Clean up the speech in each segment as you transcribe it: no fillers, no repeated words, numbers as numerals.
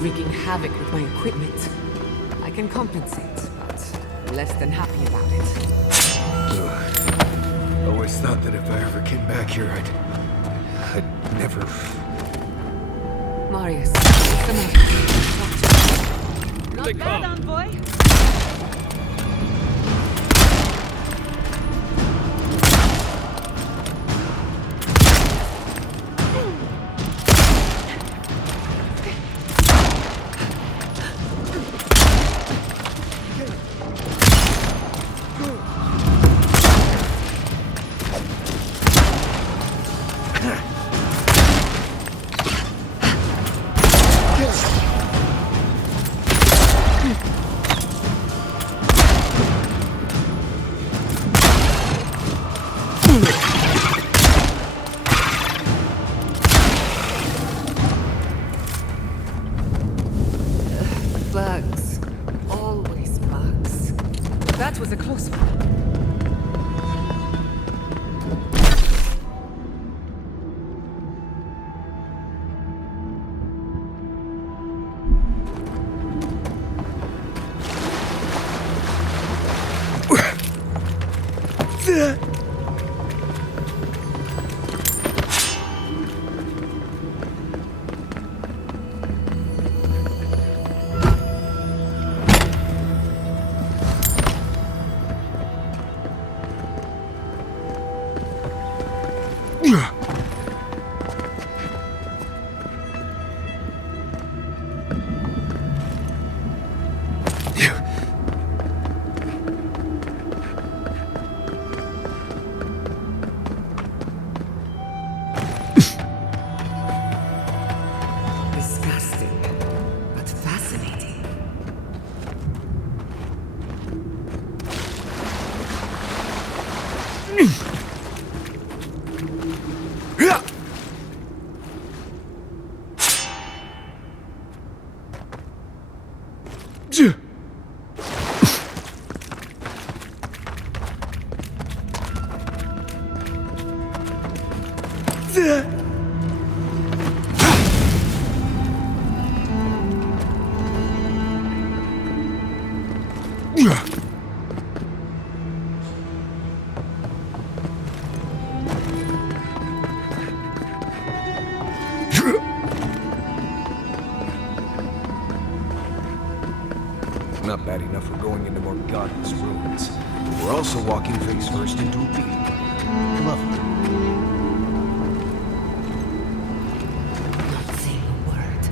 wreaking havoc with my equipment. I can compensate, but less than happy about it. Ugh. Always thought that if I ever came back here, I'd never... Marius, what's the matter? Not bad, envoy. Bugs. Always bugs. That was a close one. Disgusting, but fascinating. Not bad enough we're going into more godless ruins. We're also walking face first into a beating player. Lovely. Not saying a word.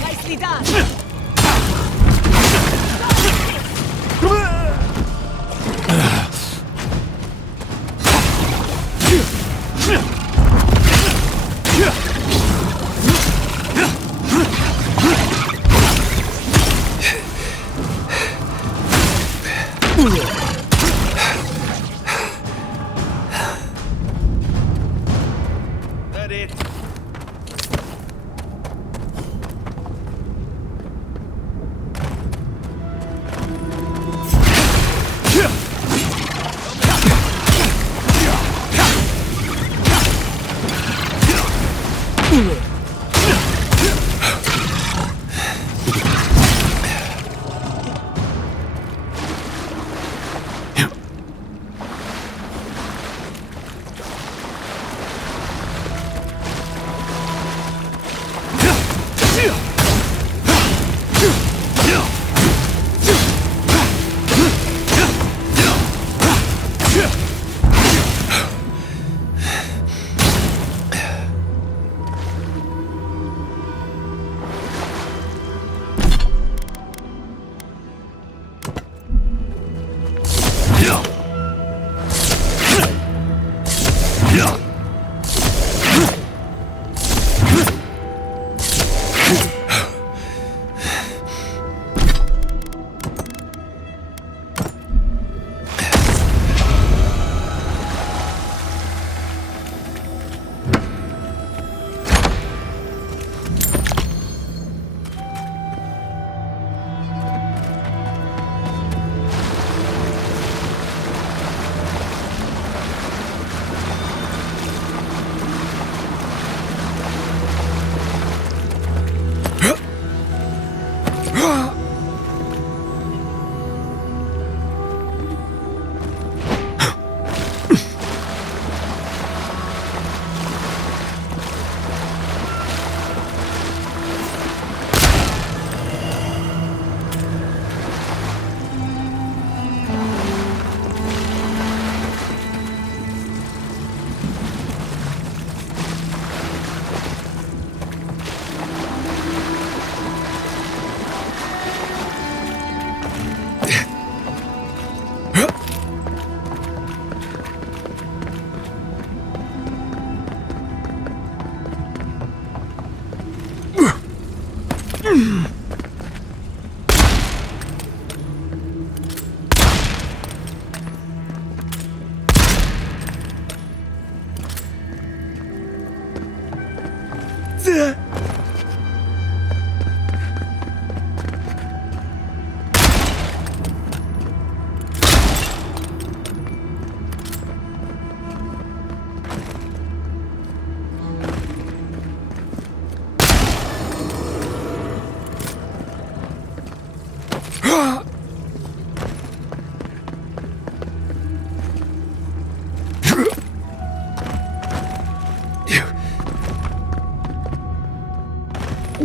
Nicely done! That it?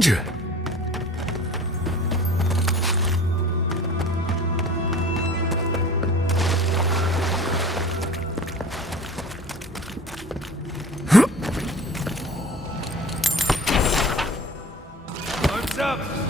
Arms up!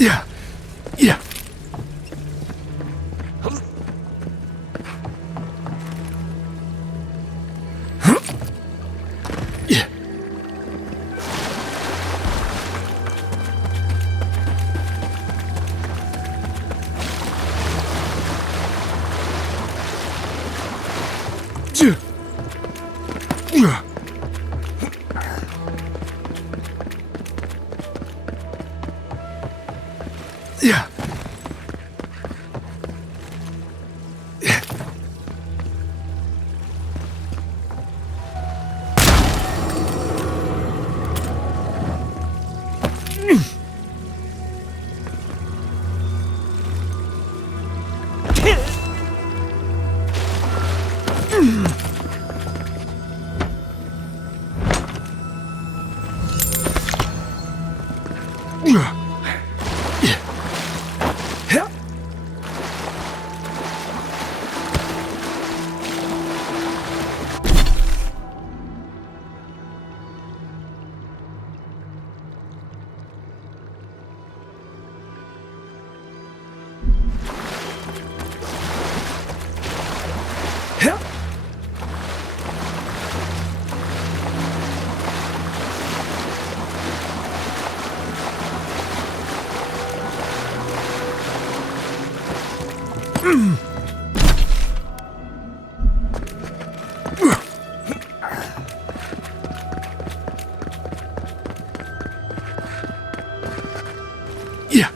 Yeah. Yeah. Yeah. Yeah.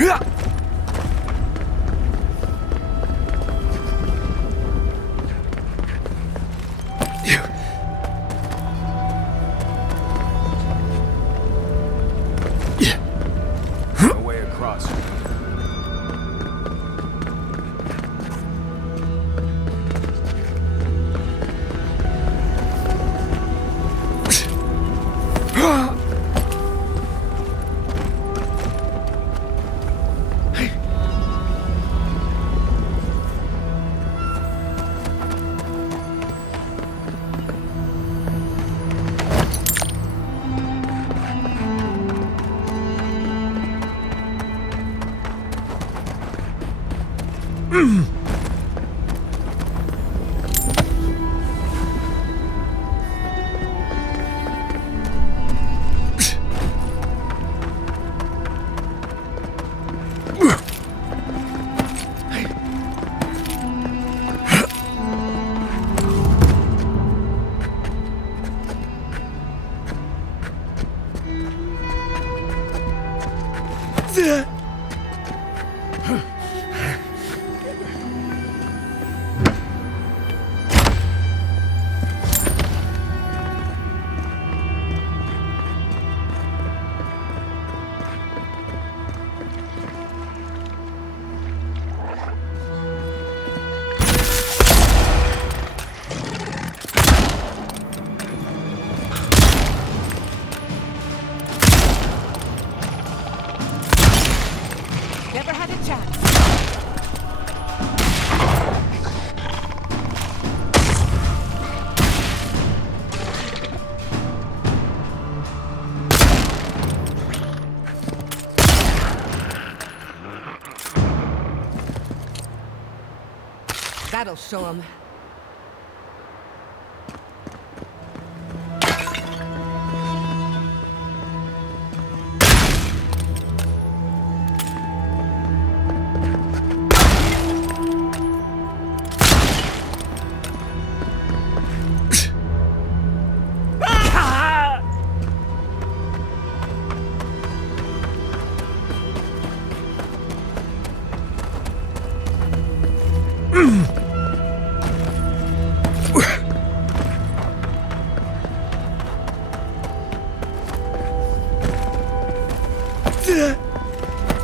Yeah. You. No way across. Never had a chance. That'll show him.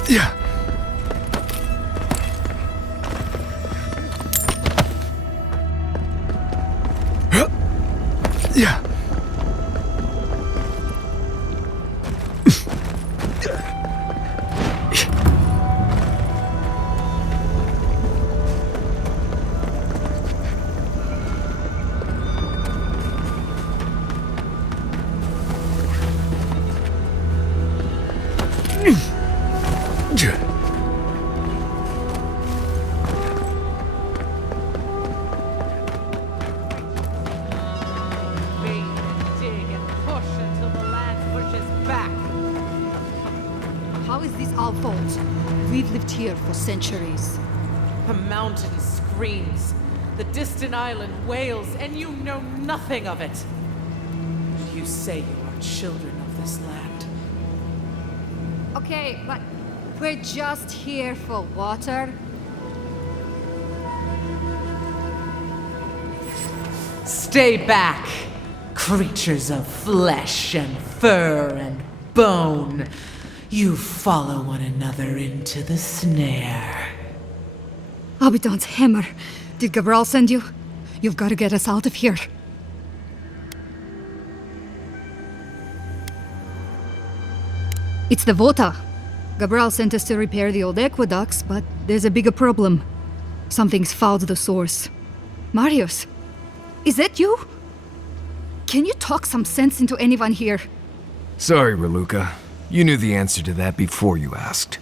Yeah. Yeah. How is this our fault? We've lived here for centuries. The mountain screams. The distant island wails, and you know nothing of it. You say you are children of this land. Okay, but we're just here for water. Stay back, creatures of flesh and fur and bone. You follow one another into the snare. Abidan's hammer. Did Gabriel send you? You've got to get us out of here. It's the Vota. Gabriel sent us to repair the old aqueducts, but there's a bigger problem. Something's fouled the source. Marius, is that you? Can you talk some sense into anyone here? Sorry, Raluca. You knew the answer to that before you asked.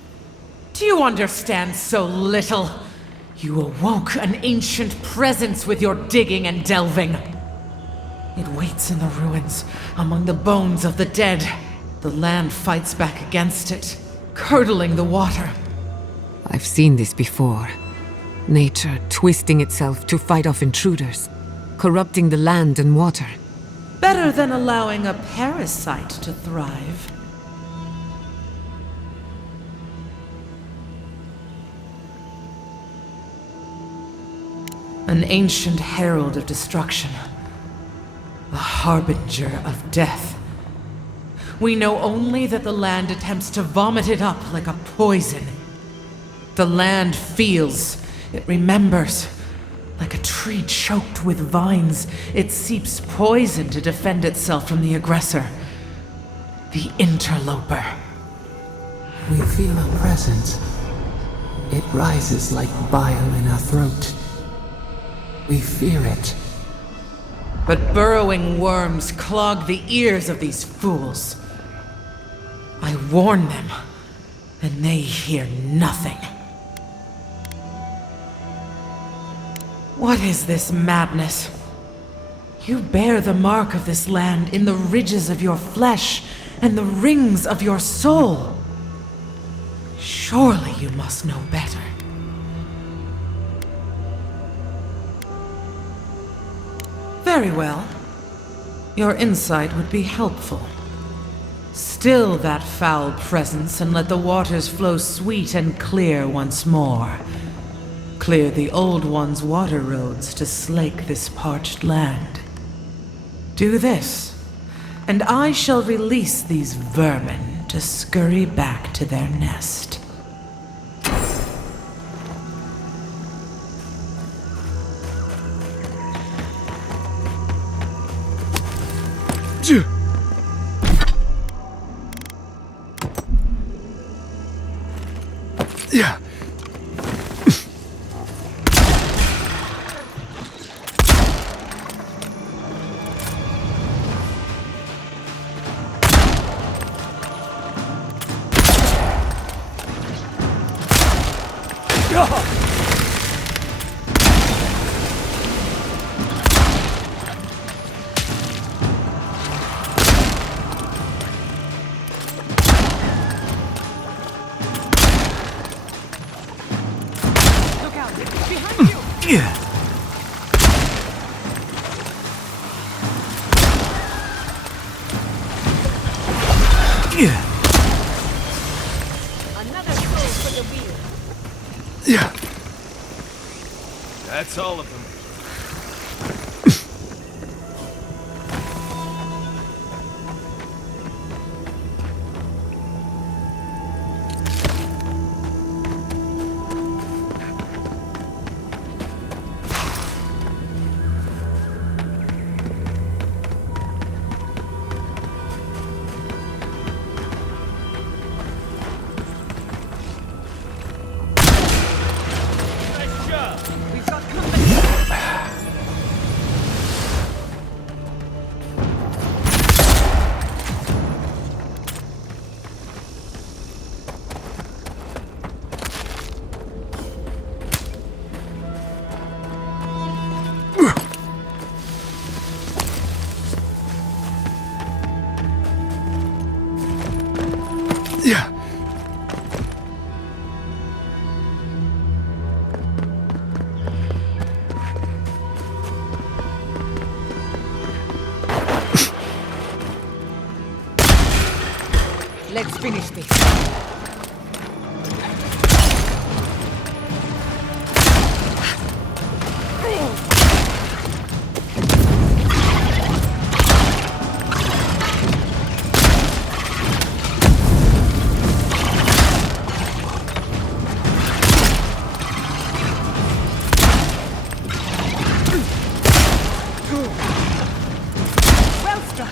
Do you understand so little? You awoke an ancient presence with your digging and delving. It waits in the ruins, among the bones of the dead. The land fights back against it, curdling the water. I've seen this before. Nature twisting itself to fight off intruders, corrupting the land and water. Better than allowing a parasite to thrive. An ancient herald of destruction. A harbinger of death. We know only that the land attempts to vomit it up like a poison. The land feels, it remembers. Like a tree choked with vines, it seeps poison to defend itself from the aggressor. The interloper. We feel a presence. It rises like bile in our throat. We fear it. But burrowing worms clog the ears of these fools. I warn them, and they hear nothing. What is this madness? You bear the mark of this land in the ridges of your flesh and the rings of your soul. Surely you must know better. Very well. Your insight would be helpful. Still that foul presence and let the waters flow sweet and clear once more. Clear the old one's water roads to slake this parched land. Do this, and I shall release these vermin to scurry back to their nest. Yeah. Yeah. Yeah. Another soul for the wheel. Yeah. That's all of them. We've got company. Yeah. Let's finish this. Well struck.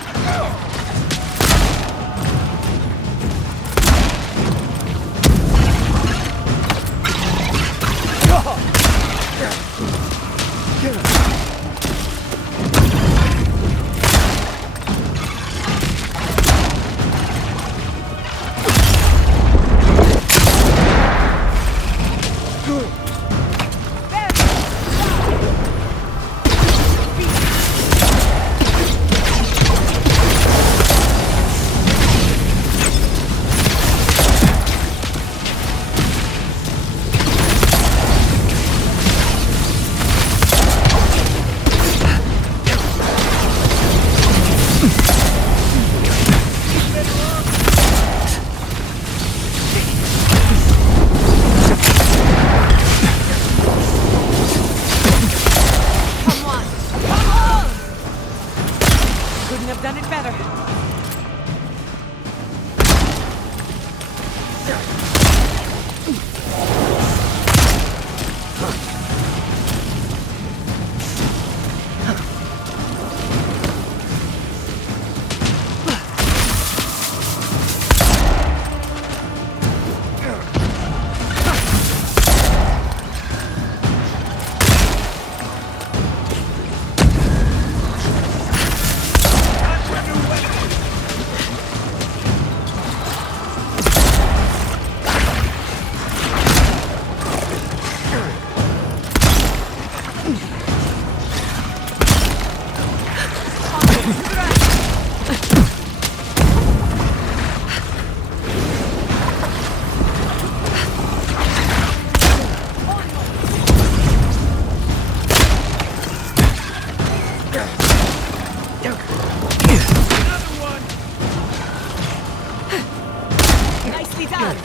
Come on! Come on! Couldn't have done it better. Nicely done.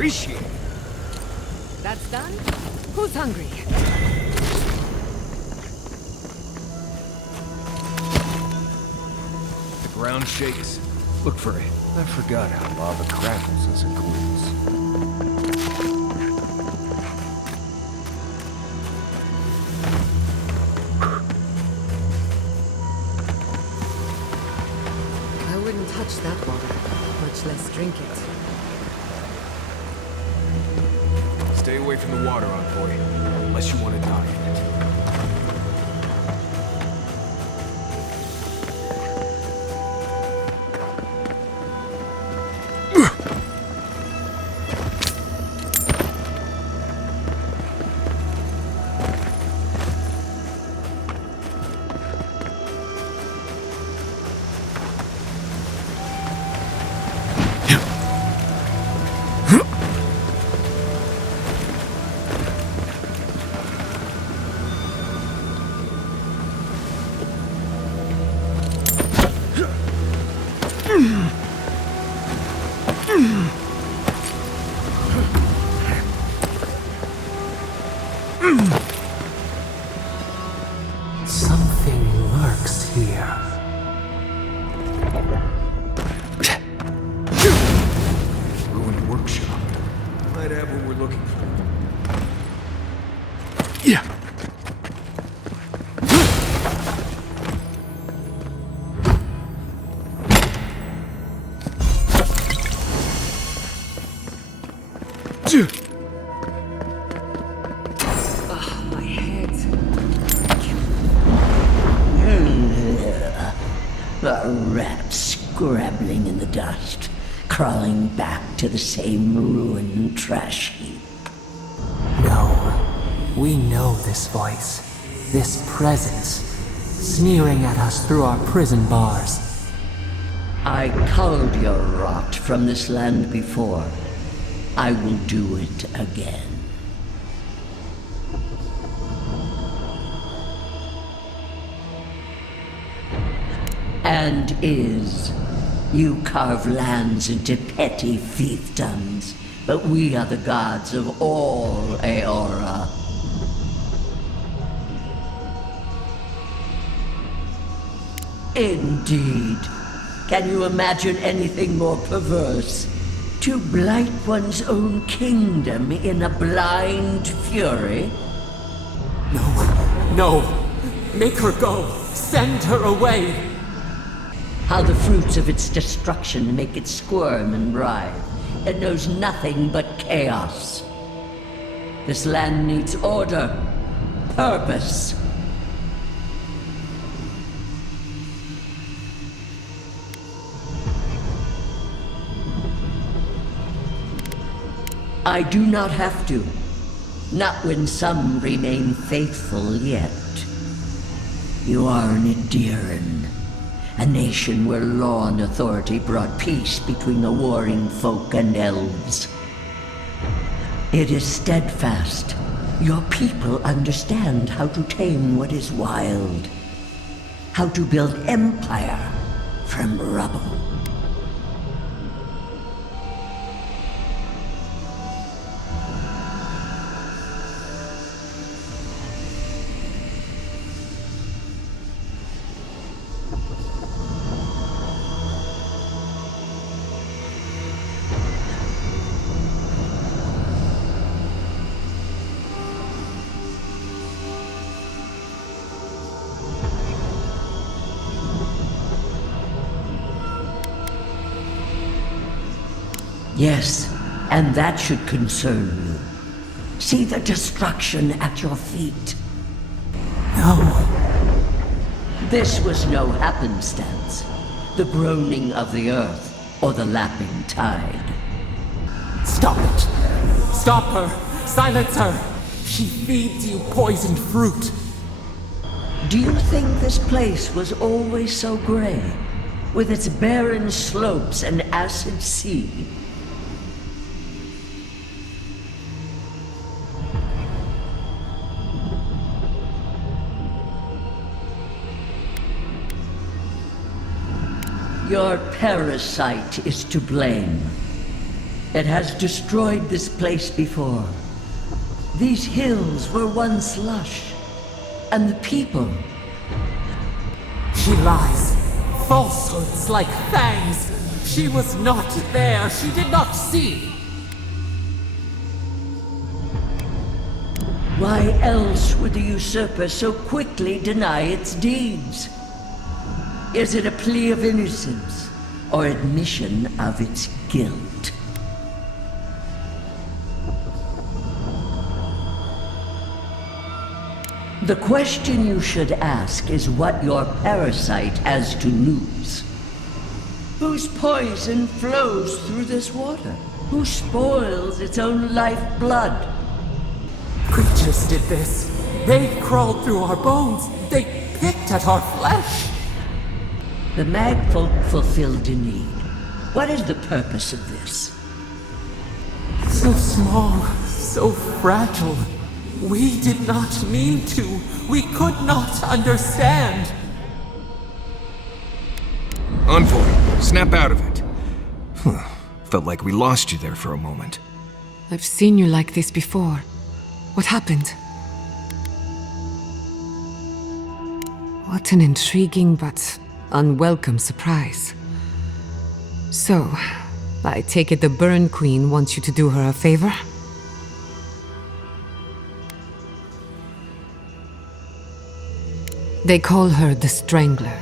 Appreciate it. That's done? Who's hungry? The ground shakes. Look for it. I forgot how lava crackles as it cools. I wouldn't touch that water, much less drink it. Stay away from the water, Envoy. Unless you want to die in it. Something lurks here. Ruined workshop. Might have what we're looking for. Yeah. My head. A rat scrabbling in the dust, crawling back to the same ruined trash heap. No, we know this voice, this presence, sneering at us through our prison bars. I culled your rot from this land before. I will do it again. And you carve lands into petty fiefdoms, but we are the gods of all Aora. Indeed. Can you imagine anything more perverse? To blight one's own kingdom in a blind fury? No! Make her go! Send her away! How the fruits of its destruction make it squirm and writhe. It knows nothing but chaos. This land needs order, purpose. I do not have to. Not when some remain faithful yet. You are an Ediran, a nation where law and authority brought peace between the warring folk and elves. It is steadfast. Your people understand how to tame what is wild. How to build empire from rubble. Yes, and that should concern you. See the destruction at your feet. No! This was no happenstance. The groaning of the earth, or the lapping tide. Stop it! Stop her! Silence her! She feeds you poisoned fruit! Do you think this place was always so gray? With its barren slopes and acid sea? Your parasite is to blame. It has destroyed this place before. These hills were once lush, and the people. She lies. Falsehoods like fangs. She was not there. She did not see. Why else would the usurper so quickly deny its deeds? Is it a plea of innocence, or admission of its guilt? The question you should ask is what your parasite has to lose. Whose poison flows through this water? Who spoils its own lifeblood? Creatures did this. They crawled through our bones. They picked at our flesh. The Magfolk fulfilled a need. What is the purpose of this? So small, so fragile. We did not mean to. We could not understand. Envoy, snap out of it. Felt like we lost you there for a moment. I've seen you like this before. What happened? What an intriguing but unwelcome surprise. So, I take it the Burn Queen wants you to do her a favor? They call her the Strangler,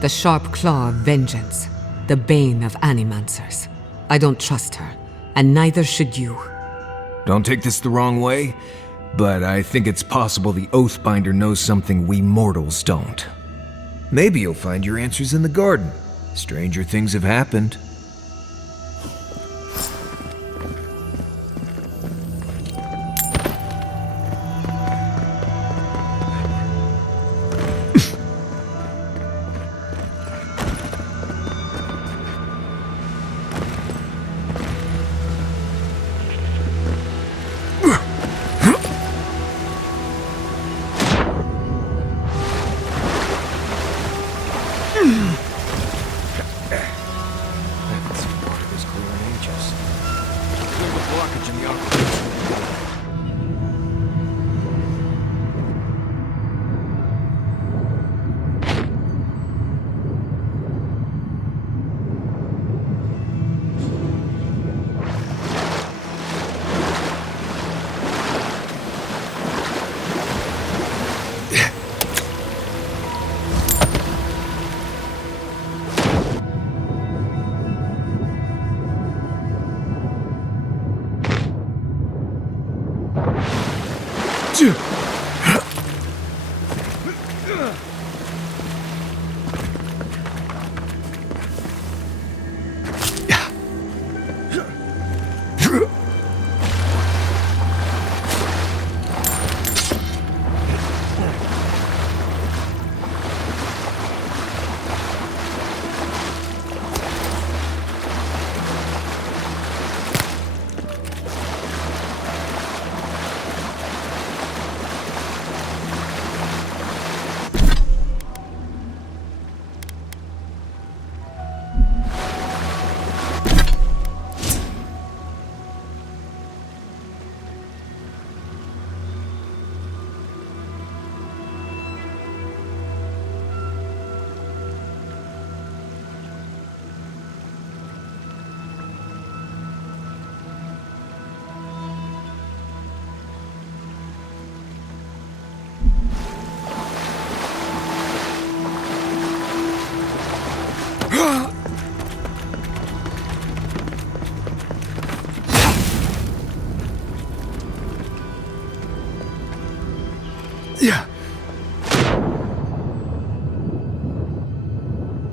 the Sharp Claw of Vengeance, the Bane of Animancers. I don't trust her, and neither should you. Don't take this the wrong way, but I think it's possible the Oathbinder knows something we mortals don't. Maybe you'll find your answers in the garden. Stranger things have happened. Yeah.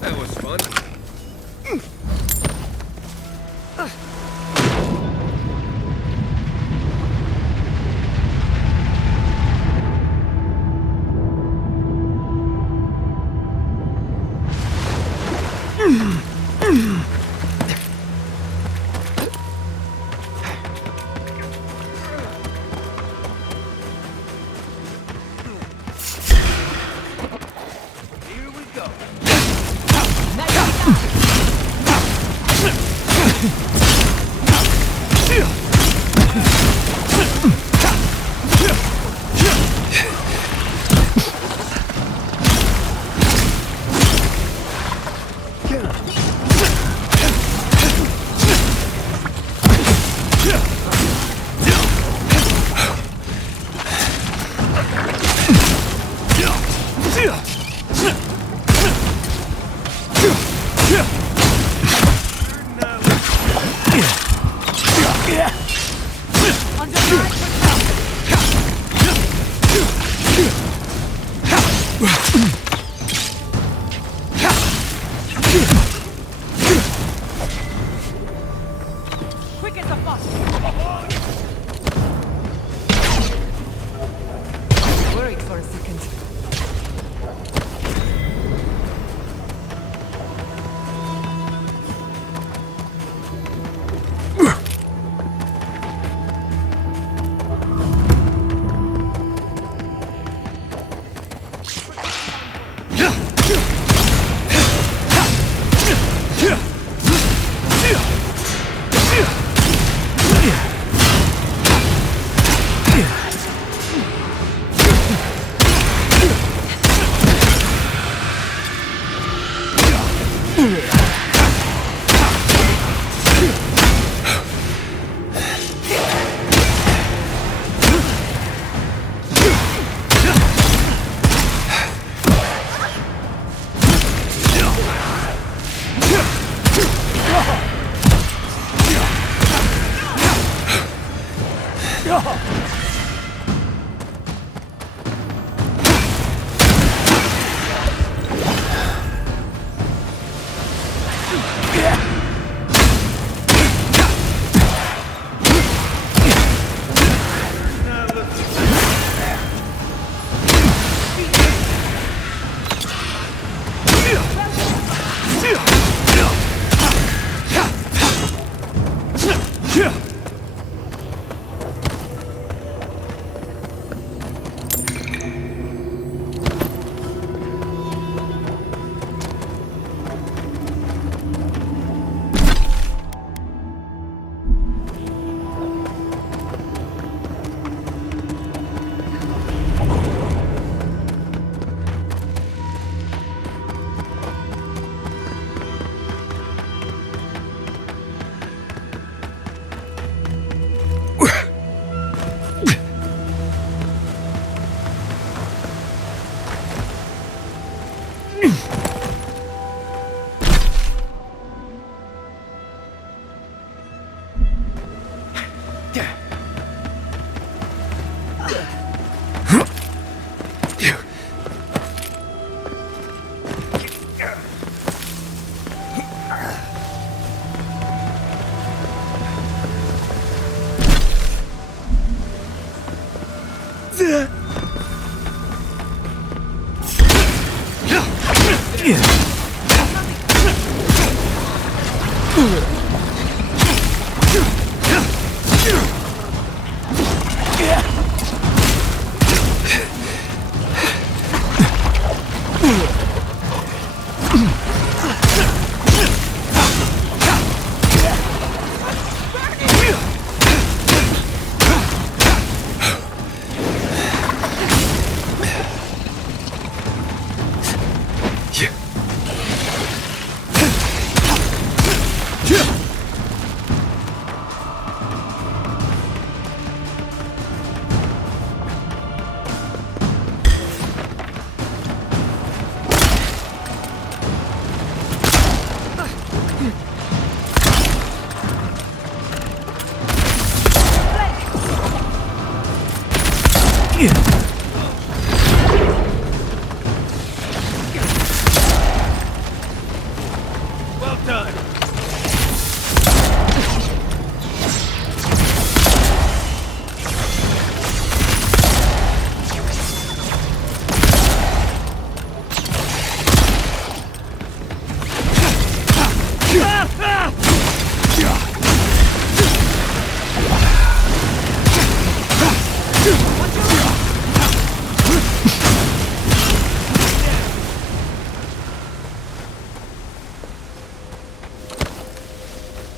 That was fun. Here we go. Quick as a fox. Worried for a second.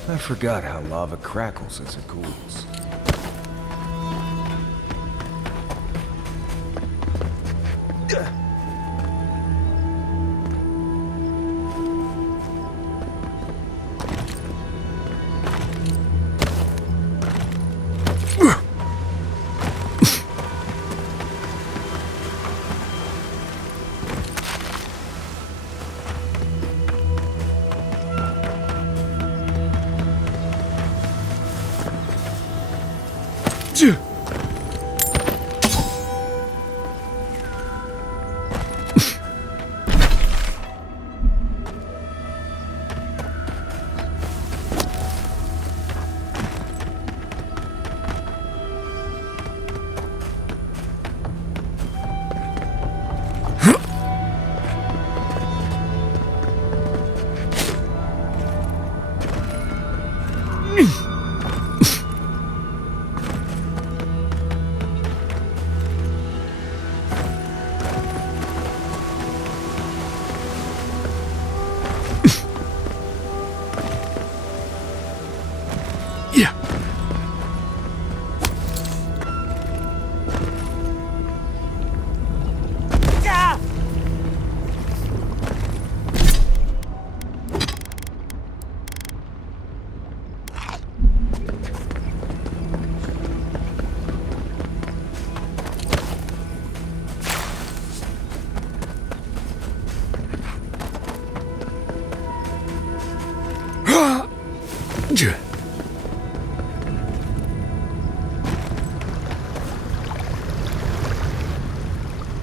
I forgot how lava crackles as it cools.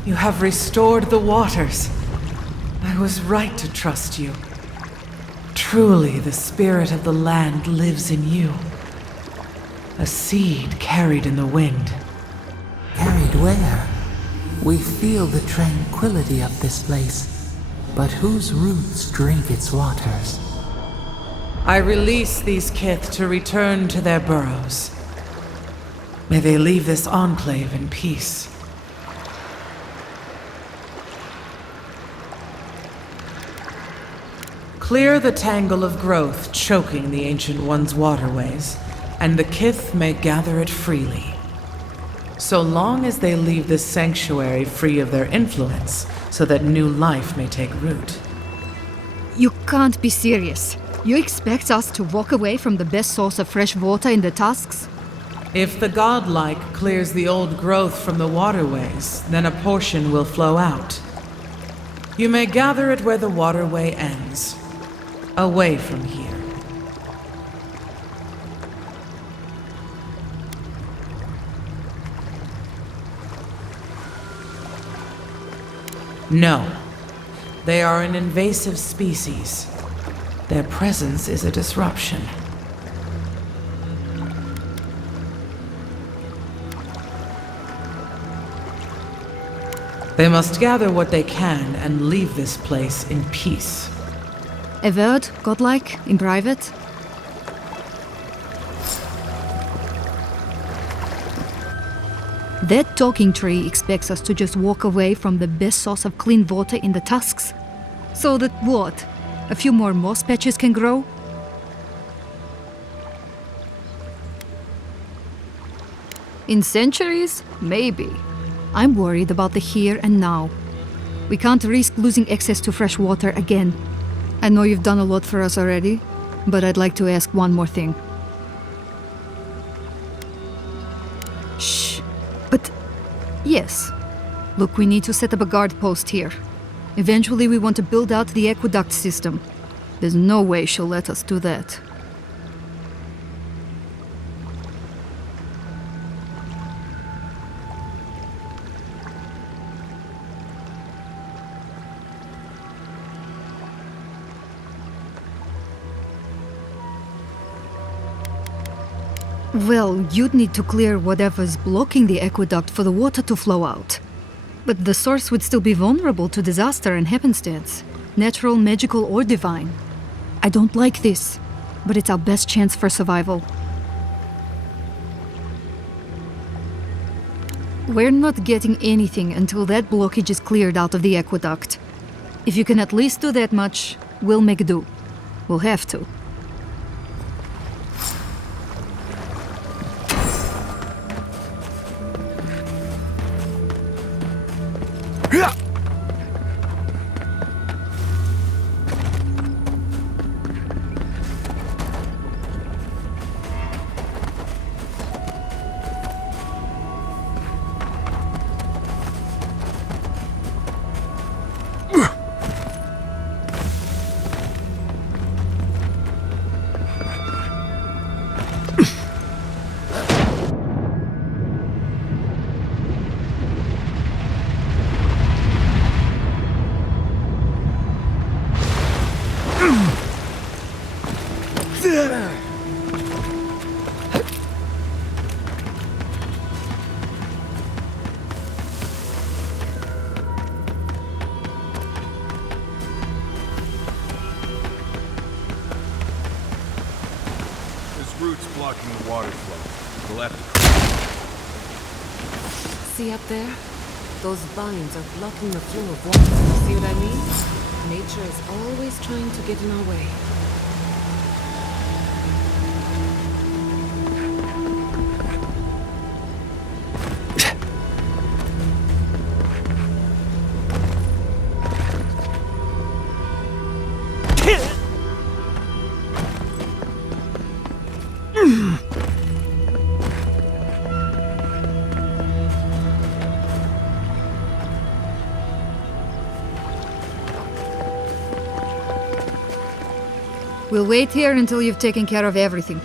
You have restored the waters. I was right to trust you. Truly, the spirit of the land lives in you. A seed carried in the wind. Carried where? We feel the tranquility of this place, but whose roots drink its waters? I release these kith to return to their burrows. May they leave this enclave in peace. Clear the tangle of growth choking the Ancient One's waterways, and the kith may gather it freely. So long as they leave this sanctuary free of their influence, so that new life may take root. You can't be serious. You expect us to walk away from the best source of fresh water in the Tusks? If the godlike clears the old growth from the waterways, then a portion will flow out. You may gather it where the waterway ends, away from here. No. They are an invasive species. Their presence is a disruption. They must gather what they can and leave this place in peace. Avowed, godlike, in private? That talking tree expects us to just walk away from the best source of clean water in the Tusks. So that what? A few more moss patches can grow? In centuries? Maybe. I'm worried about the here and now. We can't risk losing access to fresh water again. I know you've done a lot for us already, but I'd like to ask one more thing. Shh. But yes. Look, we need to set up a guard post here. Eventually we want to build out the aqueduct system. There's no way she'll let us do that. Well, you'd need to clear whatever's blocking the aqueduct for the water to flow out. But the source would still be vulnerable to disaster and happenstance, natural, magical, or divine. I don't like this, but it's our best chance for survival. We're not getting anything until that blockage is cleared out of the aqueduct. If you can at least do that much, we'll make do. We'll have to. There's roots blocking the water flow. We'll have to... See up there? Those vines are blocking the flow of water. See what I mean? Nature is always trying to get in our way. We'll wait here until you've taken care of everything.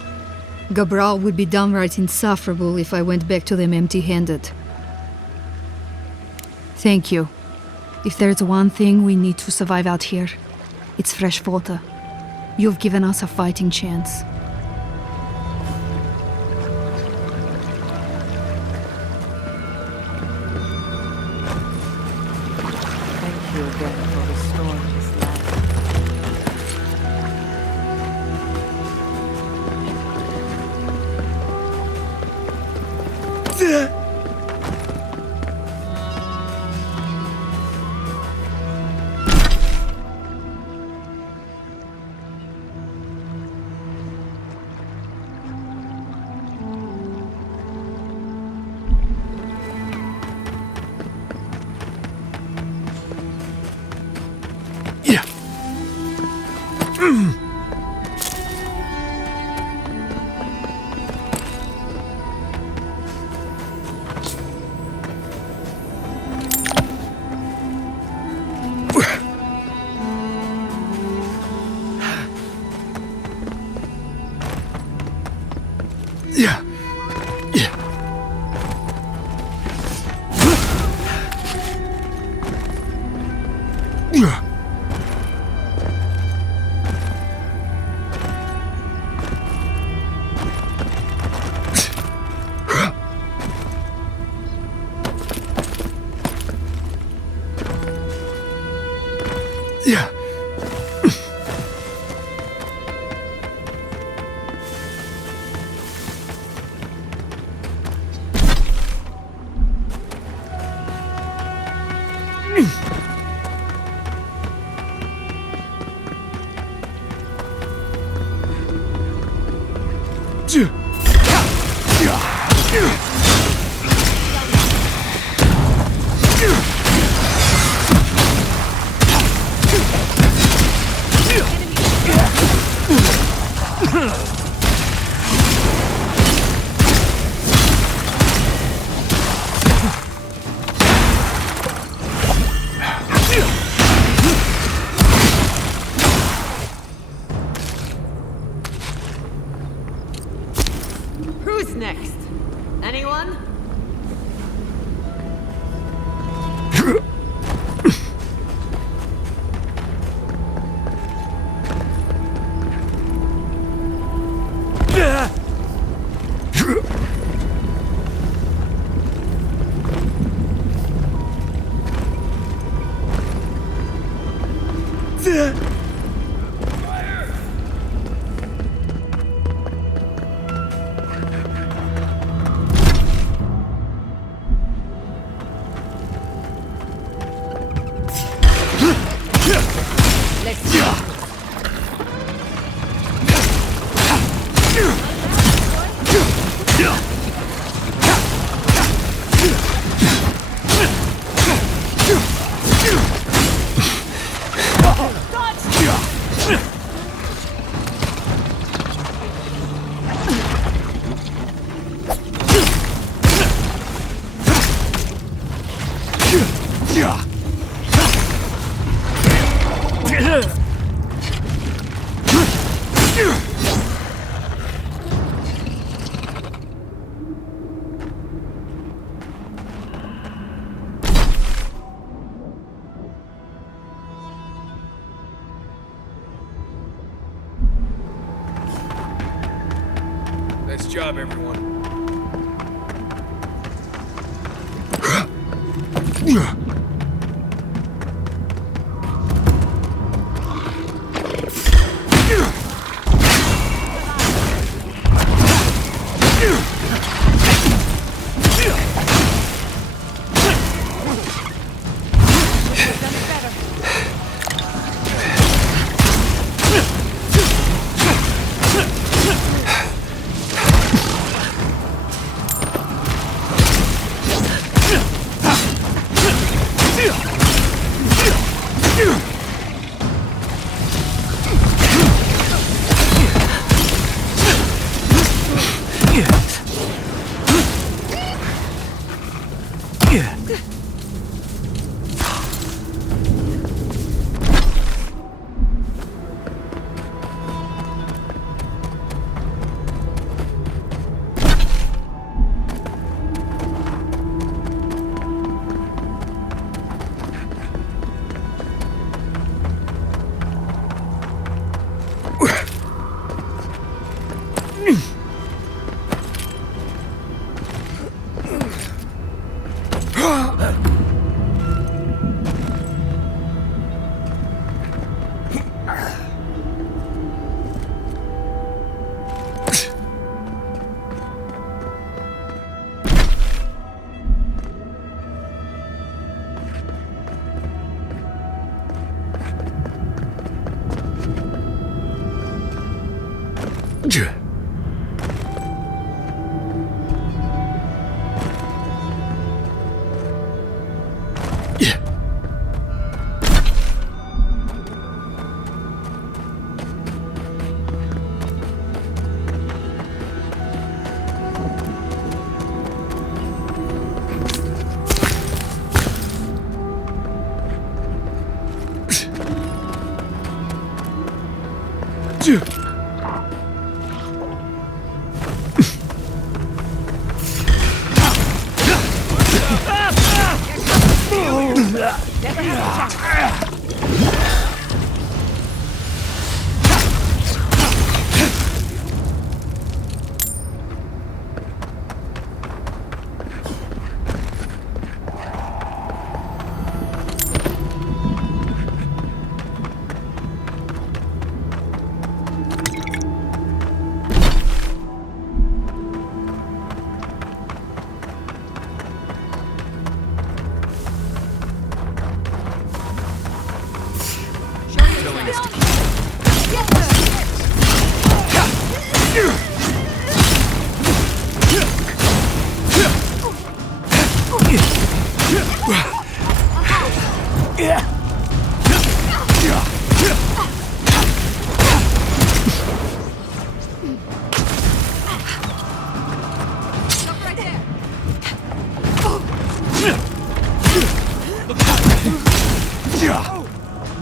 Gabral would be downright insufferable if I went back to them empty-handed. Thank you. If there's one thing we need to survive out here, it's fresh water. You've given us a fighting chance. Thank you again for restoring this land. Yeah. Yeah. Yeah. Yeah. Yeah. Who's next? Anyone? Nice job, everyone.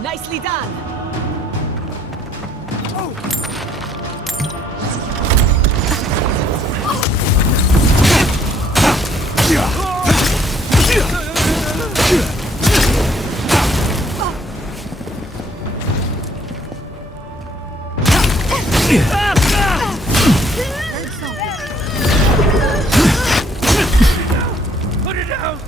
Nicely done. Put it down!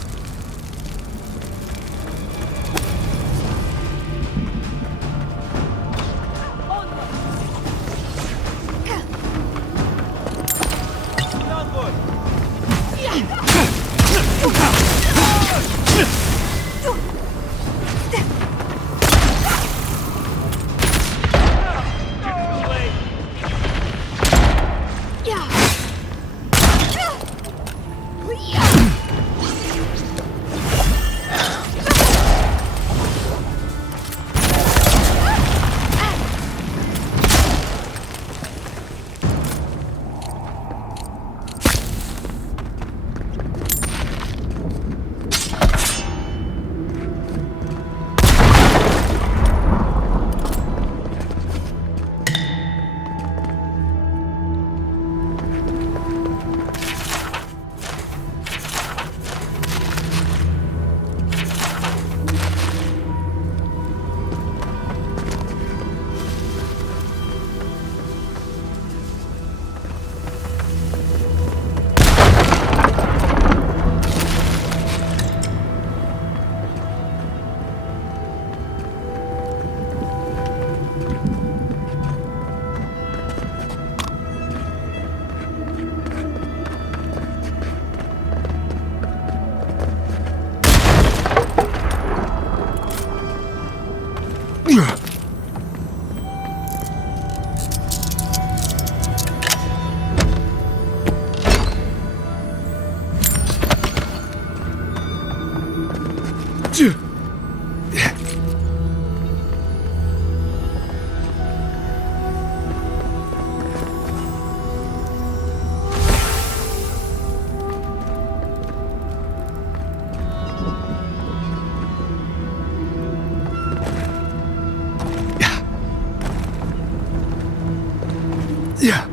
Yeah.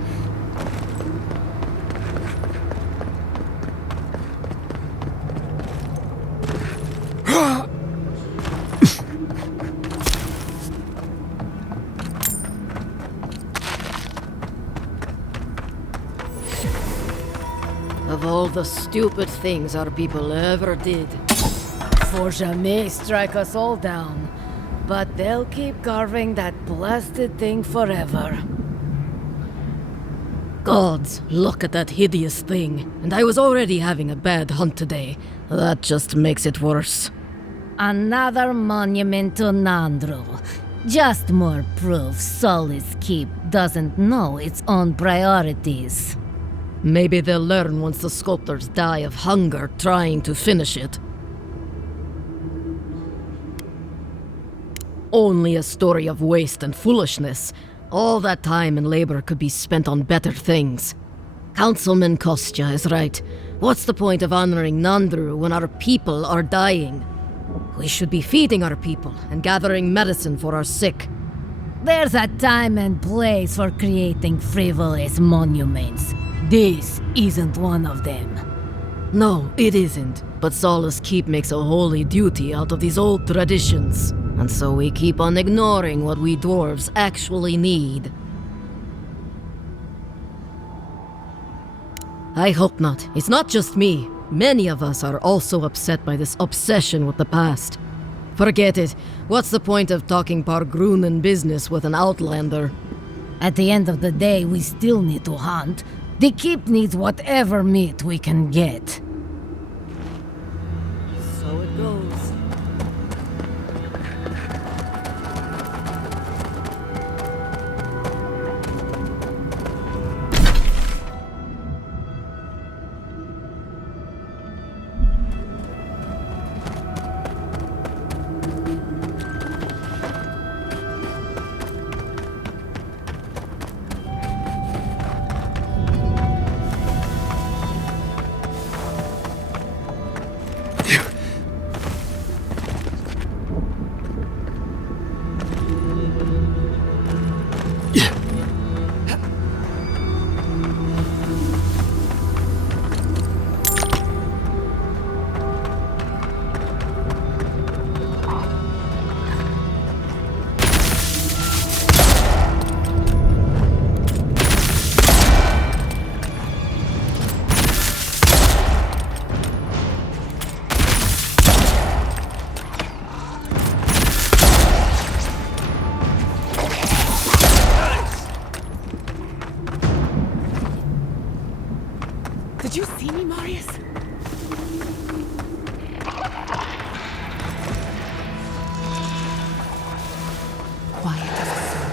Of all the stupid things our people ever did, Forja may strike us all down, but they'll keep carving that blasted thing forever. Gods, look at that hideous thing. And I was already having a bad hunt today. That just makes it worse. Another monument to Nandru. Just more proof Solis Keep doesn't know its own priorities. Maybe they'll learn once the sculptors die of hunger trying to finish it. Only a story of waste and foolishness. All that time and labor could be spent on better things. Councilman Kostya is right. What's the point of honoring Nandru when our people are dying? We should be feeding our people and gathering medicine for our sick. There's a time and place for creating frivolous monuments. This isn't one of them. No, it isn't. But Solace Keep makes a holy duty out of these old traditions. And so we keep on ignoring what we dwarves actually need. I hope not. It's not just me. Many of us are also upset by this obsession with the past. Forget it. What's the point of talking Pargrunen business with an outlander? At the end of the day, we still need to hunt. The keep needs whatever meat we can get. So it goes. Did you see me, Marius? Quiet as a soul.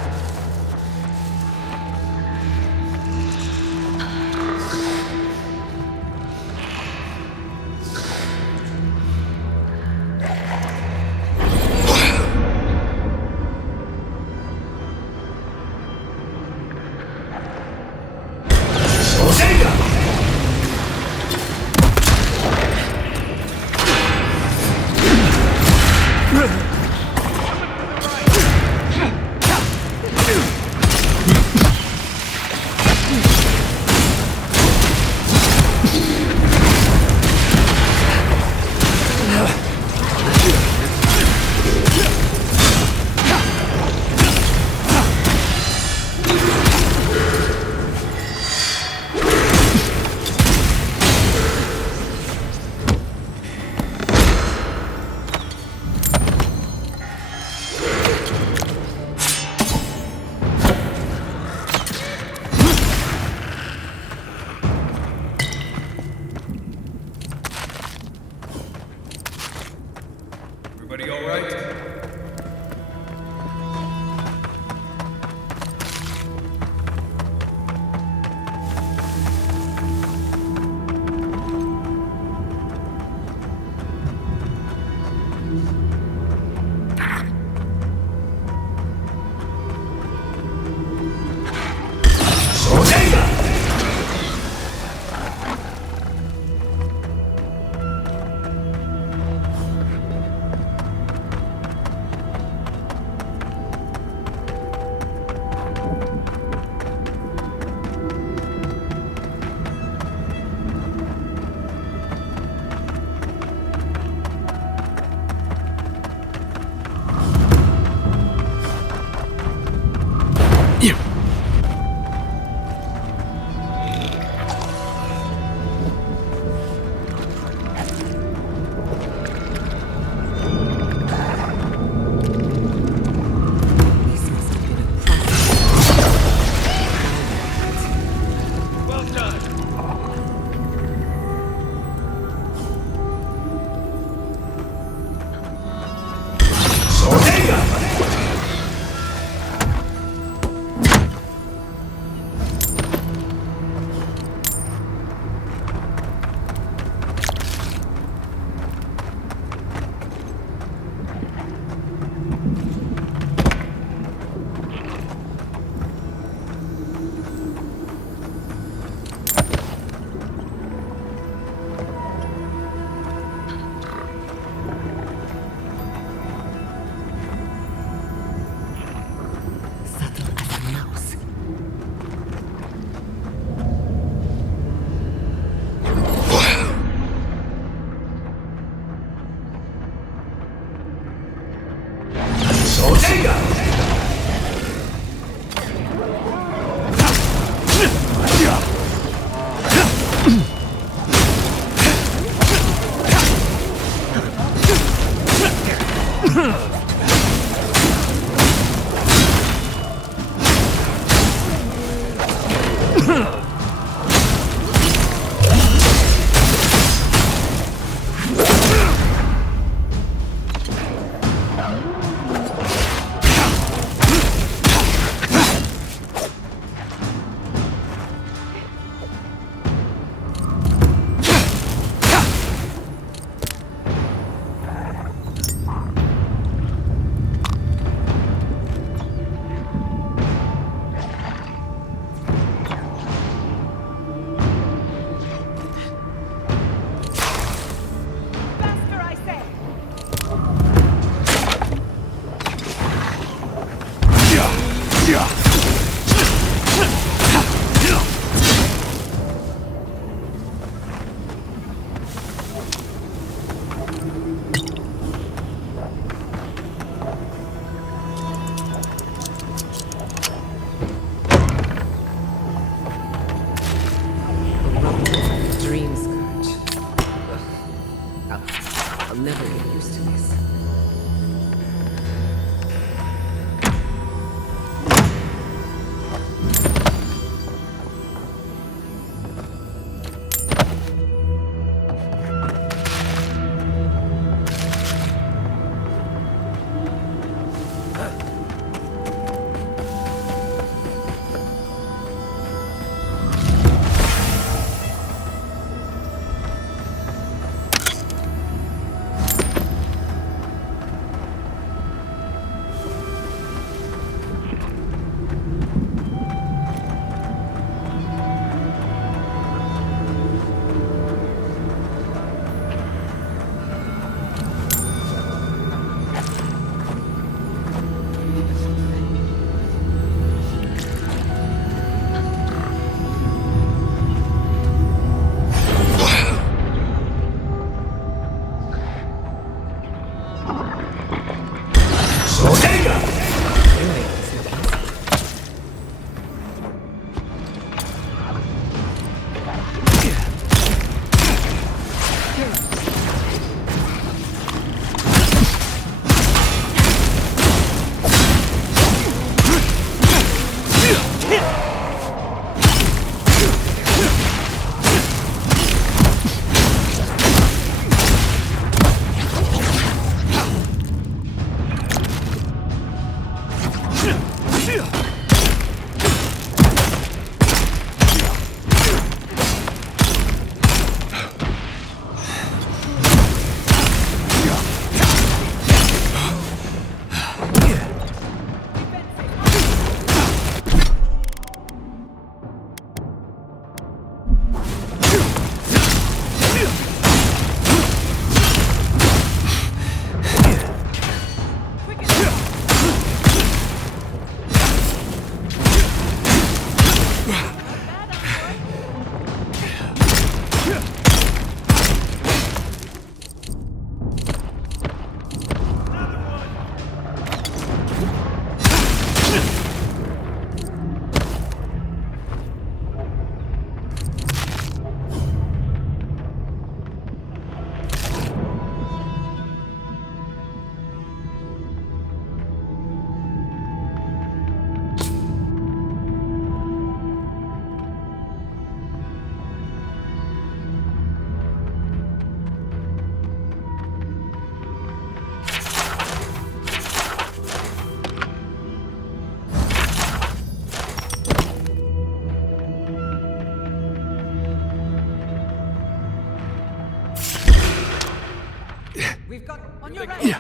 We've got on your right. Yeah.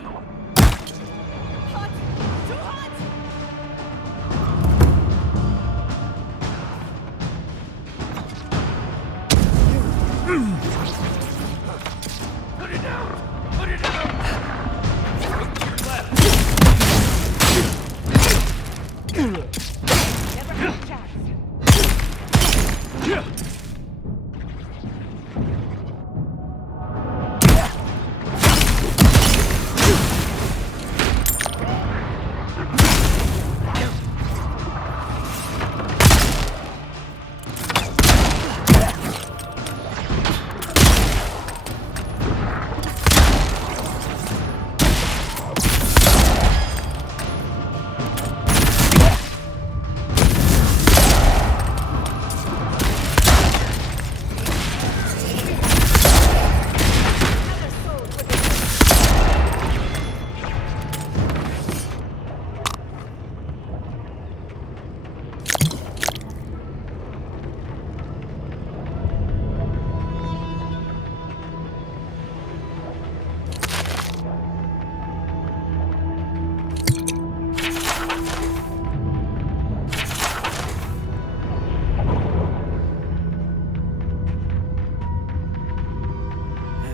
Hot! Too hot! Put it down! Put it down! Look to your left! Never had a chance.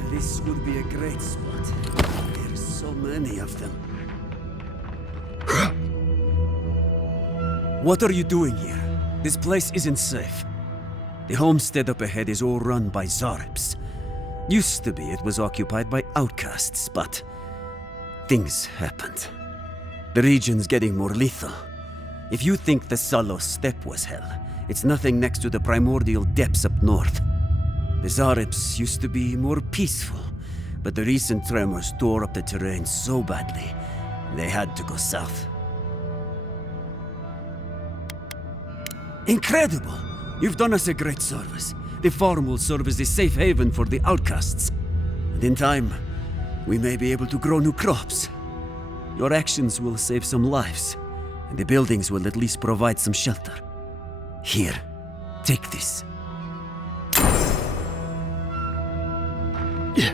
This would be a great spot. There's so many of them. What are you doing here? This place isn't safe. The homestead up ahead is all run by Zaribs. Used to be it was occupied by outcasts, but things happened. The region's getting more lethal. If you think the Salo steppe was hell, it's nothing next to the primordial depths up north. The Zaribs used to be more peaceful, but the recent tremors tore up the terrain so badly, they had to go south. Incredible! You've done us a great service. The farm will serve as a safe haven for the outcasts. And in time, we may be able to grow new crops. Your actions will save some lives, and the buildings will at least provide some shelter. Here, take this. Yeah.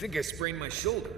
think I sprained my shoulder.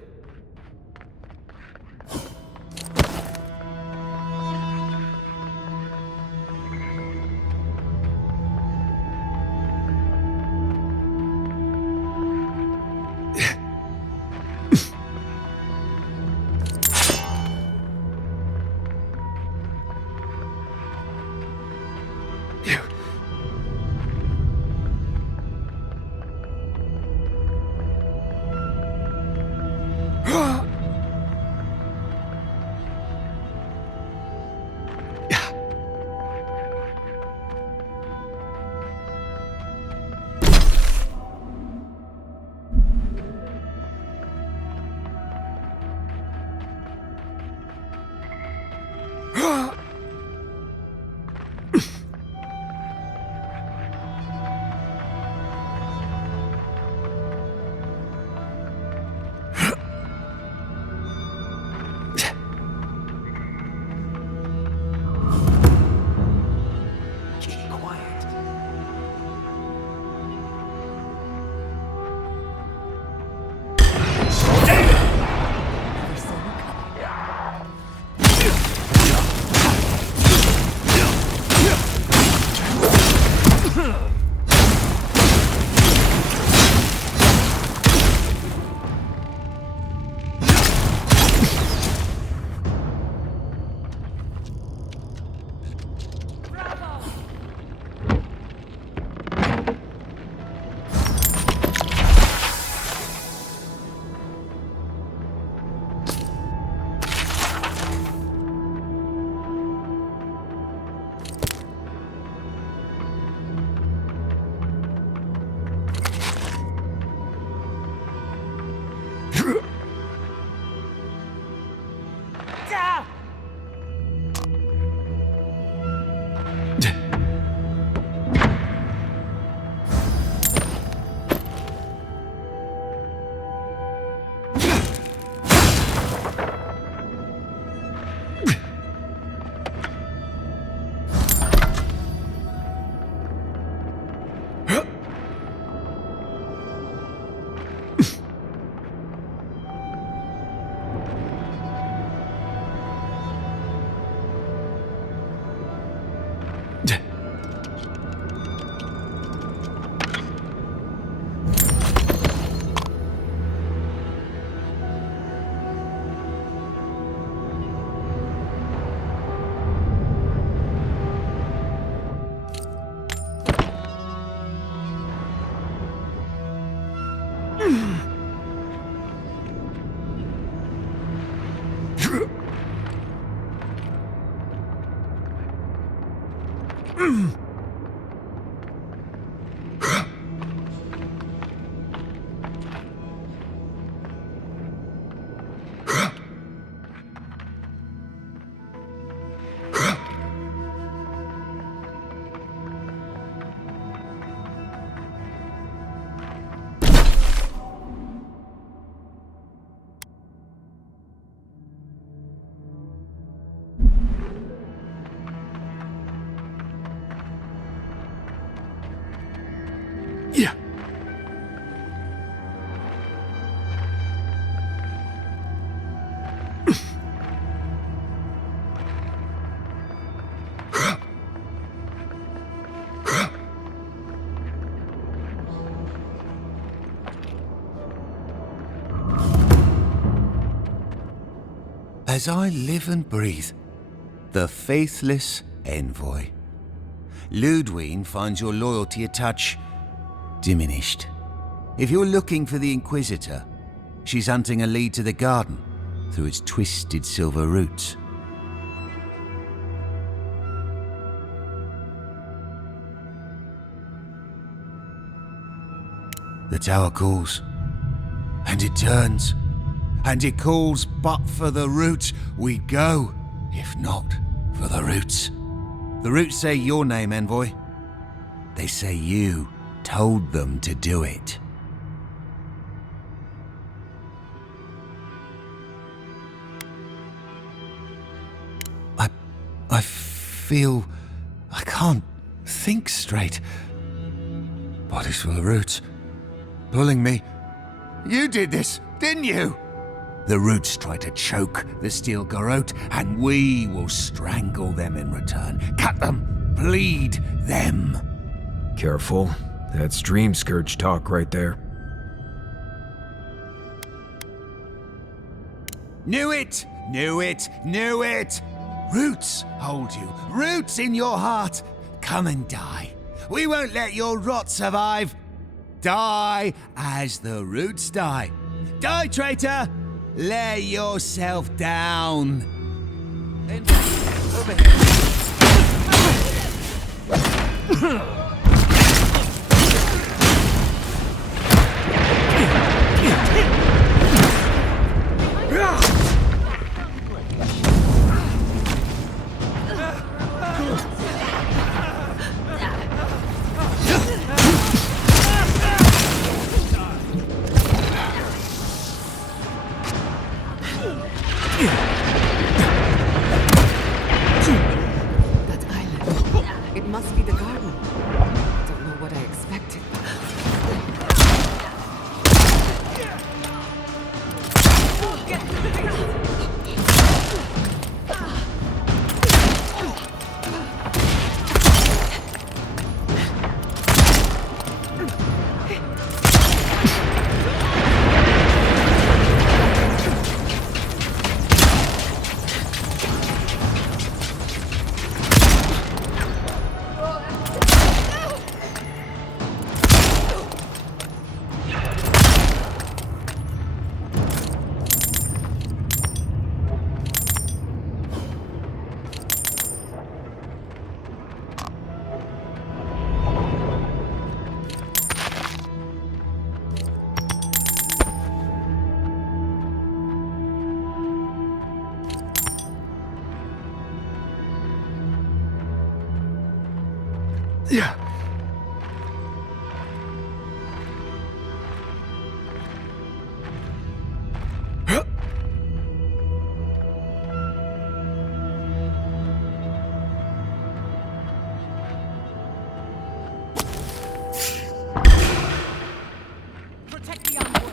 As I live and breathe, the faithless envoy. Ludwine finds your loyalty a touch diminished. If you're looking for the Inquisitor, she's hunting a lead to the garden through its twisted silver roots. The tower calls, and it turns, and it calls, but for the roots we go, if not for the roots. The roots say your name, envoy. They say you told them to do it. I feel I can't think straight. Body's full of roots, pulling me, You did this, didn't you? The roots try to choke the steel garrote, and we will strangle them in return. Cut them, bleed them. Careful. That's Dream Scourge talk right there. Knew it! Knew it! Knew it! Roots hold you. Roots in your heart. Come and die. We won't let your rot survive. Die as the roots die. Die, traitor! Lay yourself down. Over here. That island. It must be the garden. I don't know what I expected. Yeah. Protect the envoy.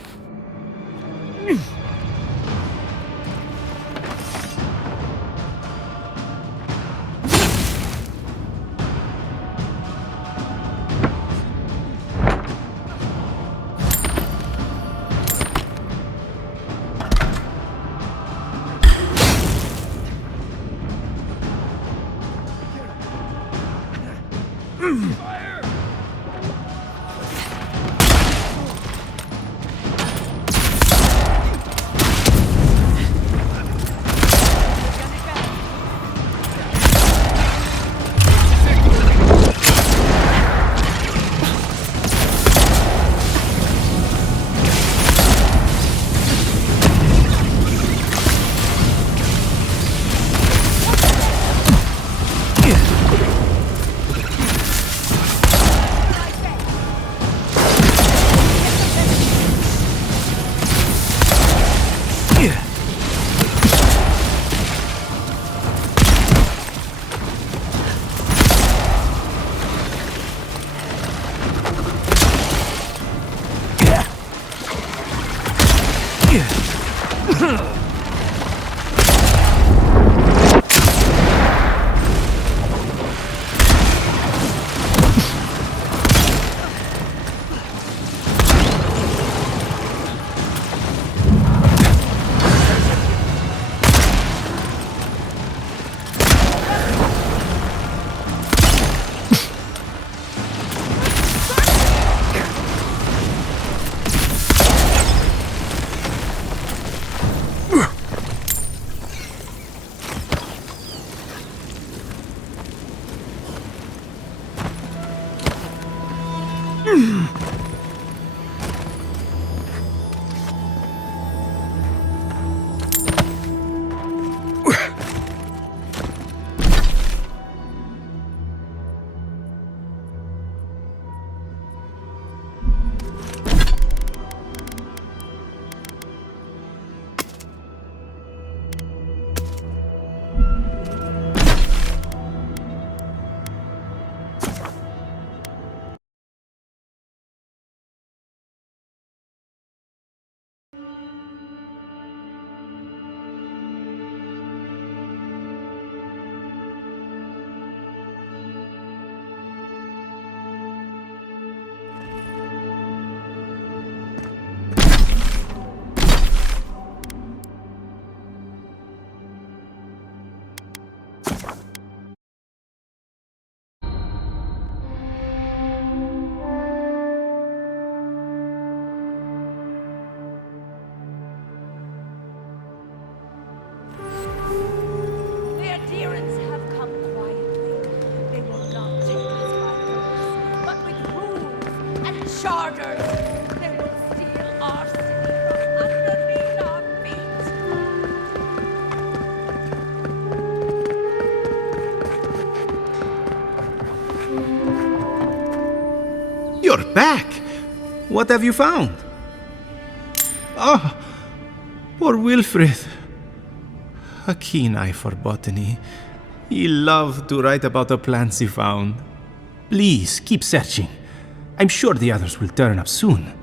charters! They will steal our city from underneath our feet! You're back! What have you found? Ah, poor Wilfred. A keen eye for botany. He loved to write about the plants he found. Please, keep searching. I'm sure the others will turn up soon.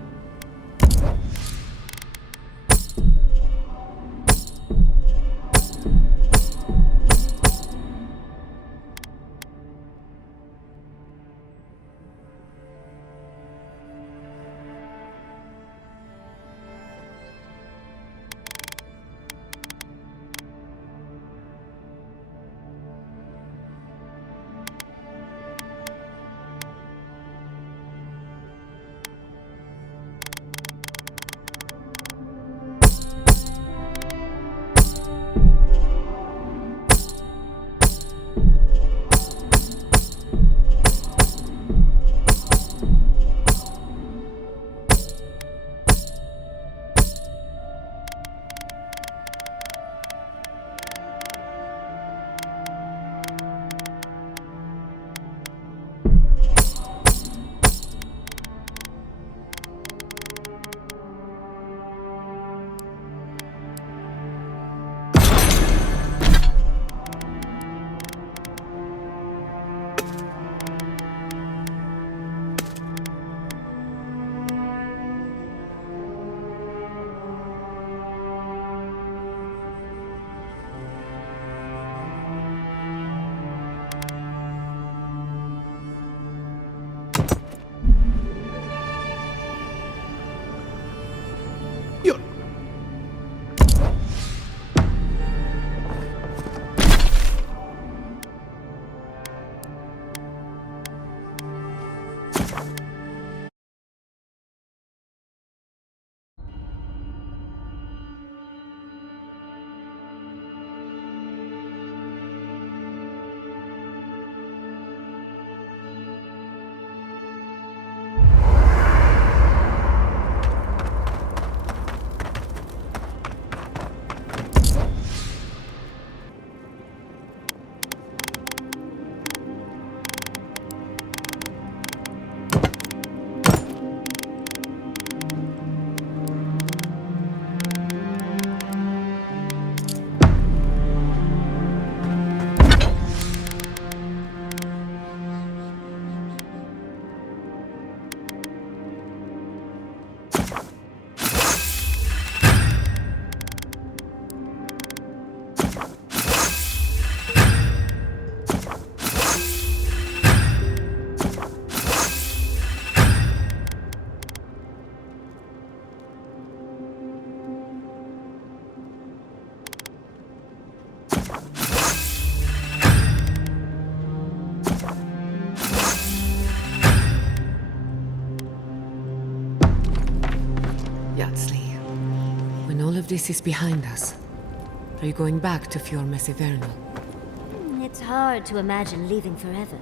This is behind us. Are you going back to Fior Mesivernal? It's hard to imagine leaving forever.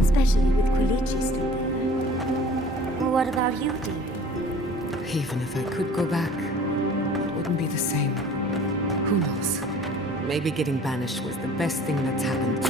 Especially with Quilici still there. What about you, dear? Even if I could go back, it wouldn't be the same. Who knows? Maybe getting banished was the best thing that's happened.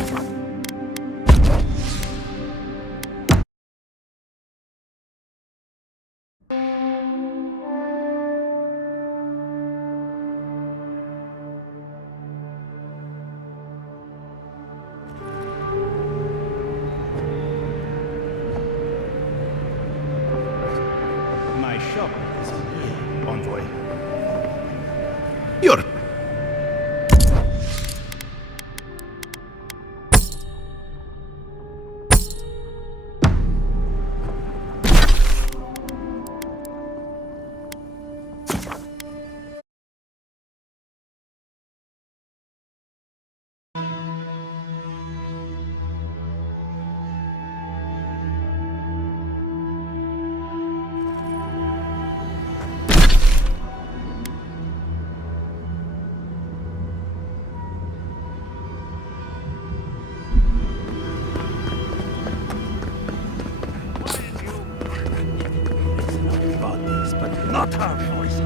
not our voice.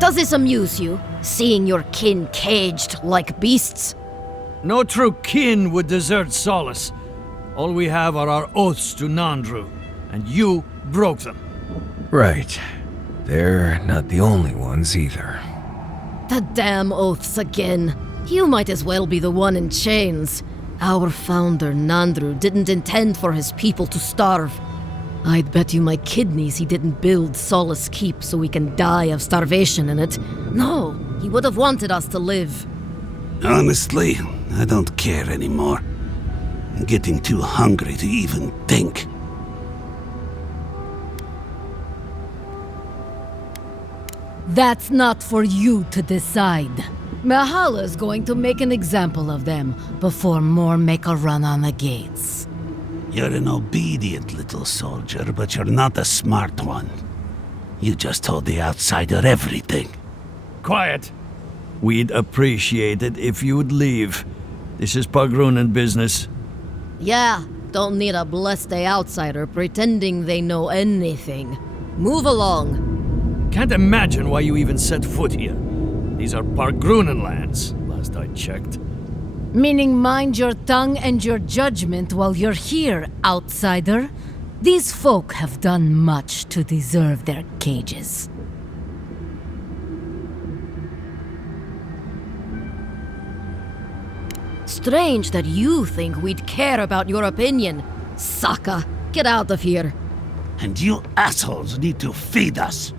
Does this amuse you, seeing your kin caged like beasts? No true kin would desert Solace. All we have are our oaths to Nandru, and you broke them. Right. They're not the only ones either. The damn oaths again. You might as well be the one in chains. Our founder, Nandru, didn't intend for his people to starve. I'd bet you my kidneys he didn't build Solace Keep so we can die of starvation in it. No, he would have wanted us to live. Honestly, I don't care anymore. I'm getting too hungry to even think. That's not for you to decide. Mahala's going to make an example of them before more make a run on the gates. You're an obedient little soldier, but you're not a smart one. You just told the outsider everything. Quiet. We'd appreciate it if you'd leave. This is Pagrunan business. Yeah, don't need a blessed outsider pretending they know anything. Move along. Can't imagine why you even set foot here. These are Pagrunan lands, last I checked. Meaning mind your tongue and your judgment while you're here, outsider. These folk have done much to deserve their cages. Strange that you think we'd care about your opinion. Saka, get out of here. And you assholes need to feed us.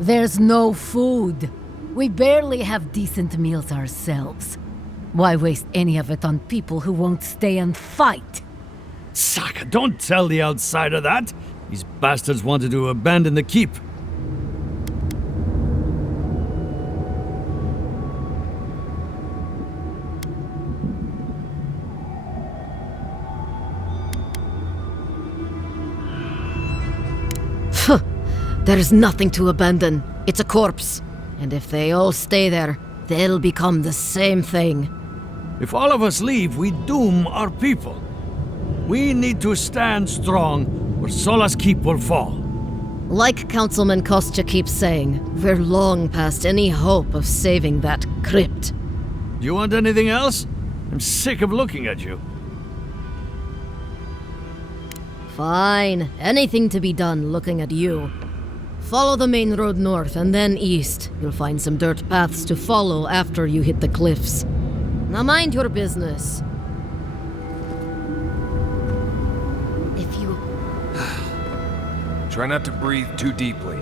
There's no food. We barely have decent meals ourselves. Why waste any of it on people who won't stay and fight? Saka, don't tell the outsider that. These bastards wanted to abandon the keep. There's nothing to abandon. It's a corpse. And if they all stay there, they'll become the same thing. If all of us leave, we doom our people. We need to stand strong, or Solace Keep will fall. Like Councilman Kostya keeps saying, we're long past any hope of saving that crypt. Do you want anything else? I'm sick of looking at you. Fine. Anything to be done looking at you. Follow the main road north and then east. You'll find some dirt paths to follow after you hit the cliffs. Now mind your business. If you... Try not to breathe too deeply.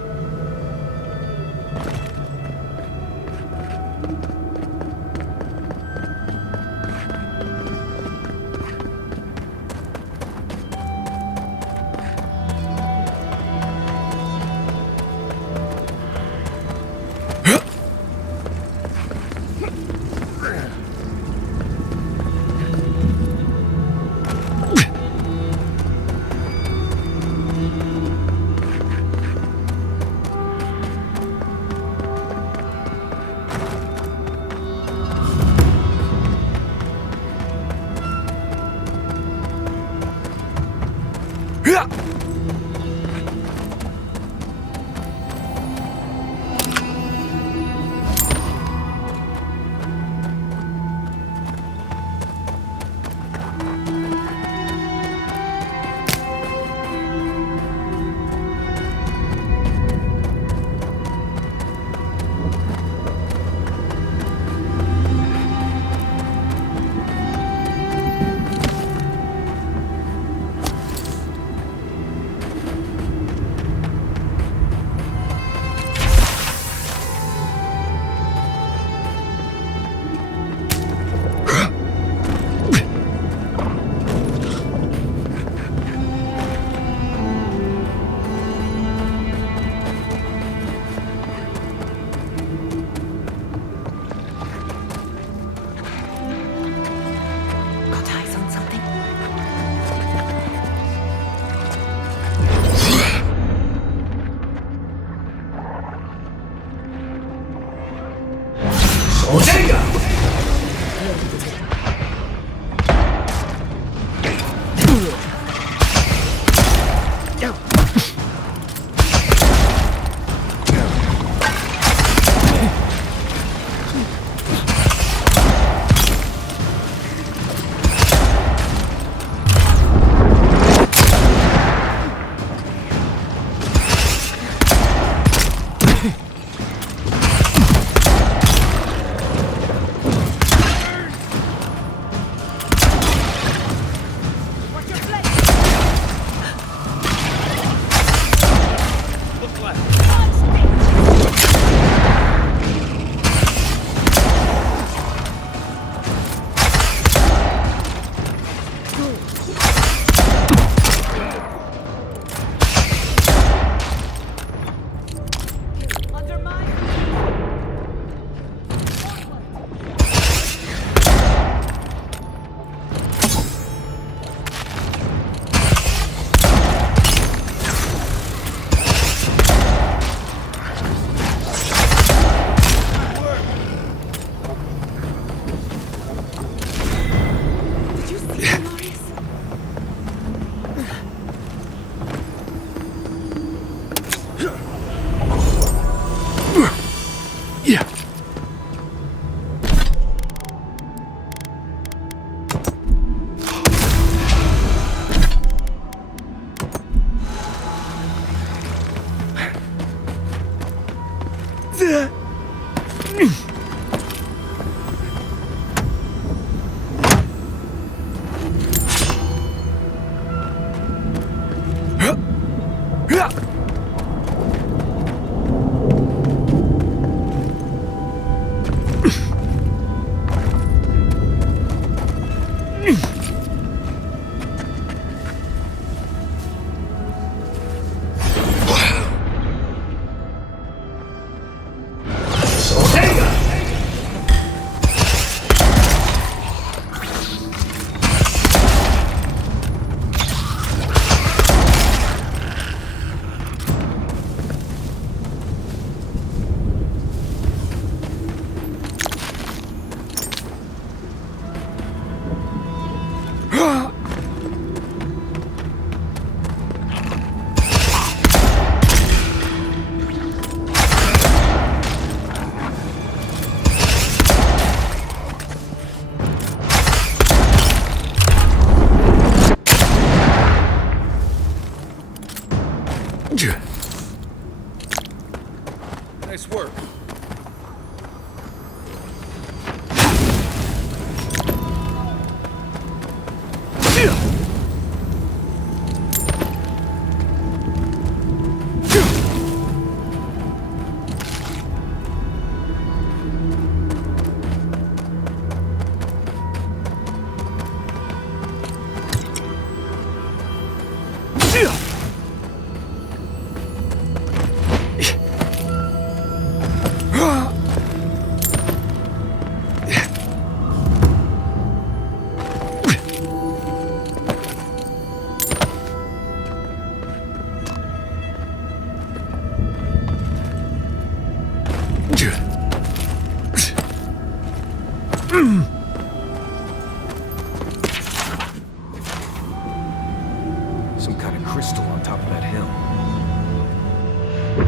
Some kind of crystal on top of that hill.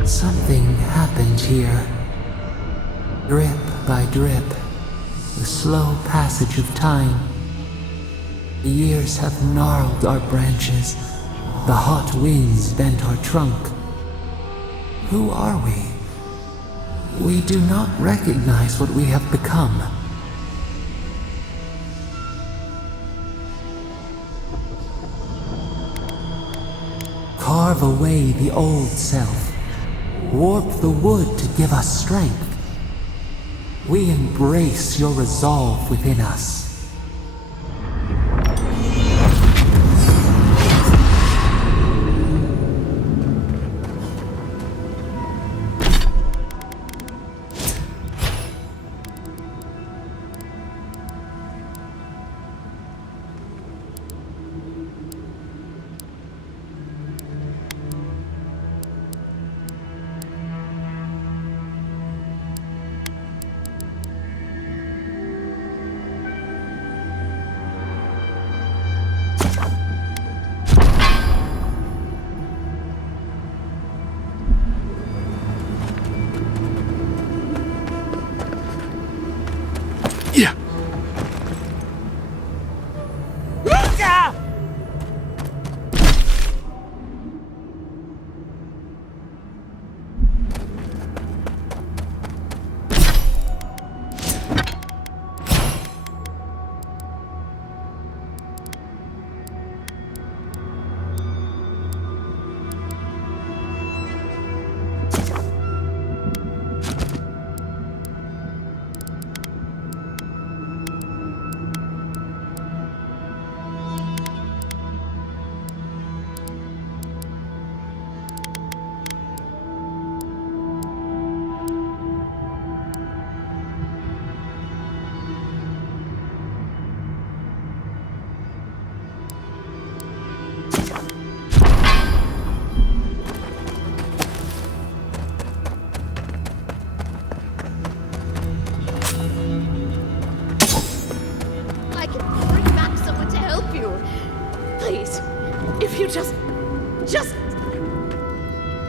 Something happened here. Drip by drip, the slow passage of time. The years have gnarled our branches. The hot winds bent our trunk. Who are we? We do not recognize what we have become. Carve away the old self. Warp the wood to give us strength. We embrace your resolve within us.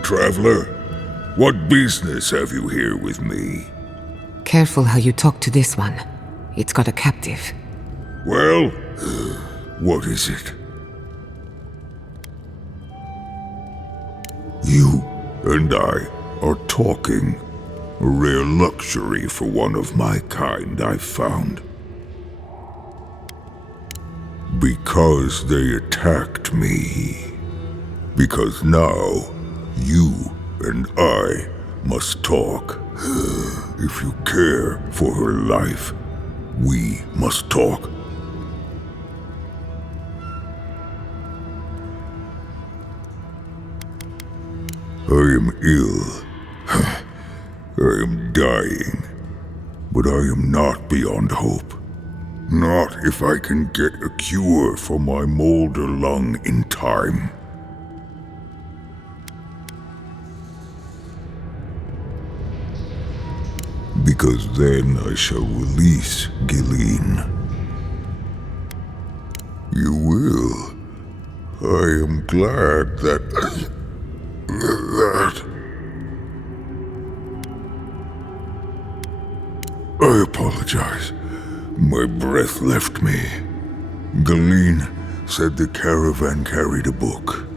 Traveler, what business have you here with me? Careful how you talk to this one. It's got a captive. Well, what is it? You and I are talking. A rare luxury for one of my kind, I've found. Because they attacked me. Because now, you and I must talk. If you care for her life, we must talk. I am ill. I am dying. But I am not beyond hope. Not if I can get a cure for my molder lung in time. Because then I shall release Gilleen. You will. I am glad that... I apologize. My breath left me. Gilleen said the caravan carried a book.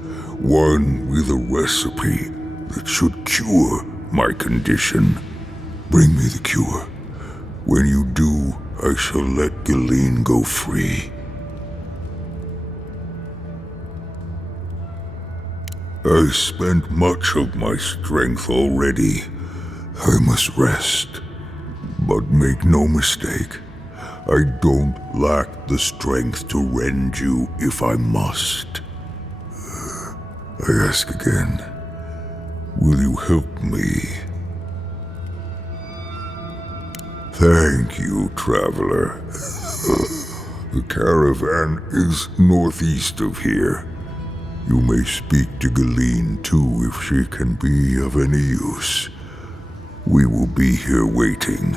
One with a recipe that should cure my condition. Bring me the cure. When you do, I shall let Gilleen go free. I spent much of my strength already. I must rest. But make no mistake, I don't lack the strength to rend you if I must. I ask again, will you help me? Thank you, traveler. The caravan is northeast of here. You may speak to Gilleen too if she can be of any use. We will be here waiting.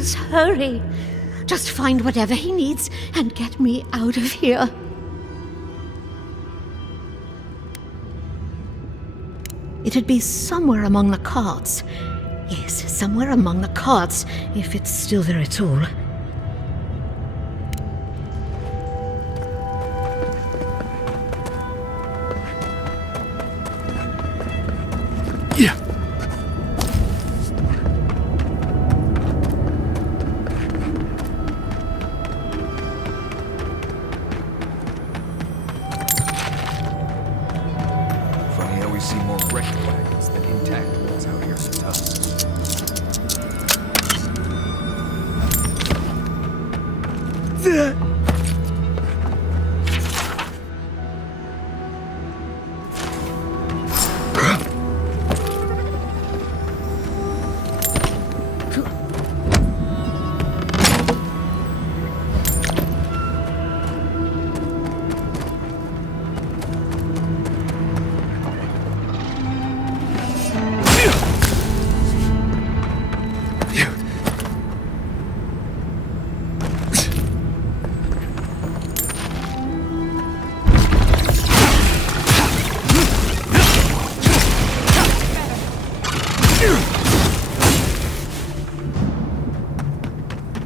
Please hurry. Just find whatever he needs and get me out of here. It'd be somewhere among the carts. Yes, somewhere among the carts, if it's still there at all. Yeah. Funny how we see more wrecked wagons than intact ones out here sometimes.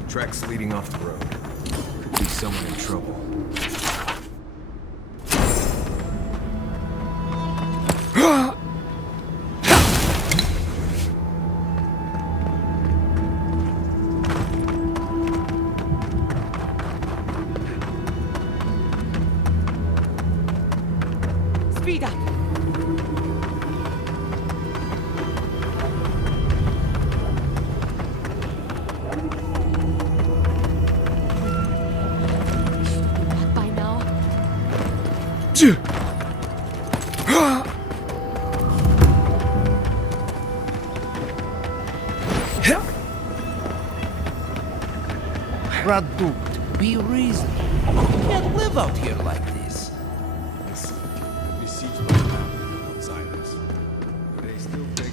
Tracks leading off the road. Could be someone in trouble. Speed up! By now. Product, be reasonable. You can't live out here like this. Besieged by outsiders. They still take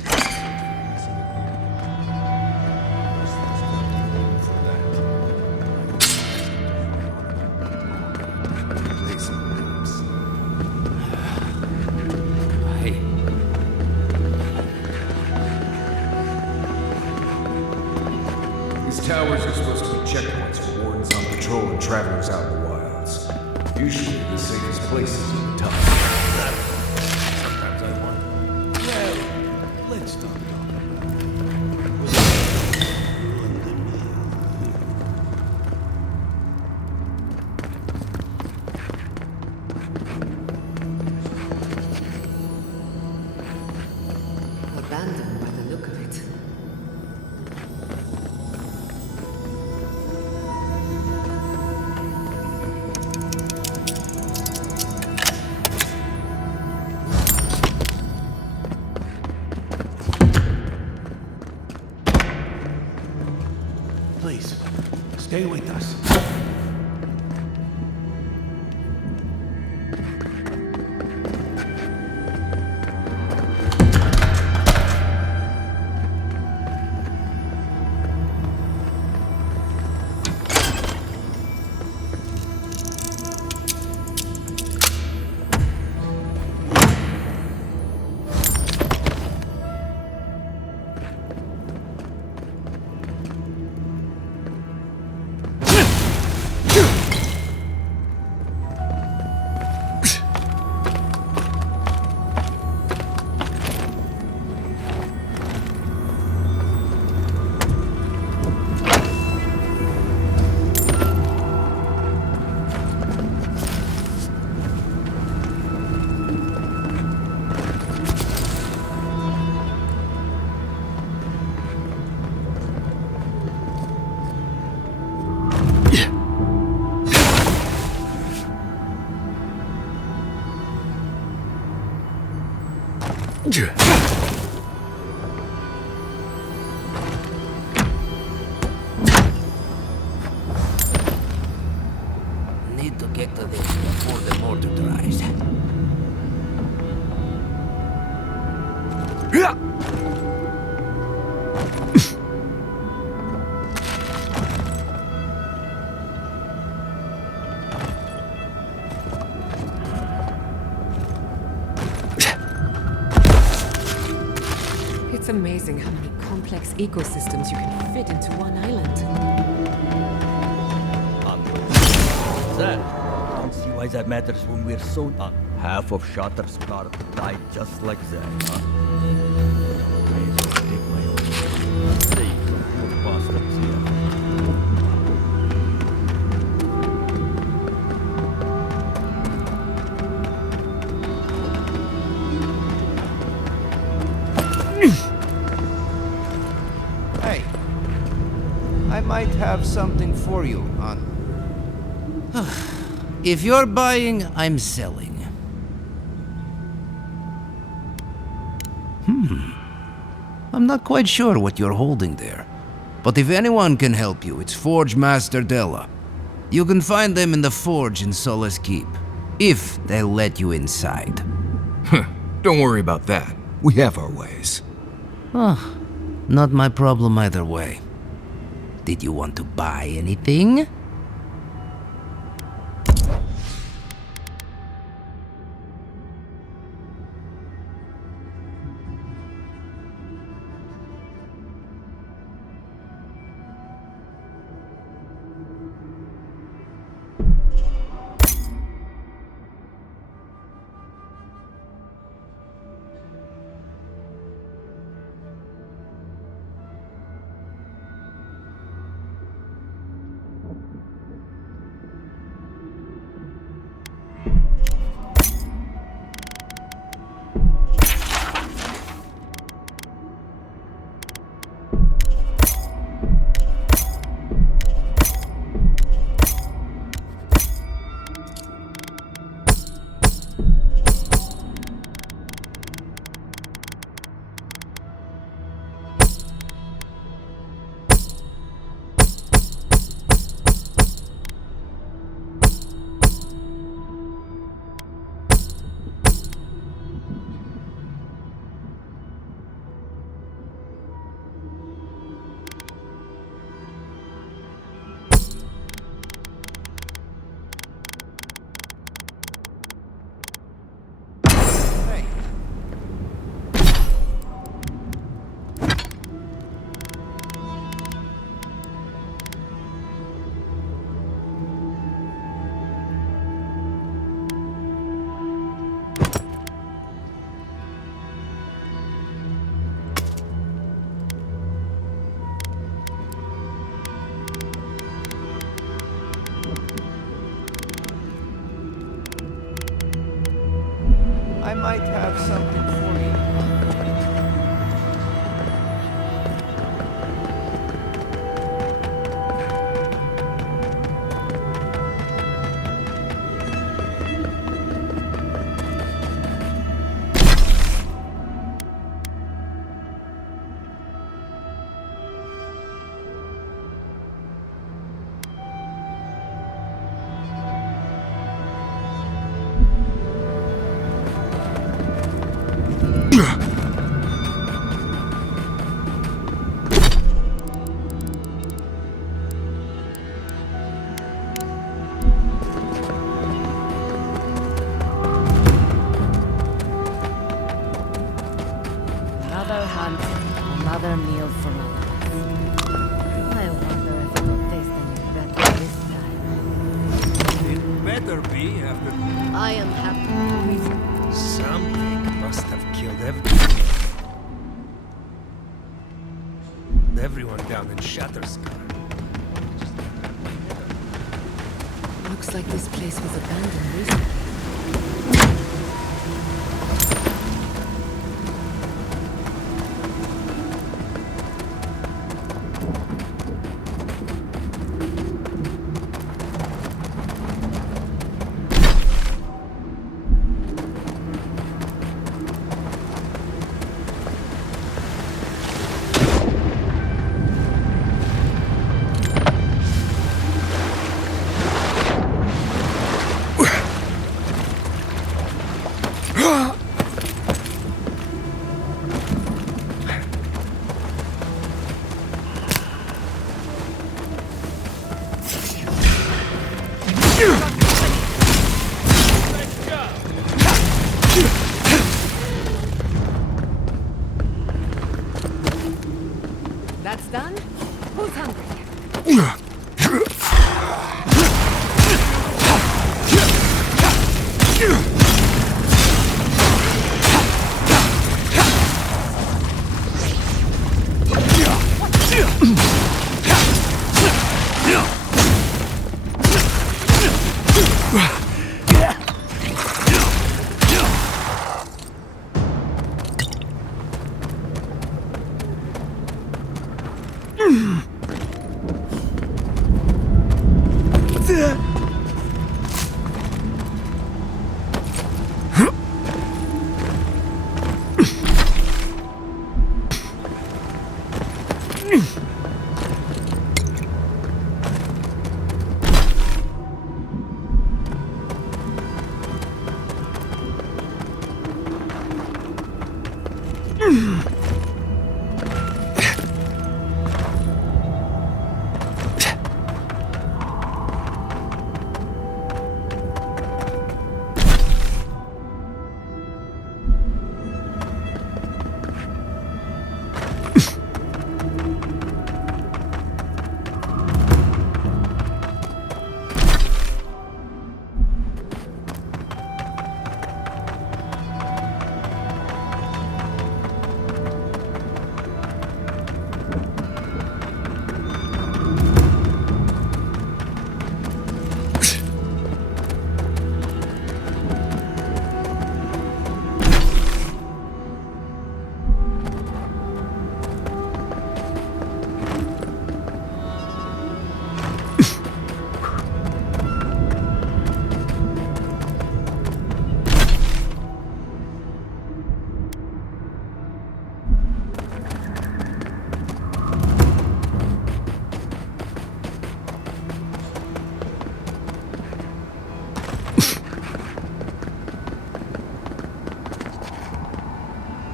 These towers are supposed to be checkpoints for wardens on patrol and travelers out in the wilds. Usually the safest places are the top. Sometimes I wonder. Well, let's stop talking. Abandoned by the look of it. Please, stay with us. Need to get to this before the mortar dries. amazing how many complex ecosystems you can fit into one island. Don't see why that matters when we're so half of Shatterstar died just like that, huh? May as well take my own. Save some poor bastards here. Hey, I might have something for you, hon. If you're buying, I'm selling. I'm not quite sure what you're holding there. But if anyone can help you, it's Forge Master Della. You can find them in the forge in Solace Keep, if they'll let you inside. Don't worry about that. We have our ways. Oh, not my problem either way. Did you want to buy anything? I might have something for you. Another hunt, another meal for all of us. I wonder if it'll taste any better this time. It better be after... I am happy. Something must have killed everyone down in Shatterstar. Looks like this place was abandoned recently.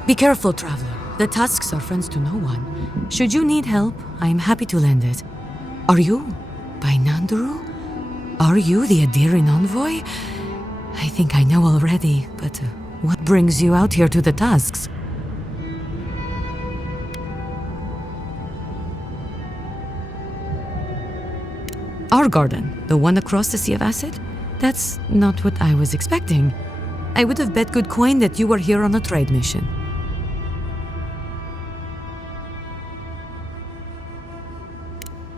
Be careful, traveler. The tusks are friends to no one. Should you need help, I am happy to lend it. Are you by Nandru? Are you the Adiran envoy? I think I know already, but what brings you out here to the tusks? Our garden, the one across the Sea of Acid? That's not what I was expecting. I would have bet good coin that you were here on a trade mission.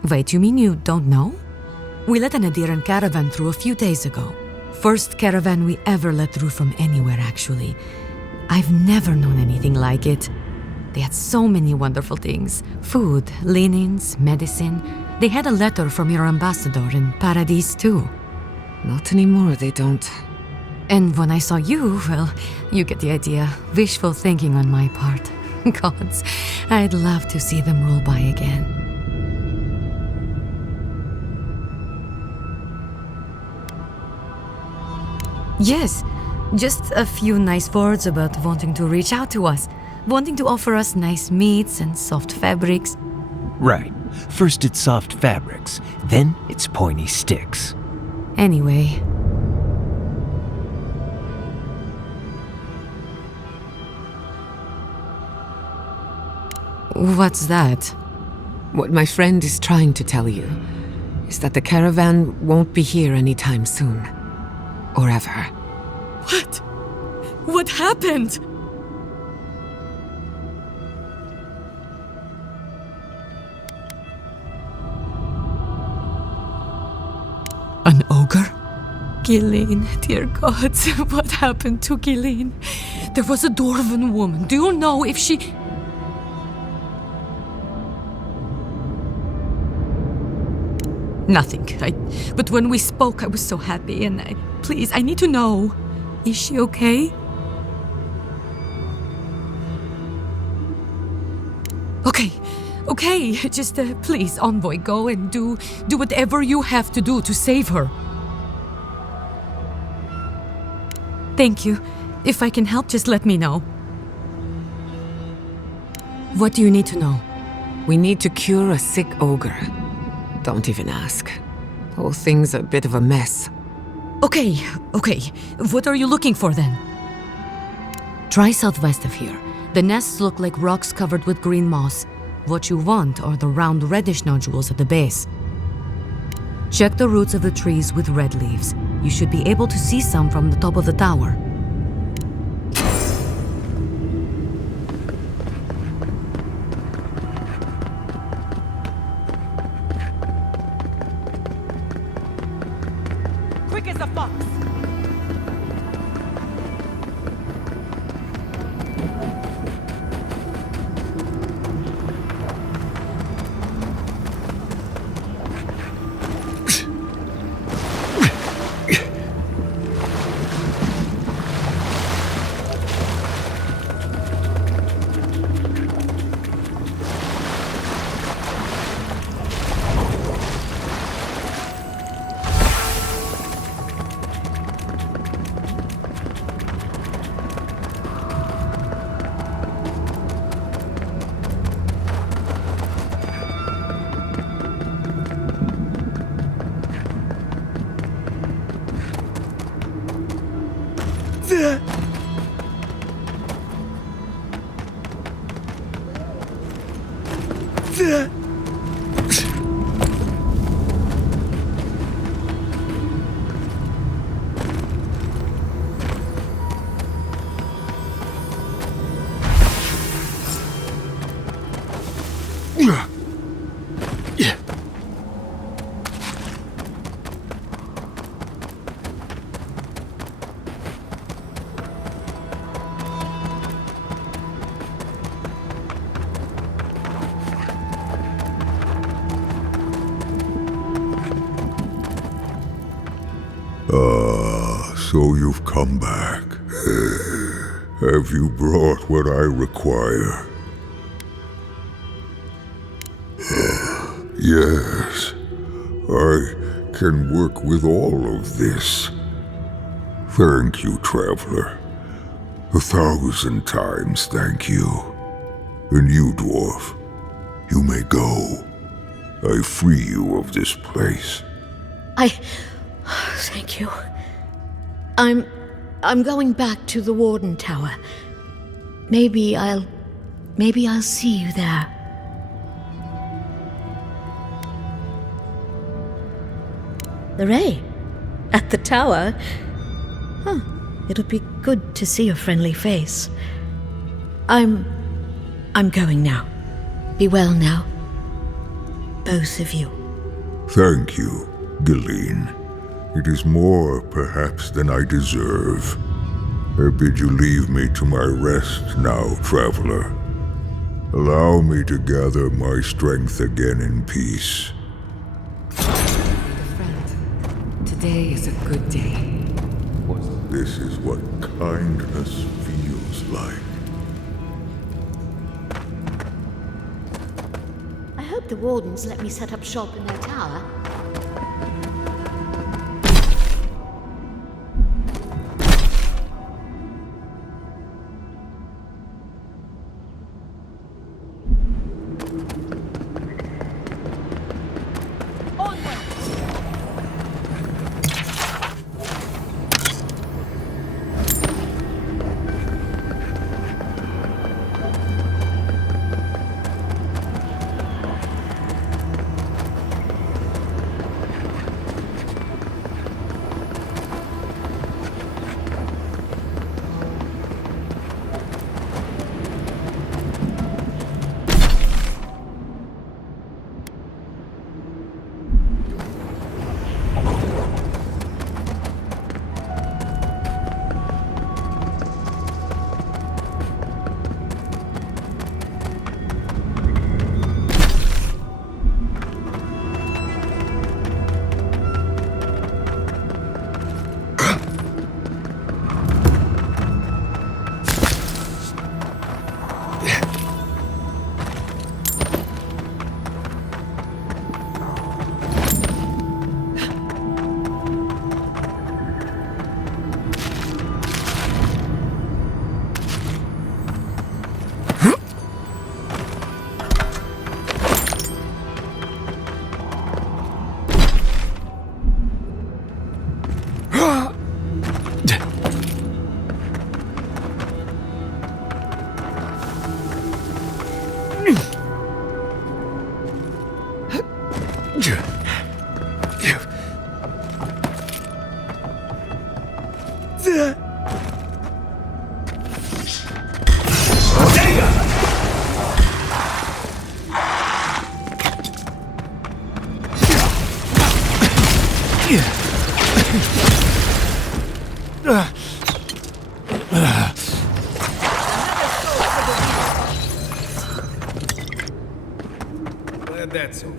Wait, you mean you don't know? We let an Adiran caravan through a few days ago. First caravan we ever let through from anywhere, actually. I've never known anything like it. They had so many wonderful things. Food, linens, medicine. They had a letter from your ambassador in Paradise, too. Not anymore, they don't. And when I saw you, well, you get the idea. Wishful thinking on my part. Gods, I'd love to see them roll by again. Yes, just a few nice words about wanting to reach out to us, wanting to offer us nice meats and soft fabrics. Right. First it's soft fabrics, then it's pointy sticks. Anyway. What's that? What my friend is trying to tell you is that the caravan won't be here anytime soon. Or ever. What? What happened? An ogre? Gilleen, dear gods, what happened to Gilleen? There was a dwarven woman. Do you know if she... Nothing. But when we spoke, I was so happy, and please, I need to know. Is she okay? Okay. Just please, envoy, go and do whatever you have to do to save her. Thank you. If I can help, just let me know. What do you need to know? We need to cure a sick ogre. Don't even ask. The whole thing's a bit of a mess. Okay. What are you looking for then? Try southwest of here. The nests look like rocks covered with green moss. What you want are the round reddish nodules at the base. Check the roots of the trees with red leaves. You should be able to see some from the top of the tower. quick as a fox. So you've come back. Have you brought what I require? Yes, I can work with all of this. Thank you, traveler. 1,000 times thank you. And you, dwarf, you may go. I free you of this place. Thank you. I'm going back to the Warden Tower. Maybe I'll see you there. The Ray? At the tower? Huh. It'll be good to see a friendly face. I'm going now. Be well now. Both of you. Thank you, Galeen. It is more, perhaps, than I deserve. I bid you leave me to my rest now, traveler. Allow me to gather my strength again in peace. Friend, today is a good day. This is what kindness feels like. I hope the Wardens let me set up shop in their tower. Glad that's over.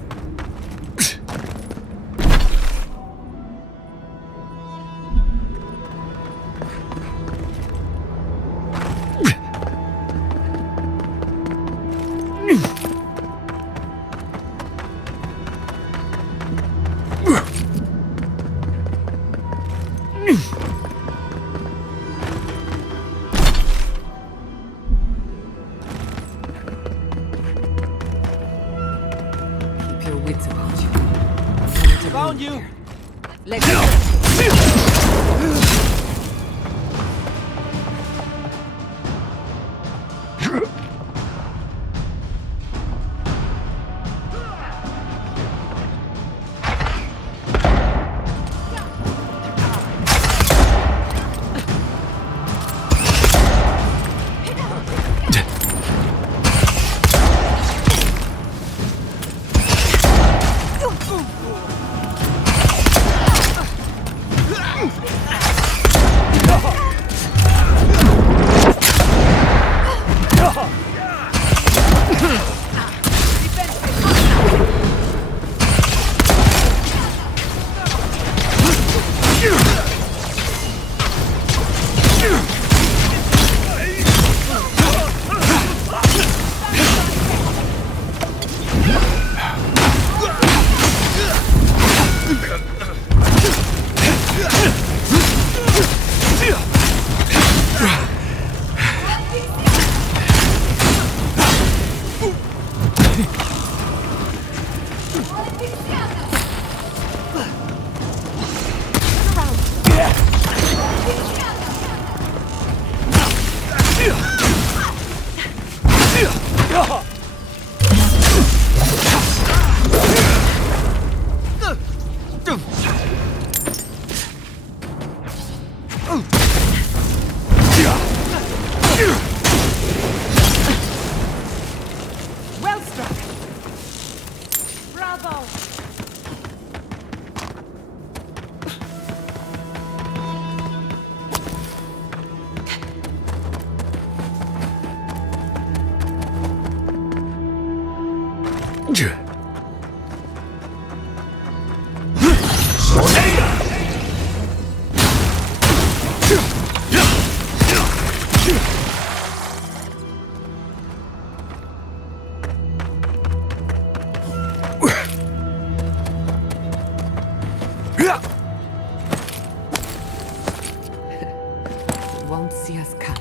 Keep your wits about you. Found you! Let's go! Well struck! Bravo! Won't see us coming.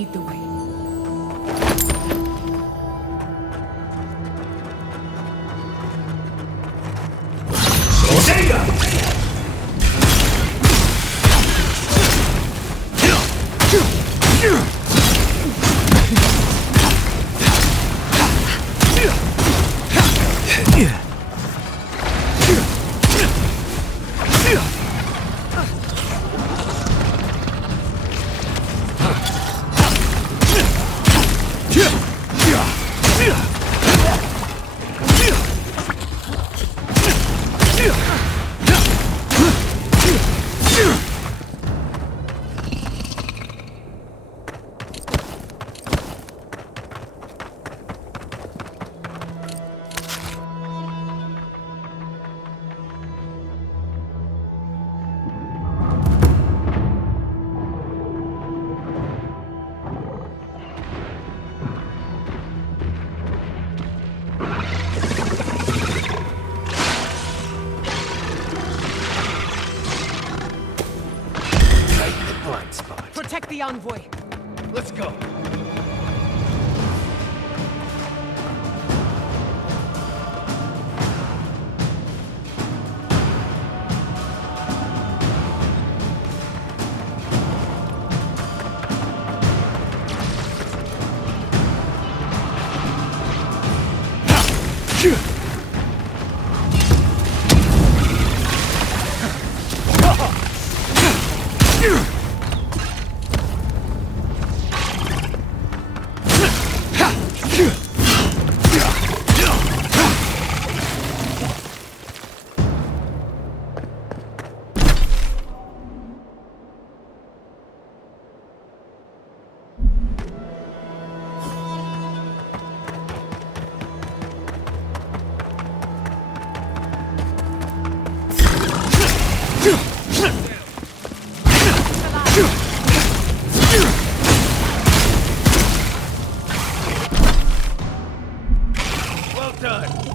lead the way. Protect the envoy. Let's go. Well done.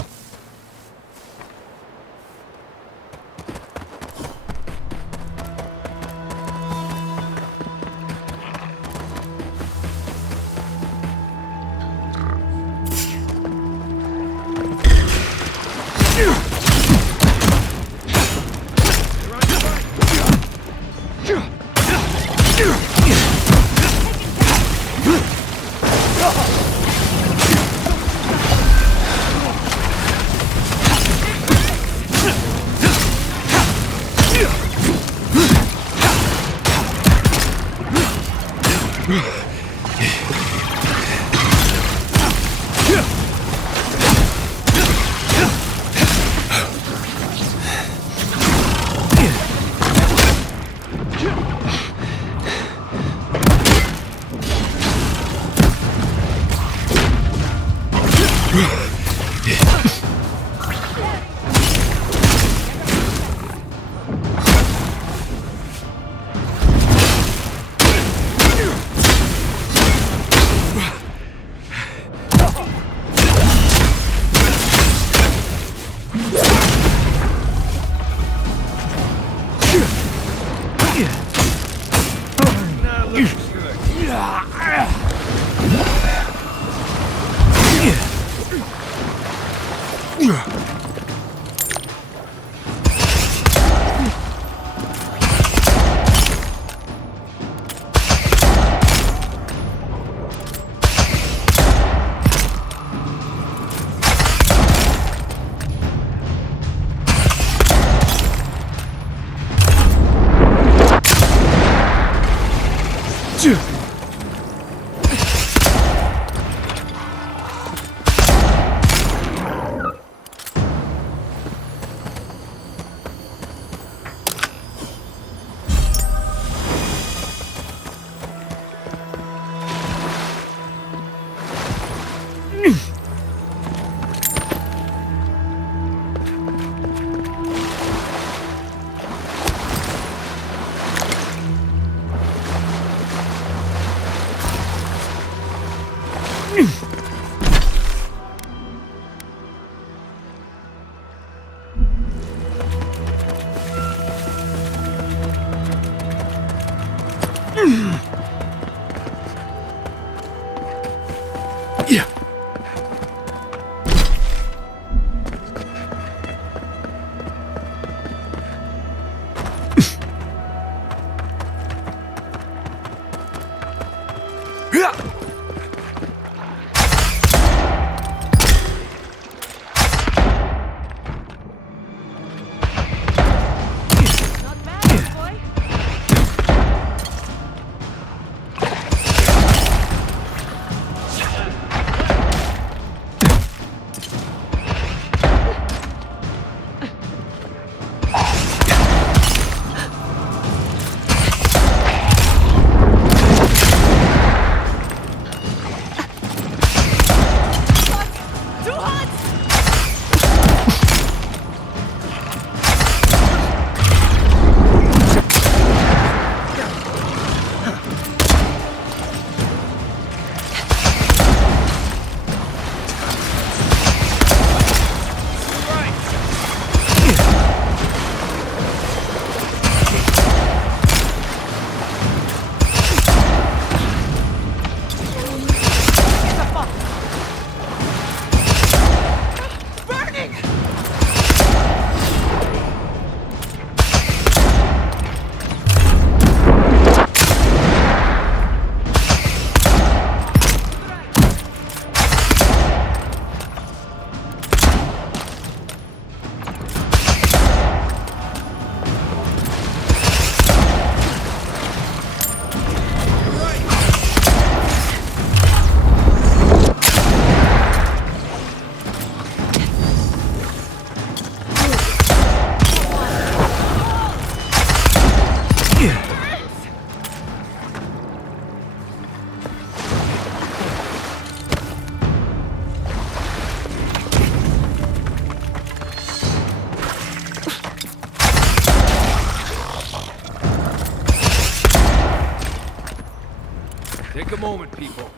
Take a moment, people.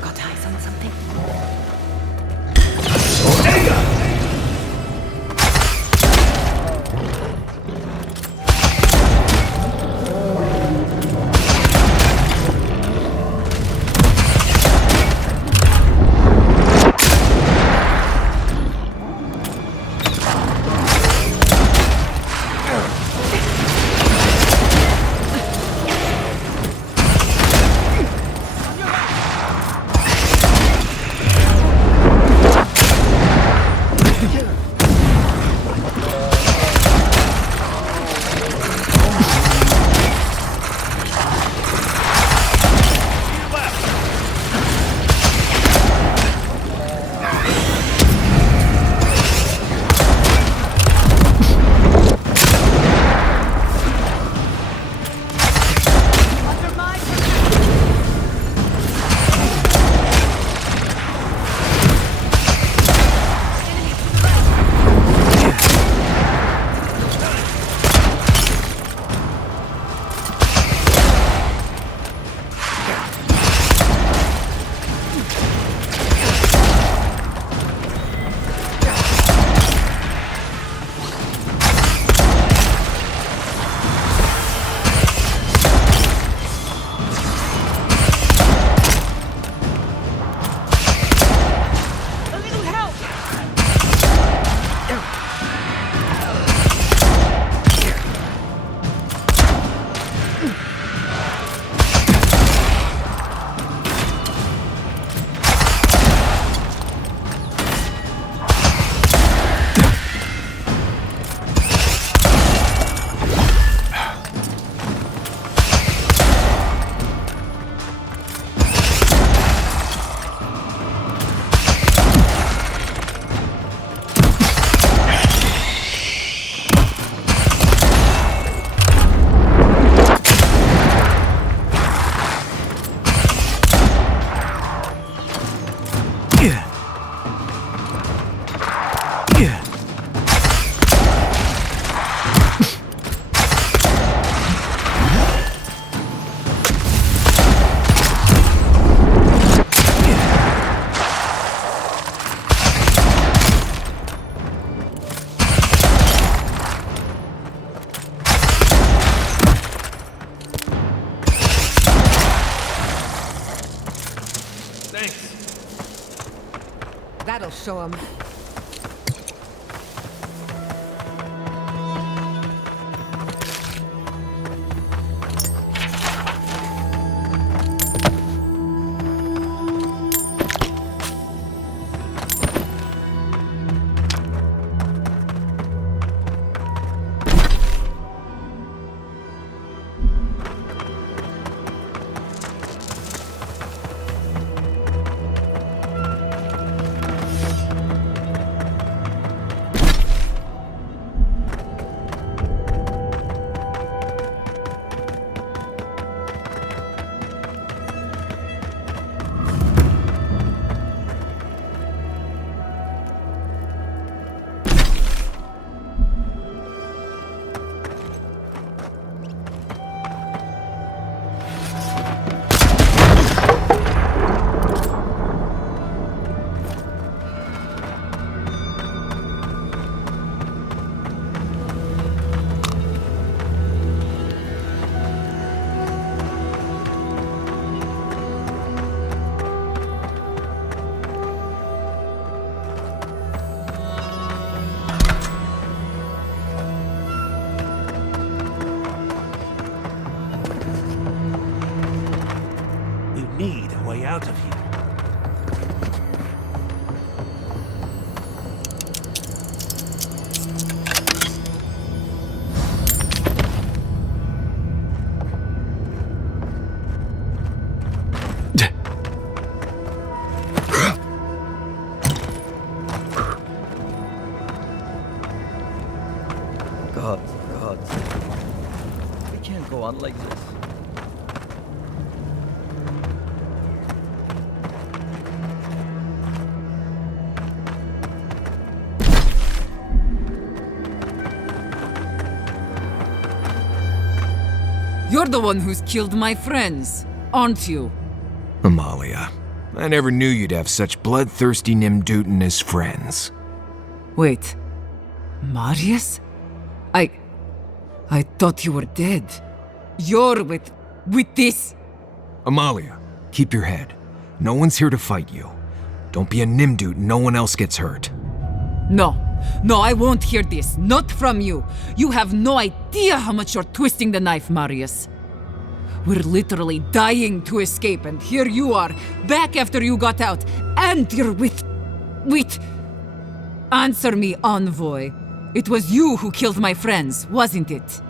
Got eyes on something? That'll show him. God. We can't go on like this. You're the one who's killed my friends, aren't you? Amalia, I never knew you'd have such bloodthirsty Nimdutin as friends. Wait. Marius? I thought you were dead. You're with this? Amalia, keep your head. No one's here to fight you. Don't be a Nimdutin, no one else gets hurt. No, I won't hear this. Not from you. You have no idea how much you're twisting the knife, Marius. We're literally dying to escape, and here you are, back after you got out, and you're with... Answer me, Envoy. It was you who killed my friends, wasn't it?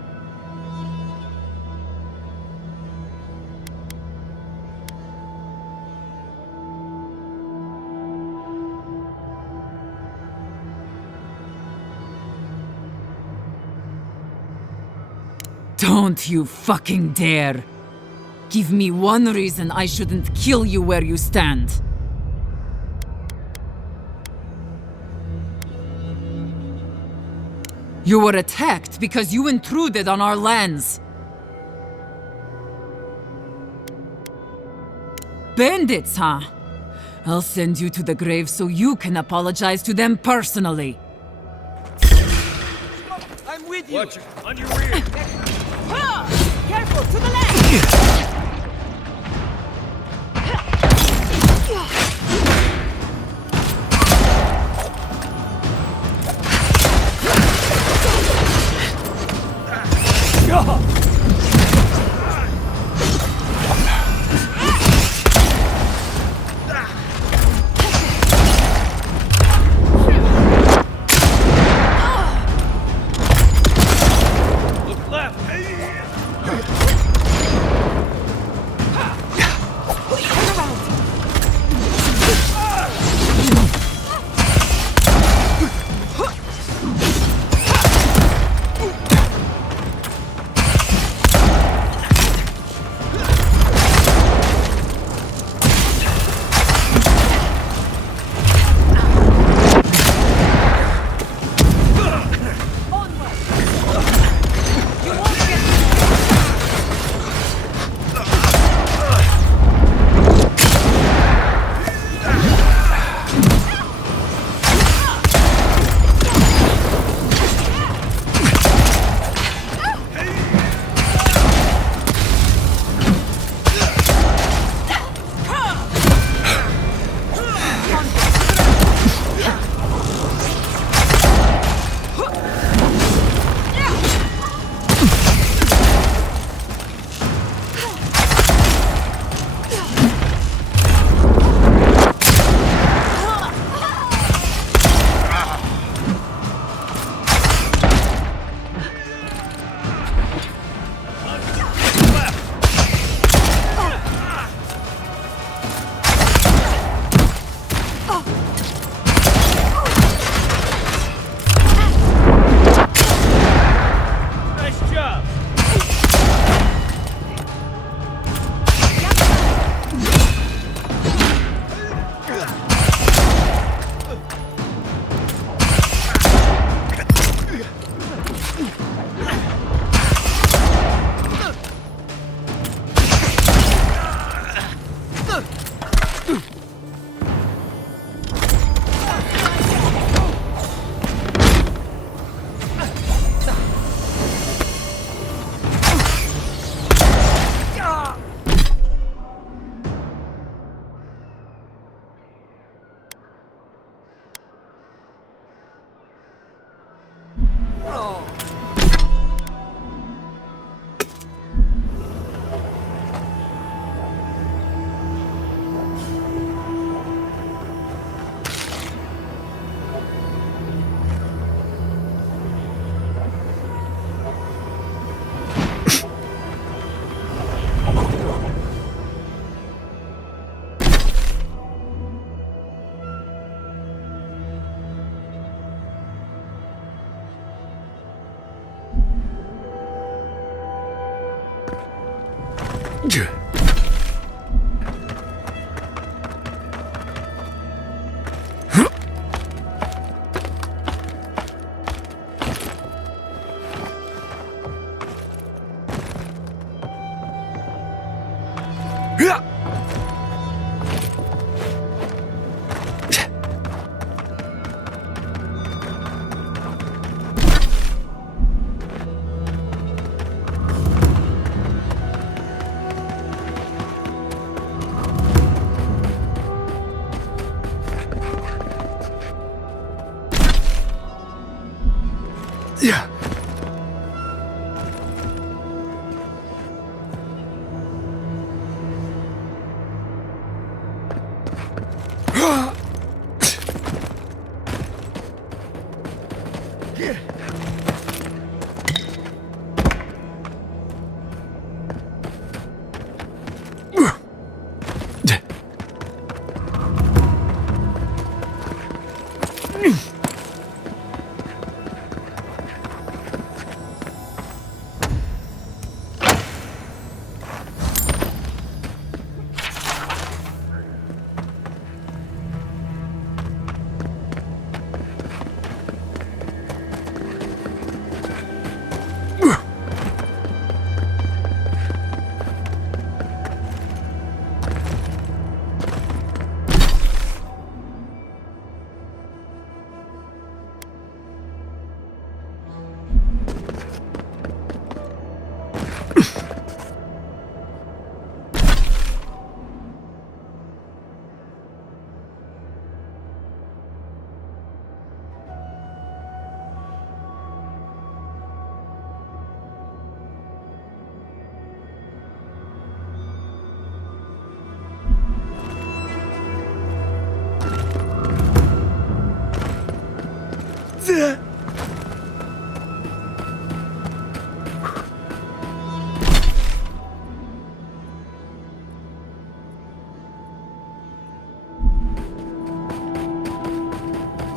Don't you fucking dare! Give me one reason I shouldn't kill you where you stand. You were attacked because you intruded on our lands. Bandits, huh? I'll send you to the grave so you can apologize to them personally. I'm with you! Watch it! On your rear! Careful, to the left! Look left!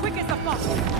Quick as a fox.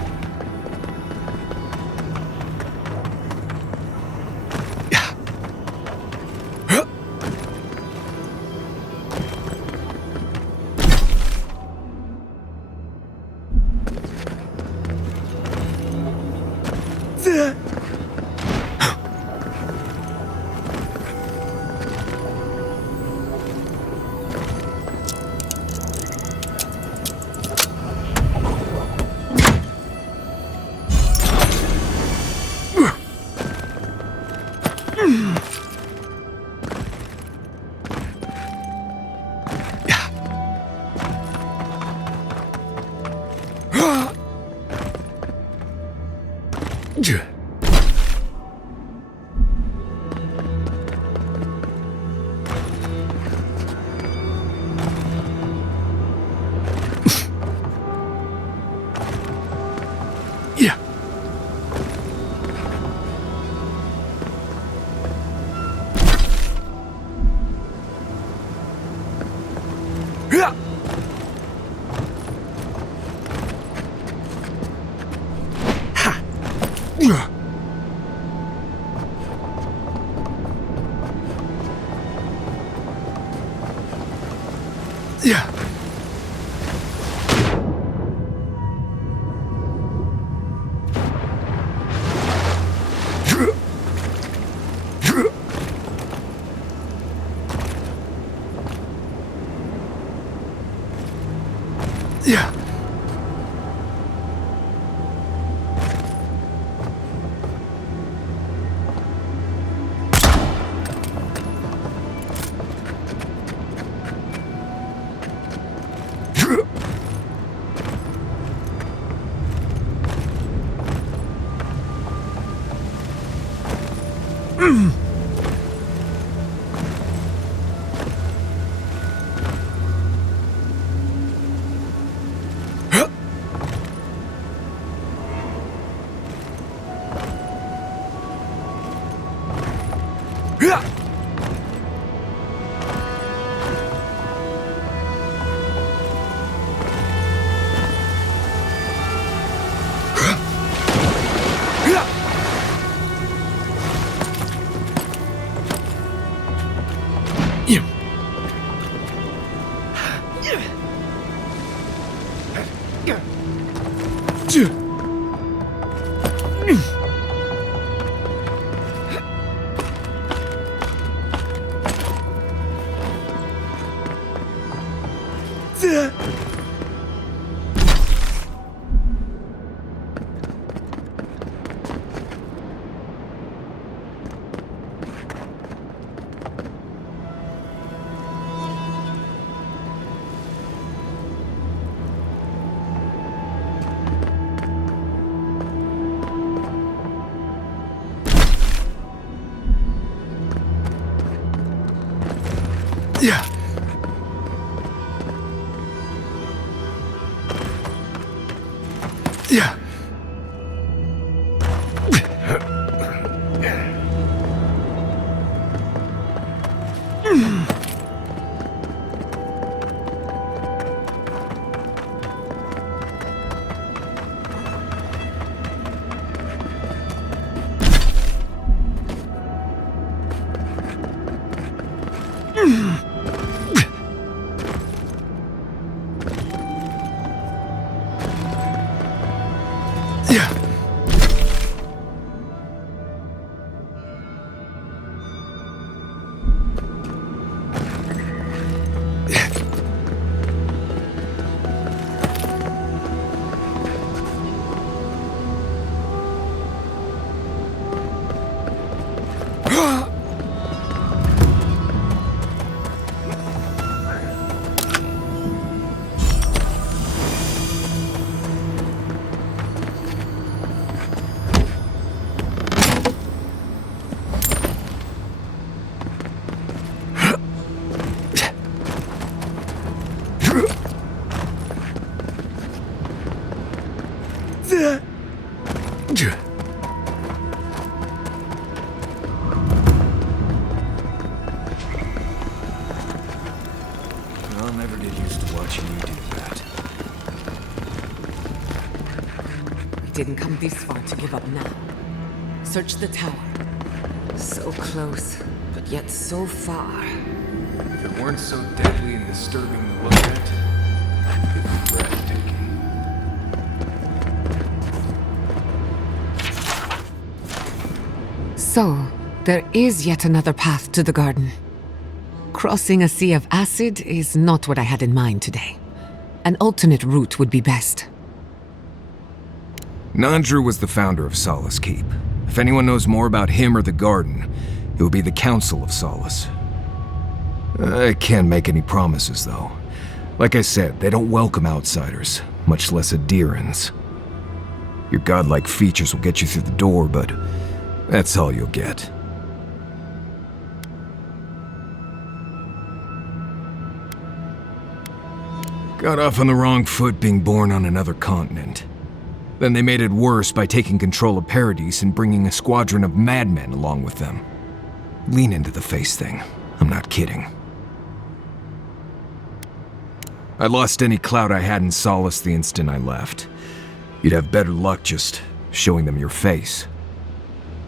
didn't come this far to give up now. Search the tower. So close, but yet so far. If it weren't so deadly and disturbing to look at, it'd be breathtaking. So, there is yet another path to the garden. Crossing a sea of acid is not what I had in mind today. An alternate route would be best. Nandru was the founder of Solace Keep. If anyone knows more about him or the garden, it would be the Council of Solace. I can't make any promises, though. Like I said, they don't welcome outsiders, much less Adherans. Your godlike features will get you through the door, but that's all you'll get. Got off on the wrong foot being born on another continent. Then they made it worse by taking control of Paradise and bringing a squadron of madmen along with them. Lean into the face thing. I'm not kidding. I lost any clout I had in Solace the instant I left. You'd have better luck just showing them your face.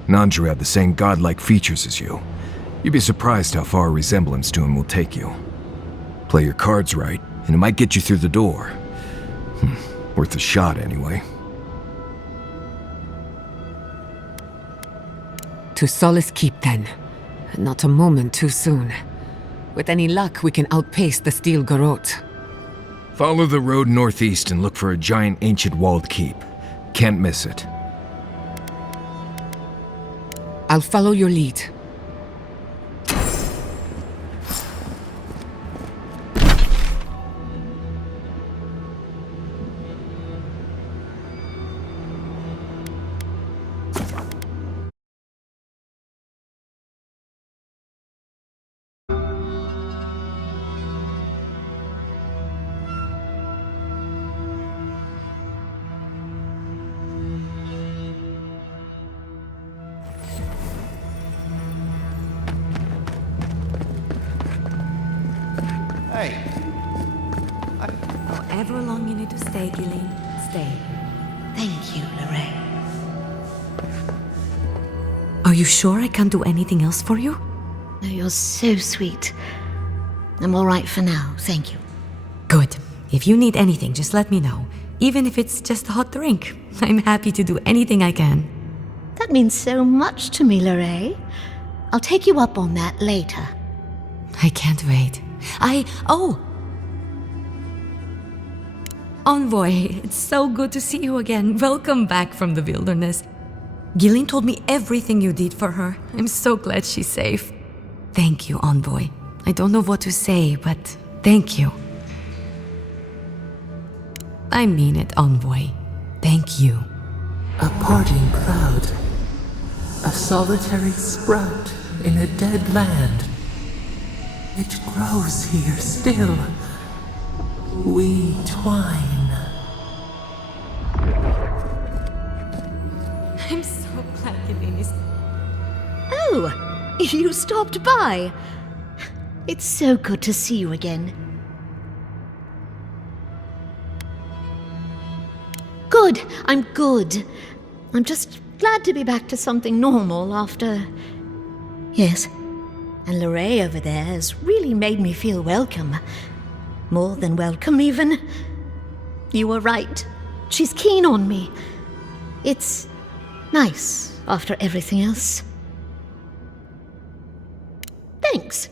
Nandru had the same godlike features as you. You'd be surprised how far a resemblance to him will take you. Play your cards right, and it might get you through the door. Worth a shot, anyway. To Solace Keep, then. Not a moment too soon. With any luck, we can outpace the Steel Garrote. Follow the road northeast and look for a giant ancient walled keep. Can't miss it. I'll follow your lead. Hey. However long you need to stay, Gillian, stay. Thank you, Lorraine. Are you sure I can't do anything else for you? No, you're so sweet. I'm all right for now, thank you. Good. If you need anything, just let me know. Even if it's just a hot drink. I'm happy to do anything I can. That means so much to me, Lorraine. I'll take you up on that later. I can't wait. Envoy, it's so good to see you again. Welcome back from the wilderness. Gillian told me everything you did for her. I'm so glad she's safe. Thank you, Envoy. I don't know what to say, but thank you. I mean it, Envoy. Thank you. A parting cloud. A solitary sprout in a dead land. It grows here still. We twine. I'm so glad Gillian is... Oh, you stopped by. It's so good to see you again. Good, I'm good. I'm just glad to be back to something normal after... Yes. And Lorraine over there has really made me feel welcome. More than welcome, even. You were right. She's keen on me. It's nice after everything else. Thanks.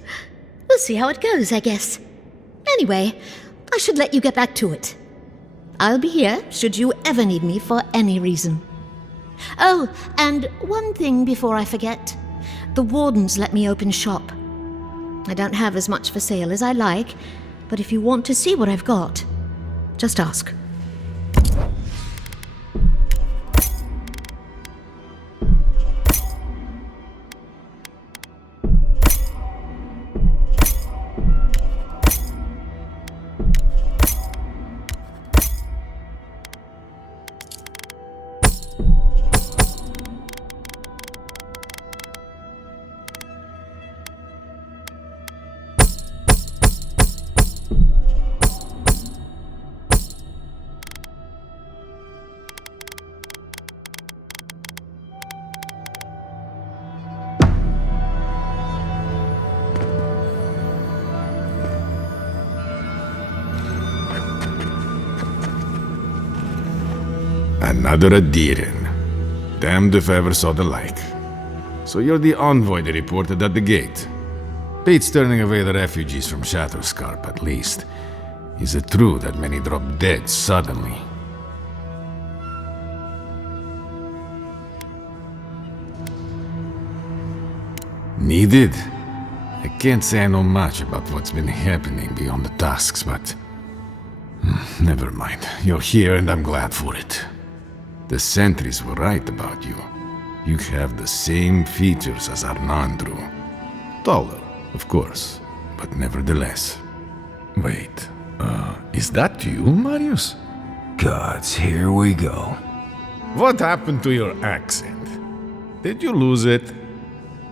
We'll see how it goes, I guess. Anyway, I should let you get back to it. I'll be here should you ever need me for any reason. Oh, and one thing before I forget. The wardens let me open shop. I don't have as much for sale as I like, but if you want to see what I've got, just ask. Another Adiran. Damned if I ever saw the like. So you're the envoy they reported at the gate. Pete's turning away the refugees from Shatterscarp, at least. Is it true that many drop dead suddenly? Needed? I can't say I know much about what's been happening beyond the tasks, but... never mind. You're here and I'm glad for it. The sentries were right about you. You have the same features as Arnandru. Taller, of course, but nevertheless. Wait, is that you, Marius? Gods, here we go. What happened to your accent? Did you lose it?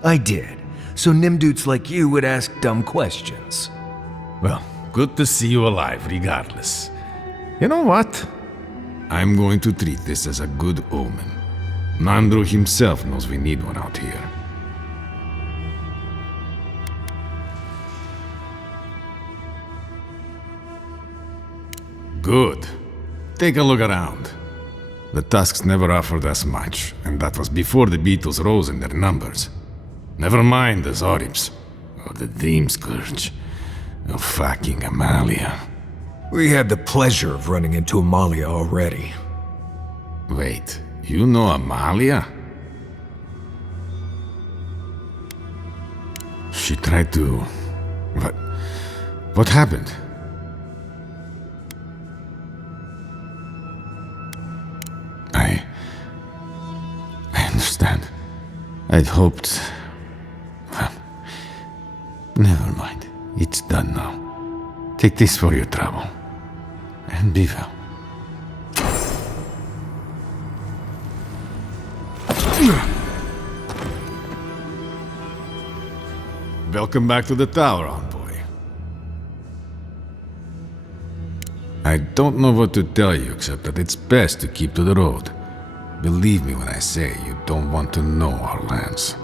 I did. So Nimdudes like you would ask dumb questions. Well, good to see you alive, regardless. You know what? I'm going to treat this as a good omen. Nandru himself knows we need one out here. Good. Take a look around. The Tusks never offered us much, and that was before the Beatles rose in their numbers. Never mind the Zorips, or the Dream Scourge, or fucking Amalia. We had the pleasure of running into Amalia already. Wait, you know Amalia? She tried to... What happened? I understand. I'd hoped... Well, never mind. It's done now. Take this for your trouble. And be well. Welcome back to the tower, envoy. I don't know what to tell you except that it's best to keep to the road. Believe me when I say you don't want to know our lands.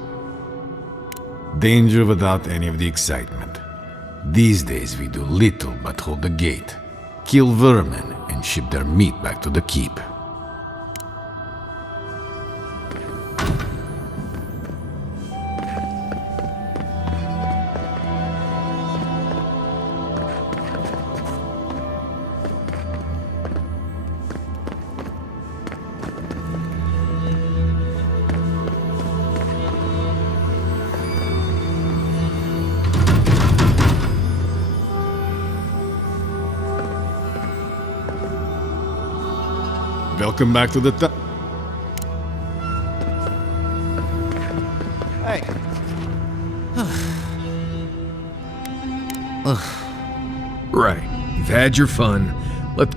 Danger without any of the excitement. These days we do little but hold the gate, kill vermin, and ship their meat back to the keep. Welcome back to the Hey. Right. You've had your fun. Let...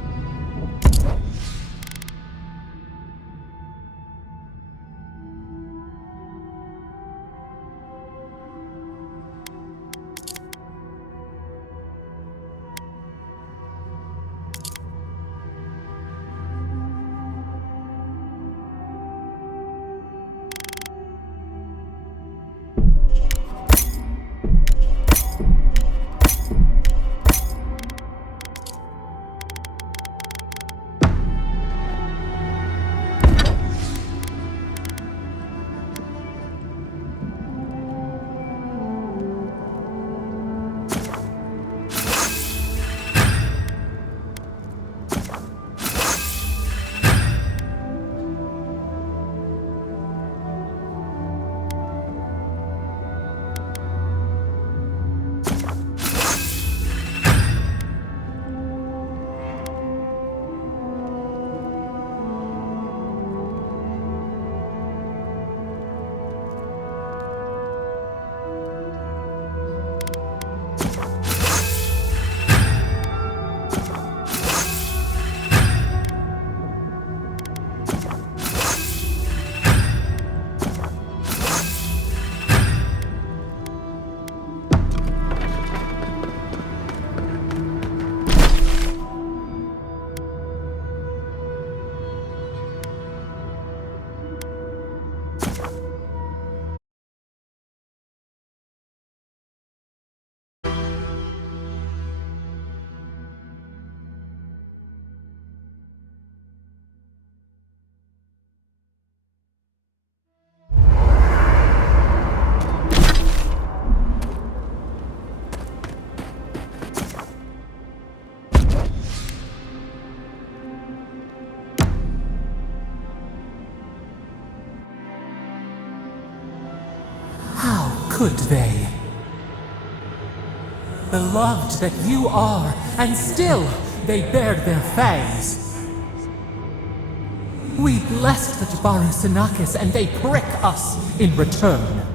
could they? Beloved that you are, and still they bared their fangs. We blessed the Jabaru Sinakis, and they prick us in return.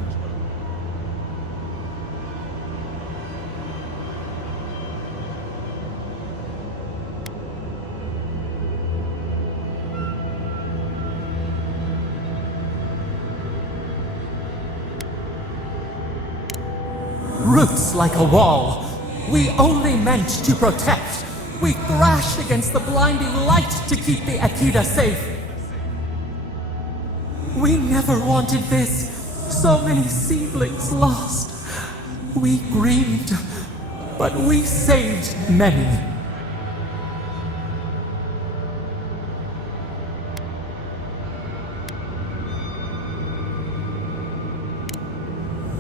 Roots like a wall. We only meant to protect. We thrashed against the blinding light to keep the Akita safe. We never wanted this. So many seedlings lost. We grieved, but we saved many.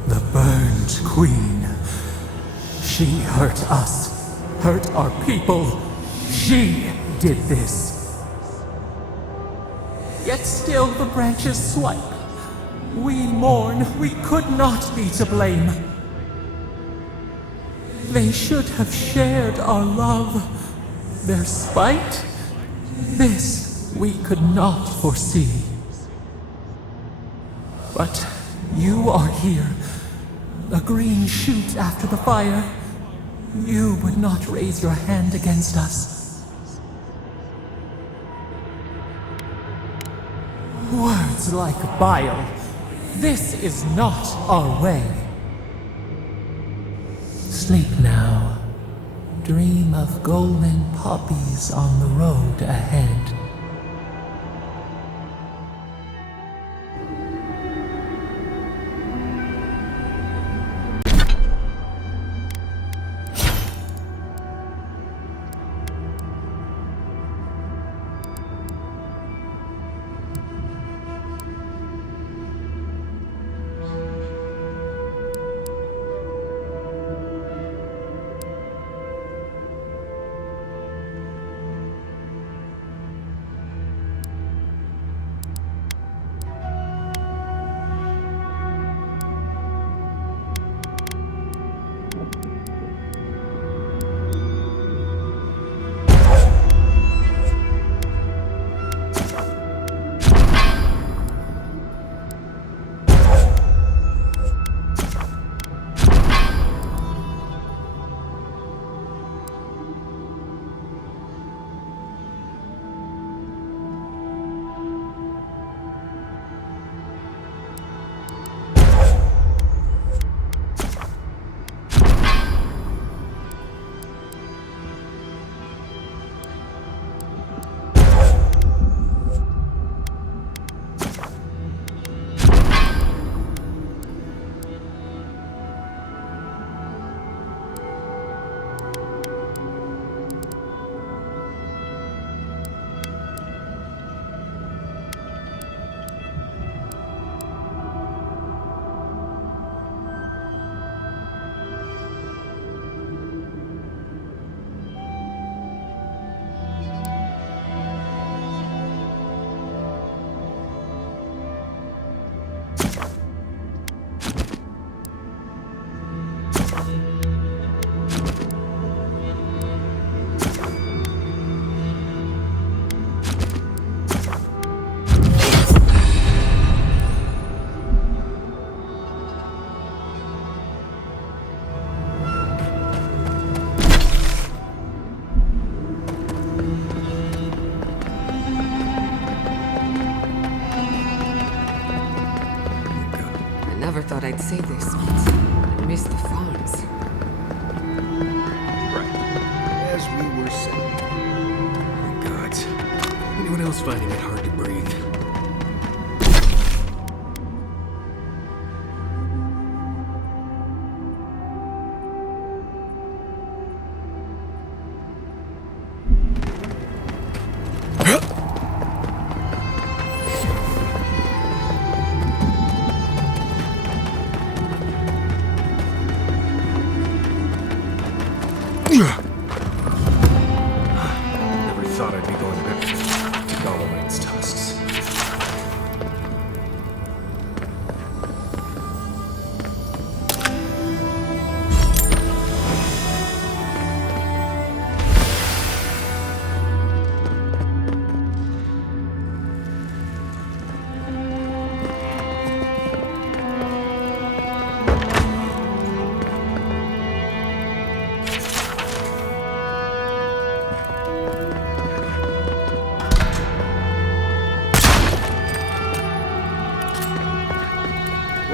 The burned queen. She hurt us, hurt our people. She did this. Yet still the branches swipe. We mourn, we could not be to blame. They should have shared our love. Their spite? This we could not foresee. But you are here. A green shoot after the fire. You would not raise your hand against us. Words like bile. This is not our way. Sleep now. Dream of golden poppies on the road ahead. Thought I'd say this, but I miss the farms. Right. As we were saying. Oh, God. Anyone else finding it hard to breathe? Never thought I'd be going back to Galloway's time.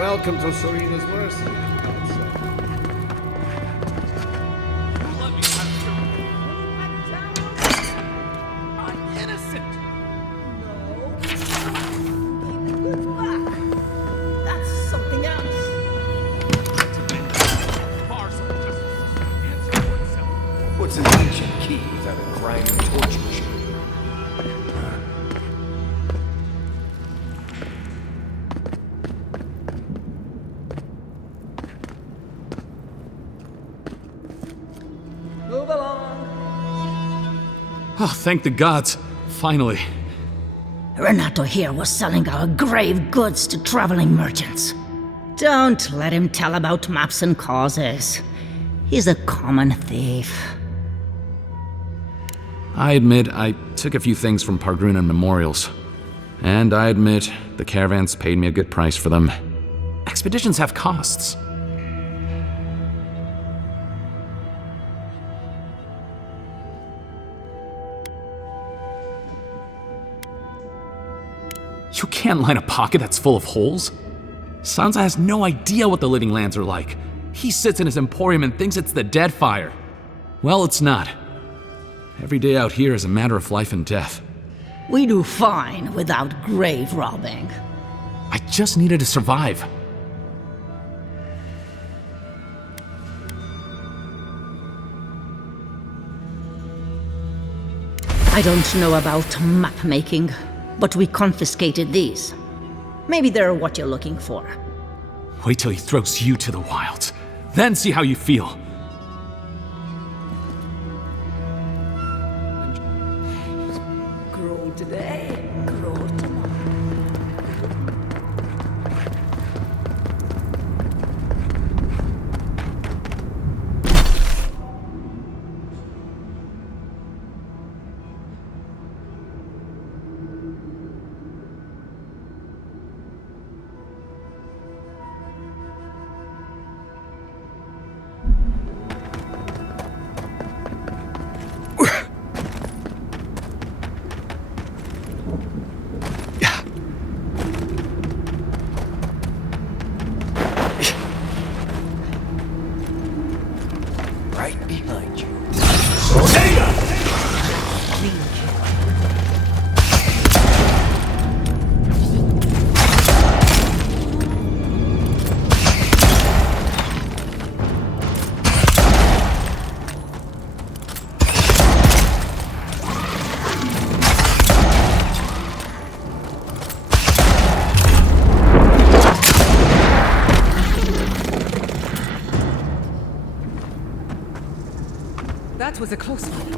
Welcome to Serena's Mercy. I'm innocent! That's something else. What's an ancient key without a grinding torture machine? Move along. Oh, thank the gods. Finally. Renato here was selling our grave goods to traveling merchants. Don't let him tell about maps and causes. He's a common thief. I admit I took a few things from Pargrunan memorials. And I admit the caravans paid me a good price for them. Expeditions have costs. You can't line a pocket that's full of holes. Sansa has no idea what the living lands are like. He sits in his emporium and thinks it's the Deadfire. Well, it's not. Every day out here is a matter of life and death. We do fine without grave robbing. I just needed to survive. I don't know about map making, but we confiscated these. Maybe they're what you're looking for. Wait till he throws you to the wilds. Then see how you feel. Grow today, grow tomorrow. Right behind you. That was a close one.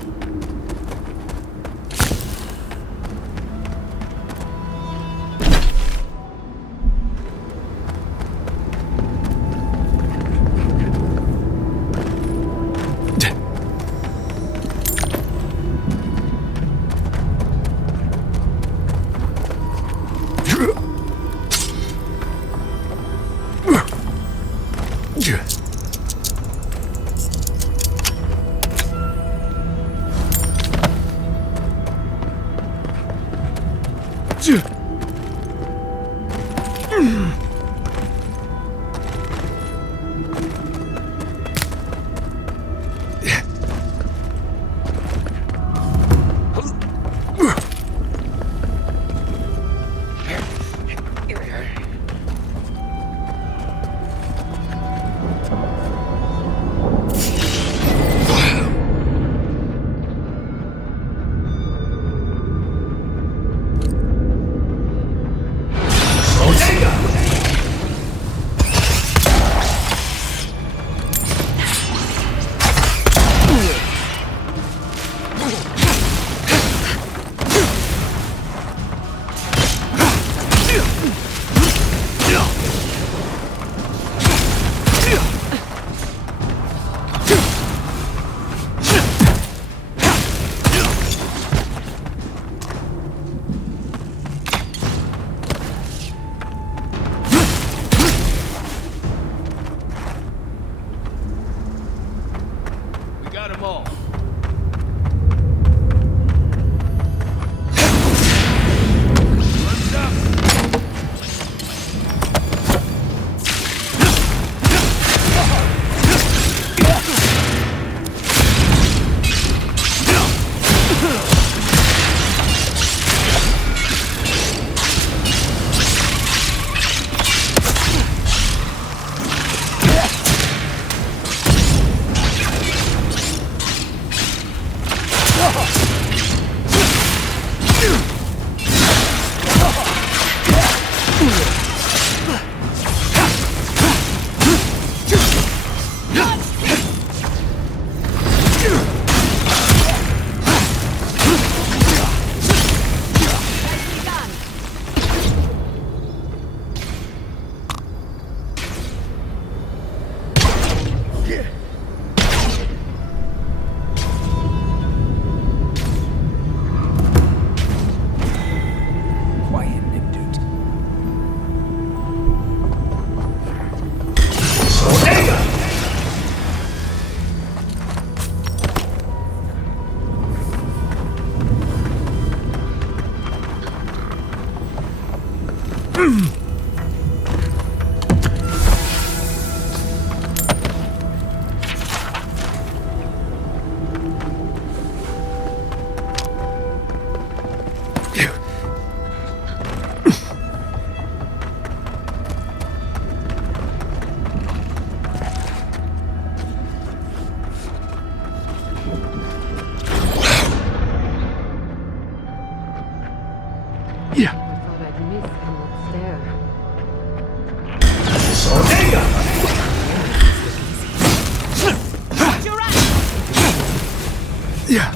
Yeah.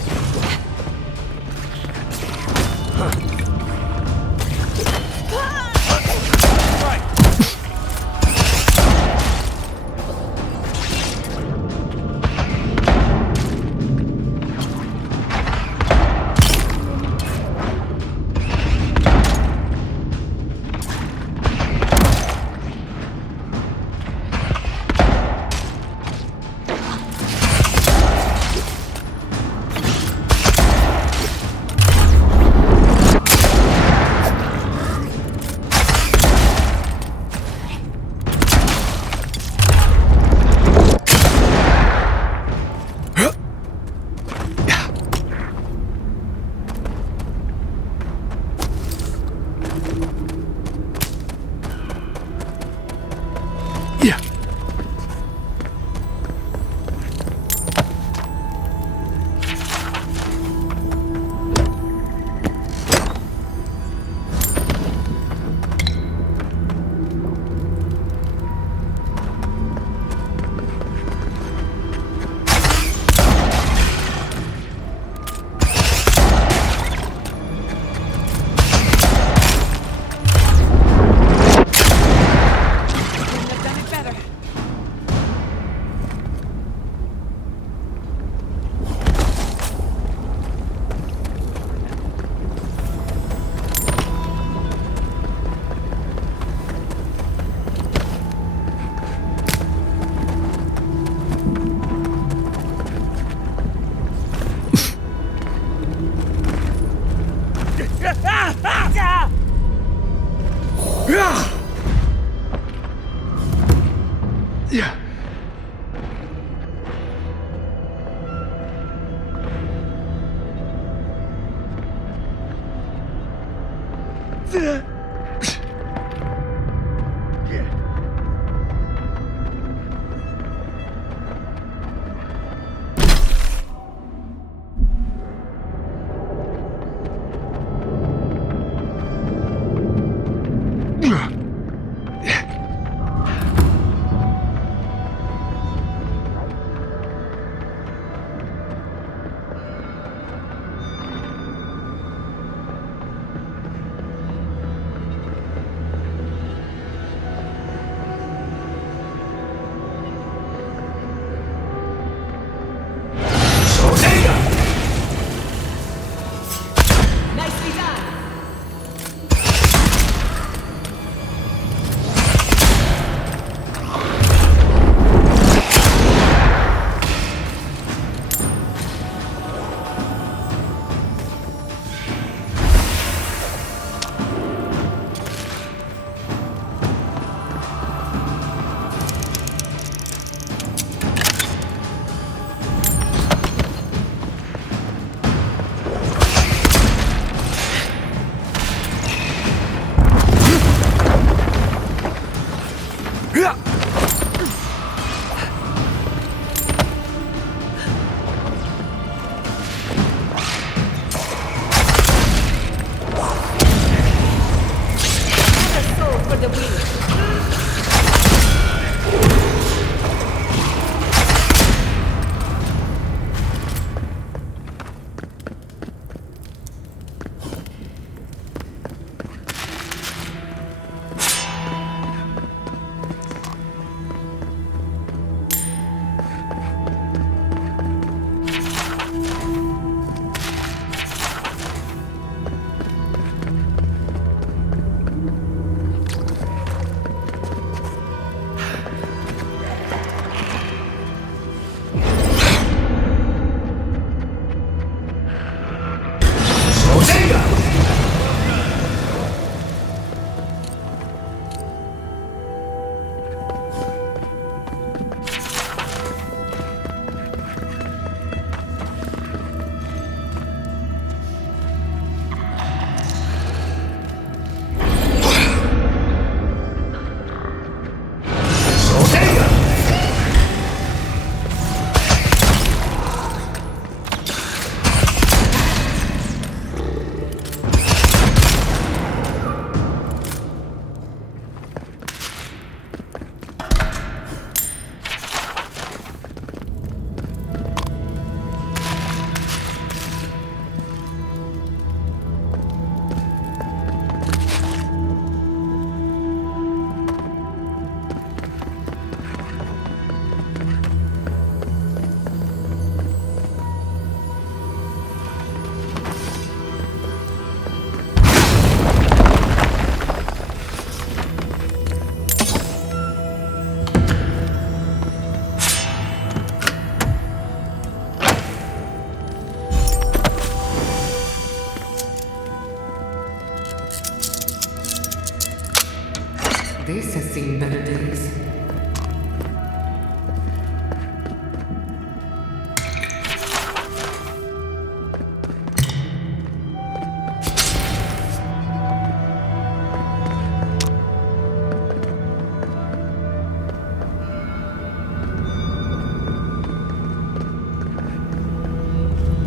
Yeah.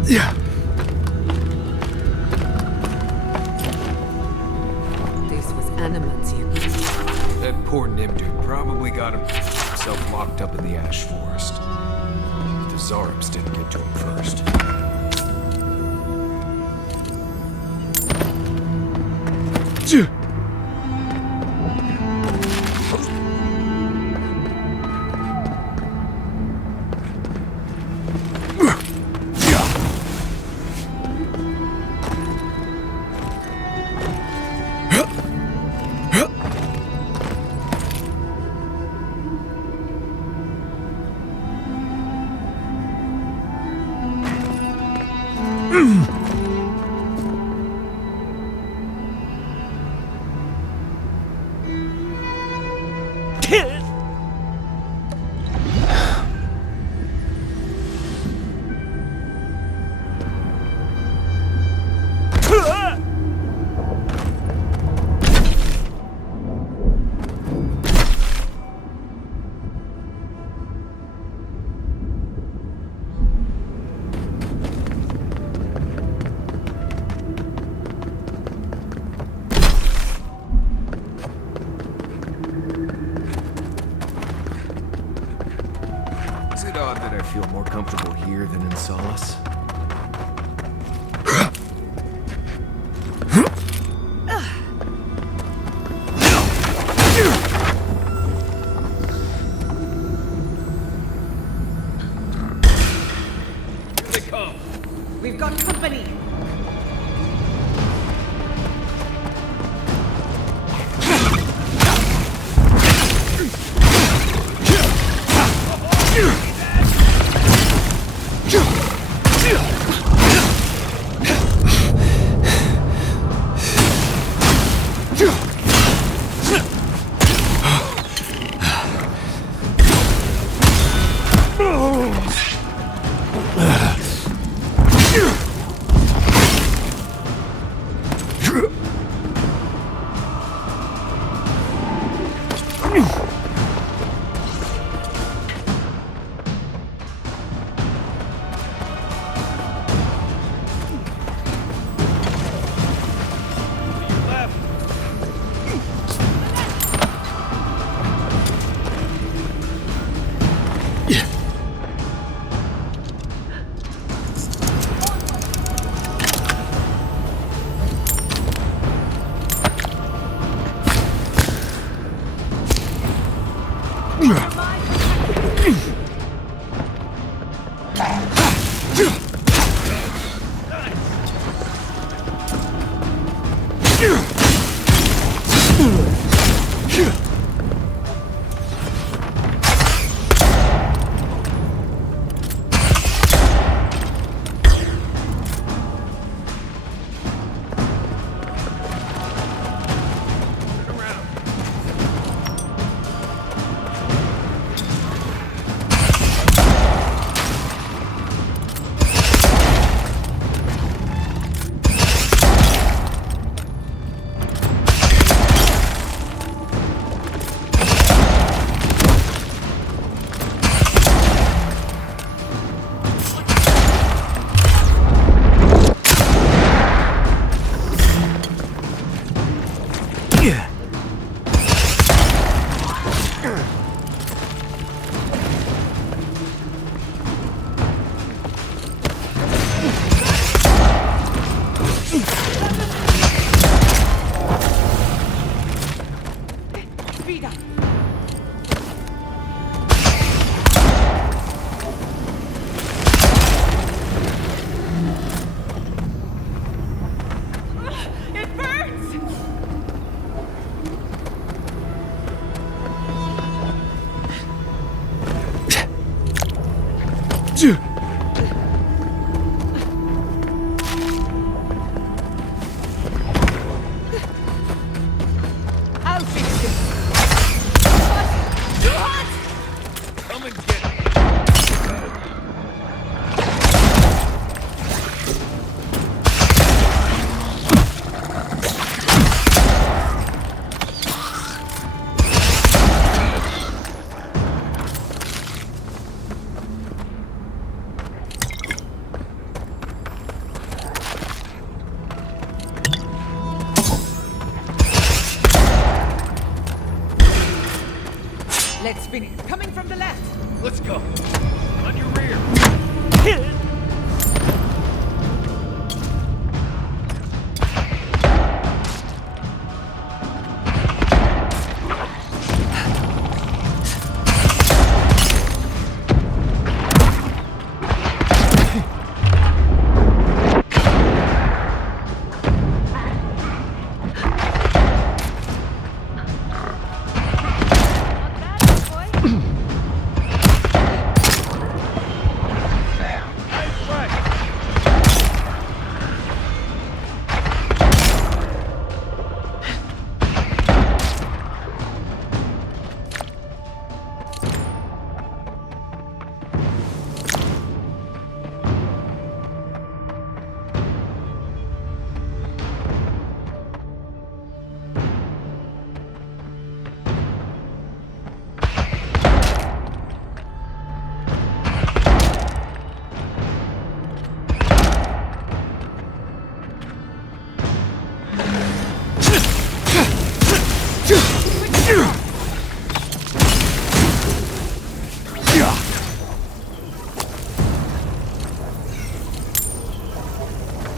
This was adamantium. That poor Nimdude probably got himself locked up in the ash forest. The Zarps didn't get to him first. Is it odd that I feel more comfortable here than in Solace? We've got company! Let's finish. Coming from the left. Let's go. On your rear.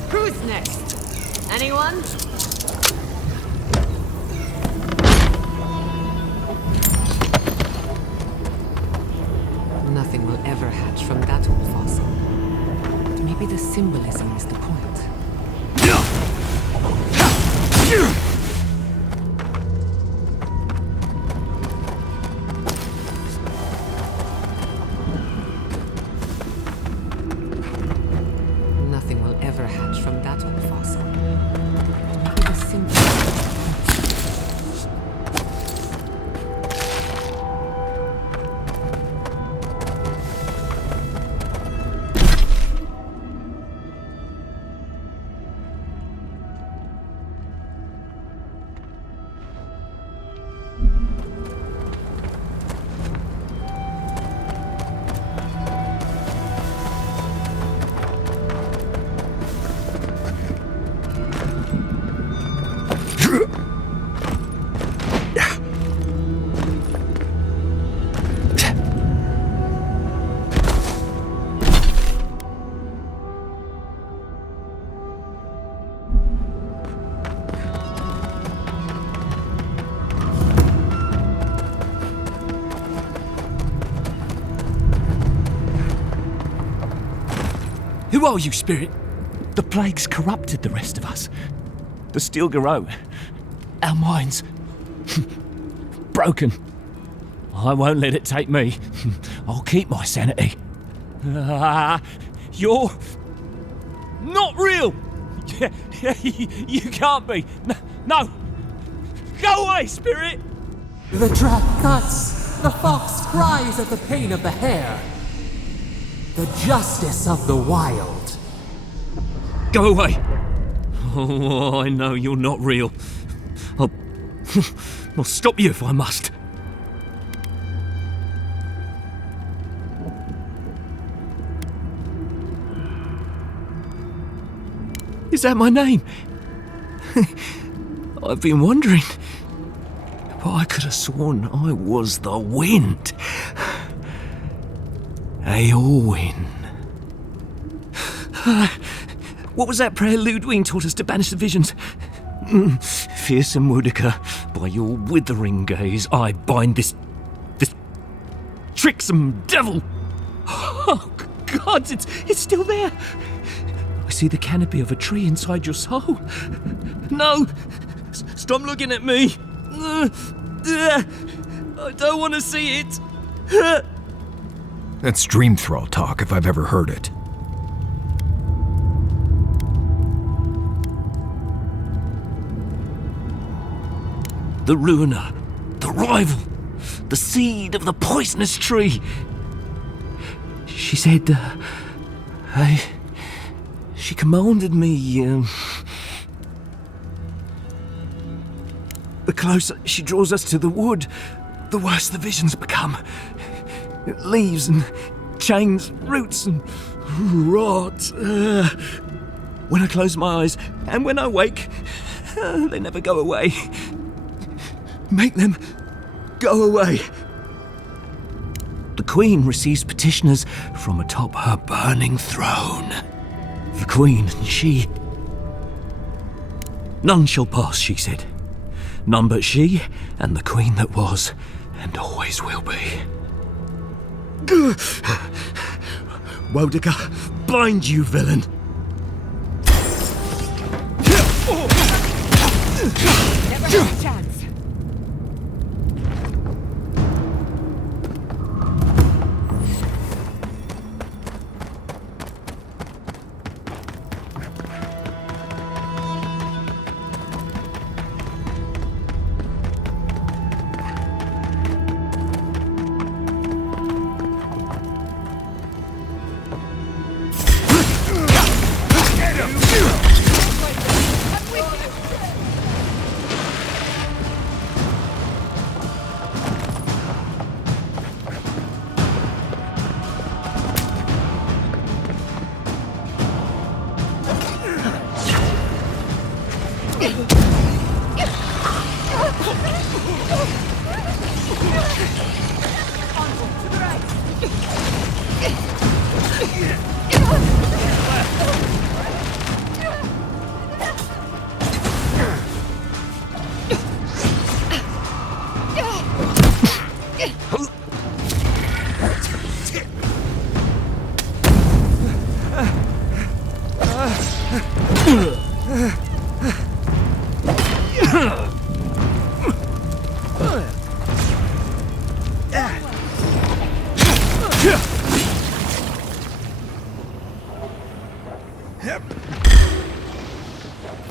Who's next? Anyone? Nothing will ever hatch from that old fossil. But maybe the symbolism is the point. Nothing will ever hatch from that old fossil. But maybe the symbolism. Who are you, Spirit? The plague's corrupted the rest of us. The steel grow. Our minds. Broken. I won't let it take me. I'll keep my sanity. You're not real. You can't be. No. Go away, Spirit. The trap cuts. The fox cries at the pain of the hare. The justice of the wild. Go away. Oh, I know you're not real. I'll stop you if I must. Is that my name? I've been wondering. But I could have sworn I was the wind. Eowyn. What was that prayer Ludwig taught us to banish the visions? Fearsome Woodica, by your withering gaze, I bind this tricksome devil. Oh, God, it's still there. I see the canopy of a tree inside your soul. No, stop looking at me. I don't want to see it. That's dream thrall talk if I've ever heard it. The ruiner, the rival, the seed of the poisonous tree. She said, she commanded me, the closer she draws us to the wood, the worse the visions become. Leaves and chains, roots and rot. When I close my eyes and when I wake, they never go away. Make them go away. Queen receives petitioners from atop her burning throne. The Queen, she... None shall pass, she said. None but she and the Queen that was and always will be. Wodika, bind you, villain! Never had a chance.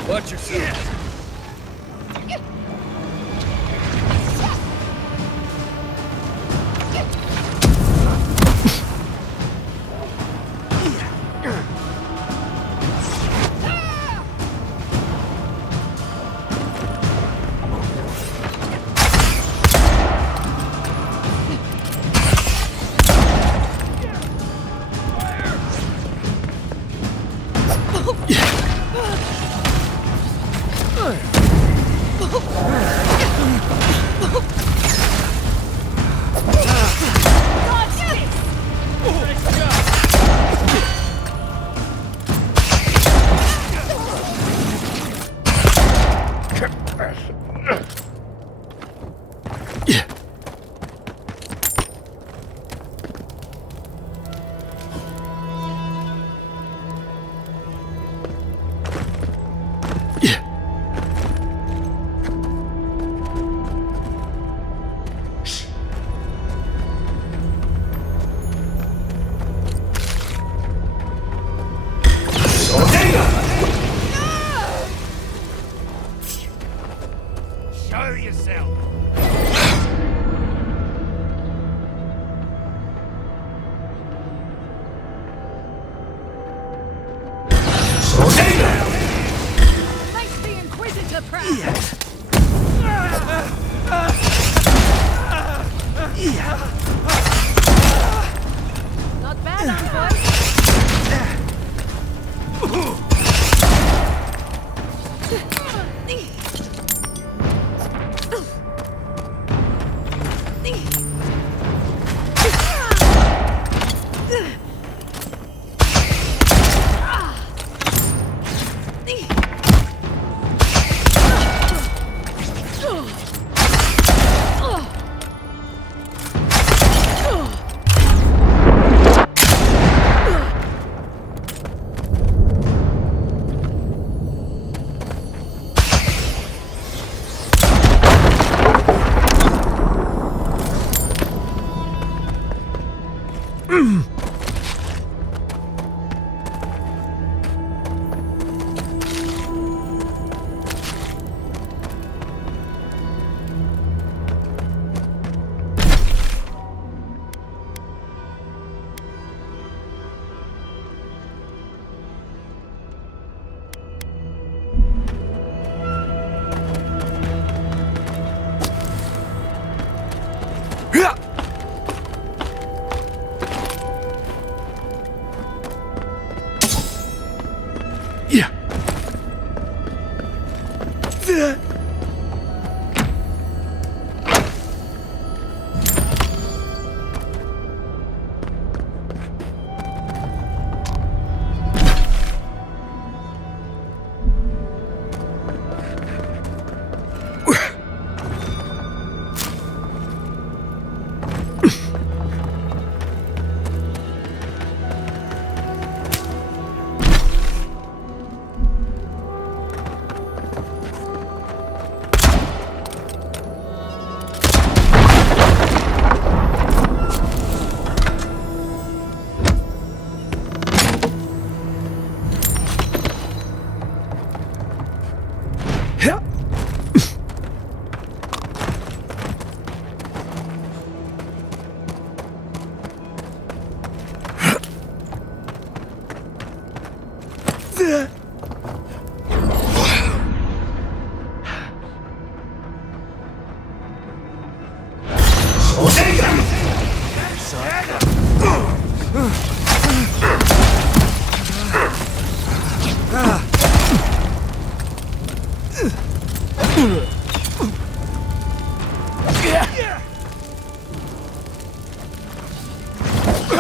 Watch yourself. Show yourself! Makes the Inquisitor proud! Not bad, Envoy!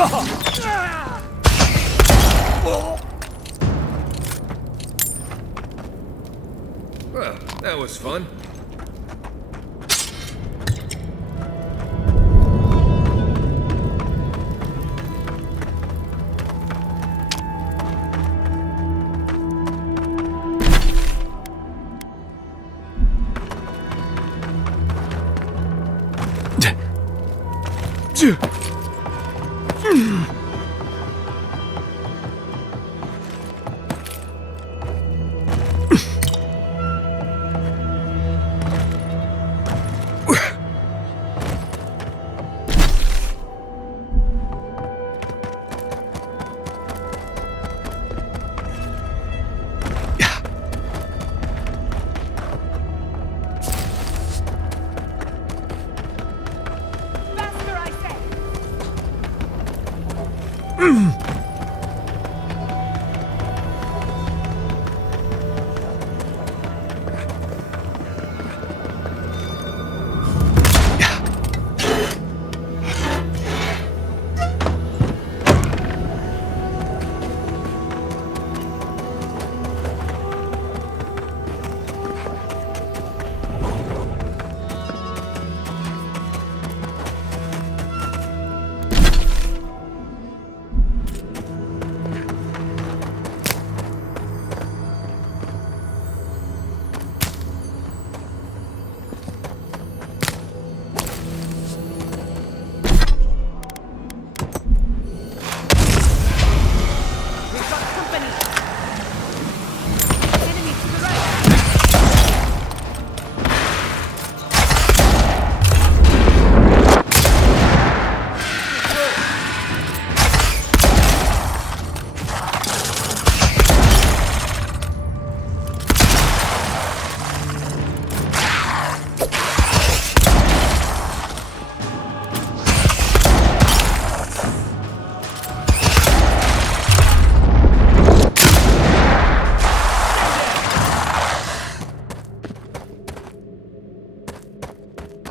Well, that was fun.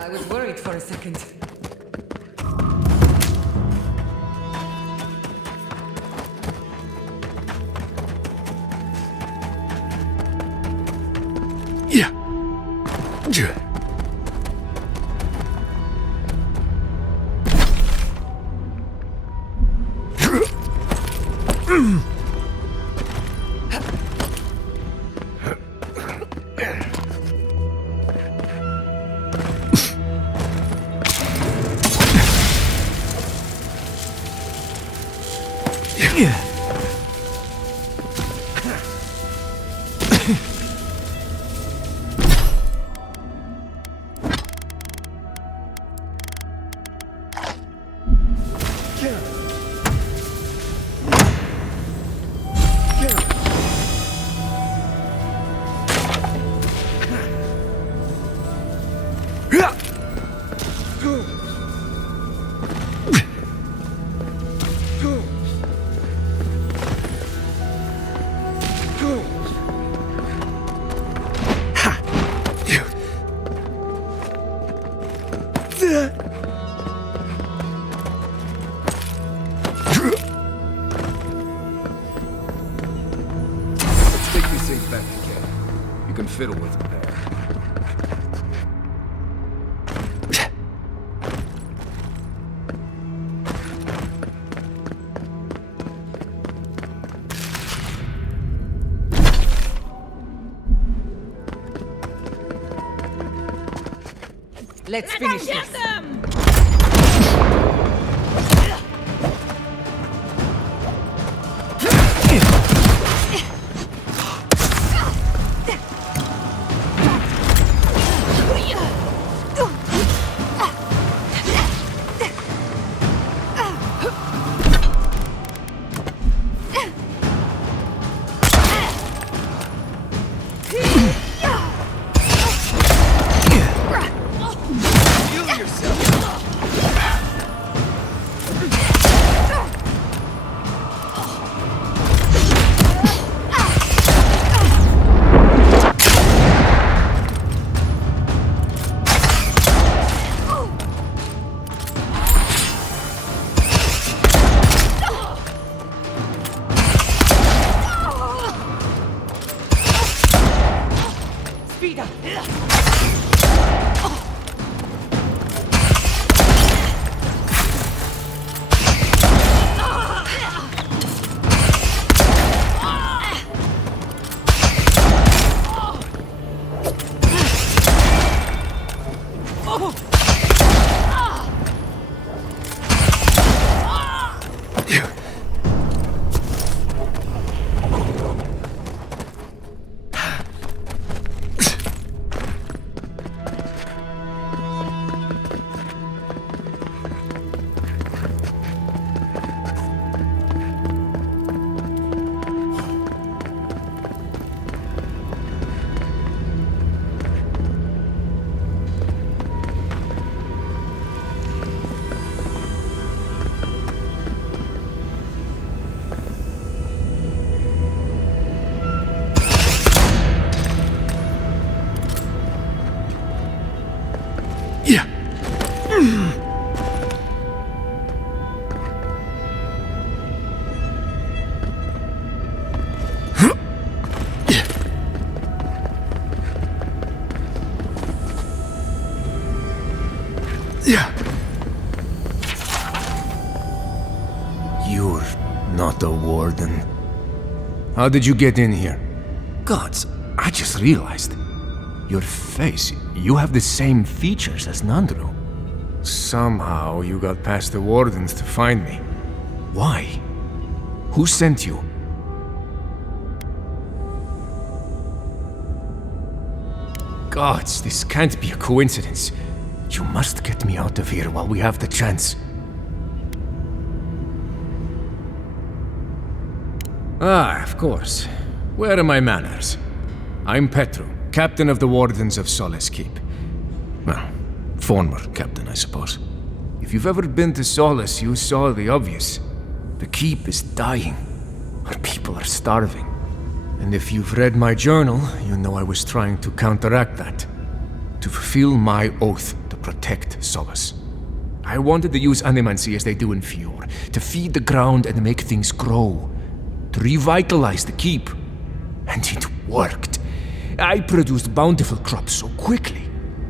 I was worried for a second. Yeah. Let's take these things back to camp. You can fiddle with them there. Let's finish this. Heal yourself! Not a warden. How did you get in here? Gods, I just realized. Your face, you have the same features as Nandru. Somehow you got past the wardens to find me. Why? Who sent you? Gods, this can't be a coincidence. You must get me out of here while we have the chance. Ah, of course. Where are my manners? I'm Petru, captain of the Wardens of Solace Keep. Well, former captain, I suppose. If you've ever been to Solace, you saw the obvious. The Keep is dying. Our people are starving. And if you've read my journal, you know I was trying to counteract that. To fulfill my oath to protect Solace. I wanted to use animancy as they do in Fior, to feed the ground and make things grow. To revitalize the Keep. And it worked. I produced bountiful crops so quickly.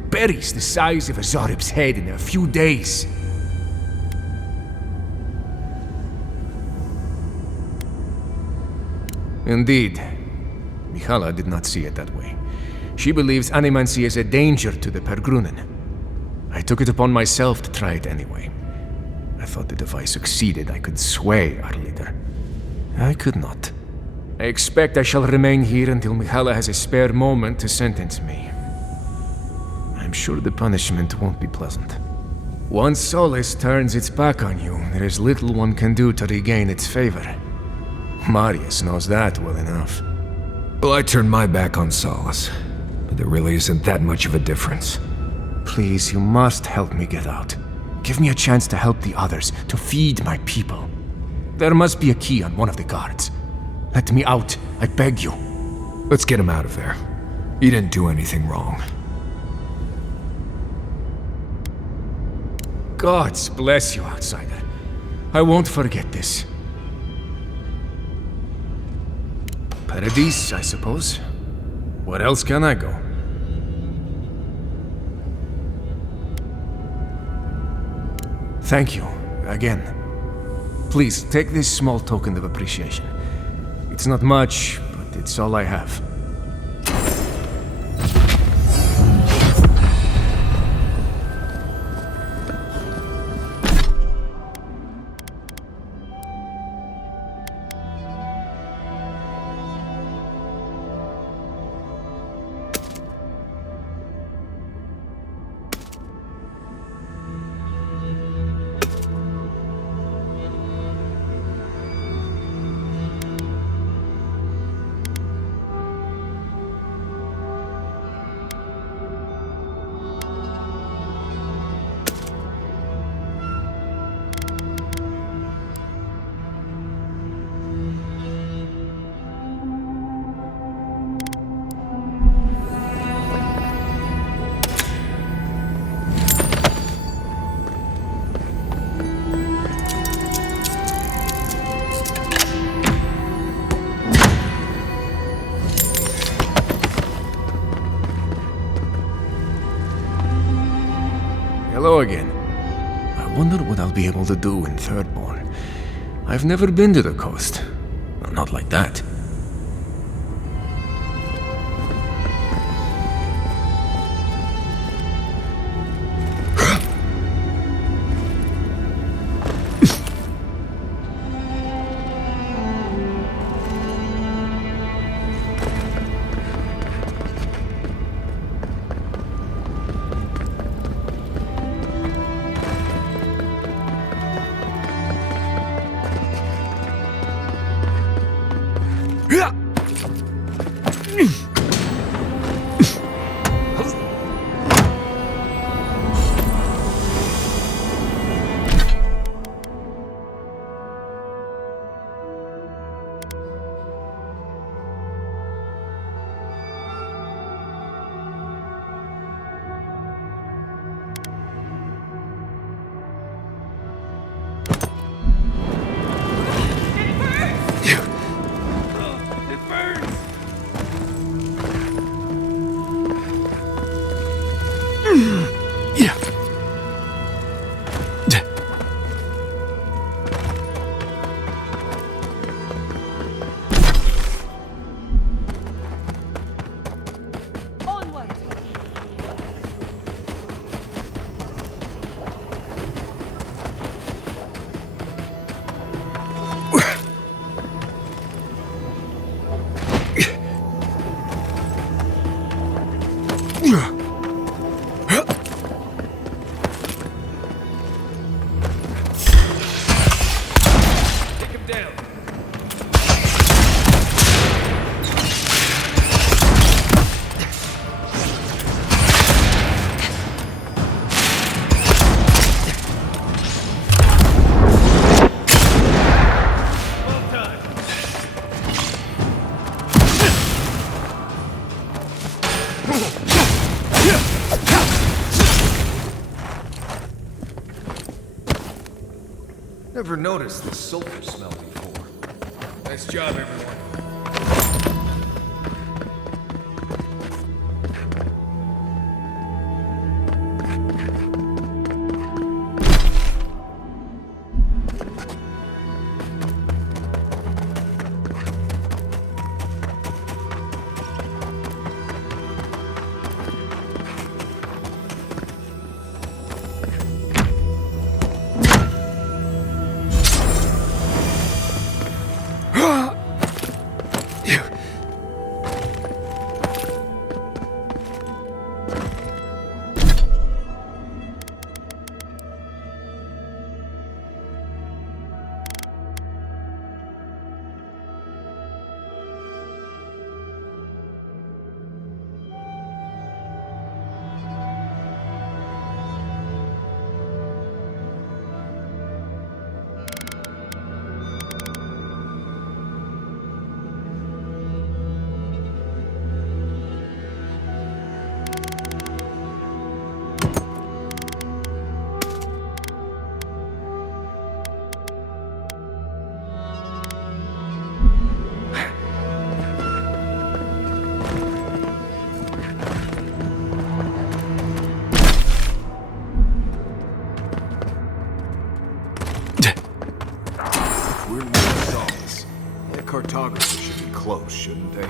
Berries the size of a Zarib's head in a few days. Indeed. Mihala did not see it that way. She believes animancy is a danger to the Pergrunen. I took it upon myself to try it anyway. I thought that if I succeeded, I could sway our leader. I could not. I expect I shall remain here until Mihala has a spare moment to sentence me. I'm sure the punishment won't be pleasant. Once Solace turns its back on you, there is little one can do to regain its favor. Marius knows that well enough. Well, I turned my back on Solace, but there really isn't that much of a difference. Please, you must help me get out. Give me a chance to help the others, to feed my people. There must be a key on one of the guards. Let me out, I beg you. Let's get him out of there. He didn't do anything wrong. Gods bless you, outsider. I won't forget this. Paradise, I suppose. Where else can I go? Thank you, again. Please, take this small token of appreciation. It's not much, but it's all I have. Hello again. I wonder what I'll be able to do in Thirdborn. I've never been to the coast. Well, not like that. down. Never noticed the sulfur smell before. Nice job, everyone. We're near Solace. The cartographers should be close, shouldn't they?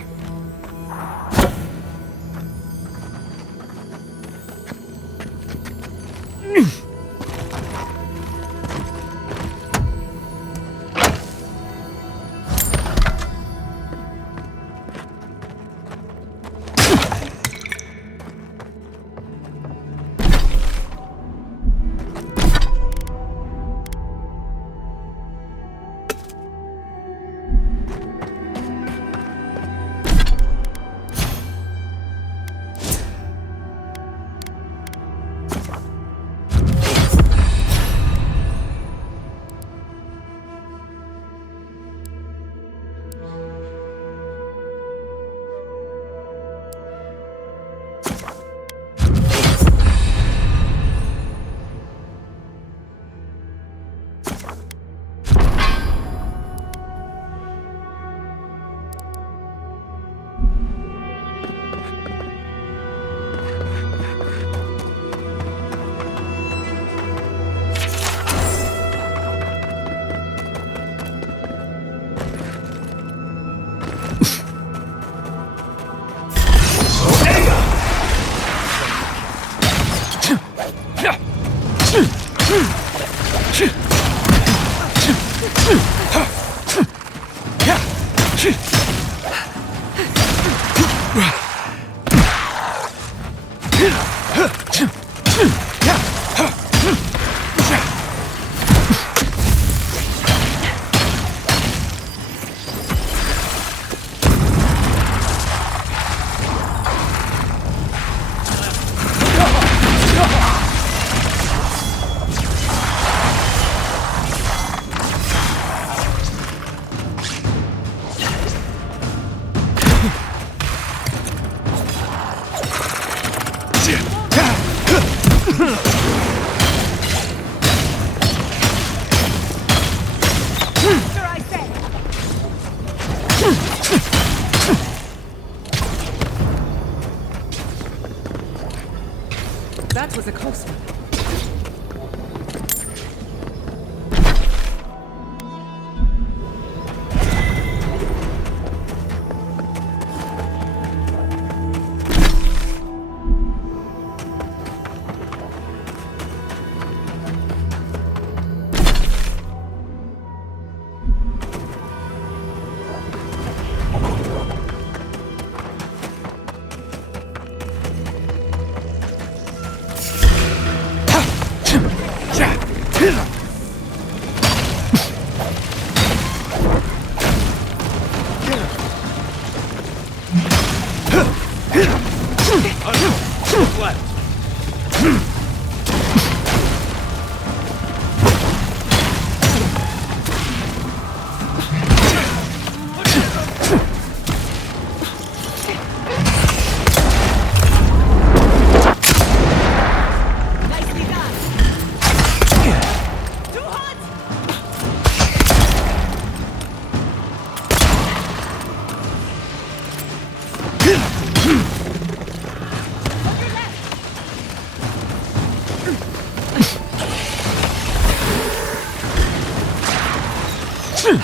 Another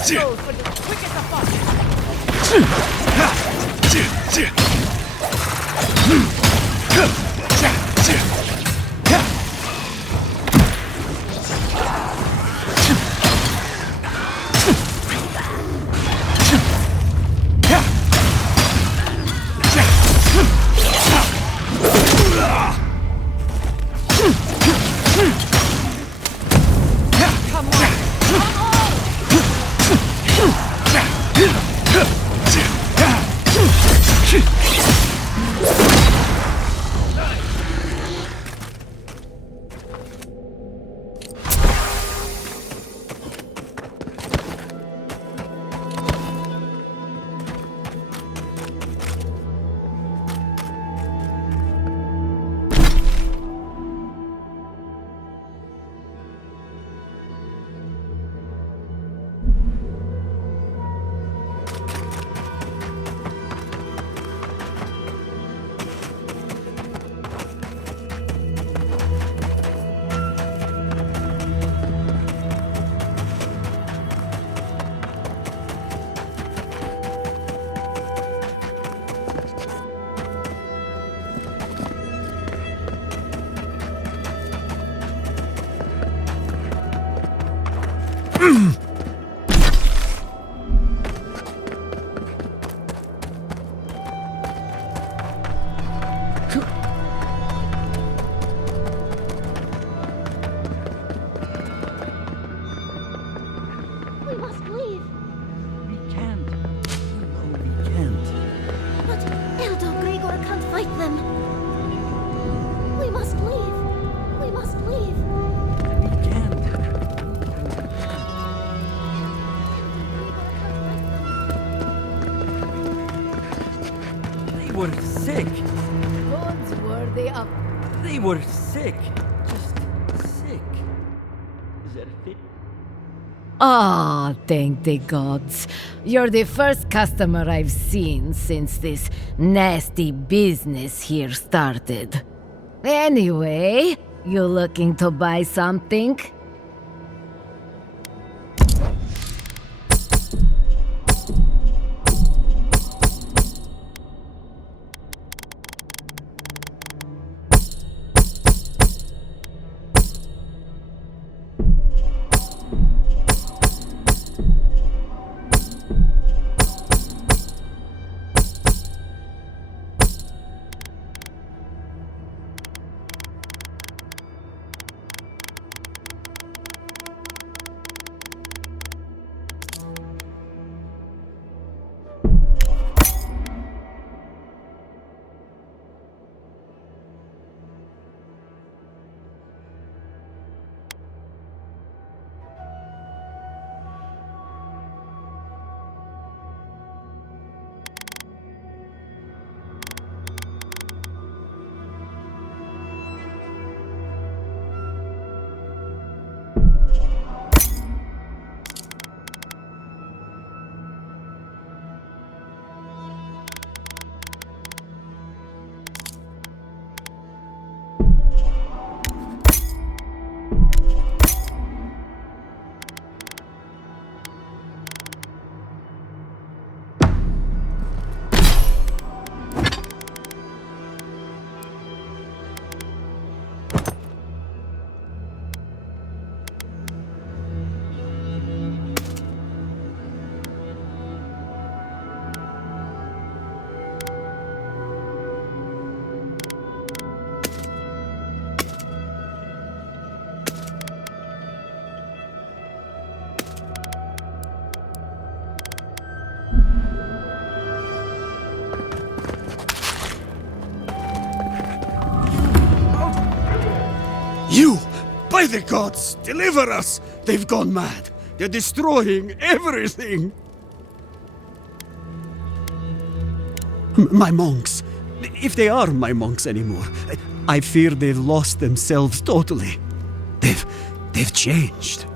soul for the quickest of were sick. Bones worthy of... They were sick. Just sick. Is that a fit? Ah, thank the gods. You're the first customer I've seen since this nasty business here started. Anyway, you looking to buy something? You! By the gods, deliver us! They've gone mad. They're destroying everything. My monks. If they are my monks anymore, I fear they've lost themselves totally. They've changed.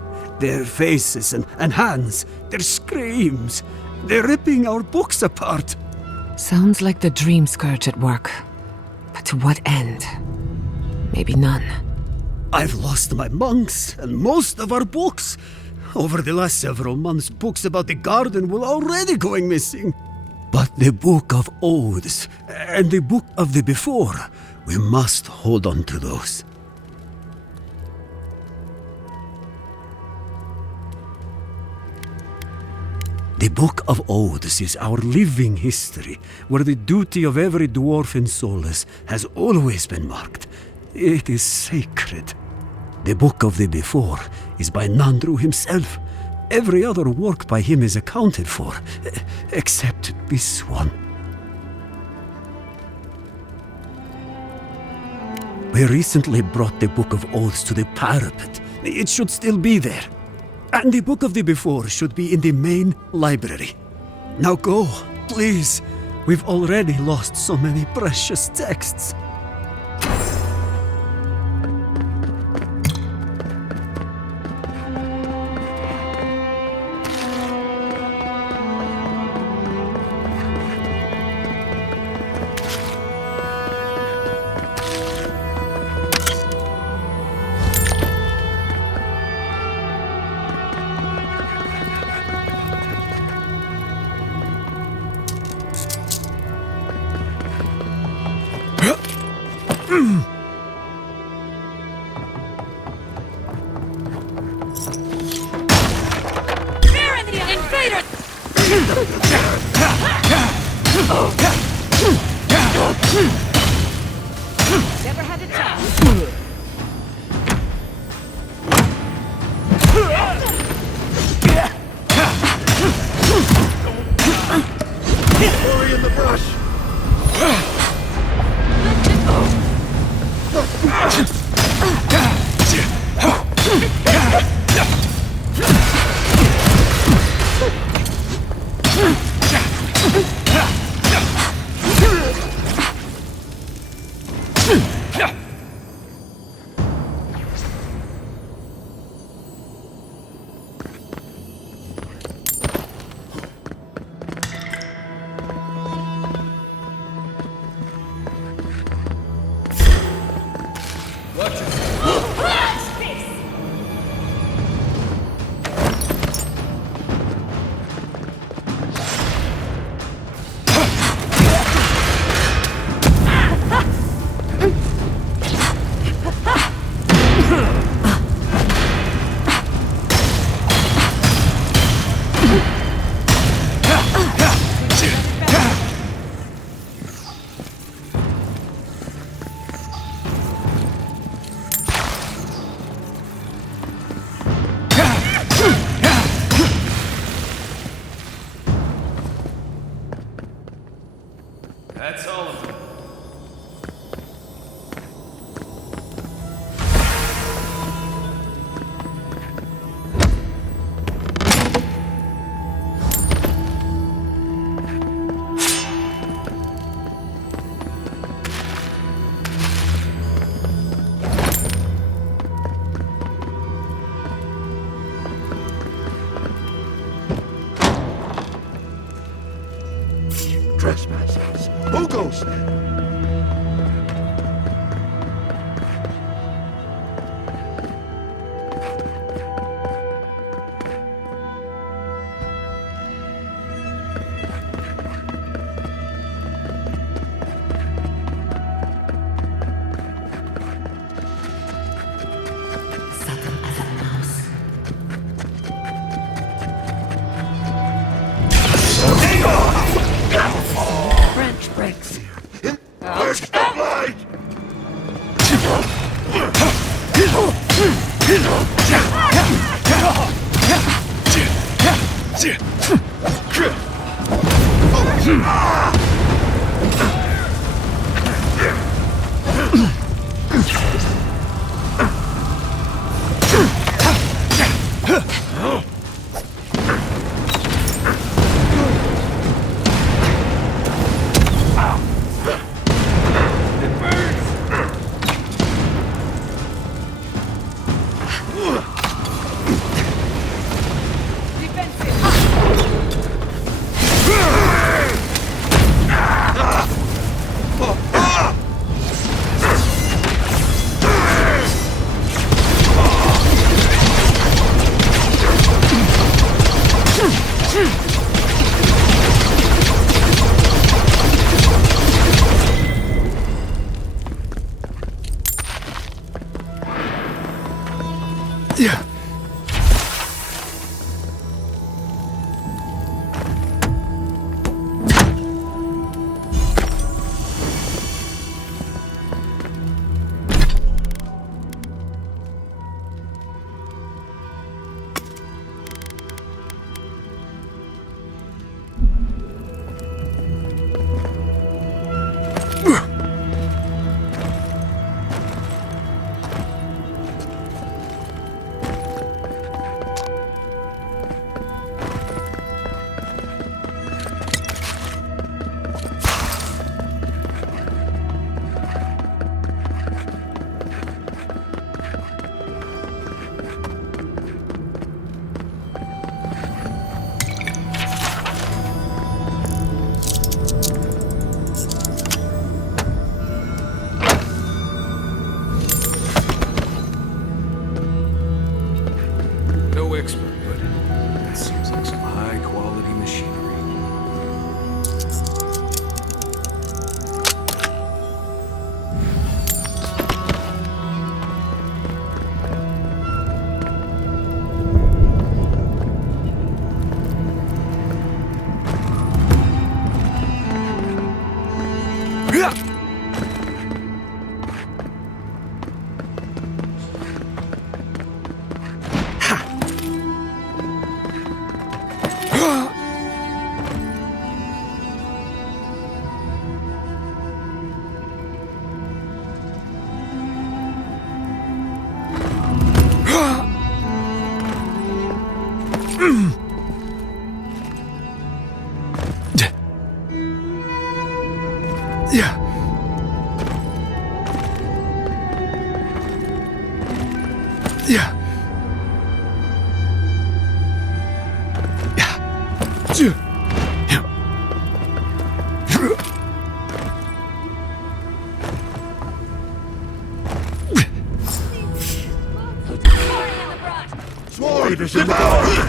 Their faces and hands, their screams. They're ripping our books apart. Sounds like the Dream Scourge at work. But To what end? Maybe none. I've lost my monks and most of our books. Over the last several months, books about the garden were already going missing. But the Book of Oaths and the Book of the Before, we must hold on to those. The Book of Oaths is our living history, where the duty of every dwarf in Solus has always been marked. It is sacred. The Book of the Before is by Nandru himself. Every other work by him is accounted for, except this one. We recently brought the Book of Oaths to the parapet. It should still be there. And the Book of the Before should be in the main library. Now go, please. We've already lost so many precious texts. Never had a chance. Hurry in the brush! That's all of them. Trespassers! Who goes there? Branch breaks. Push the blade! No expert, but that seems like some high-quality machinery. Leaders in power!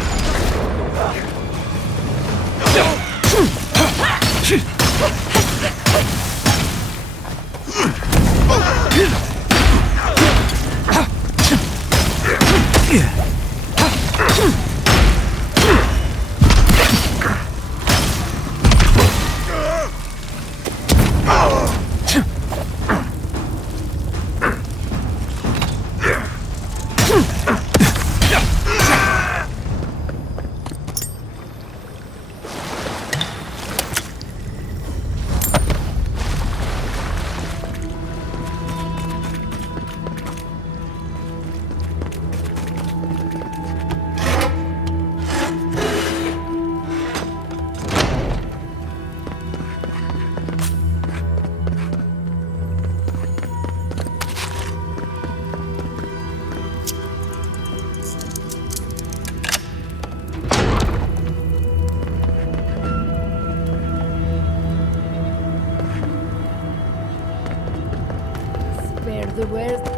Spare the words.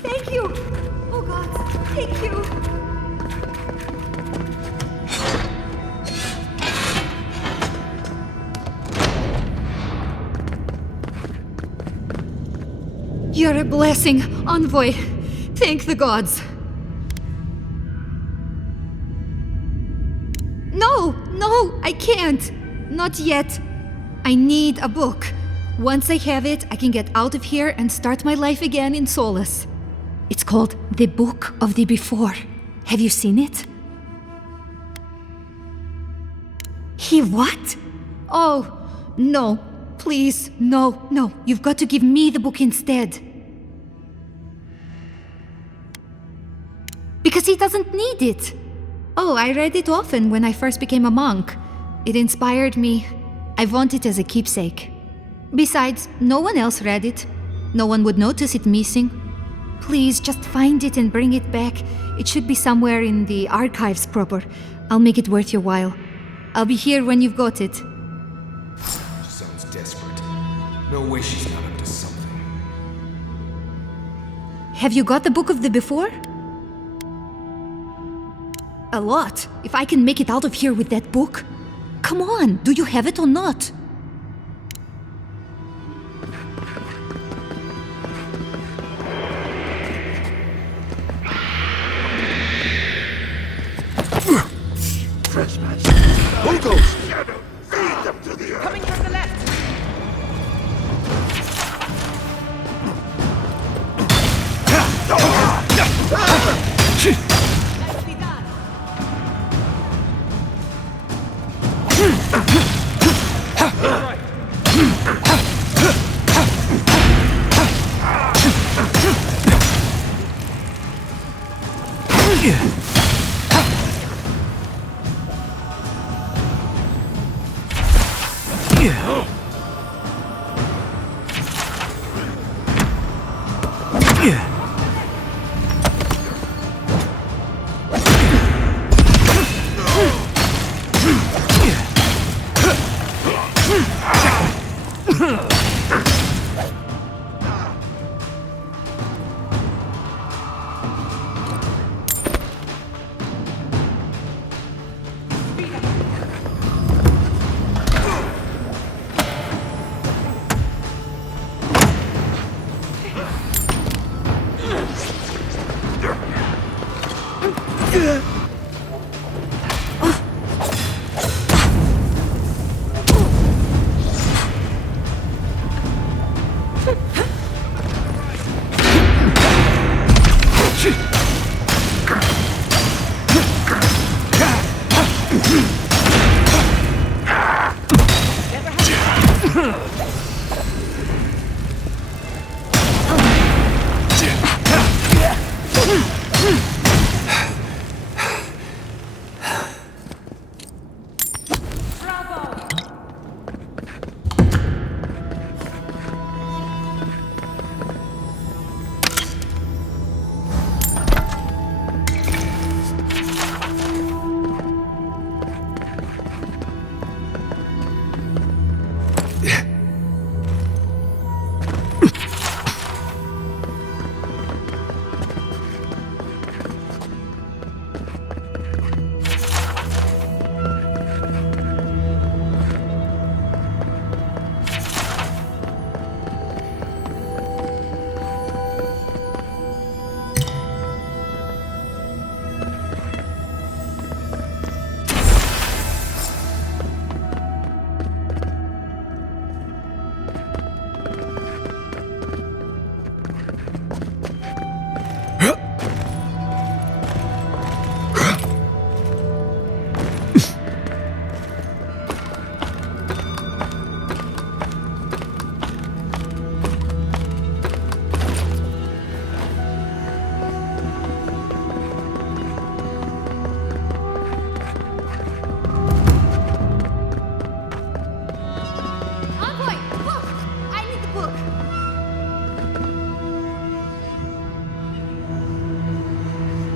Thank you! Oh God, thank you! You're a blessing, envoy. Thank the gods. No, I can't. Not yet. I need a book. Once I have it, I can get out of here and start my life again in Solace. It's called The Book of the Before. Have you seen it? He what? Oh, no. Please, no. You've got to give me the book instead. Because he doesn't need it. Oh, I read it often when I first became a monk. It inspired me. I want it as a keepsake. Besides, no one else read it. No one would notice it missing. Please, just find it and bring it back. It should be somewhere in the archives proper. I'll make it worth your while. I'll be here when you've got it. She sounds desperate. No way she's not up to something. Have you got the Book of the Before? A lot. If I can make it out of here with that book. Come on, do you have it or not? Fresh match. Bulldoze! Feed them to the earth! Coming from the left! Nicely done!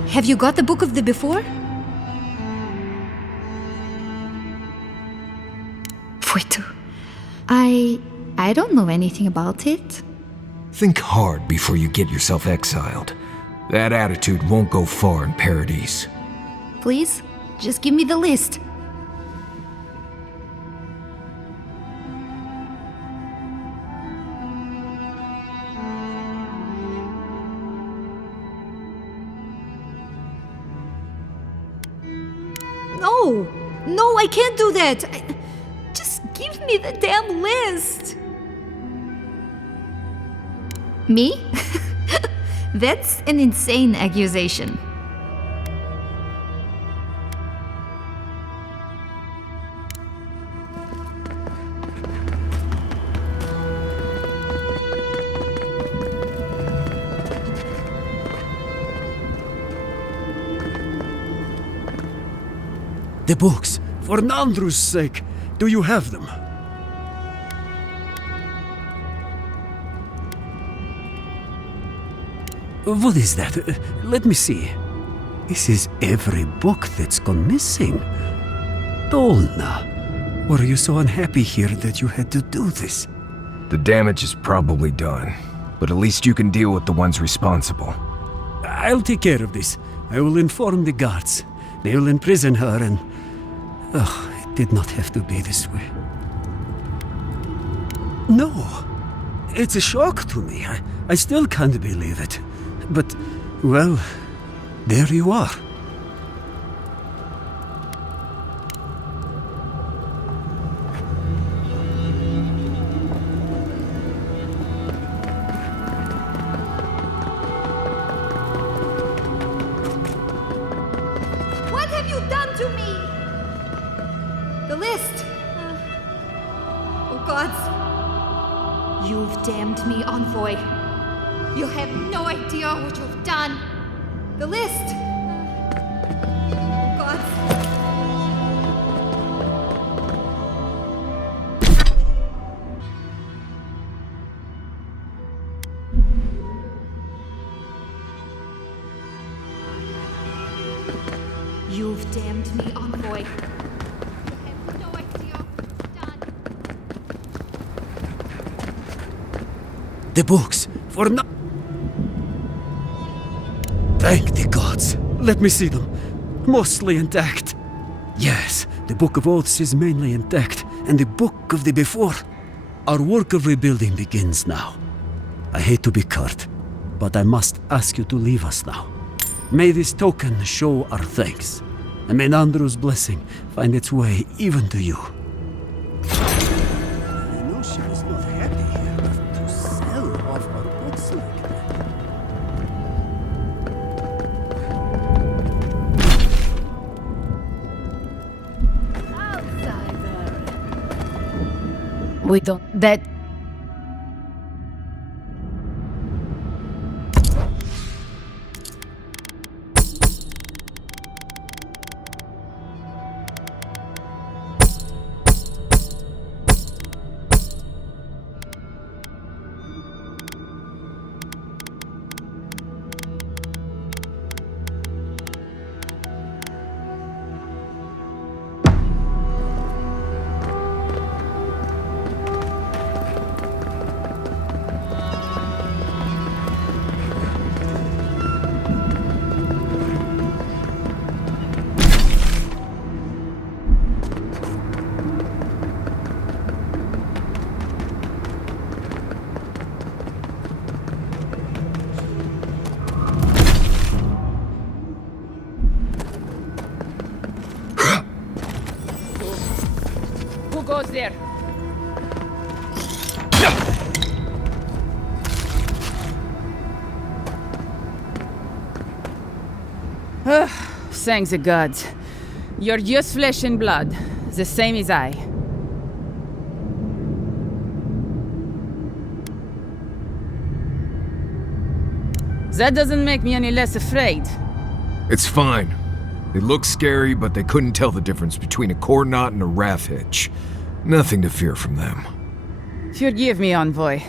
Have you got the Book of the Before? Fuitu. I don't know anything about it. Think hard before you get yourself exiled. That attitude won't go far in Paradise. Please, just give me the list. No, I can't do that. Just give me the damn list. Me? That's an insane accusation. The books, for Nandru's sake, do you have them? What is that? Let me see. This is every book that's gone missing. Dolna, were you so unhappy here that you had to do this? The damage is probably done, but at least you can deal with the ones responsible. I'll take care of this. I will inform the guards. They will imprison her and... Oh, it did not have to be this way. No, it's a shock to me. I still can't believe it. But, well, there you are. What have you done to me? The list. Oh gods. You've damned me, envoy. You have no idea what you've done. The list. Oh gods. You've damned me, envoy. You have no idea what you've done. The books, for no... Thank the gods. Let me see them. Mostly intact. Yes, the Book of Oaths is mainly intact, and the Book of the Before. Our work of rebuilding begins now. I hate to be curt, but I must ask you to leave us now. May this token show our thanks, and may Nandru's blessing find its way even to you. I know she was not happy here, but to sell off our books like that. We don't... That... Who goes there? Thank the gods. You're just flesh and blood, the same as I. That doesn't make me any less afraid. It's fine. They look scary, but they couldn't tell the difference between a core knot and a raft hitch. Nothing to fear from them. Forgive me, envoy.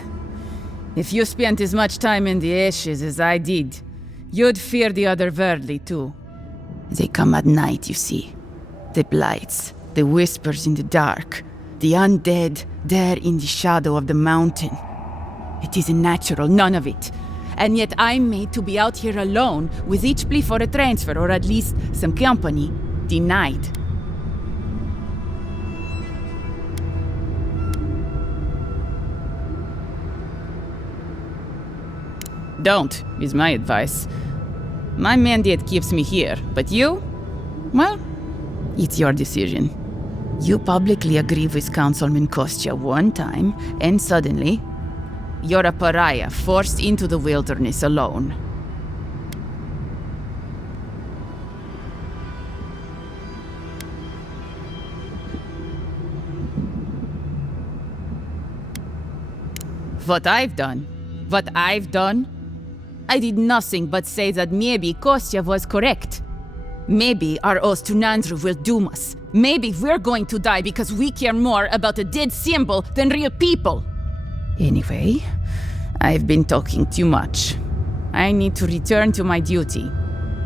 If you spent as much time in the ashes as I did, you'd fear the otherworldly too. They come at night, you see. The blights, the whispers in the dark, the undead there in the shadow of the mountain. It isn't natural, none of it. And yet I'm made to be out here alone, with each plea for a transfer, or at least some company, denied. Don't, is my advice. My mandate keeps me here, but you? Well, it's your decision. You publicly agree with Councilman Kostya one time, and suddenly, You're a pariah forced into the wilderness alone. What I've done? I did nothing but say that maybe Kostya was correct. Maybe our oath to Nandru will doom us. Maybe we're going to die because we care more about a dead symbol than real people. Anyway, I've been talking too much. I need to return to my duty.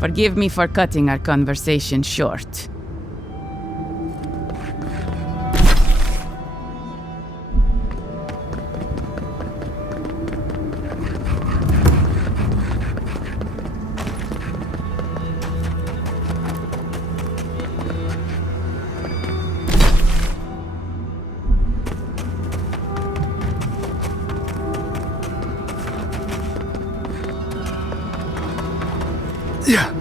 Forgive me for cutting our conversation short. Yeah.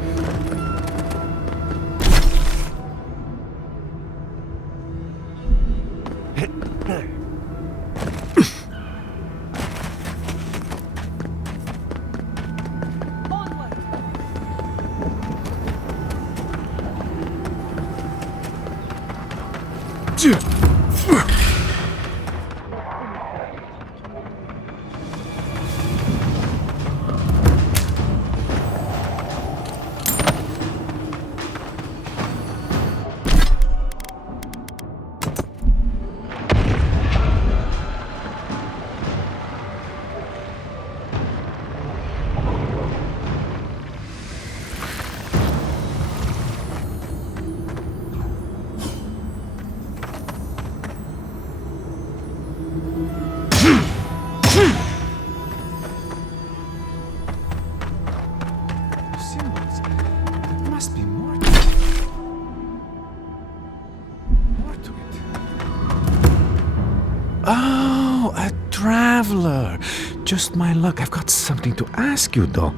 Oh, a traveler. Just my luck. I've got something to ask you, though.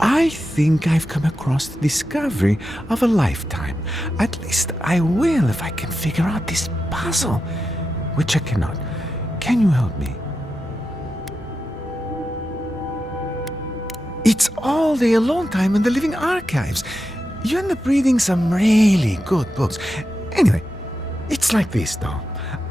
I think I've come across the discovery of a lifetime. At least I will if I can figure out this puzzle, which I cannot. Can you help me? It's all the alone time in the living archives. You end up reading some really good books. Anyway, it's like this, though.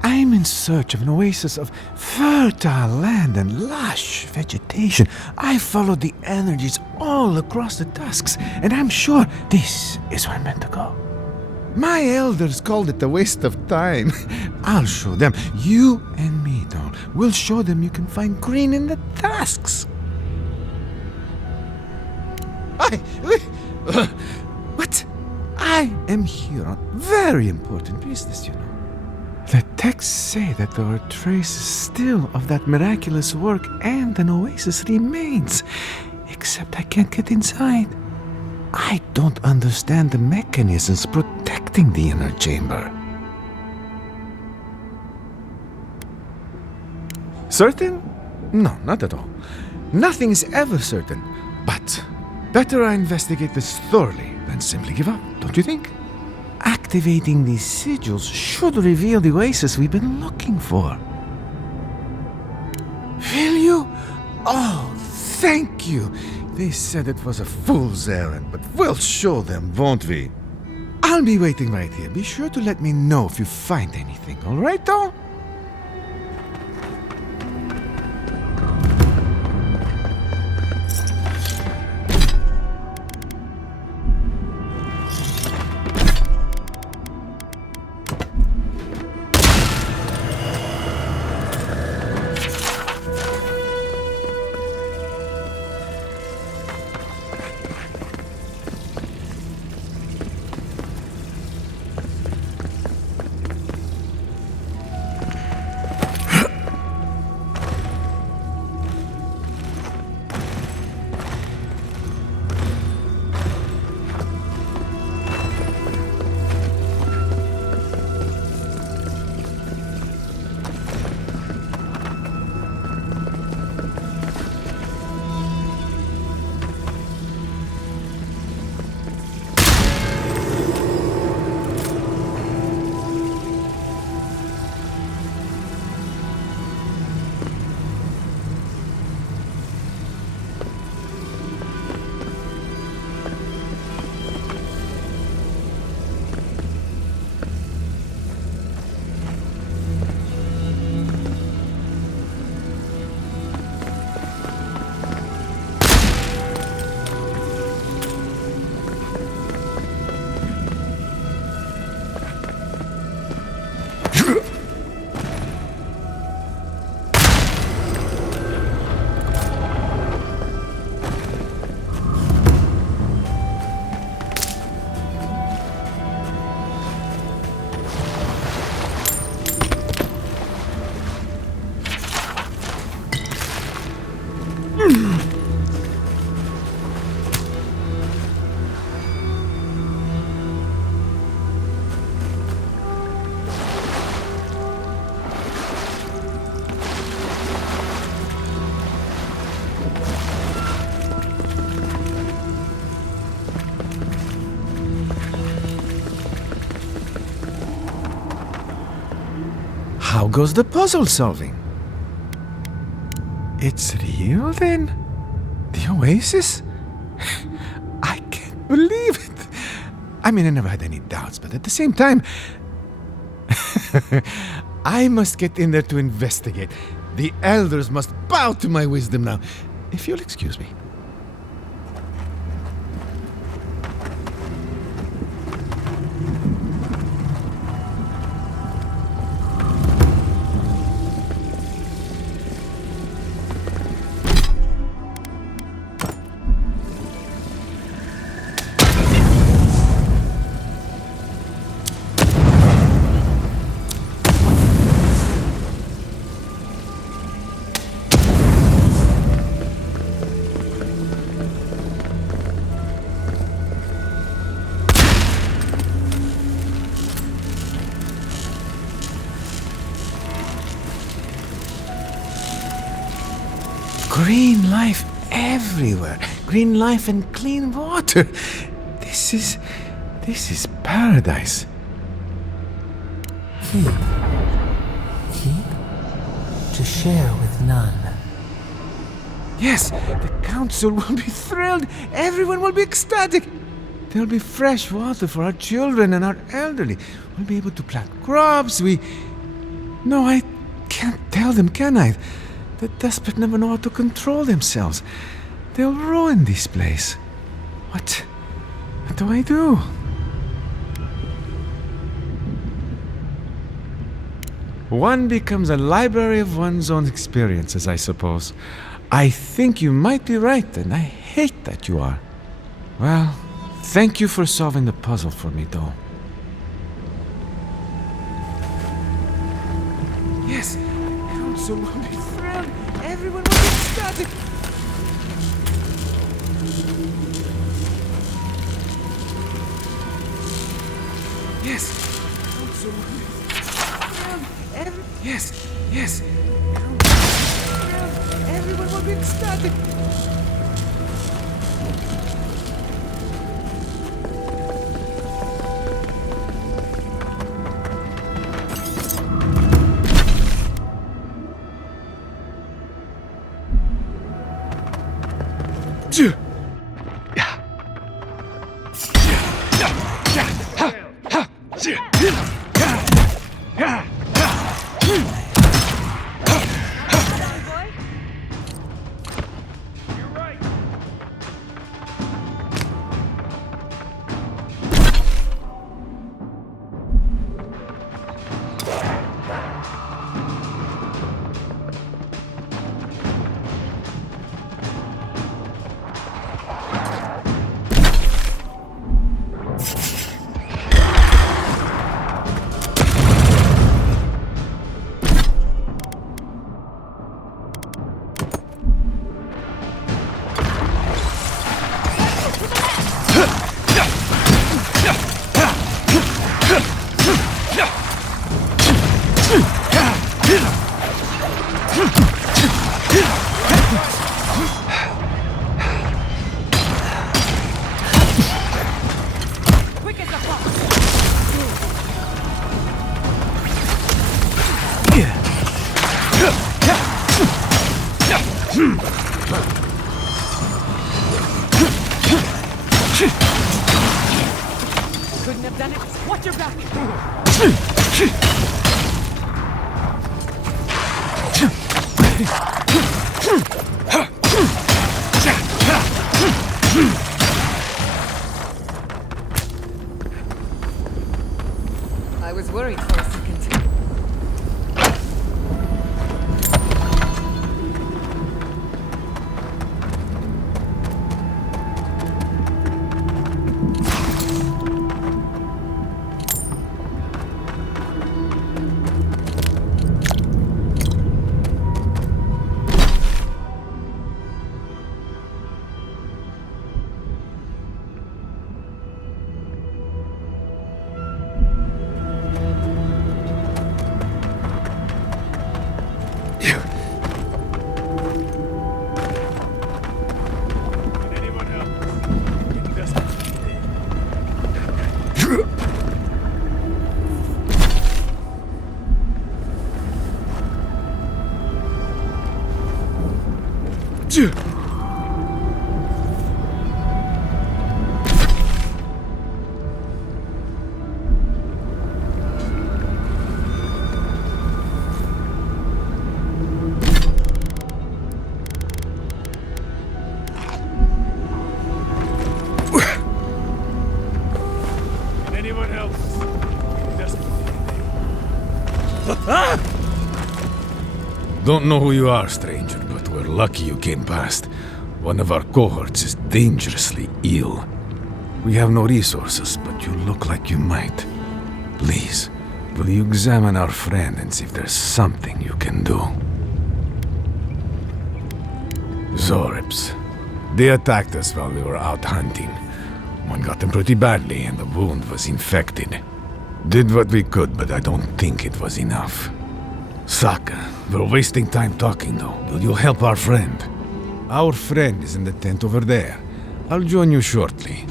I'm in search of an oasis of fertile land and lush vegetation. I followed the energies all across the tusks, and I'm sure this is where I'm meant to go. My elders called it a waste of time. I'll show them. You and me, though. We'll show them you can find green in the tusks. What? I am here on very important business, you know. The texts say that there are traces still of that miraculous work and an oasis remains, except I can't get inside. I don't understand the mechanisms protecting the inner chamber. Certain? No, not at all. Nothing's ever certain. But better I investigate this thoroughly than simply give up, don't you think? Activating these sigils should reveal the oasis we've been looking for. Will you? Oh, thank you. They said it was a fool's errand, but we'll show them, won't we? I'll be waiting right here. Be sure to let me know if you find anything, all right, though? how goes the puzzle solving? It's real then? The oasis? I can't believe it. I mean, I never had any doubts, but at the same time, I must get in there to investigate. The elders must bow to my wisdom now. If you'll excuse me. Green life everywhere. Green life and clean water. This is paradise. Keep. Keep to share with none. Yes, the council will be thrilled. Everyone will be ecstatic. There'll be fresh water for our children and our elderly. We'll be able to plant crops. No, I can't tell them, can I? The desperate never know how to control themselves. They'll ruin this place. What do I do? One becomes a library of one's own experiences, I suppose. I think you might be right, and I hate that you are. Well, thank you for solving the puzzle for me, though. Yes, the council will be thrilled. Everyone will be ecstatic. Yes, the council will be thrilled. Yes. Everyone will be ecstatic. Couldn't have done it. Watch your back. I was worried for a second. Anyone else? Don't know who you are, stranger, but we're lucky you came past. One of our cohorts is dangerously ill. We have no resources, but you look like you might. Please, will you examine our friend and see if there's something you can do? Zorips. They attacked us while we were out hunting. One got them pretty badly, and the wound was infected. Did what we could, but I don't think it was enough. Saka, we're wasting time talking though. Will you help our friend? Our friend is in the tent over there. I'll join you shortly.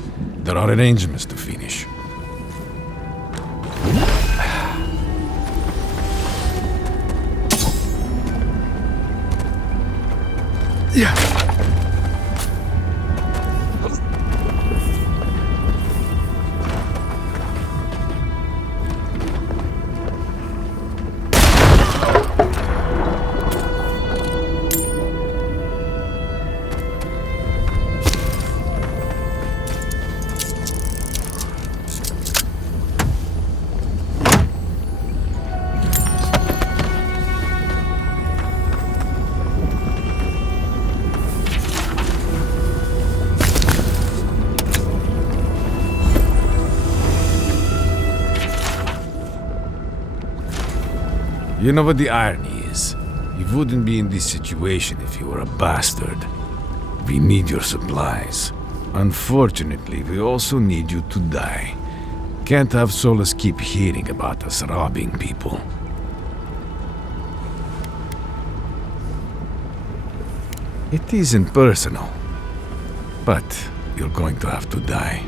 There are arrangements to finish. Yeah. You know what the irony is? You wouldn't be in this situation if you were a bastard. We need your supplies. Unfortunately, we also need you to die. Can't have Solus keep hearing about us robbing people. It isn't personal, but you're going to have to die.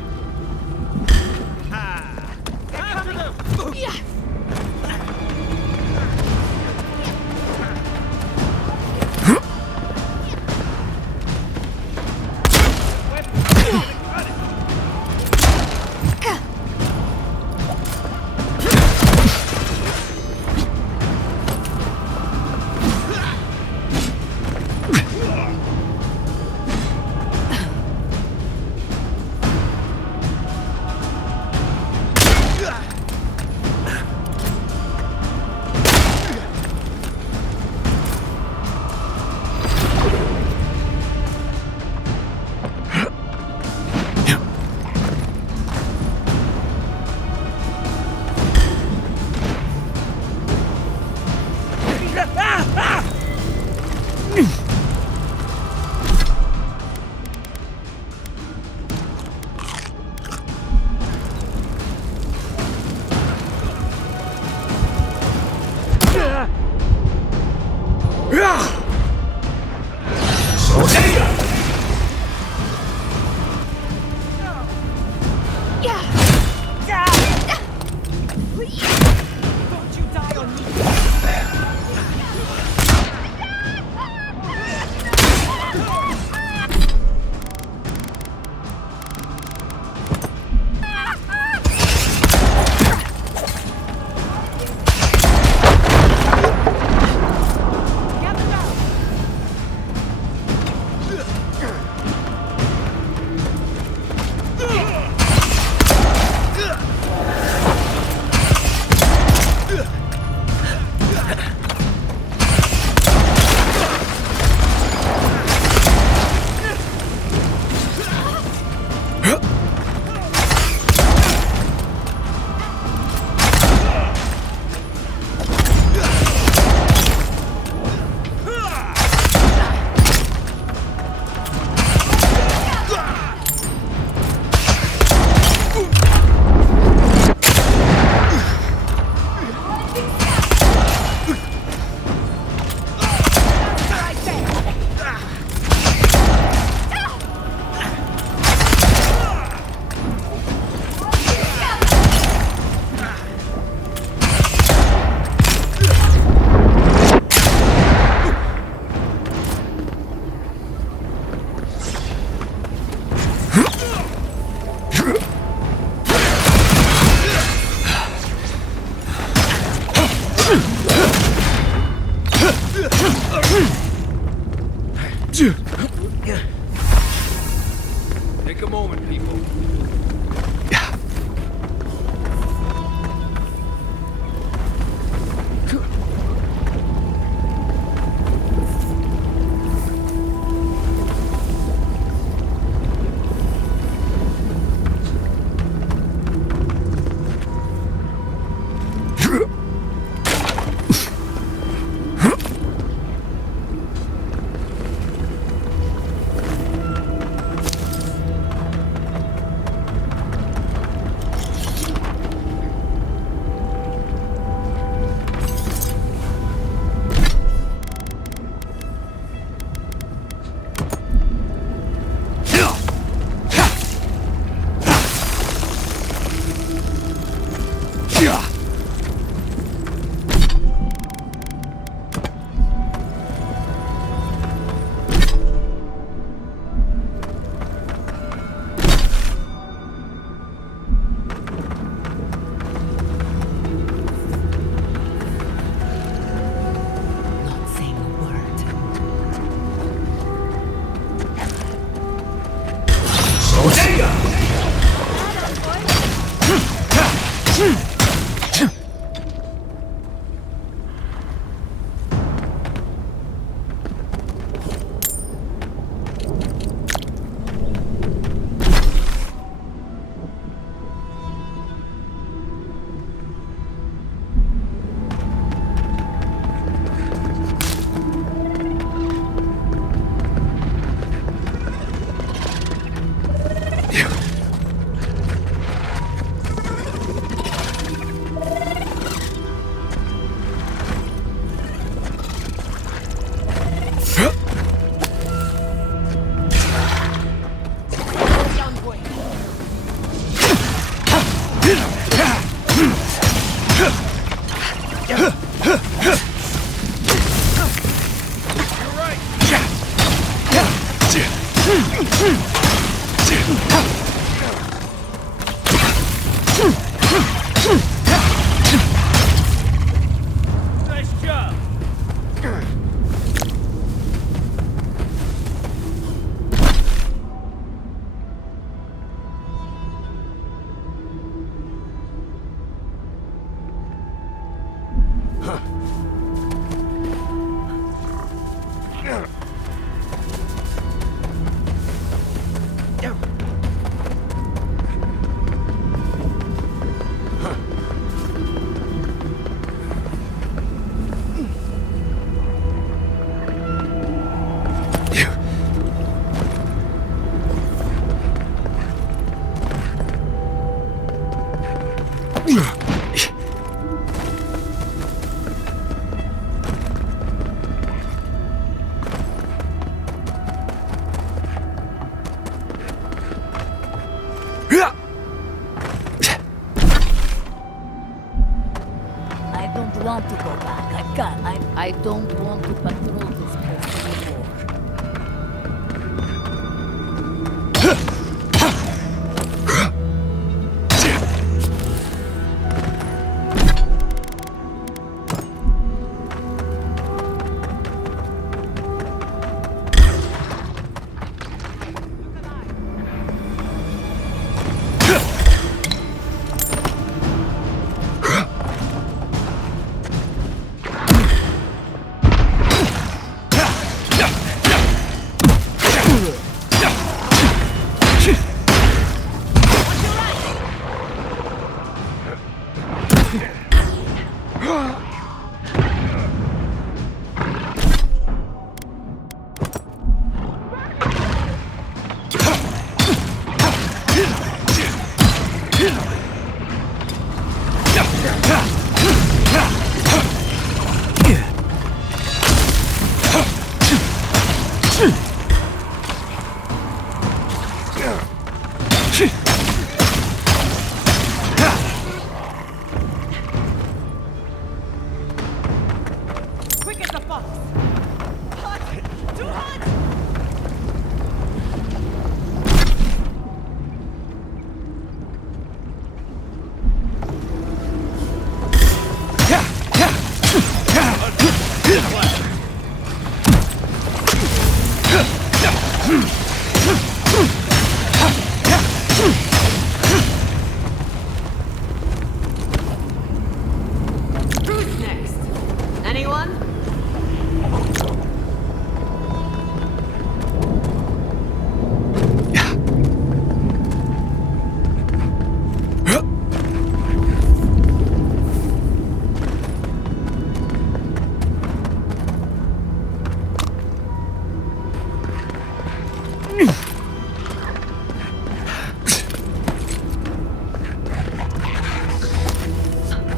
I don't want to patrol this place anymore. Who's next? Anyone?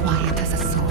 Quiet as a soul.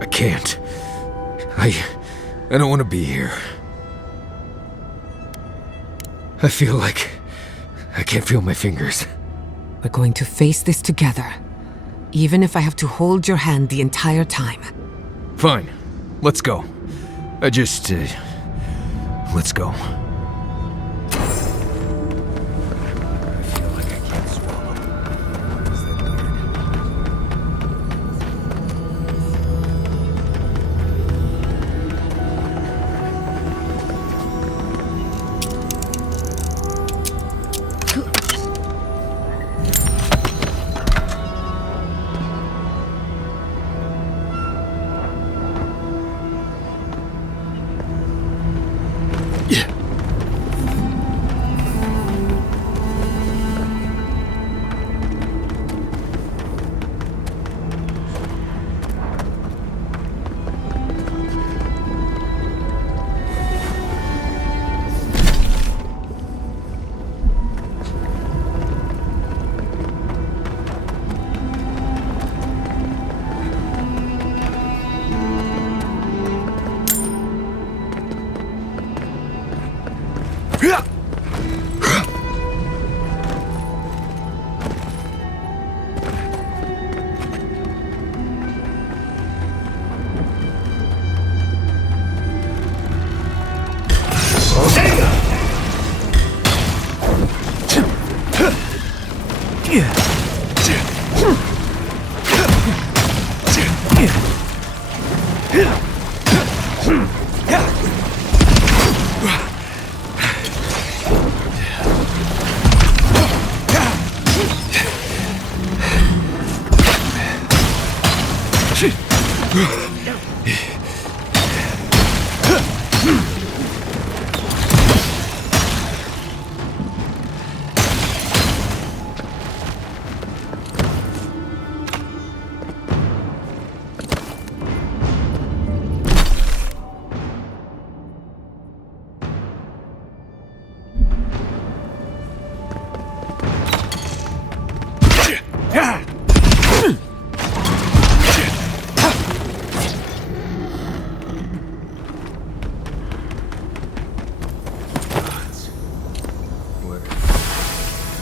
I can't. I don't want to be here. I feel like I can't feel my fingers. We're going to face this together, even if I have to hold your hand the entire time. Fine. Let's go. Let's go.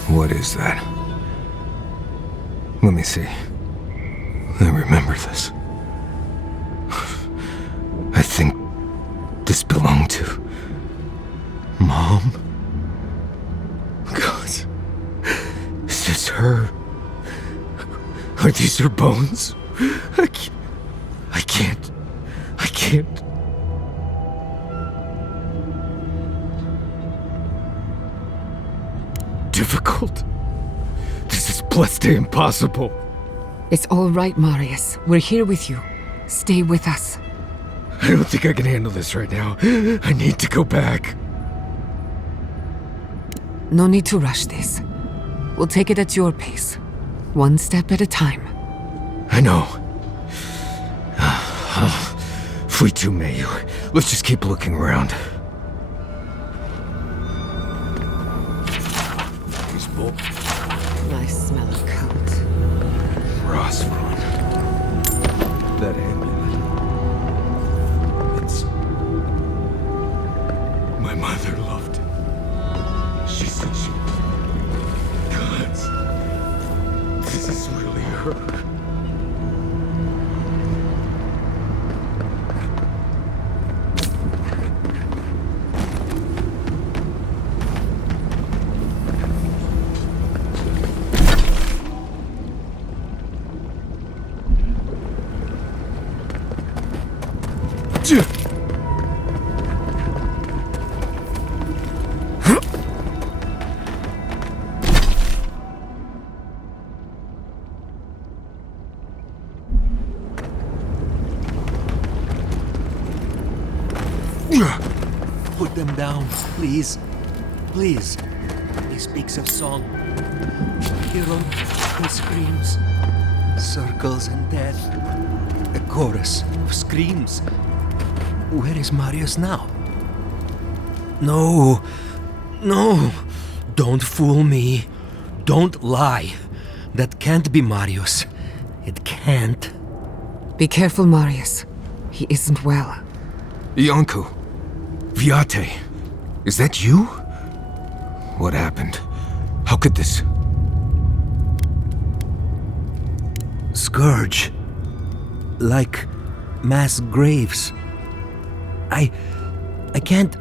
What is that? Let me see. I remember this. I think this belonged to Mom. God, is this her? Are these her bones? I can't. Difficult. This is blessed impossible. It's all right, Marius. We're here with you. Stay with us. I don't think I can handle this right now. I need to go back. No need to rush this. We'll take it at your pace. One step at a time. I know. Fui too meio. Let's just keep looking around. Nice smell of coat. Rosvron. That amulet. It's... My mother loved it. She said she... God. This is really her. Put them down, please. Please. He speaks of song. Hero who screams. Circles and death. A chorus of screams. Where is Marius now? No. No. Don't fool me. Don't lie. That can't be Marius. It can't. Be careful, Marius. He isn't well. Iancu. Viate. Is that you? What happened? How could this... Scourge. Like mass graves. I can't...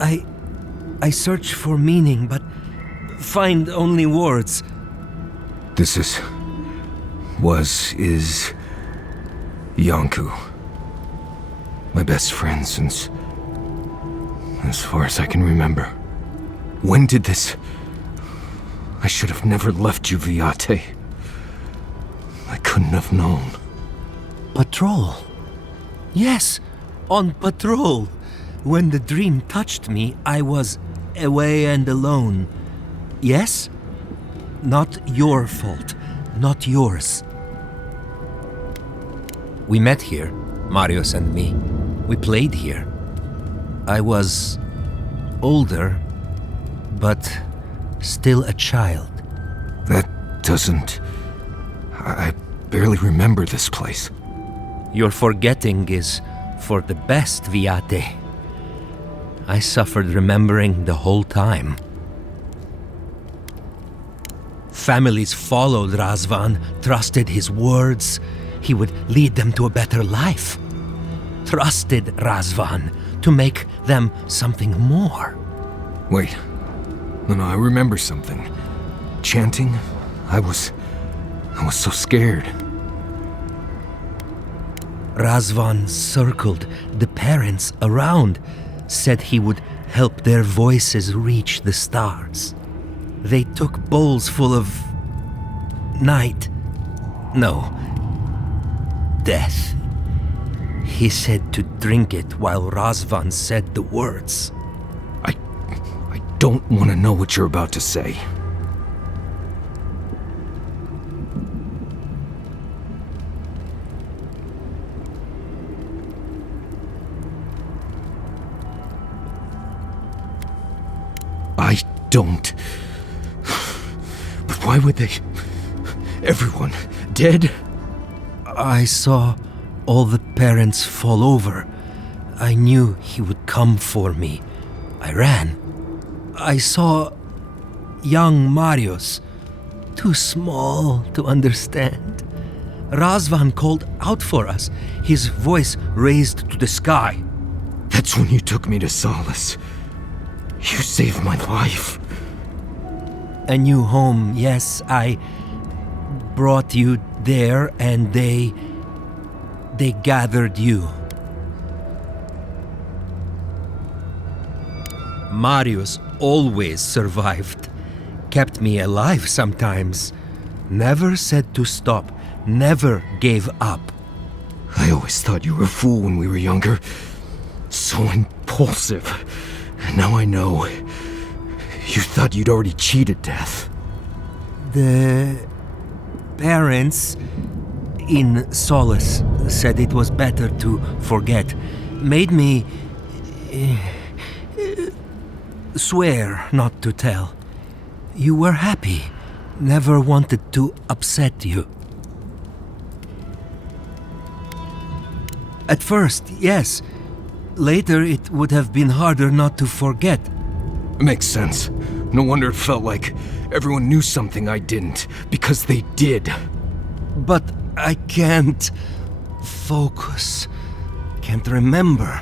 I search for meaning, but find only words. This is... is... Iancu. My best friend since... as far as I can remember. When did this... I should have never left you, Viate. I couldn't have known. Patrol. Yes, on patrol. When the dream touched me, I was away and alone. Yes? Not your fault. Not yours. We met here, Marius and me. We played here. I was older, but still a child. That doesn't... I barely remember this place. Your forgetting is for the best, Viate. I suffered remembering the whole time. Families followed Razvan, trusted his words. He would lead them to a better life. Trusted Razvan to make them something more. Wait. No, I remember something. Chanting? I was so scared. Razvan circled the parents around, said he would help their voices reach the stars. They took bowls full of... night. No. death. He said to drink it while Razvan said the words. I don't want to know what you're about to say. I don't. But why would they? Everyone dead? I saw all the parents fall over. I knew he would come for me. I ran. I saw young Marius, too small to understand. Razvan called out for us, his voice raised to the sky. That's when you took me to Solace. You saved my life. A new home, yes, I brought you there and they gathered you. Marius always survived, kept me alive sometimes, never said to stop, never gave up. I always thought you were a fool when we were younger. So impulsive. Now I know. You thought you'd already cheated death. The parents in Solace said it was better to forget. Made me swear not to tell. You were happy. Never wanted to upset you. At first, yes. Later, it would have been harder not to forget. Makes sense. No wonder it felt like everyone knew something I didn't, because they did. But I can't focus. Can't remember.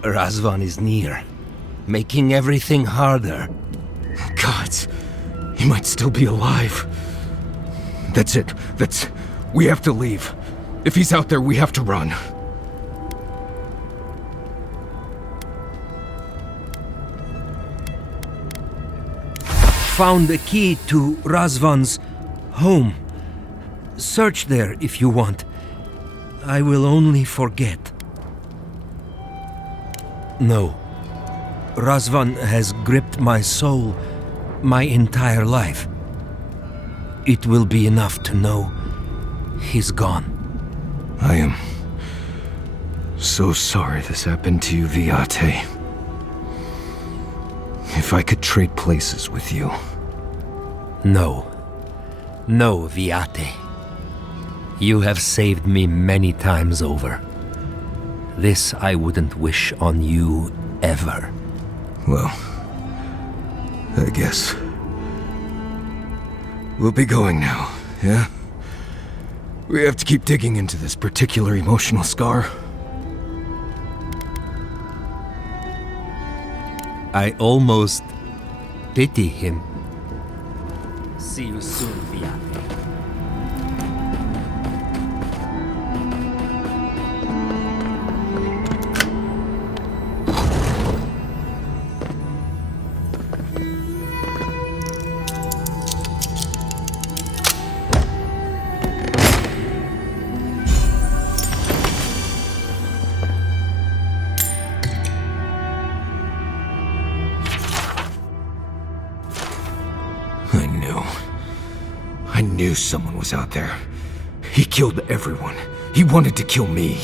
Razvan is near, making everything harder. Gods, he might still be alive. That's it. We have to leave. If he's out there, we have to run. Found a key to Razvan's home. Search there if you want. I will only forget. No. Razvan has gripped my soul my entire life. It will be enough to know he's gone. I am so sorry this happened to you, Viate. If I could trade places with you. No. No, Viate. You have saved me many times over. This I wouldn't wish on you ever. Well, I guess. We'll be going now, yeah? We have to keep digging into this particular emotional scar. I almost pity him. See you soon, Viate. I knew someone was out there. He killed everyone. He wanted to kill me.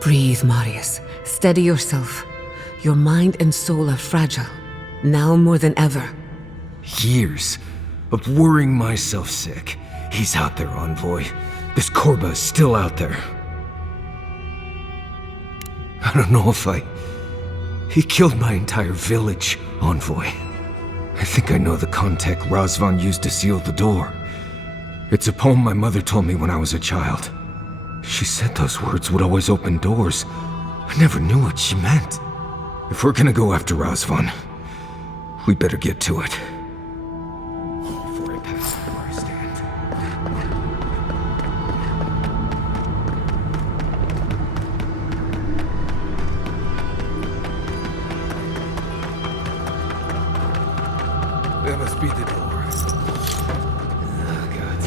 Breathe, Marius. Steady yourself. Your mind and soul are fragile. Now more than ever. Years of worrying myself sick. He's out there, Envoy. This Korba is still out there. I don't know if He killed my entire village, Envoy. I think I know the contact Razvan used to seal the door. It's a poem my mother told me when I was a child. She said those words would always open doors. I never knew what she meant. If we're gonna go after Razvan, we better get to it. Before I pass where I stand. That must be the door. Oh, God.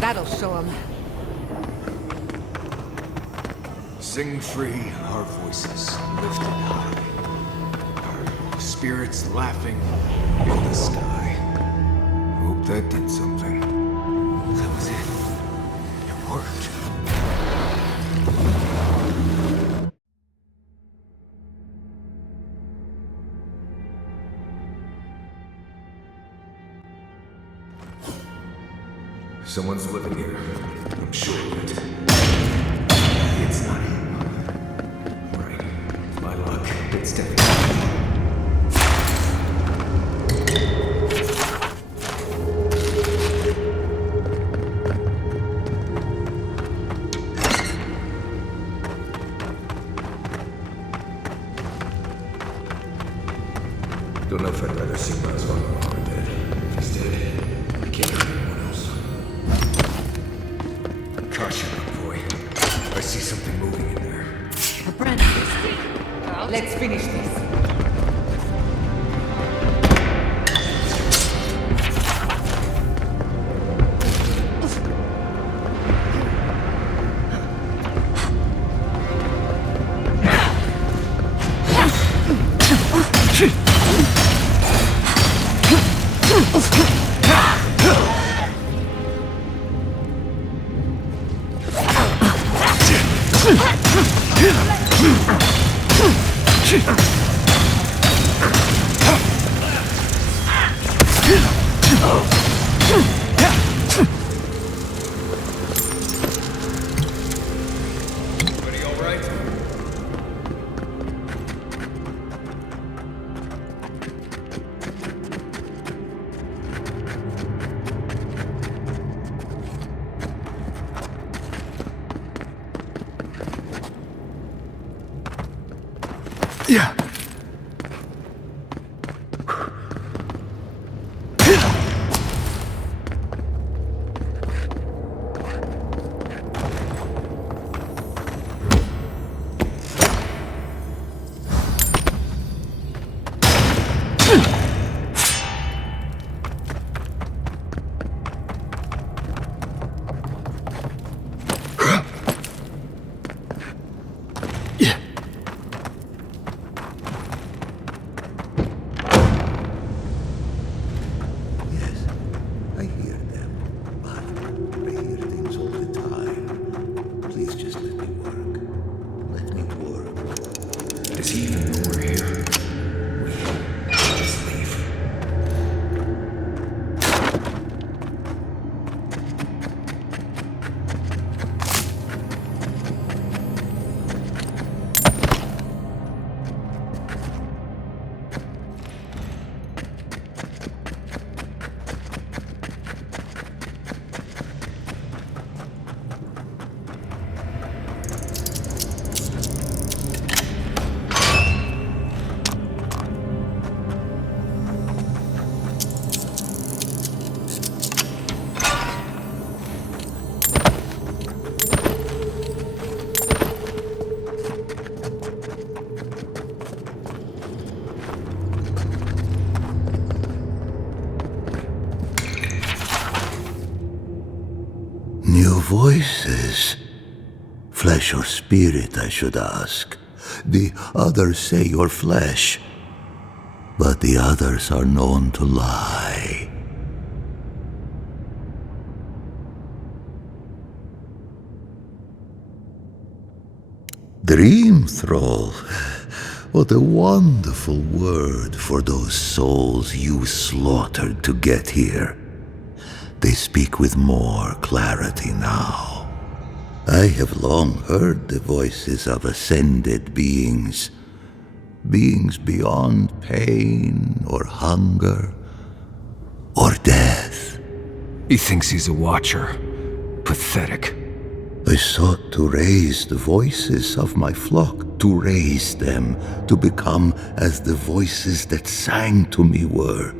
That'll show him. Sing free our voices lifted high. Our spirits laughing in the sky. Hope that did something. That was it. It worked. Someone's living here. I'm sure of it. It's not him. Right. My luck. It's definitely him. Don't know if I'd rather see Miles Von Mara dead. If he's dead, I can't hurt anyone else. Caution, boy. I see something moving in there. Apprentice, let's finish this. Everybody all right? Yeah. I hear them, but I hear things all the time. Please just let me work. Let me work. Does he even know we're here? Just leave. New voices. Flesh or spirit, I should ask. The others say you're flesh, but the others are known to lie. Dream thrall. What a wonderful word for those souls you slaughtered to get here. They speak with more clarity now. I have long heard the voices of ascended beings. Beings beyond pain or hunger or death. He thinks he's a watcher. Pathetic. I sought to raise the voices of my flock, to raise them, to become as the voices that sang to me were.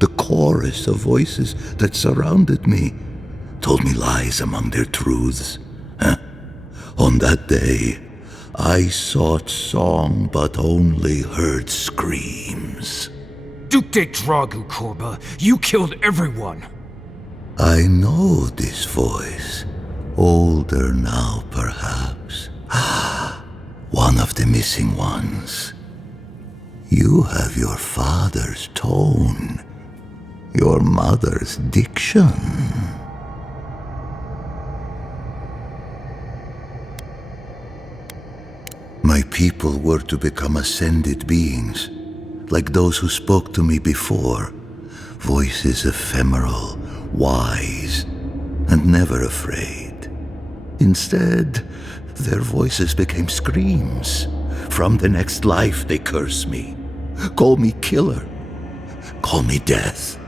The chorus of voices that surrounded me told me lies among their truths. On that day, I sought song but only heard screams. Duke de Dragu, Korba, you killed everyone! I know this voice. Older now, perhaps. One of the missing ones. You have your father's tone, your mother's diction. My people were to become ascended beings, like those who spoke to me before. Voices ephemeral, wise, and never afraid. Instead, their voices became screams. From the next life they curse me. Call me killer. Call me death.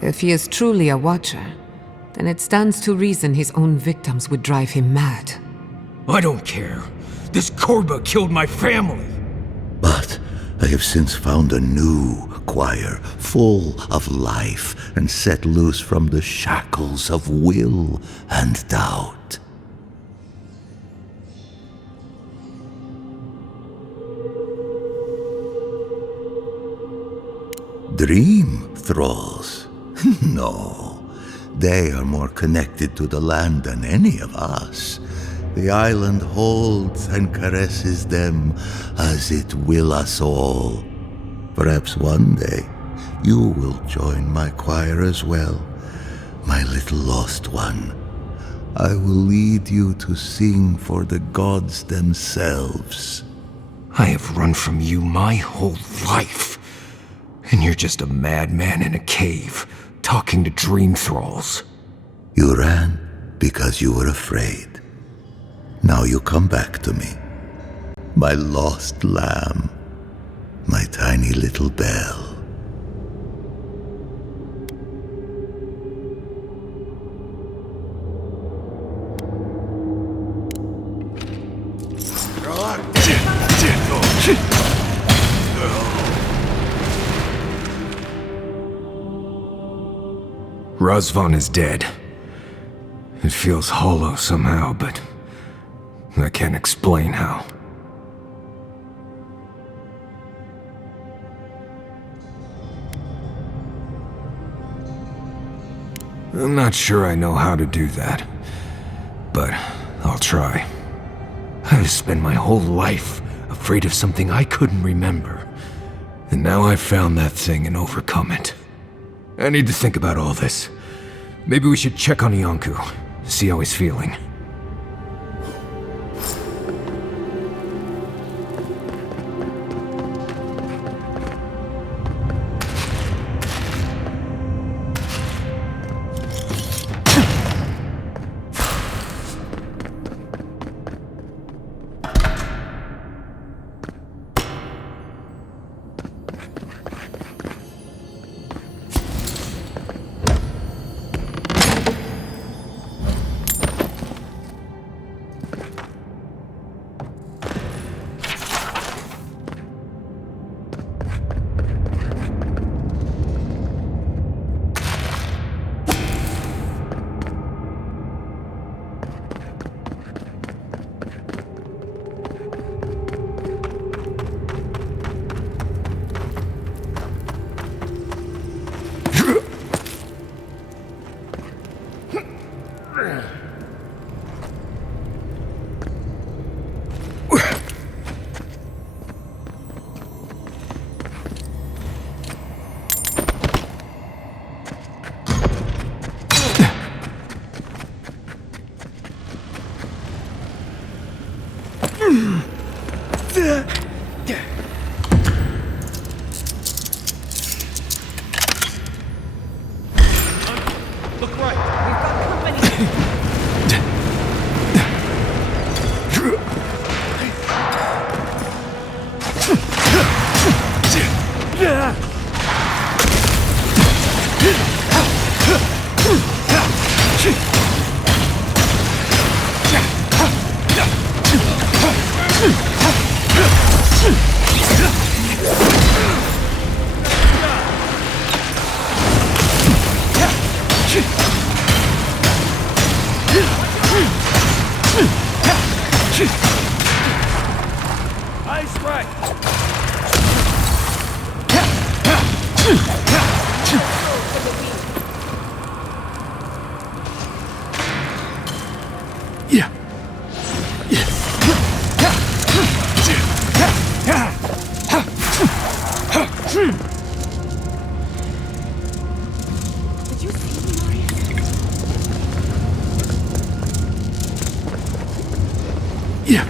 If he is truly a watcher, then it stands to reason his own victims would drive him mad. I don't care. This Korba killed my family! But I have since found a new choir, full of life, and set loose from the shackles of will and doubt. Dream thralls? No, they are more connected to the land than any of us. The island holds and caresses them as it will us all. Perhaps one day you will join my choir as well, my little lost one. I will lead you to sing for the gods themselves. I have run from you my whole life. And you're just a madman in a cave, talking to dream thralls. You ran because you were afraid. Now you come back to me. My lost lamb. My tiny little bell. Razvan is dead. It feels hollow somehow, but I can't explain how. I'm not sure I know how to do that, but I'll try. I've spent my whole life afraid of something I couldn't remember, and now I've found that thing and overcome it. I need to think about all this. Maybe we should check on Iancu, see how he's feeling. Look right. We've got company. Ice strike! Yeah. Did you see me, Marius? Yeah.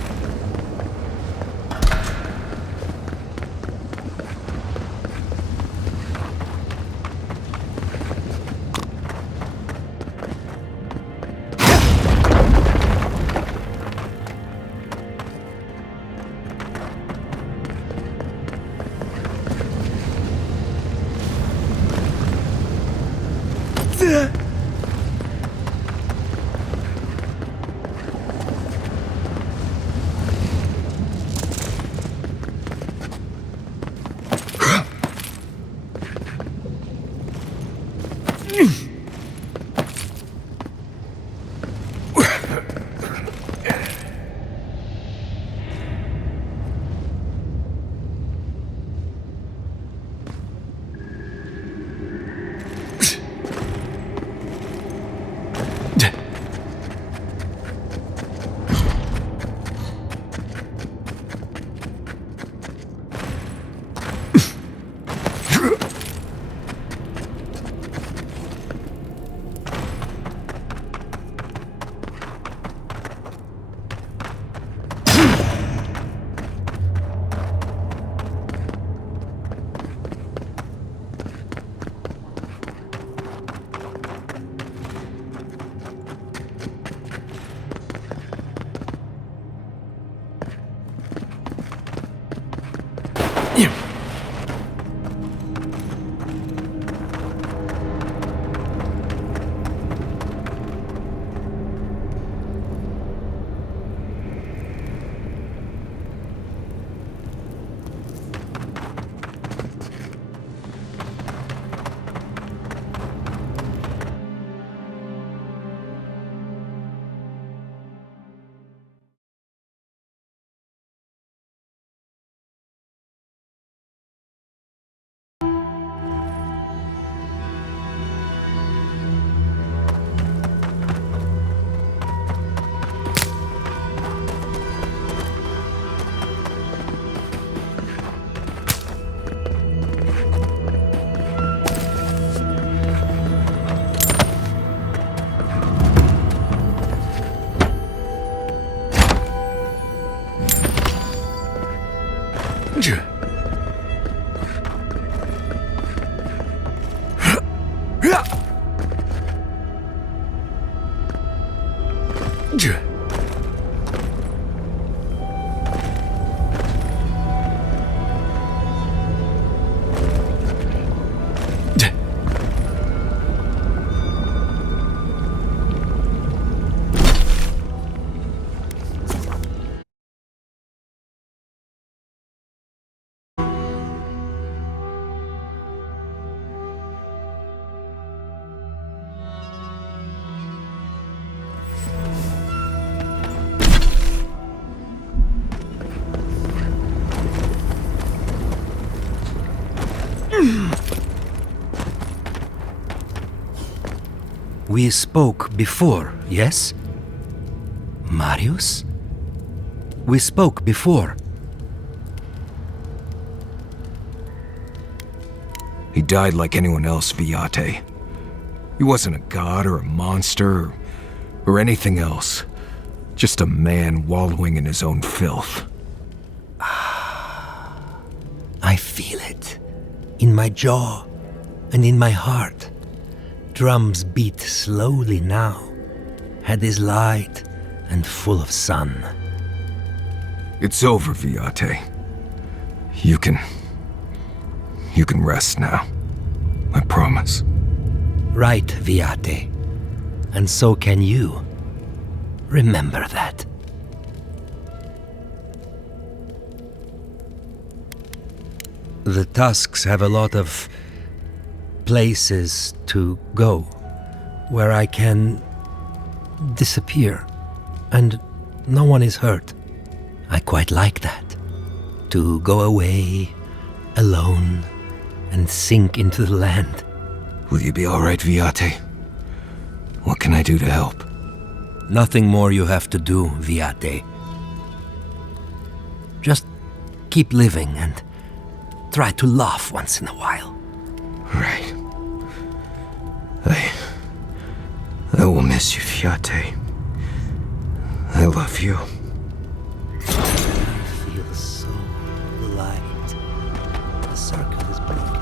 We spoke before, yes? Marius? We spoke before. He died like anyone else, Viate. He wasn't a god or a monster or anything else. Just a man wallowing in his own filth. I feel it. In my jaw and in my heart. Drums beat slowly now. Head is light and full of sun. It's over, Viate. You can rest now. I promise. Right, Viate. And so can you. Remember that. The Tusks have a lot of places to go where I can disappear and no one is hurt. I quite like that. To go away alone and sink into the land. Will you be alright, Viate? What can I do to help? Nothing more you have to do, Viate. Just keep living and try to laugh once in a while. Right. I will miss you, Viate. I love you. I feel so light. The circle is broken.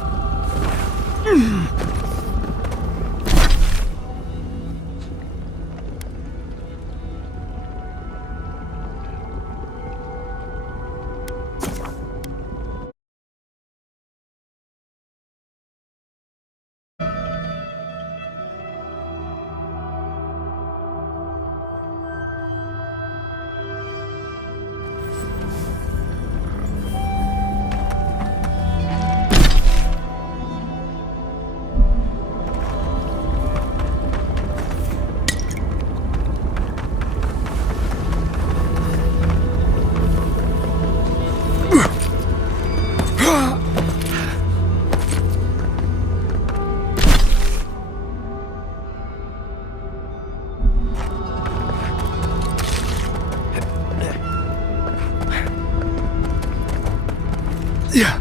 Yeah.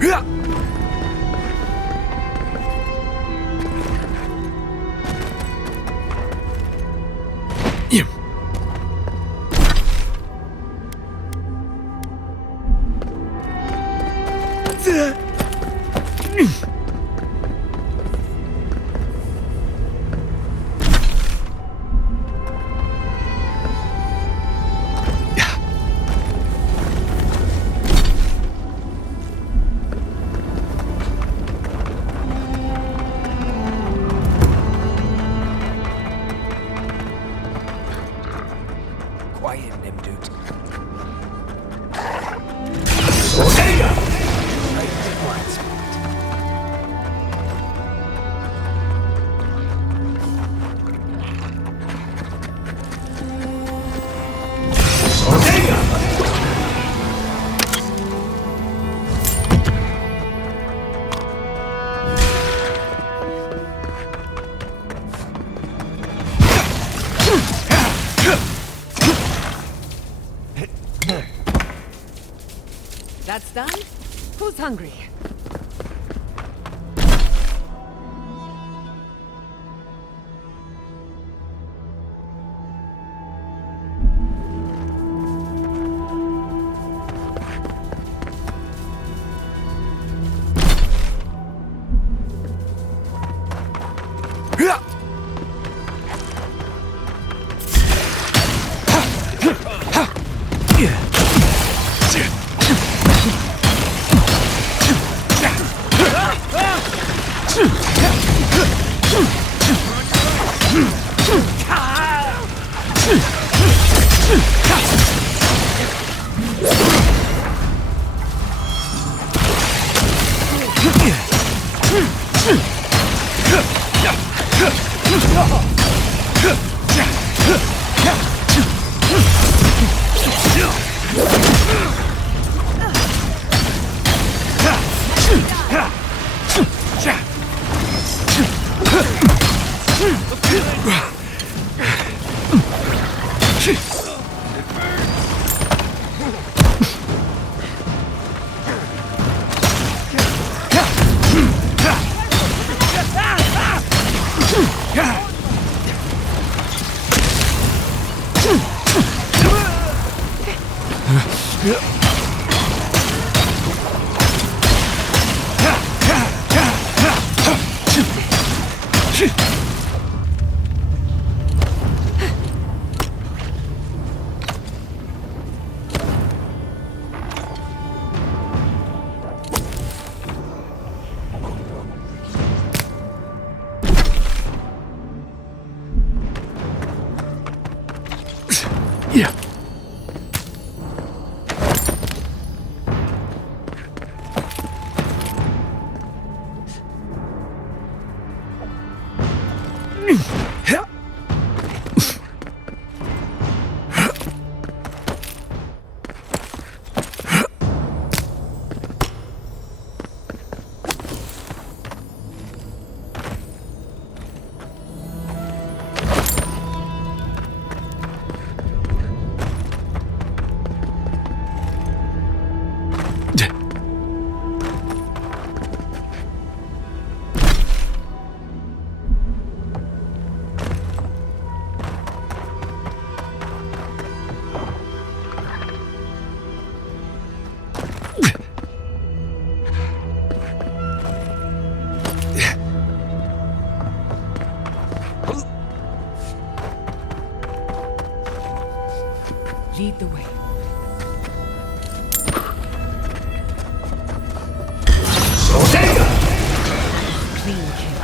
Yeah. Yeah. Quiet, Nimdut. That's done? Who's hungry? Lead the way. Clean kill.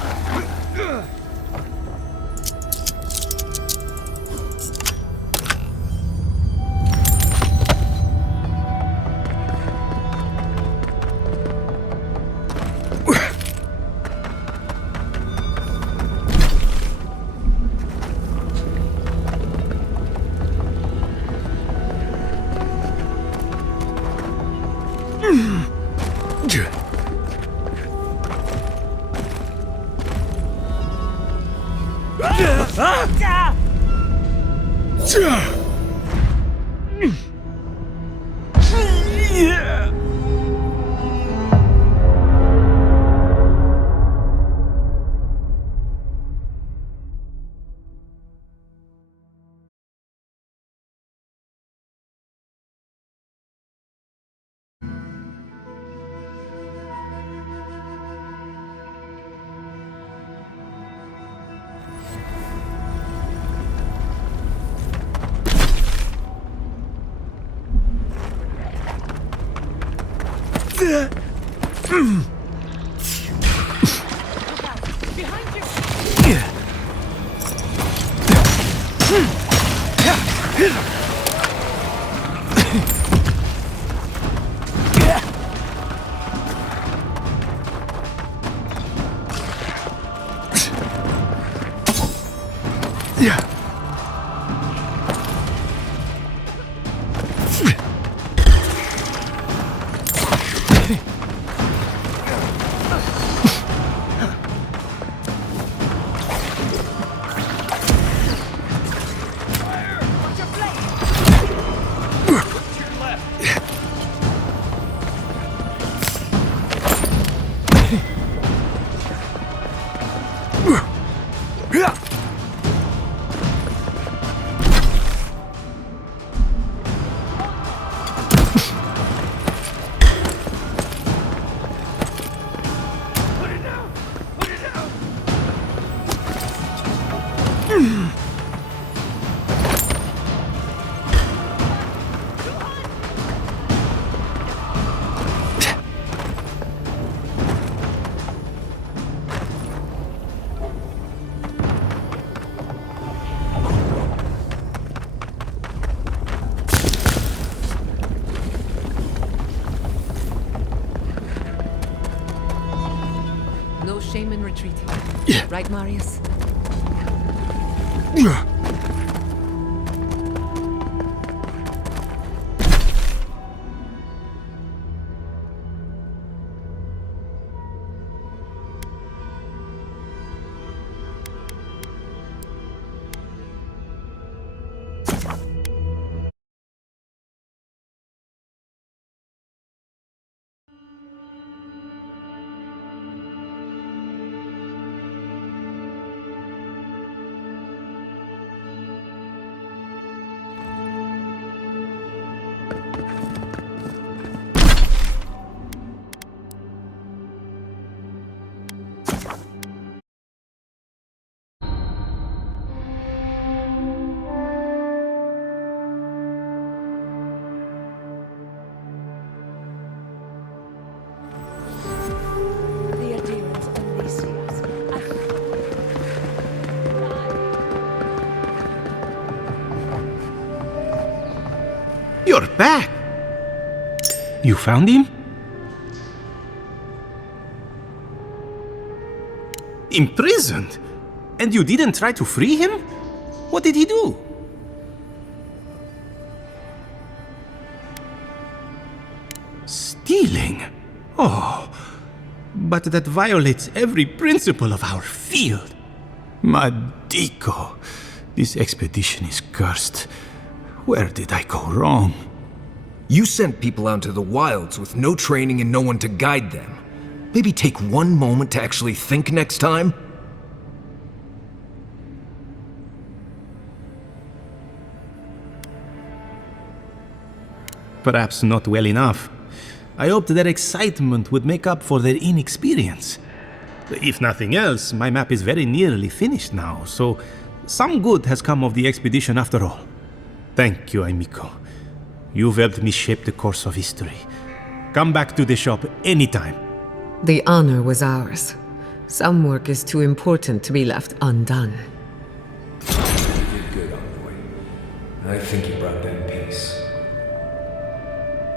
No shame in retreating. Right, Marius? You're back! You found him? Imprisoned? And you didn't try to free him? What did he do? Stealing? Oh, but that violates every principle of our field. Madico, this expedition is cursed. Where did I go wrong? You sent people out into the wilds with no training and no one to guide them. Maybe take one moment to actually think next time? Perhaps not well enough. I hoped their excitement would make up for their inexperience. If nothing else, my map is very nearly finished now, so some good has come of the expedition after all. Thank you, amico. You've helped me shape the course of history. Come back to the shop anytime. The honor was ours. Some work is too important to be left undone. You did good, Envoy. I think you brought them peace.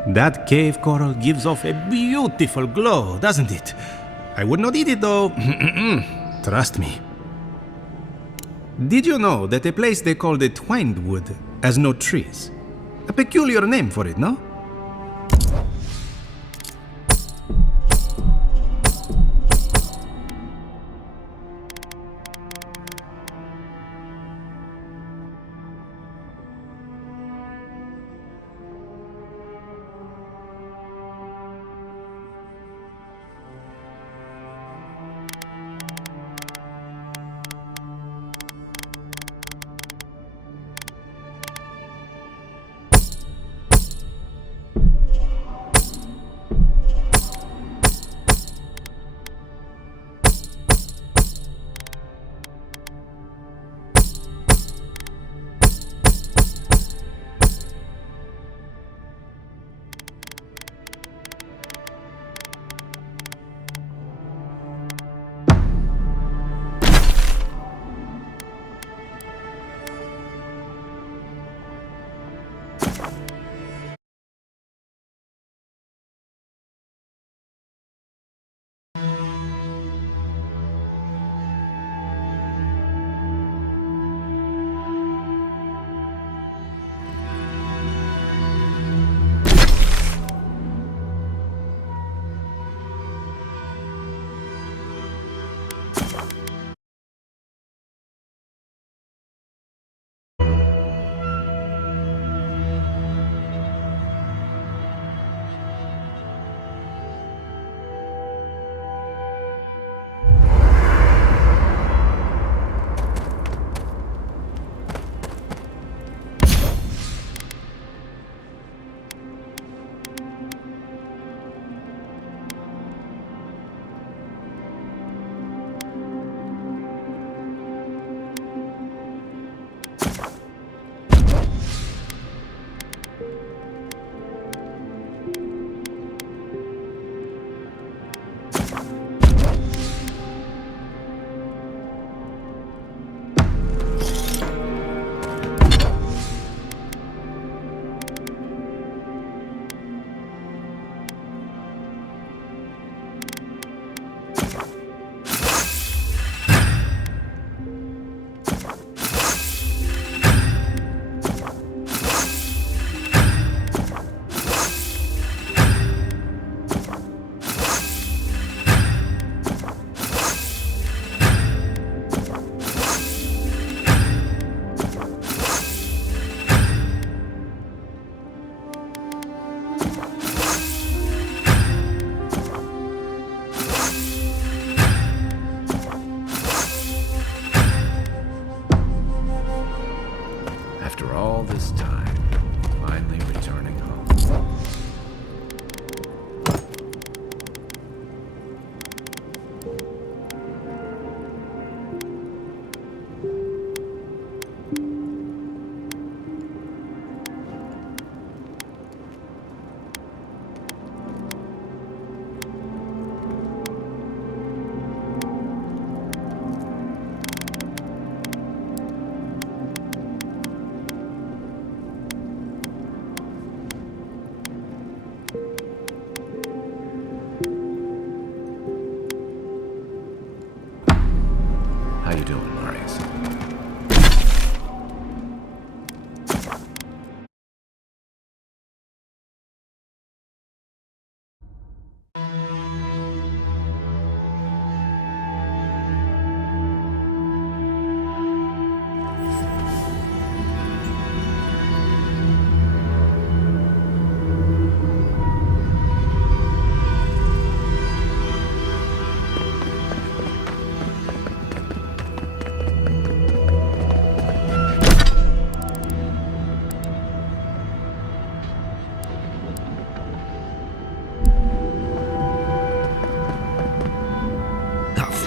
That cave coral gives off a beautiful glow, doesn't it? I would not eat it though. Trust me. Did you know that a place they call the Twined Wood has no trees? A peculiar name for it, no?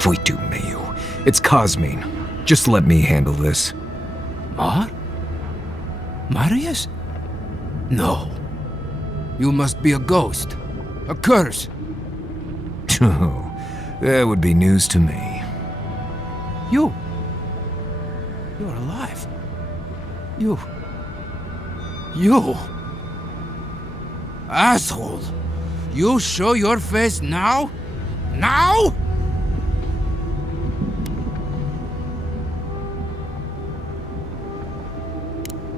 Fuitu Meyu. It's Cosmine. Just let me handle this. Marius? No. You must be a ghost. A curse. Oh, that would be news to me. You are alive. You... Asshole! You show your face now? Now?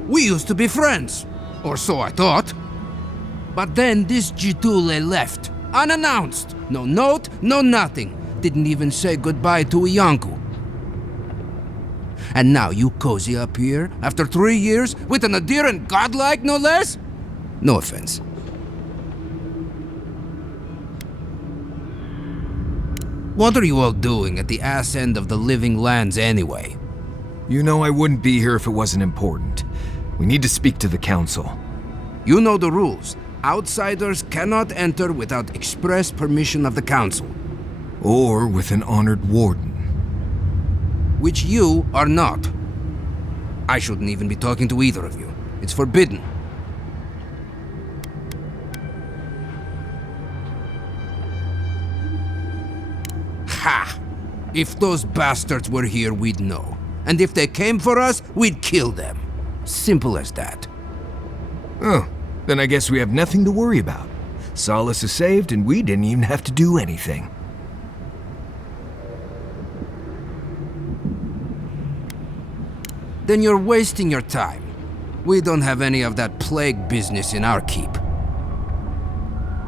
We used to be friends. Or so I thought. But then this Jitule left. Unannounced. No note, no nothing. Didn't even say goodbye to Iancu. And now you cozy up here, after 3 years, with an adherent godlike, no less? No offense. What are you all doing at the ass end of the living lands anyway? You know I wouldn't be here if it wasn't important. We need to speak to the council. You know the rules. Outsiders cannot enter without express permission of the council. Or with an honored warden. Which you are not. I shouldn't even be talking to either of you. It's forbidden. Ha! If those bastards were here, we'd know. And if they came for us, we'd kill them. Simple as that. Oh, then I guess we have nothing to worry about. Solace is saved and we didn't even have to do anything. Then you're wasting your time. We don't have any of that plague business in our keep.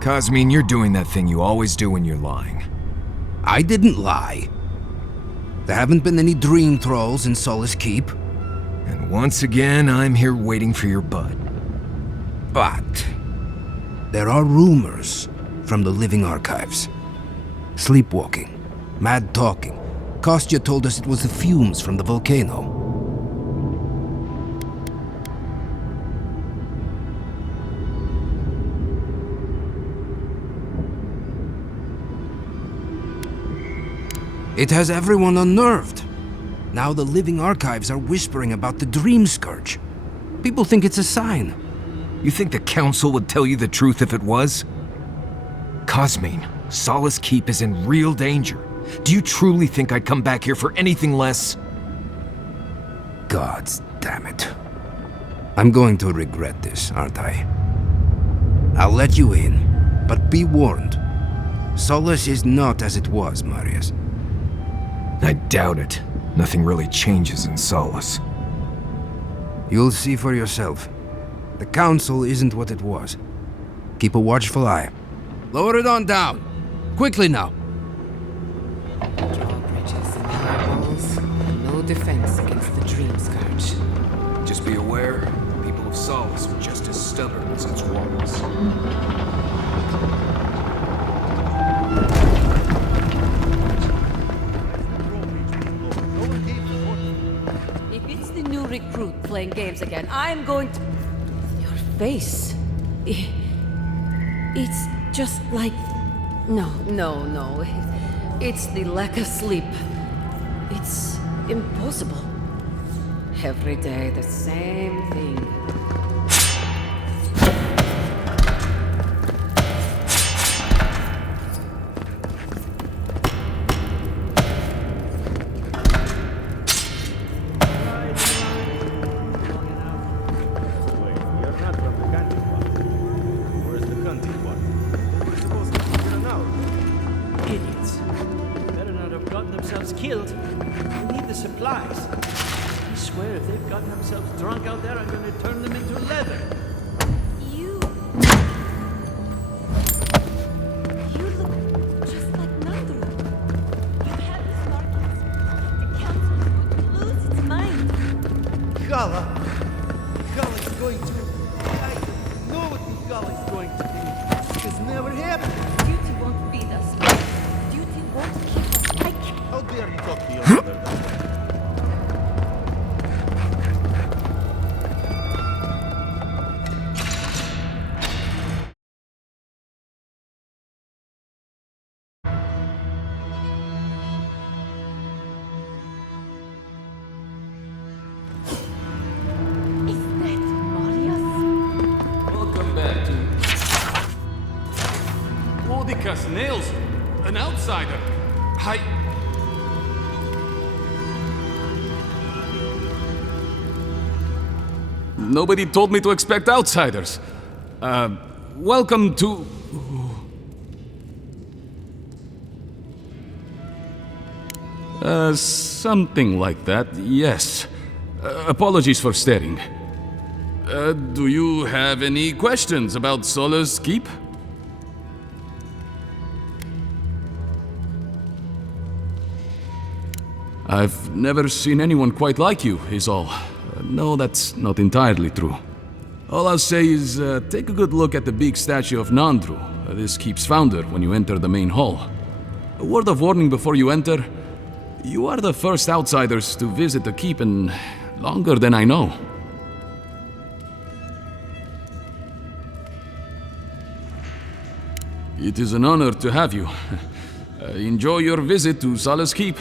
Cosmine, you're doing that thing you always do when you're lying. I didn't lie. There haven't been any dream trolls in Solace Keep. And once again, I'm here waiting for your butt. But there are rumors from the living archives. Sleepwalking, mad talking. Kostya told us it was the fumes from the volcano. It has everyone unnerved. Now the living archives are whispering about the Dream Scourge. People think it's a sign. You think the council would tell you the truth if it was? Cosmine, Solace Keep is in real danger. Do you truly think I'd come back here for anything less? Gods damn it. I'm going to regret this, aren't I? I'll let you in, but be warned. Solace is not as it was, Marius. I doubt it. Nothing really changes in Solace. You'll see for yourself. The council isn't what it was. Keep a watchful eye. Lower it on down. Quickly now. Drawbridges and high walls. No defense against the Dream Scourge. Just be aware, the people of Solace are just as stubborn as its walls. If it's the new recruit playing games again, I'm going to... Your face... It's just like... No. It's the lack of sleep. It's impossible. Every day, the same thing. Killed. We need the supplies. I swear if they've gotten themselves drunk out there, I'm going to turn them into leather. You look just like Nandru. You have these markings. The council is going to lose its mind. Gala's going to... I know what Gala's going to do. It's never happened. Duty won't feed us. Duty won't keep us. How dare you talk to your mother that way? Mordecus nails an outsider. Nobody told me to expect outsiders. Welcome to... something like that, yes. Apologies for staring. Do you have any questions about Sola's Keep? I've never seen anyone quite like you, is all. No, that's not entirely true. All I'll say is, take a good look at the big statue of Nandru, this keep's founder, when you enter the main hall. A word of warning before you enter. You are the first outsiders to visit the keep in longer than I know. It is an honor to have you. Enjoy your visit to Sola's Keep.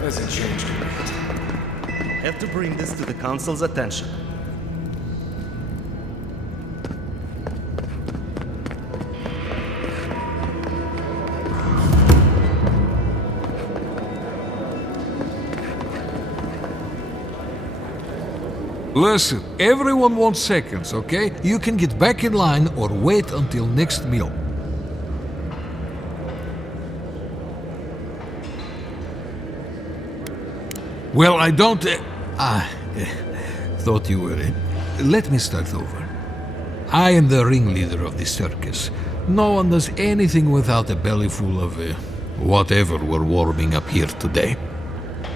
Hasn't changed a bit. Have to bring this to the Council's attention. Listen, everyone wants seconds, okay? You can get back in line or wait until next meal. Well, I don't... thought you were... let me start over. I am the ringleader of the circus. No one does anything without a belly full of whatever we're warming up here today.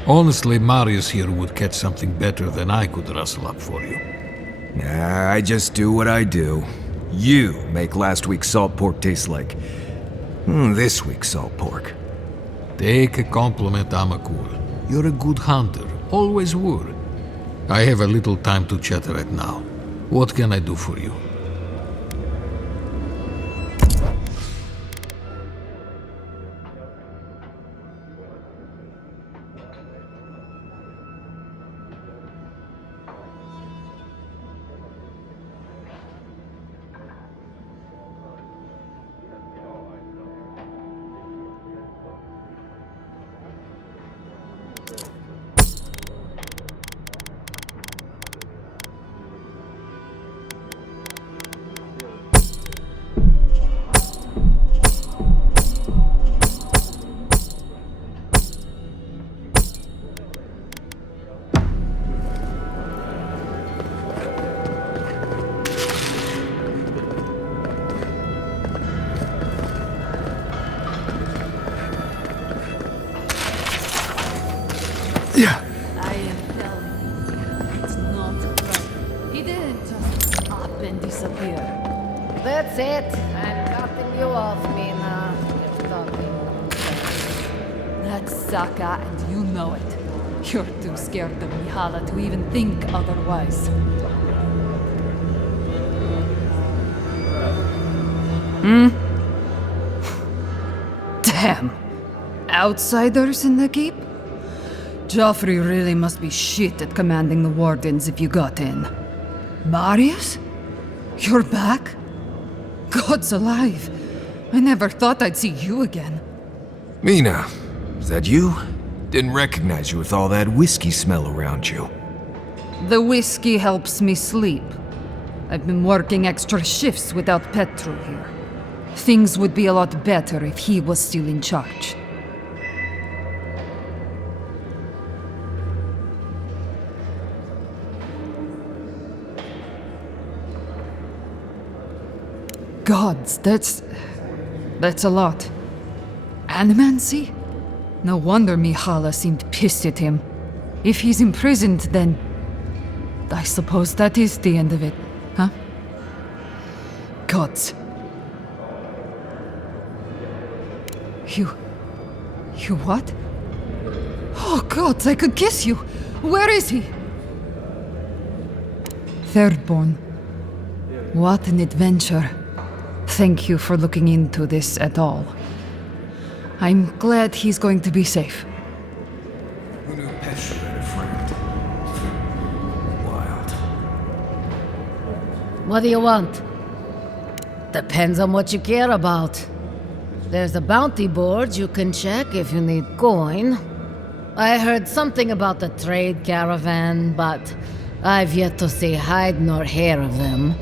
Honestly, Marius here would catch something better than I could rustle up for you. Nah, I just do what I do. You make last week's salt pork taste like... this week's salt pork. Take a compliment, Amakul. You're a good hunter, always were. I have a little time to chat right now. What can I do for you? Yeah. I am telling you, it's not right. He didn't just up and disappear. That's it. I'm cutting you off, Mina. You're talking. That's Saka, and you know it. You're too scared of Mihala to even think otherwise. Damn. Outsiders in the keep? Joffrey really must be shit at commanding the wardens if you got in. Marius? You're back? God's alive. I never thought I'd see you again. Mina, is that you? Didn't recognize you with all that whiskey smell around you. The whiskey helps me sleep. I've been working extra shifts without Petru here. Things would be a lot better if he was still in charge. Gods, that's a lot. Animancy? No wonder Mihala seemed pissed at him. If he's imprisoned, then... I suppose that is the end of it, huh? Gods. You what? Oh gods, I could kiss you! Where is he? Thirdborn. What an adventure. Thank you for looking into this at all. I'm glad he's going to be safe. What do you want? Depends on what you care about. There's a bounty board you can check if you need coin. I heard something about the trade caravan, but I've yet to see hide nor hair of them.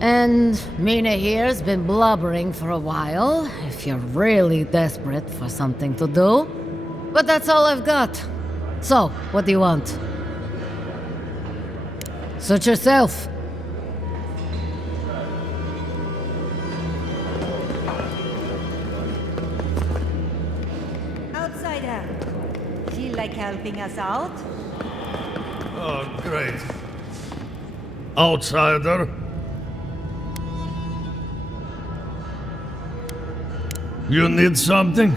And Mina here's been blubbering for a while, if you're really desperate for something to do. But that's all I've got. So, what do you want? Suit yourself. Outsider, feel like helping us out? Oh, great. Outsider? You need something?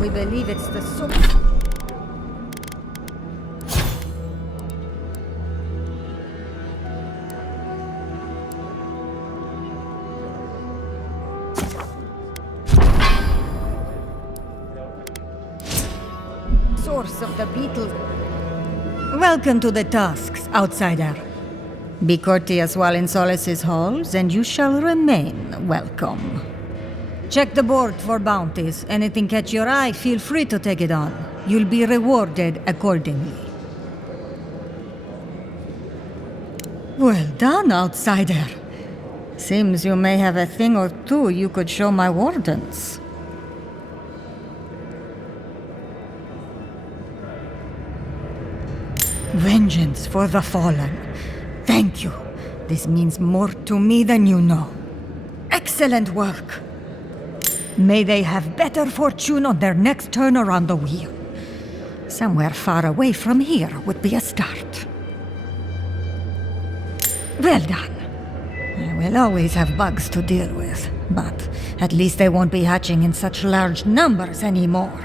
We believe it's the source of the beetle. Welcome to the Tusks, outsider. Be courteous while in Solace's halls, and you shall remain welcome. Check the board for bounties. Anything catch your eye, feel free to take it on. You'll be rewarded accordingly. Well done, outsider. Seems you may have a thing or two you could show my wardens. Vengeance for the fallen. Thank you. This means more to me than you know. Excellent work. May they have better fortune on their next turn around the wheel. Somewhere far away from here would be a start. Well done. We'll always have bugs to deal with, but at least they won't be hatching in such large numbers anymore.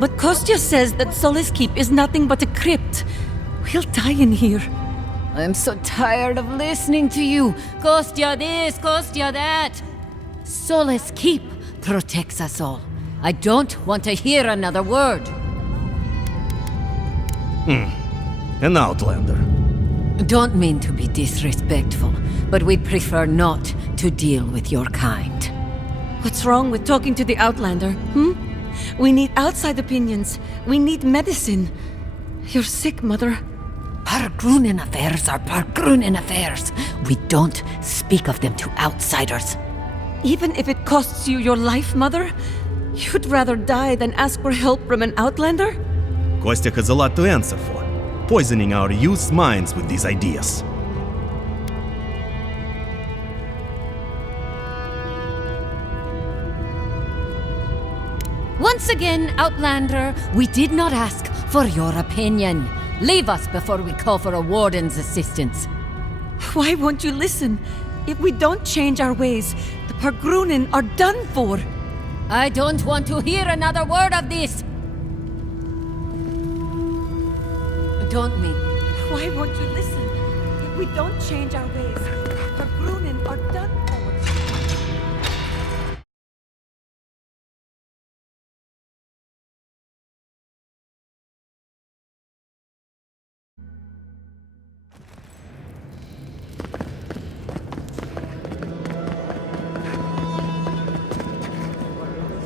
But Kostya says that Solace Keep is nothing but a crypt. We'll die in here. I'm so tired of listening to you. Kostya this, Kostya that. Solace Keep protects us all. I don't want to hear another word. An outlander. Don't mean to be disrespectful, but we'd prefer not to deal with your kind. What's wrong with talking to the Outlander, We need outside opinions. We need medicine. You're sick, Mother. Pargrunen affairs are Pargrunen affairs. We don't speak of them to outsiders. Even if it costs you your life, Mother? You'd rather die than ask for help from an Outlander? Kostya has a lot to answer for, poisoning our youth's minds with these ideas. Once again, Outlander, we did not ask for your opinion. Leave us before we call for a warden's assistance. Why won't you listen? If we don't change our ways, the Pargrunen are done for. I don't want to hear another word of this. Don't mean. Why won't you listen? If we don't change our ways, the Pargrunen are done for.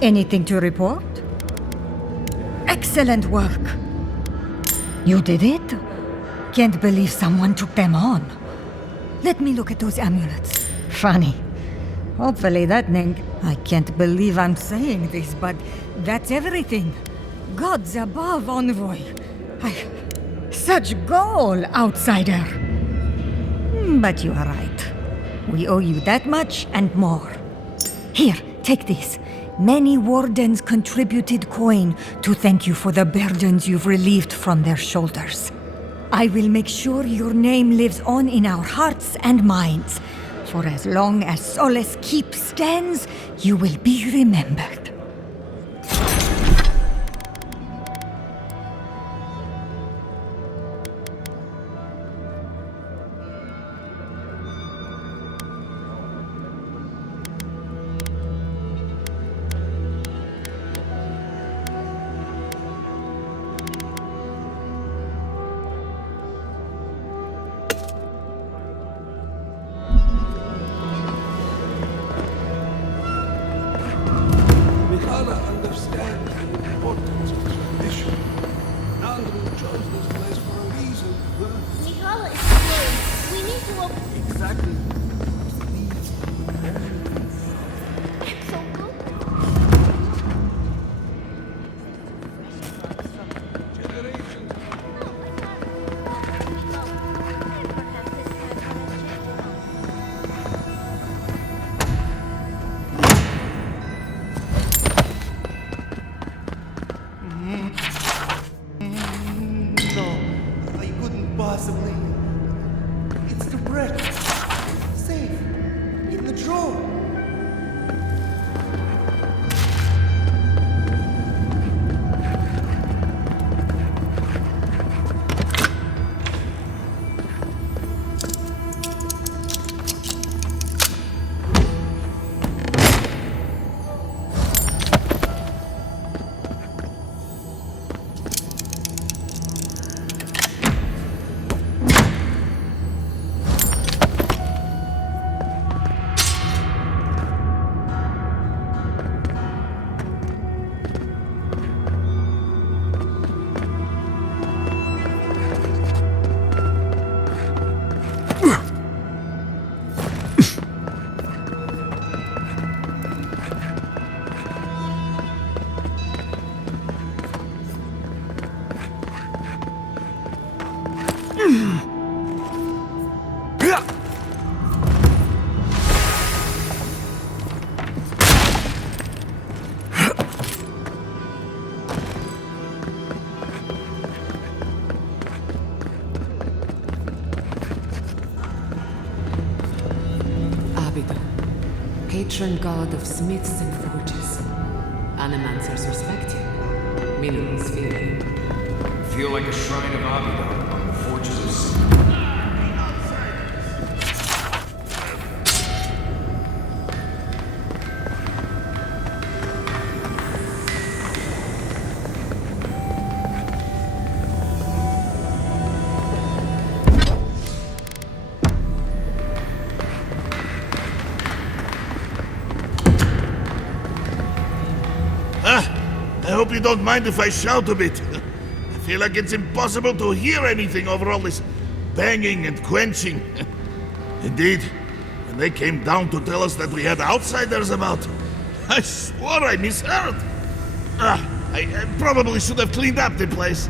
Anything to report? Excellent work. You did it? Can't believe someone took them on. Let me look at those amulets. Funny. Hopefully that thing... I can't believe I'm saying this, but that's everything. Gods above, Envoy. Such goal, outsider. But you are right. We owe you that much and more. Here, take this. Many wardens contributed coin to thank you for the burdens you've relieved from their shoulders. I will make sure your name lives on in our hearts and minds. For as long as Solace Keep stands, you will be remembered. exactly. No, I couldn't possibly. It's the bread. Safe. In the drawer. Patron god of smiths and forges. Animancers respect him. Minerals fear him. Feel like a shrine of Avowed on the forges of sin. I hope you don't mind if I shout a bit. I feel like it's impossible to hear anything over all this banging and quenching. Indeed, when they came down to tell us that we had outsiders about, I swore I misheard. I probably should have cleaned up the place.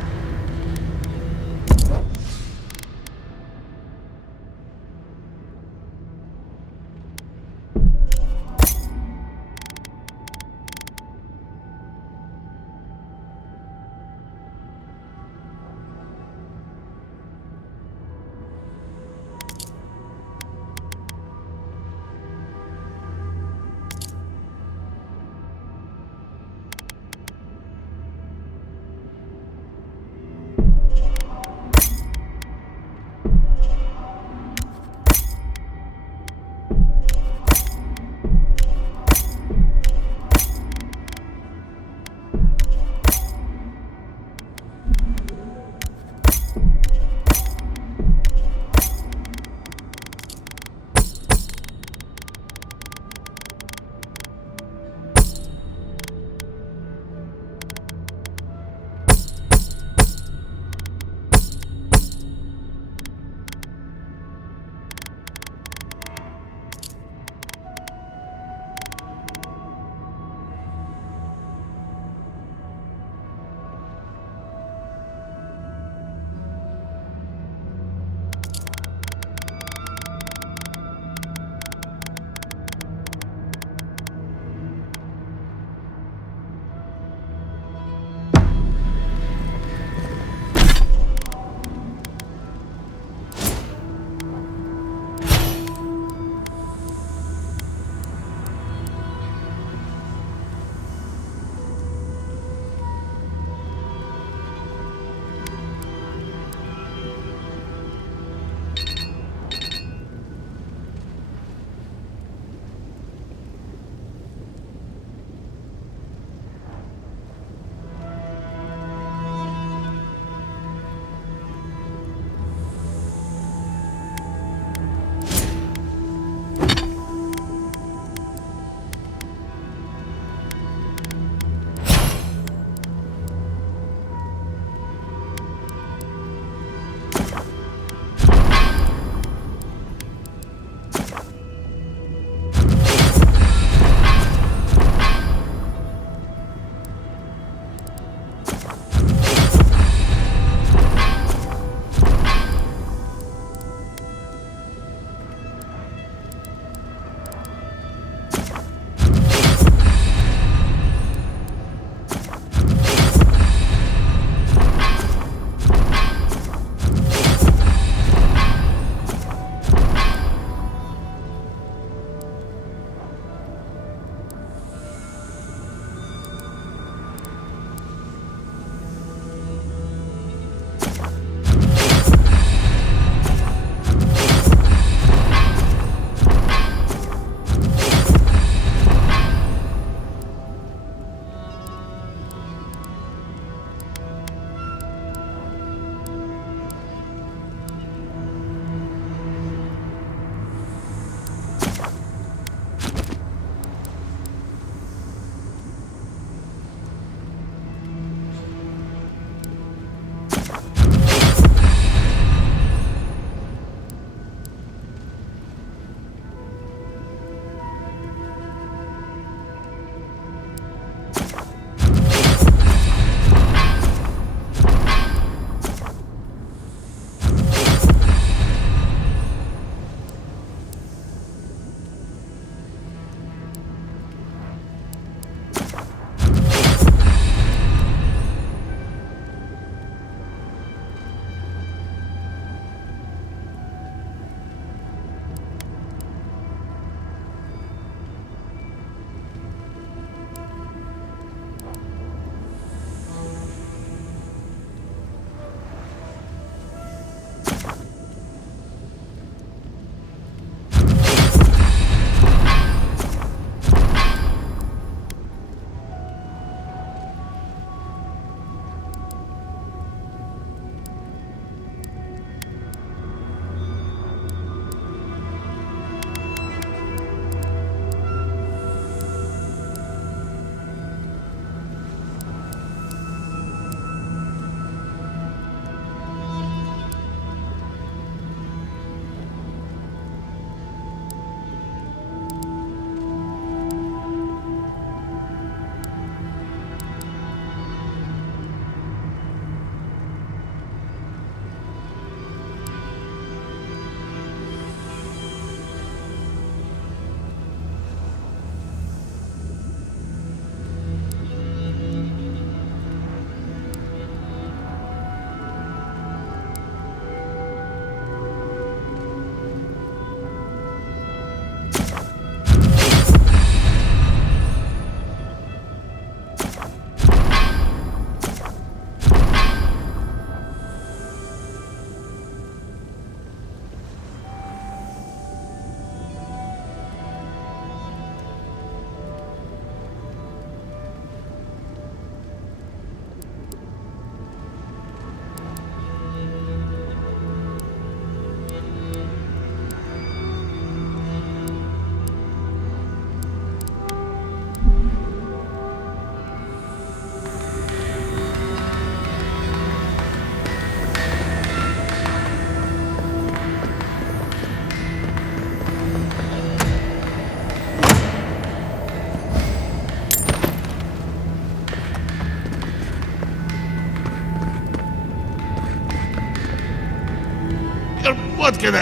What can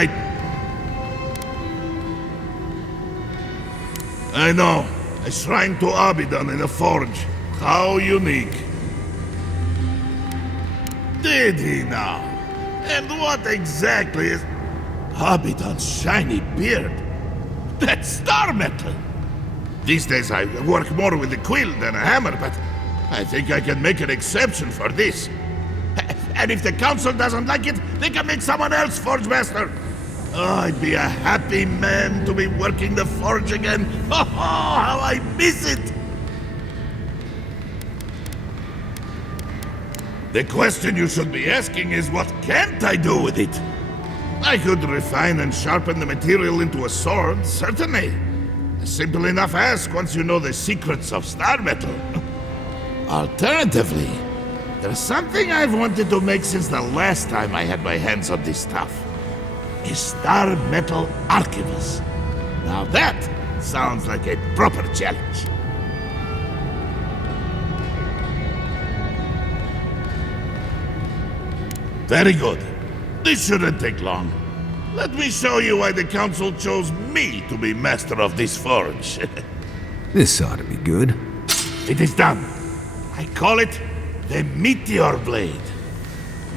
I know. A shrine to Abaddon in a forge. How unique. Did he now? And what exactly is... Abaddon's shiny beard? That's star metal! These days I work more with a quill than a hammer, but I think I can make an exception for this. And if the council doesn't like it, they can make someone else forge master. Oh, I'd be a happy man to be working the forge again. Oh, how I miss it! The question you should be asking is, what can't I do with it? I could refine and sharpen the material into a sword, certainly. A simple enough ask once you know the secrets of star metal. Alternatively, there's something I've wanted to make since the last time I had my hands on this stuff. A star metal arquebus. Now that sounds like a proper challenge. Very good. This shouldn't take long. Let me show you why the council chose me to be master of this forge. This ought to be good. It is done. I call it the Meteor Blade.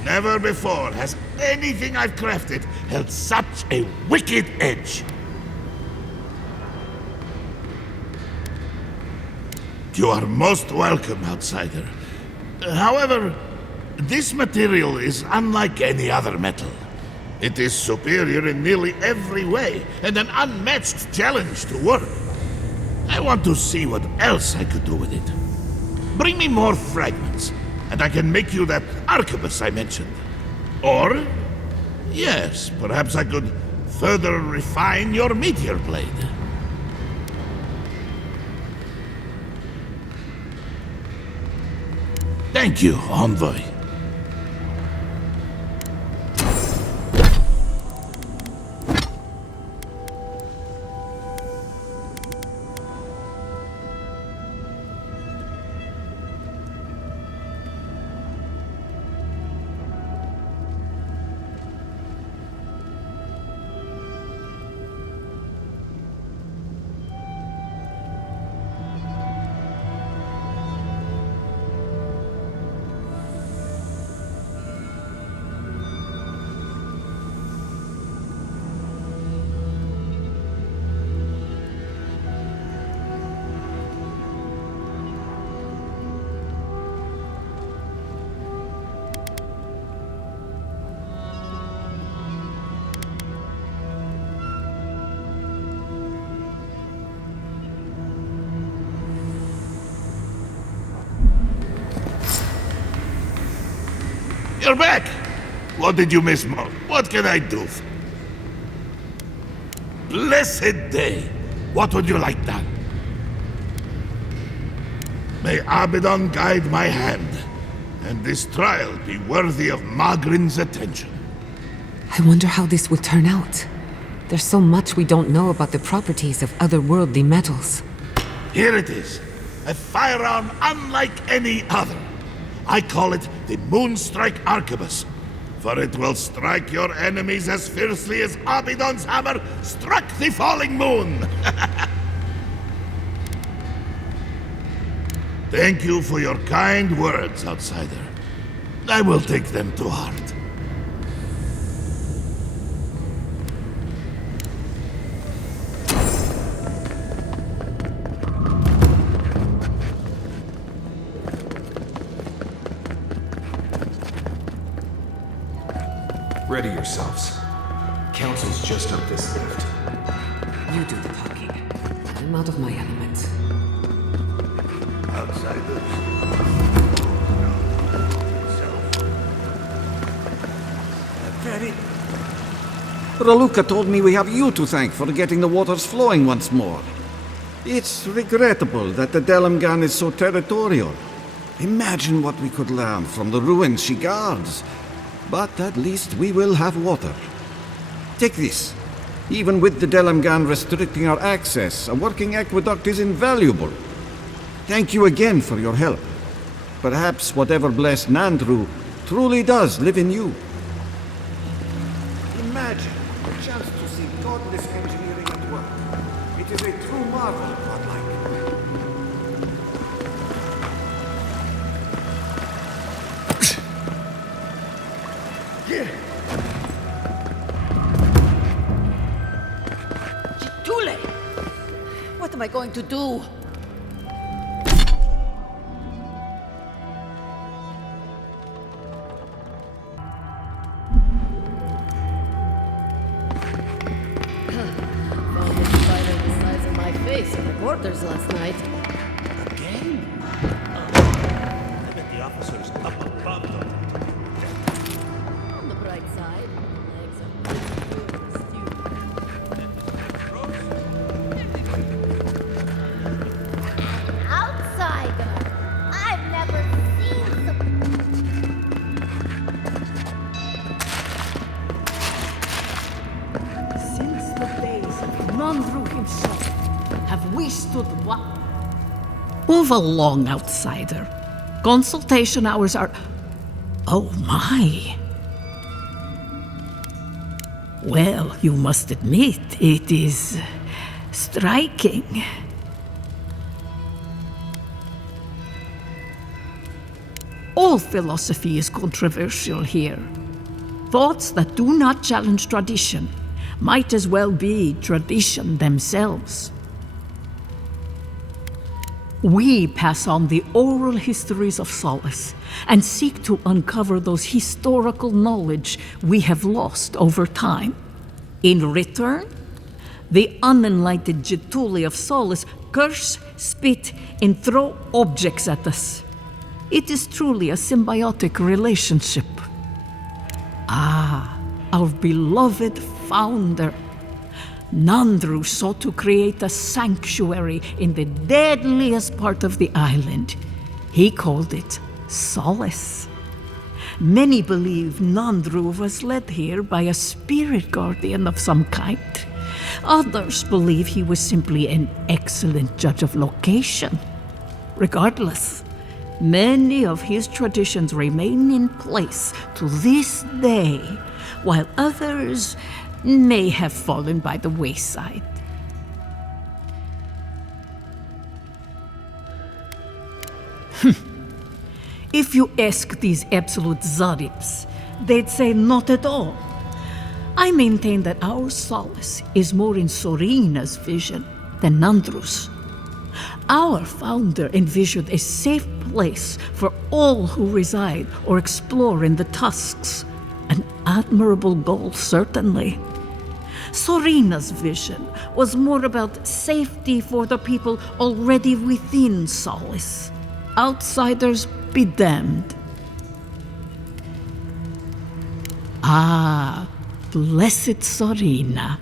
Never before has anything I've crafted held such a wicked edge. You are most welcome, outsider. However, this material is unlike any other metal. It is superior in nearly every way, and an unmatched challenge to work. I want to see what else I could do with it. Bring me more fragments, and I can make you that arquebus I mentioned. Or, yes, perhaps I could further refine your meteor blade. Thank you, envoy. You're back! What did you miss most? What can I do? Blessed day! What would you like done? May Abaddon guide my hand, and this trial be worthy of Magrin's attention. I wonder how this will turn out. There's so much we don't know about the properties of otherworldly metals. Here it is. A firearm unlike any other. I call it the Moonstrike Arquebus, for it will strike your enemies as fiercely as Abaddon's hammer struck the falling moon. Thank you for your kind words, outsider. I will take them to heart. Ready yourselves. Council's just up this lift. You do the talking. I'm out of my element. Outsiders. Raluca told me we have you to thank for getting the waters flowing once more. It's regrettable that the Delamgan is so territorial. Imagine what we could learn from the ruins she guards. But at least we will have water. Take this. Even with the Delamgan restricting our access, a working aqueduct is invaluable. Thank you again for your help. Perhaps whatever blessed Nandru truly does live in you. Imagine the chance to see godless engineering at work. It is a true marvel, godlike. Tule! What am I going to do? Found a spider the size of my face in the quarters last night. Again? I bet the officers up above them. On the bright side, legs are pretty good for stew. Outsider! I've never seen some... Since the days of Nandru himself, have we stood what? Move along, outsider. Consultation hours are... Oh my. Well, you must admit, it is striking. All philosophy is controversial here. Thoughts that do not challenge tradition might as well be tradition themselves. We pass on the oral histories of Solace and seek to uncover those historical knowledge we have lost over time. In return, the unenlightened Getuli of Solace curse, spit, and throw objects at us. It is truly a symbiotic relationship. Ah, our beloved founder. Nandru sought to create a sanctuary in the deadliest part of the island. He called it Solace. Many believe Nandru was led here by a spirit guardian of some kind. Others believe he was simply an excellent judge of location. Regardless, many of his traditions remain in place to this day, while others may have fallen by the wayside. If you ask these absolute Zaribs, they'd say not at all. I maintain that our solace is more in Sorina's vision than Nandru's. Our founder envisioned a safe place for all who reside or explore in the Tusks. An admirable goal, certainly. Sorina's vision was more about safety for the people already within Solace. Outsiders be damned. Ah, blessed Sorina.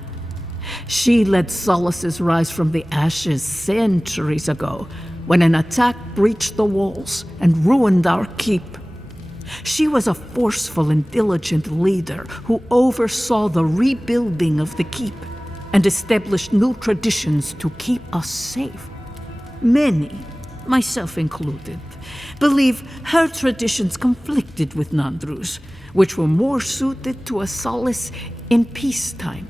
She led Solace's rise from the ashes centuries ago, when an attack breached the walls and ruined our keep. She was a forceful and diligent leader who oversaw the rebuilding of the keep and established new traditions to keep us safe. Many, myself included, believe her traditions conflicted with Nandru's, which were more suited to a solace in peacetime.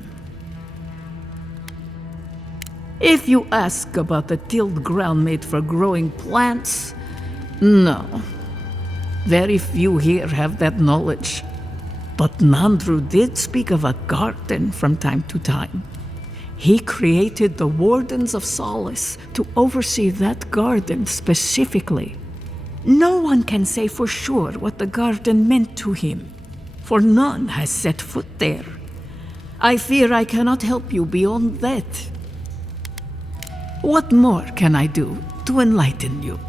If you ask about the tilled ground made for growing plants, no. Very few here have that knowledge. But Nandru did speak of a garden from time to time. He created the Wardens of Solace to oversee that garden specifically. No one can say for sure what the garden meant to him, for none has set foot there. I fear I cannot help you beyond that. What more can I do to enlighten you?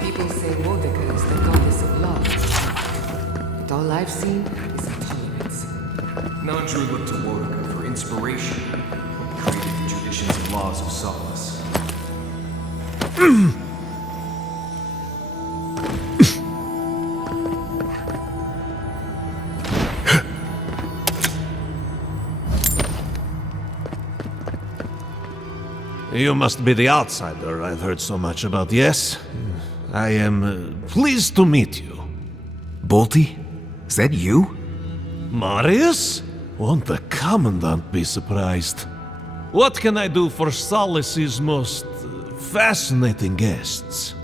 People say Mordecai is the goddess of love. But all I've seen is intolerance. Nandru looked to Mordecai for inspiration, created the traditions and laws of Solace. You must be the outsider I've heard so much about, yes? I am pleased to meet you. Bolty? Is that you? Marius? Won't the Commandant be surprised? What can I do for Solace's most fascinating guests?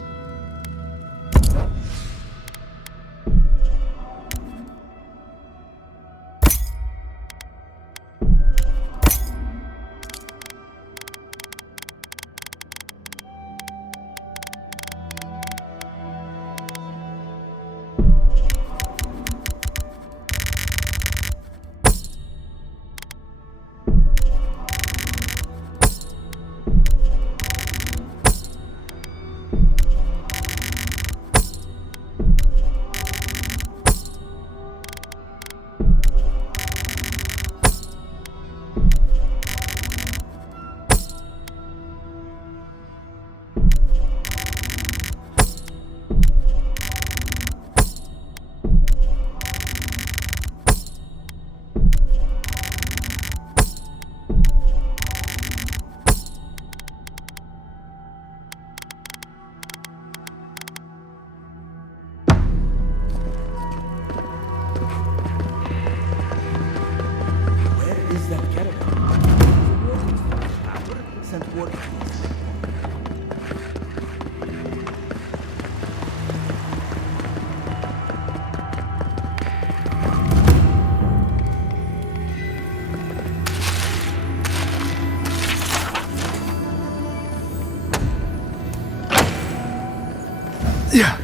Yeah.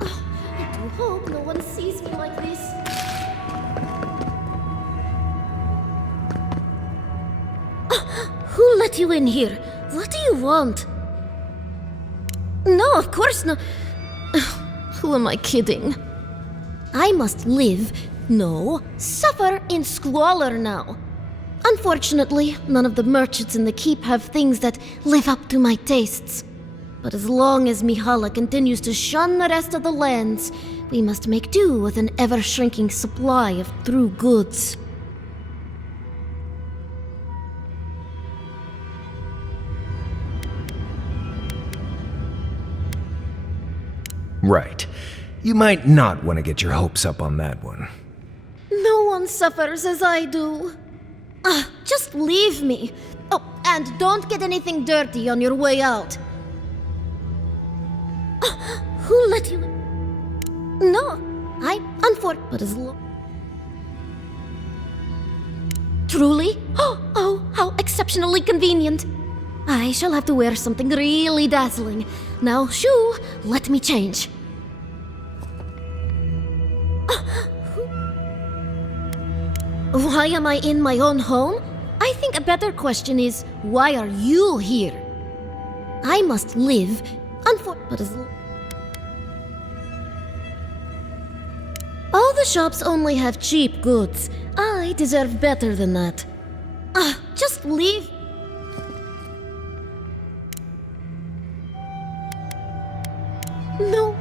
I hope no one sees me like this. Who let you in here? What do you want? No, of course not. Who am I kidding? I must live, no, suffer in squalor now. Unfortunately, none of the merchants in the keep have things that live up to my tastes. But as long as Mihala continues to shun the rest of the lands, we must make do with an ever-shrinking supply of true goods. Right. You might not want to get your hopes up on that one. No one suffers as I do. Just leave me. Oh, and don't get anything dirty on your way out. Who let you in? No, but as Truly? Oh, how exceptionally convenient. I shall have to wear something really dazzling. Now, shoo, let me change. Why am I in my own home? I think a better question is, why are you here? I must live, but as all the shops only have cheap goods. I deserve better than that. Just leave. No,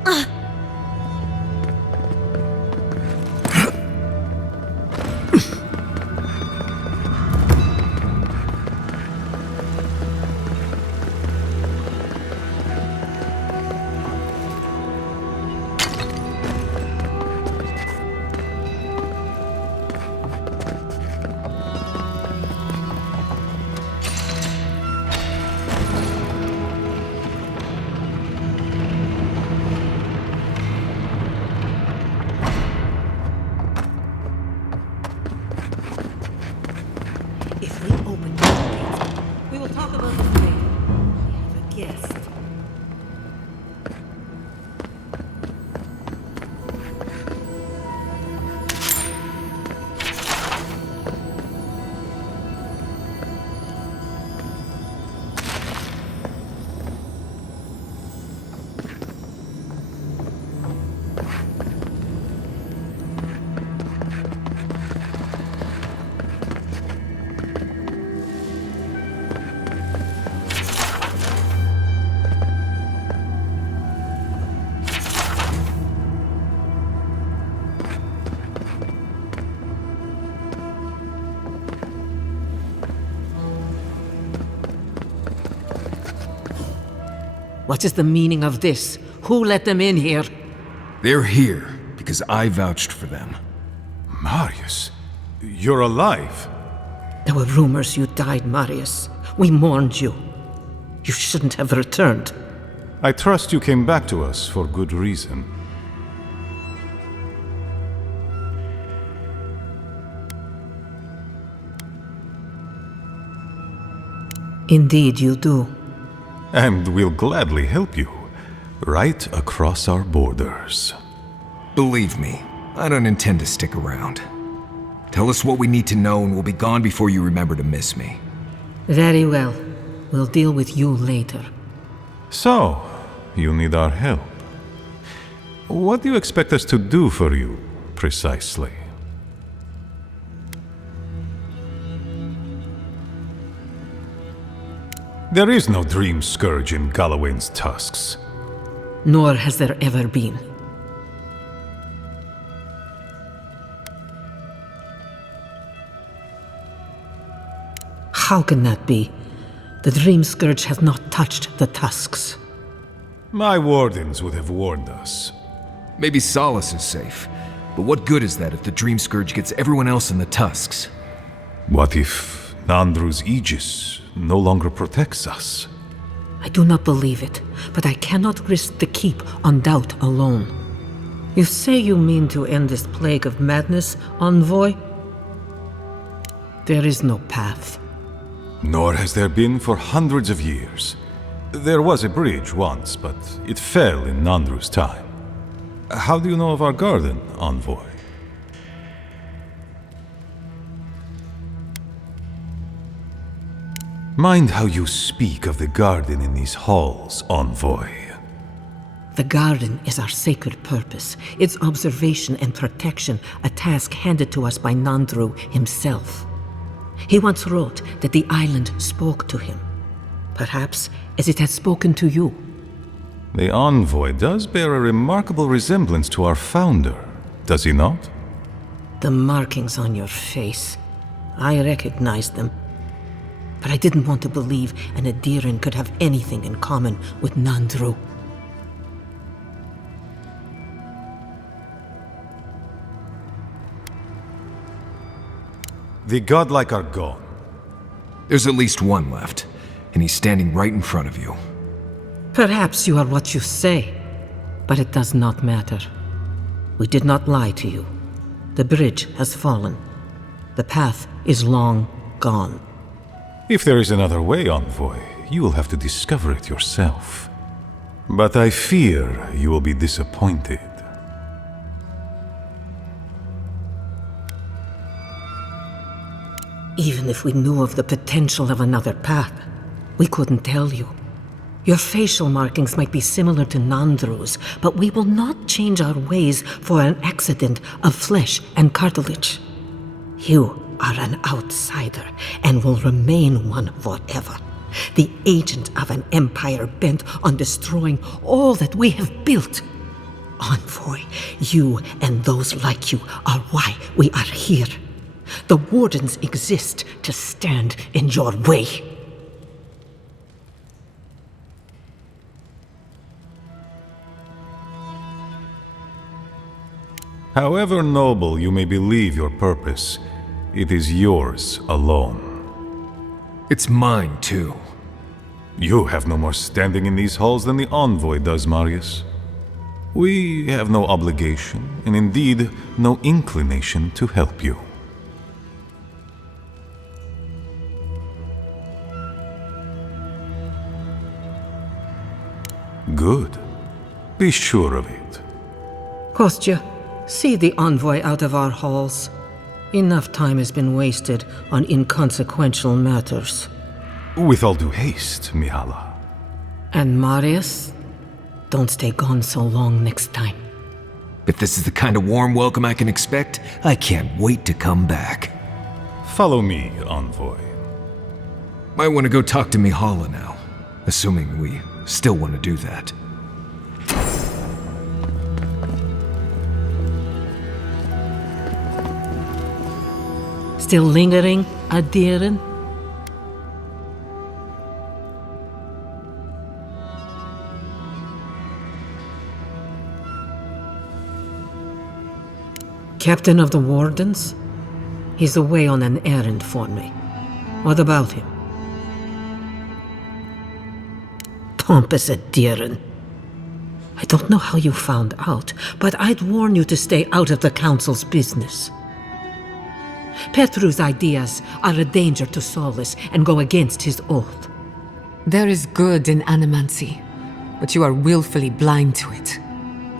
If we open the gates, we will talk about this later. We have a guest. What is the meaning of this? Who let them in here? They're here because I vouched for them. Marius, you're alive. There were rumors you died, Marius. We mourned you. You shouldn't have returned. I trust you came back to us for good reason. Indeed you do. And we'll gladly help you, right across our borders. Believe me, I don't intend to stick around. Tell us what we need to know and we'll be gone before you remember to miss me. Very well. We'll deal with you later. So, you need our help. What do you expect us to do for you, precisely? There is no dream scourge in Galawain's tusks. Nor has there ever been. How can that be? The Dream Scourge has not touched the tusks. My wardens would have warned us. Maybe Solace is safe, but what good is that if the Dream Scourge gets everyone else in the tusks? What if Nandru's Aegis no longer protects us? I do not believe it, but I cannot risk the keep on doubt alone. You say you mean to end this plague of madness, Envoy? There is no path. Nor has there been for hundreds of years. There was a bridge once, but it fell in Nandru's time. How do you know of our garden, Envoy? Mind how you speak of the garden in these halls, Envoy. The garden is our sacred purpose, its observation and protection, a task handed to us by Nandru himself. He once wrote that the island spoke to him, perhaps as it has spoken to you. The Envoy does bear a remarkable resemblance to our founder, does he not? The markings on your face, I recognized them. But I didn't want to believe an Adiran could have anything in common with Nandru. The godlike are gone. There's at least one left, and he's standing right in front of you. Perhaps you are what you say, but it does not matter. We did not lie to you. The bridge has fallen. The path is long gone. If there is another way, Envoy, you will have to discover it yourself. But I fear you will be disappointed. Even if we knew of the potential of another path, we couldn't tell you. Your facial markings might be similar to Nandru's, but we will not change our ways for an accident of flesh and cartilage. You are an outsider and will remain one forever. The agent of an empire bent on destroying all that we have built. Envoy, you and those like you are why we are here. The Wardens exist to stand in your way. However noble you may believe your purpose, it is yours alone. It's mine, too. You have no more standing in these halls than the Envoy does, Marius. We have no obligation, and indeed no inclination to help you. Good. Be sure of it. Kostya, see the Envoy out of our halls. Enough time has been wasted on inconsequential matters. With all due haste, Mihala. And Marius, don't stay gone so long next time. If this is the kind of warm welcome I can expect, I can't wait to come back. Follow me, Envoy. Might want to go talk to Mihala now, assuming we still want to do that. Still lingering, Adiran? captain of the Wardens? He's away on an errand for me. What about him? Pompous Adiran. I don't know how you found out, but I'd warn you to stay out of the Council's business. Petru's ideas are a danger to Solus and go against his oath. There is good in animancy, but you are willfully blind to it.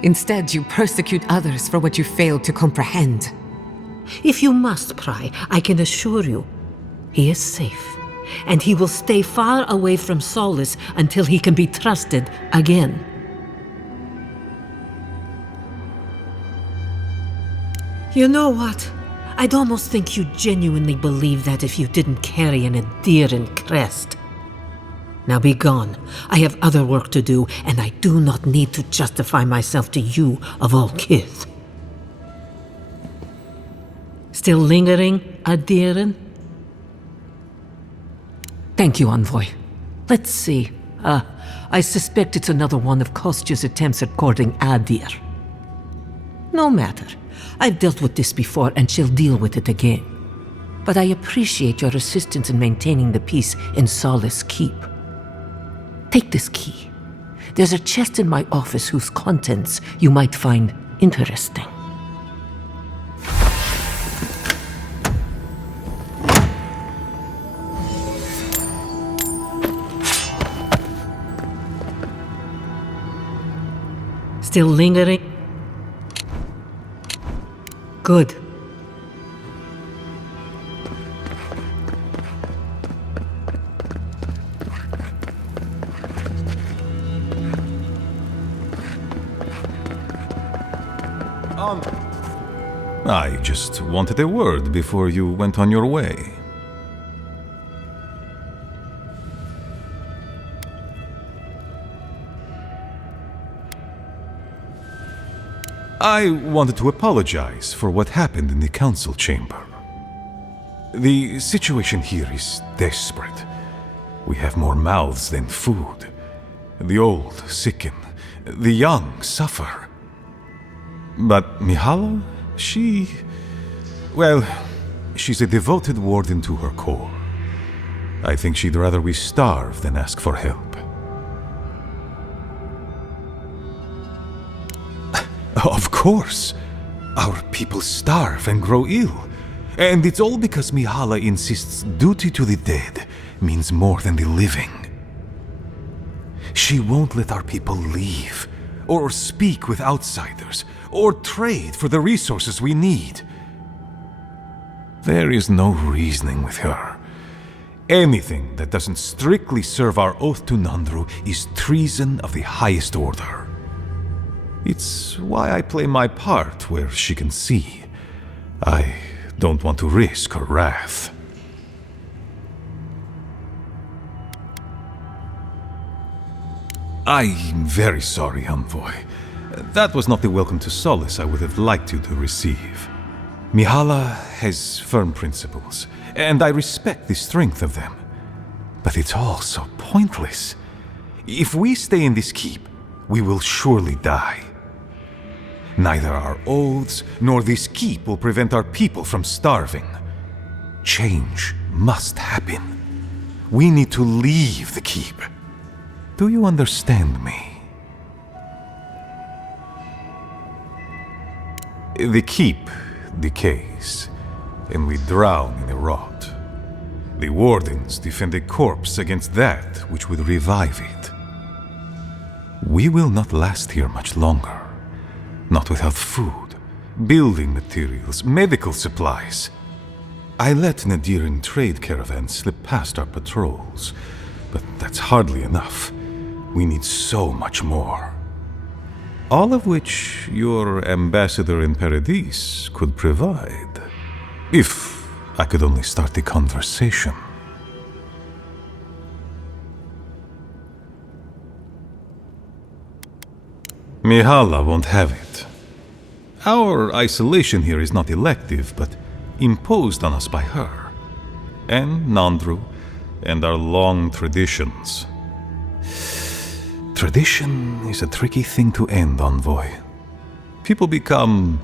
Instead, you persecute others for what you failed to comprehend. If you must pry, I can assure you, he is safe, and he will stay far away from Solus until he can be trusted again. You know what? I'd almost think you genuinely believe that if you didn't carry an Adiran crest. Now be gone. I have other work to do, and I do not need to justify myself to you of all kith. Still lingering, Adiran? Thank you, Envoy. Let's see. I suspect it's another one of Kostya's attempts at courting Adir. No matter. I've dealt with this before, and she'll deal with it again. But I appreciate your assistance in maintaining the peace in Solace Keep. Take this key. There's a chest in my office whose contents you might find interesting. Still lingering? Good. I just wanted a word before you went on your way. I wanted to apologize for what happened in the council chamber. The situation here is desperate. We have more mouths than food. The old sicken, the young suffer. But Mihala, she's a devoted warden to her core. I think she'd rather we starve than ask for help. Of course. Our people starve and grow ill. And it's all because Mihala insists duty to the dead means more than the living. She won't let our people leave, or speak with outsiders, or trade for the resources we need. There is no reasoning with her. Anything that doesn't strictly serve our oath to Nandru is treason of the highest order. It's why I play my part where she can see. I don't want to risk her wrath. I'm very sorry, Envoy. That was not the welcome to Solace I would have liked you to receive. Mihala has firm principles, and I respect the strength of them. But it's all so pointless. If we stay in this keep, we will surely die. Neither our oaths nor this keep will prevent our people from starving. Change must happen. We need to leave the keep. Do you understand me? The keep decays, and we drown in a rot. The wardens defend a corpse against that which would revive it. We will not last here much longer. Not without food, building materials, medical supplies. I let Nadiran trade caravans slip past our patrols, but that's hardly enough. We need so much more. All of which your ambassador in Paradis could provide. If I could only start the conversation. Mihala won't have it. Our isolation here is not elective, but imposed on us by her. And Nandru, and our long traditions. Tradition is a tricky thing to end, Envoy. People become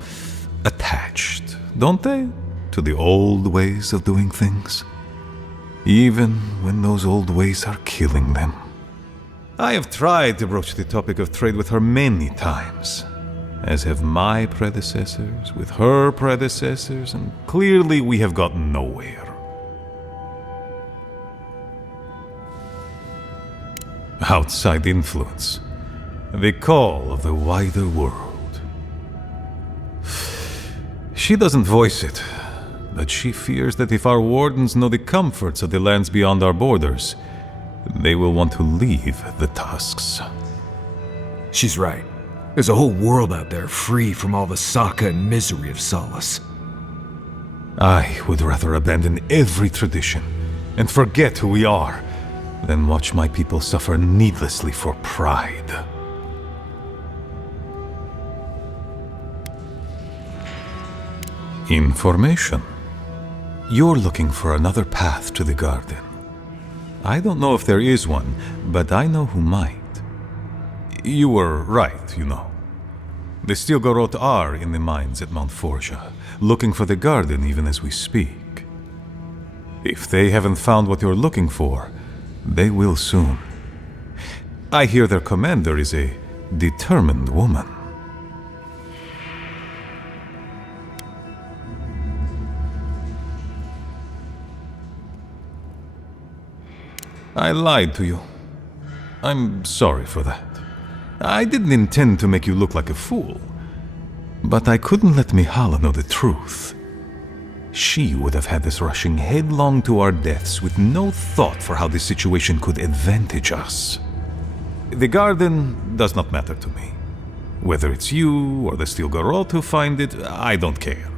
attached, don't they, to the old ways of doing things? Even when those old ways are killing them. I have tried to broach the topic of trade with her many times, as have my predecessors with her predecessors, and clearly we have gotten nowhere. Outside influence, the call of the wider world. She doesn't voice it, but she fears that if our wardens know the comforts of the lands beyond our borders, they will want to leave the tusks. She's right. There's a whole world out there free from all the Saka and misery of Solace. I would rather abandon every tradition and forget who we are than watch my people suffer needlessly for pride. Information. You're looking for another path to the garden. I don't know if there is one, but I know who might. You were right, you know. The Stilgarot are in the mines at Mount Forja, looking for the garden even as we speak. If they haven't found what you're looking for, they will soon. I hear their commander is a determined woman. I lied to you. I'm sorry for that. I didn't intend to make you look like a fool. But I couldn't let Mihala know the truth. She would have had us rushing headlong to our deaths with no thought for how this situation could advantage us. The garden does not matter to me. Whether it's you or the Stilgarot who find it, I don't care.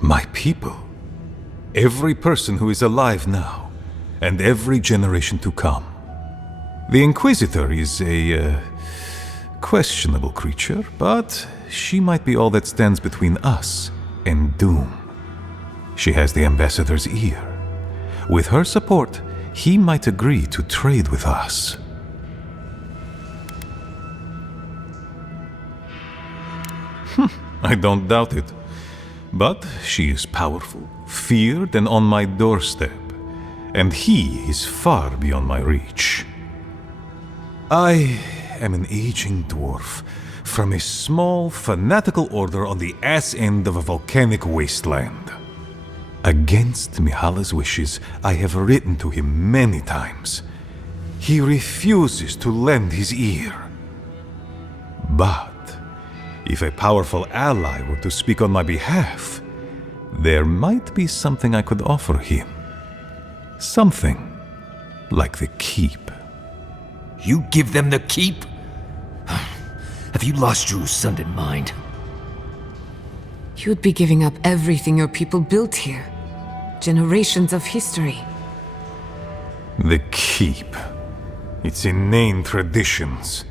My people. Every person who is alive now, and every generation to come. The Inquisitor is a questionable creature, but she might be all that stands between us and doom. She has the Ambassador's ear. With her support, he might agree to trade with us. I don't doubt it. But she is powerful, feared, and on my doorstep. And he is far beyond my reach. I am an aging dwarf from a small, fanatical order on the ass end of a volcanic wasteland. Against Mihala's wishes, I have written to him many times. He refuses to lend his ear. But if a powerful ally were to speak on my behalf, there might be something I could offer him. Something like the keep. You give them the keep? Have you lost your Sundan mind? You'd be giving up everything your people built here. Generations of history. The keep. Its inane traditions.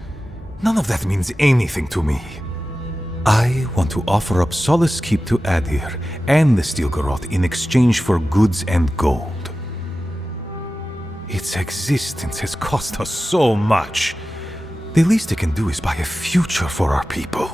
None of that means anything to me. I want to offer up Solace Keep to Adir and the Stilgarot in exchange for goods and gold. Its existence has cost us so much. The least it can do is buy a future for our people.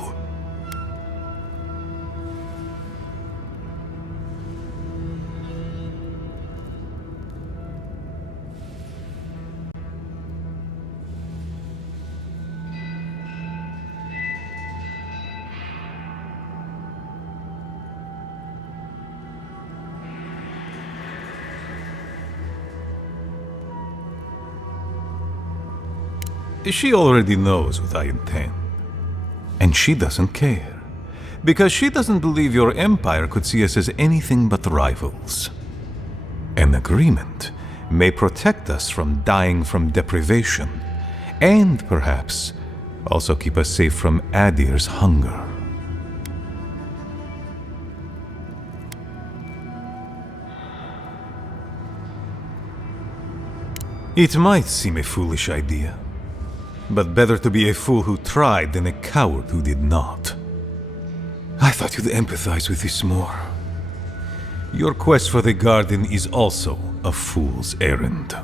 She already knows what I intend. And she doesn't care. Because she doesn't believe your empire could see us as anything but rivals. An agreement may protect us from dying from deprivation, and perhaps also keep us safe from Adir's hunger. It might seem a foolish idea. But better to be a fool who tried than a coward who did not. I thought you'd empathize with this more. Your quest for the garden is also a fool's errand.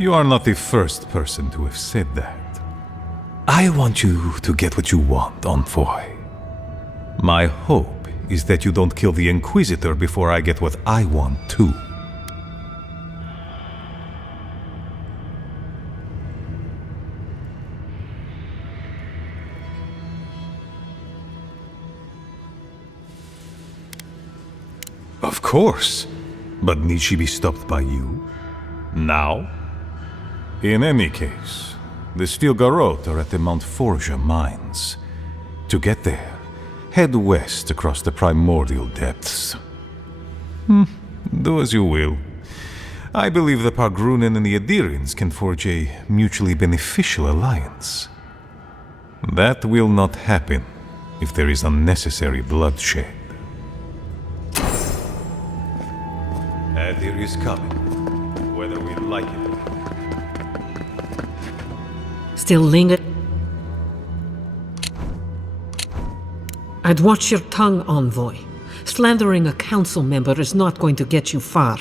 You are not the first person to have said that. I want you to get what you want, Envoy. My hope is that you don't kill the Inquisitor before I get what I want too. Of course. But need she be stopped by you? Now? In any case, the Steel Garrote are at the Mount Forja mines. To get there, head west across the primordial depths. Do as you will. I believe the Pargrunen and the Adirians can forge a mutually beneficial alliance. That will not happen if there is unnecessary bloodshed. Adir is coming, whether we like it or not. Still linger. I'd watch your tongue, Envoy. Slandering a council member is not going to get you far.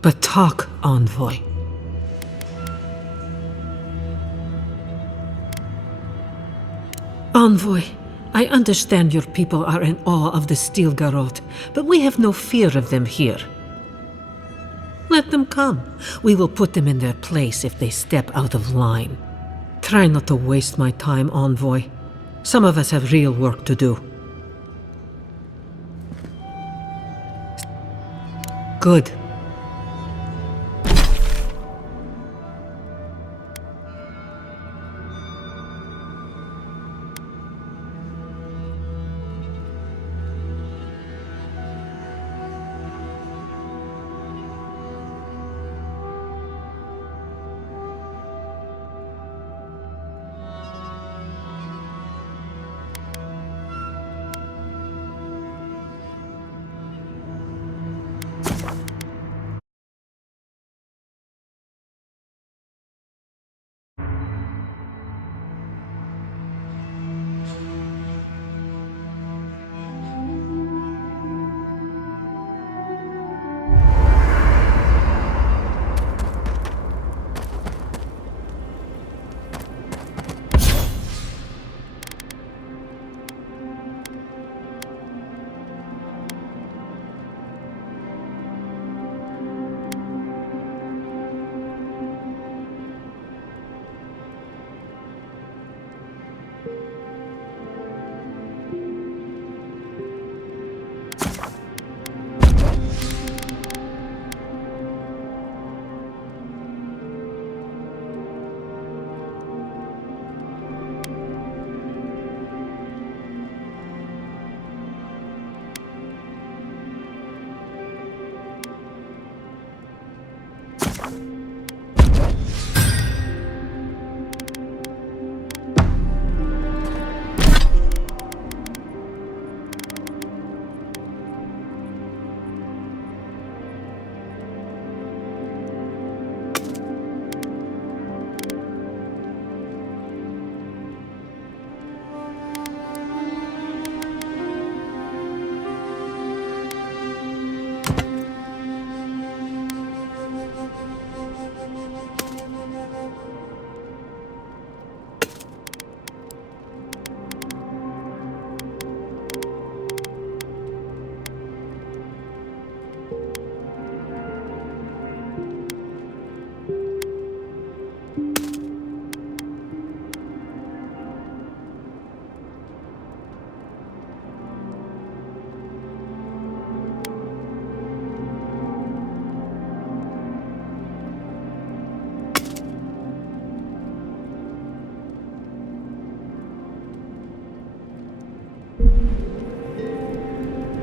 But talk, Envoy. Envoy, I understand your people are in awe of the Steel Garrote, but we have no fear of them here. Let them come. We will put them in their place if they step out of line. Try not to waste my time, Envoy. Some of us have real work to do. Good.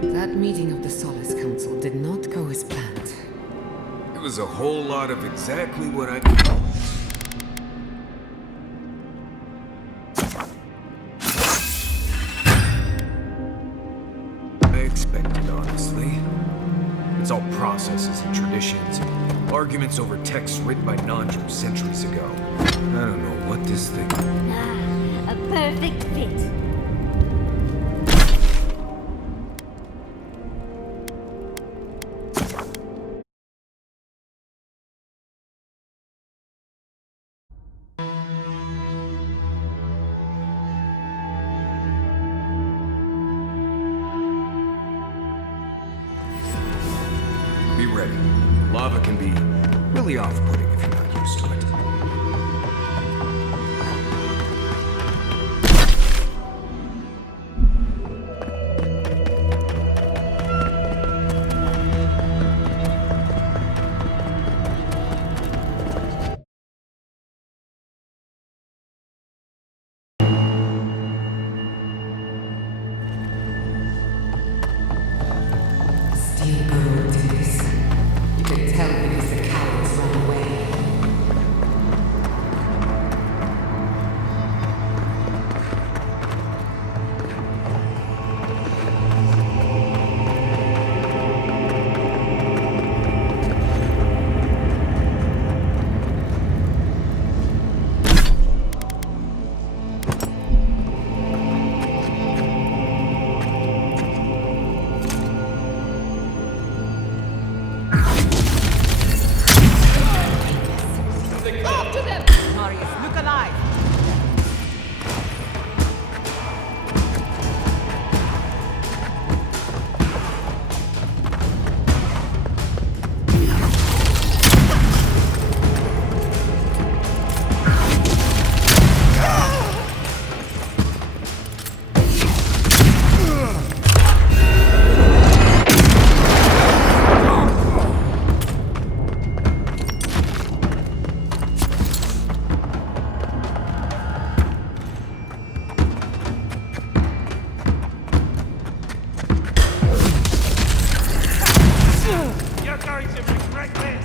That meeting of the Solace Council did not go as planned. It was a whole lot of exactly what I expected, honestly. It's all processes and traditions, arguments over texts written by non-Jews centuries ago. I don't know what this thing... A perfect fit. ready. Lava can be really off-putting if you're not used to it. Still good to this. You can tell because the cowards ran away. After them! Marius, look alive! You're going to regret this!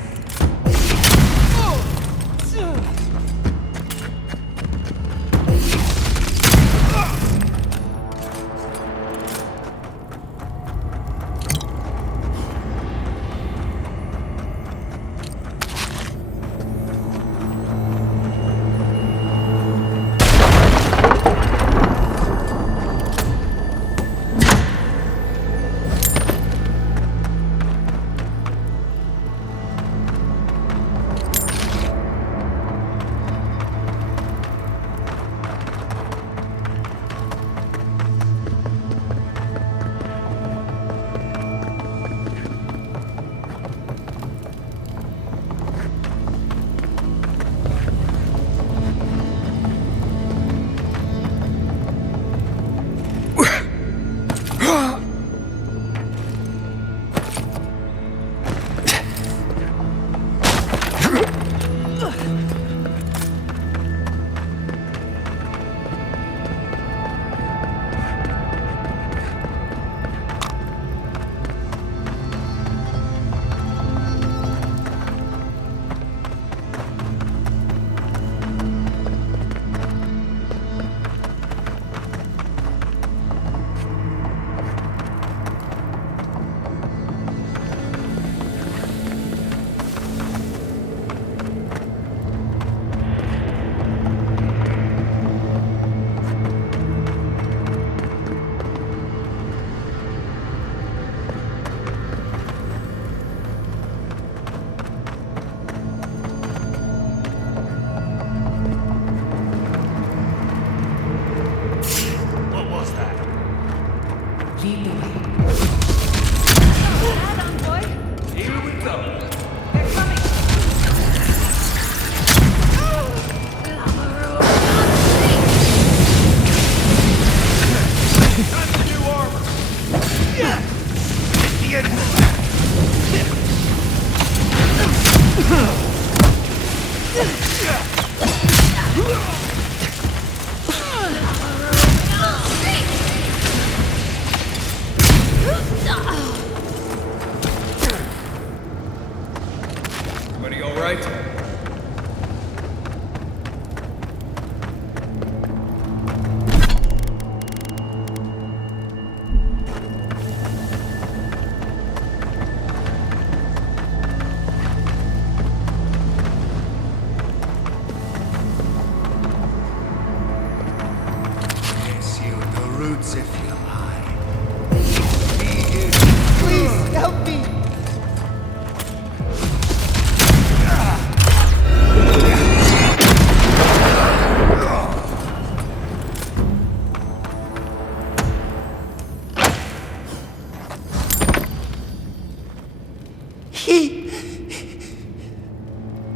key.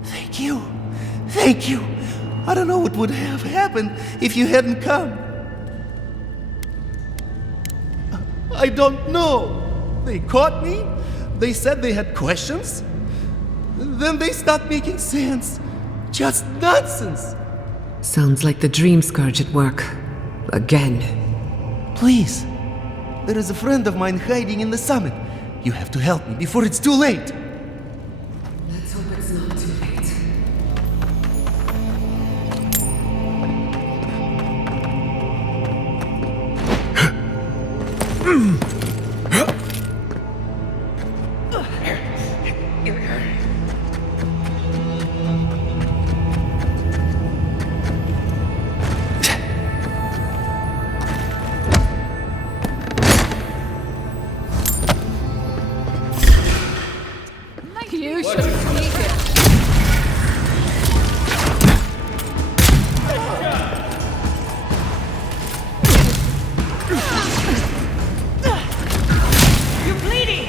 Thank you. Thank you. I don't know what would have happened if you hadn't come. I don't know. They caught me. They said they had questions. Then they stopped making sense. Just nonsense. Sounds like the Dream Scourge at work. Again. Please. There is a friend of mine hiding in the summit. You have to help me before it's too late. Let's hope it's not too late. You should sneak it. You're bleeding!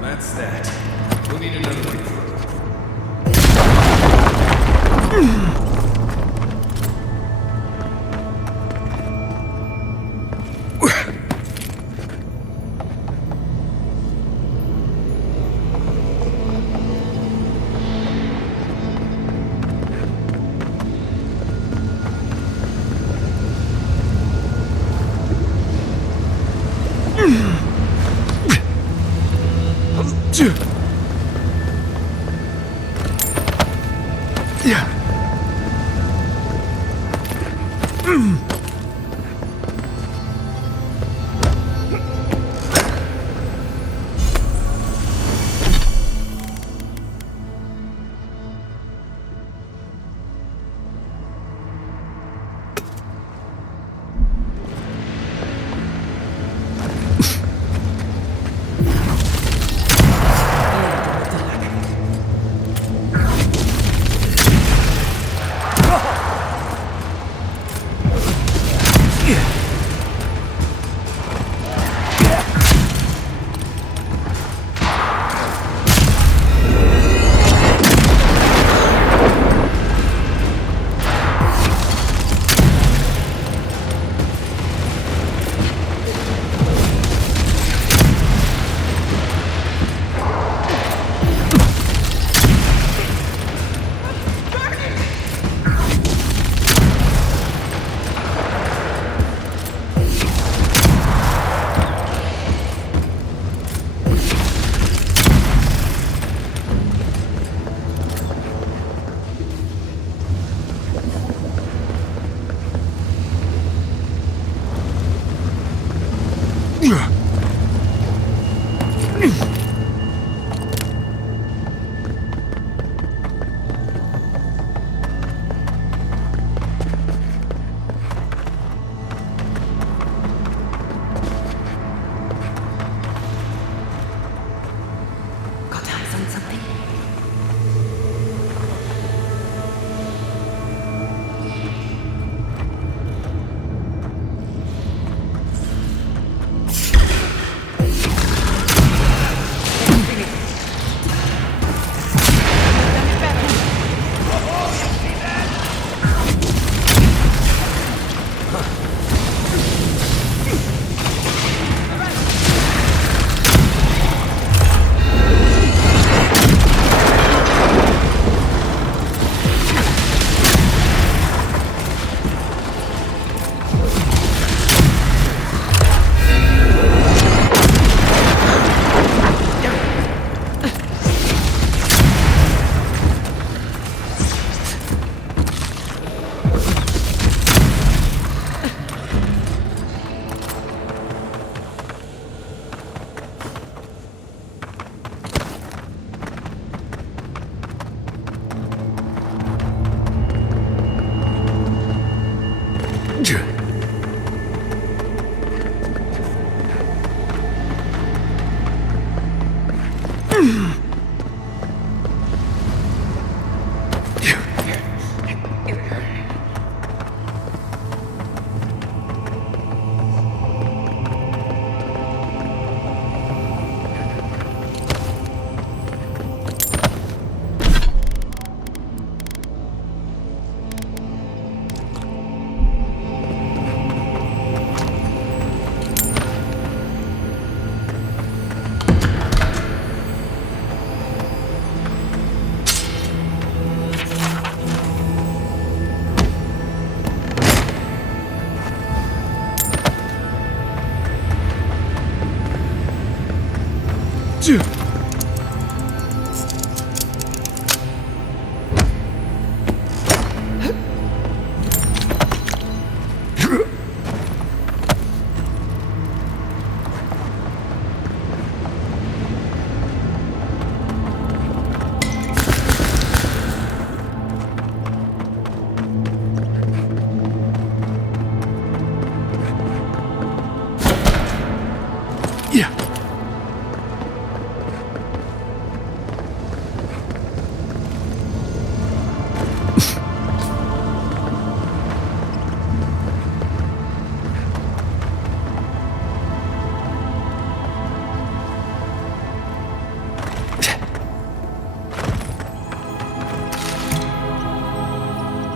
That's that. We'll need another way through.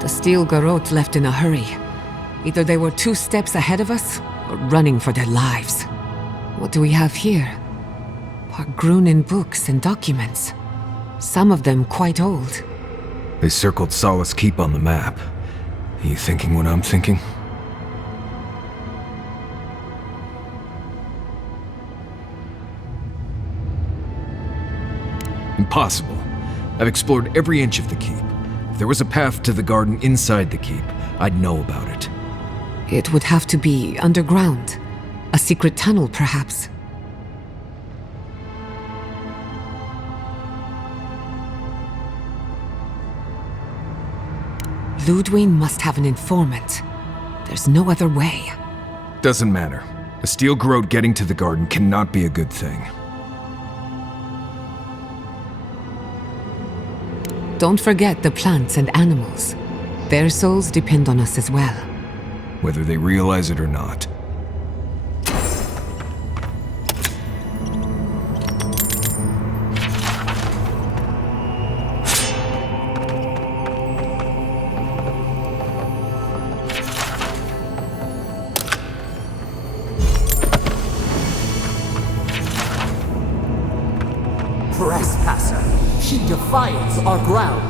The steel garrote left in a hurry. Either they were 2 steps ahead of us, or running for their lives. What do we have here? Pargrunin books and documents. Some of them quite old. They circled Solace Keep on the map. Are you thinking what I'm thinking? Impossible. I've explored every inch of the keep. If there was a path to the garden inside the keep, I'd know about it. It would have to be underground. A secret tunnel, perhaps. Ludwig must have an informant. There's no other way. Doesn't matter. A steel garrote getting to the garden cannot be a good thing. Don't forget the plants and animals. Their souls depend on us as well. Whether they realize it or not. Trespasser! She defiles our ground!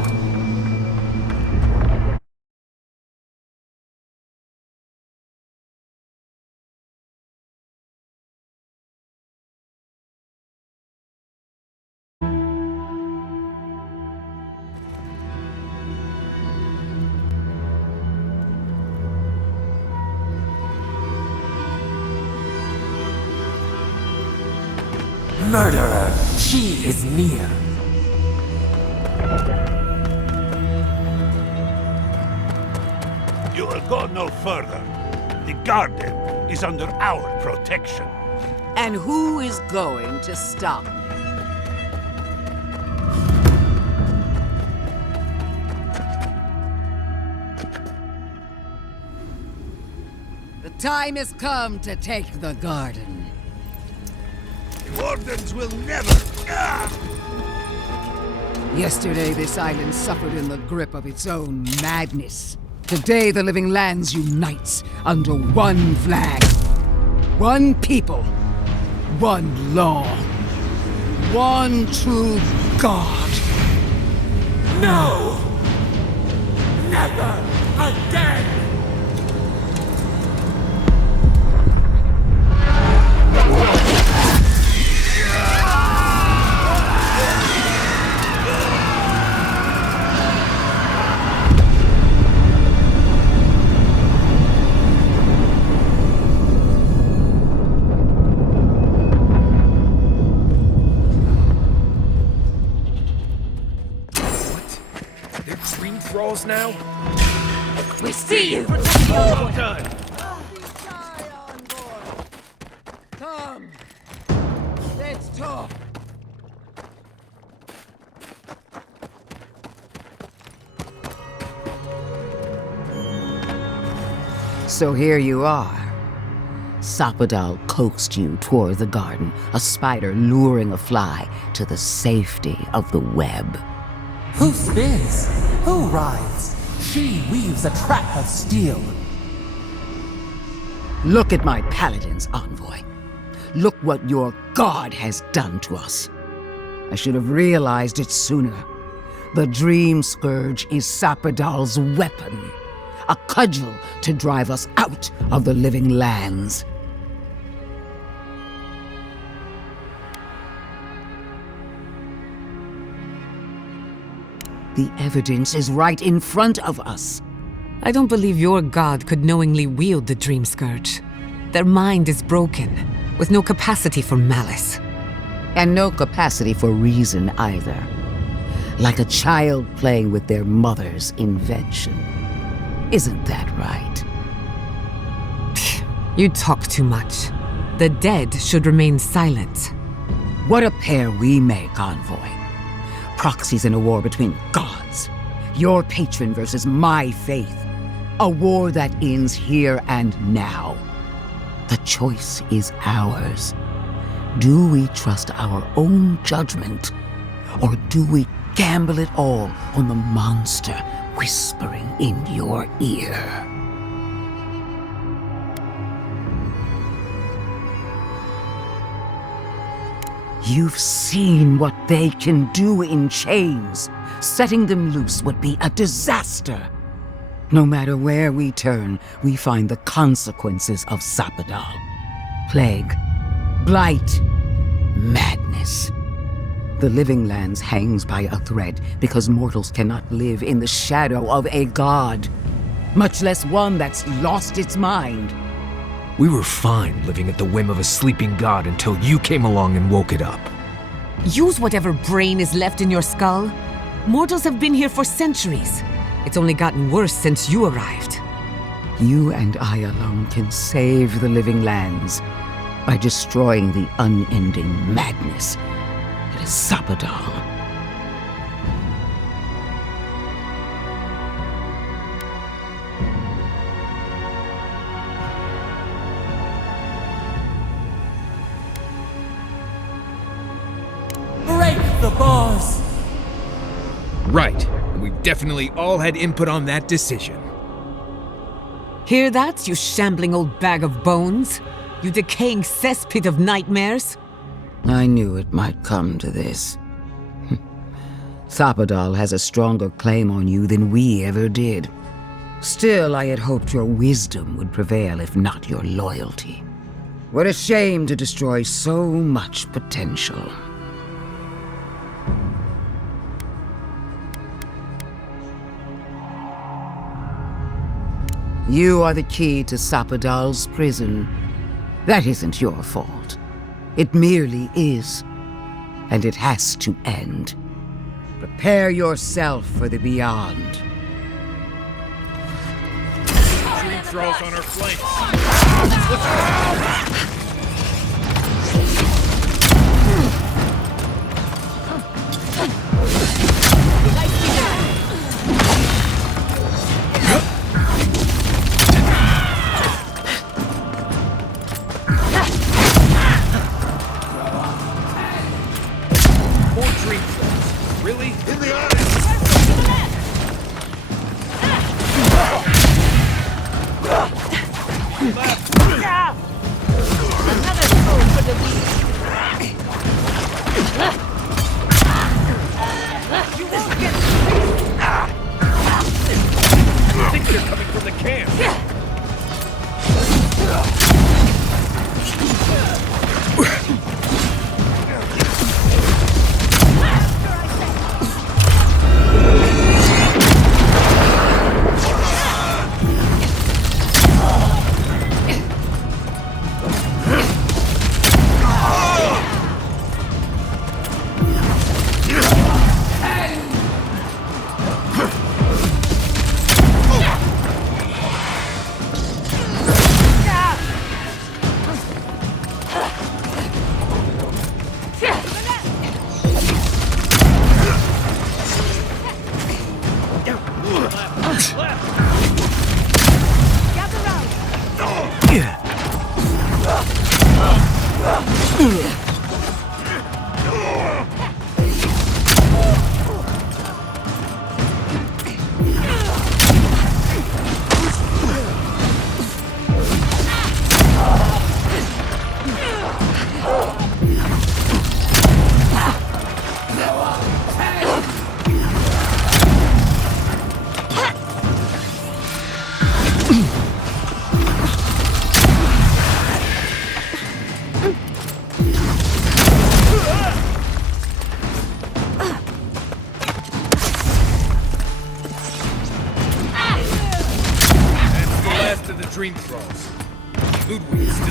Murderer! She is near! You will go no further. The garden is under our protection. And who is going to stop me? The time has come to take the garden. The Wardens will never... Yesterday, this island suffered in the grip of its own madness. Today, the living lands unites under one flag. One people. One law. One true God. No! Never again! Thralls now? We see you! Well done! Come! Let's talk! So here you are. Sapadal coaxed you toward the garden, a spider luring a fly to the safety of the web. Who spins? Who rides? She weaves a trap of steel. Look at my paladin's envoy. Look what your god has done to us. I should have realized it sooner. The Dream Scourge is Sapadal's weapon. A cudgel to drive us out of the living lands. The evidence is right in front of us. I don't believe your god could knowingly wield the Dream Scourge. Their mind is broken, with no capacity for malice. And no capacity for reason either. Like a child playing with their mother's invention. Isn't that right? You talk too much. The dead should remain silent. What a pair we make, Envoy. Proxies in a war between gods. Your patron versus my faith. A war that ends here and now. The choice is ours. Do we trust our own judgment? Or do we gamble it all on the monster whispering in your ear? You've seen what they can do in chains. Setting them loose would be a disaster. No matter where we turn, we find the consequences of Sapadal. Plague, blight, madness. The Living Lands hangs by a thread because mortals cannot live in the shadow of a god, much less one that's lost its mind. We were fine living at the whim of a sleeping god until you came along and woke it up. Use whatever brain is left in your skull. Mortals have been here for centuries. It's only gotten worse since you arrived. You and I alone can save the Living Lands by destroying the unending madness that is Sapadal. Break the bars! Right. We've definitely all had input on that decision. Hear that, you shambling old bag of bones? You decaying cesspit of nightmares? I knew it might come to this. Sapadal has a stronger claim on you than we ever did. Still, I had hoped your wisdom would prevail, if not your loyalty. What a shame to destroy so much potential. You are the key to Sapadal's prison. That isn't your fault. It merely is. And it has to end. Prepare yourself for the beyond. Dream throws on our flanks. Really? In the eye! Another fool for the weak. You won't get I think they're coming from the camp.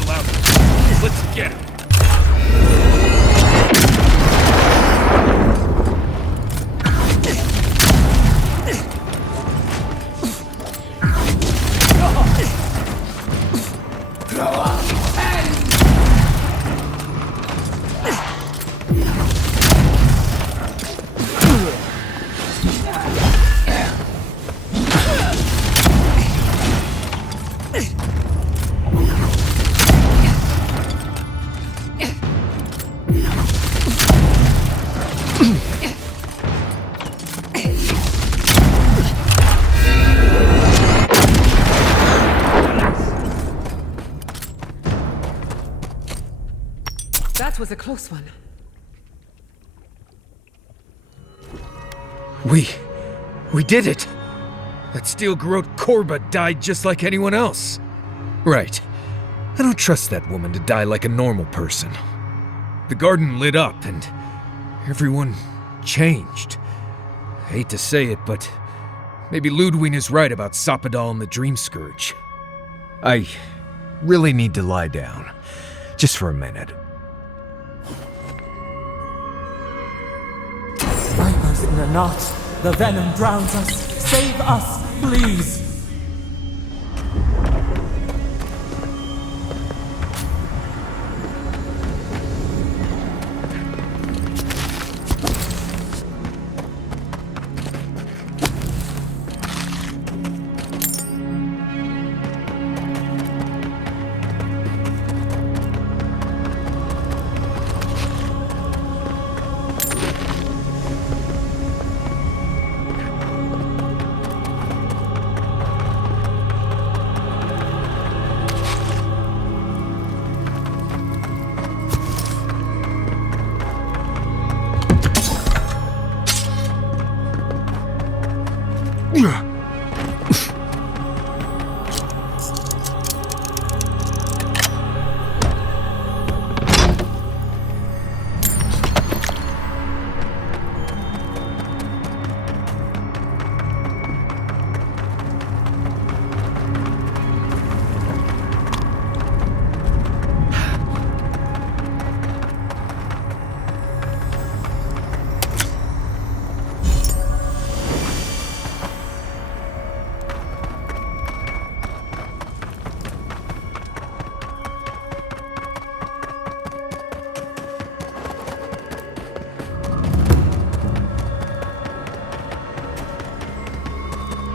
chill out. Let's get him. That was a close one. We did it! That steel-garrote Korba died just like anyone else. Right. I don't trust that woman to die like a normal person. The garden lit up and everyone changed. I hate to say it, but maybe Ludwig is right about Sapadal and the Dream Scourge. I really need to lie down. Just for a minute. Vipers in a knot. The venom drowns us. Save us, please.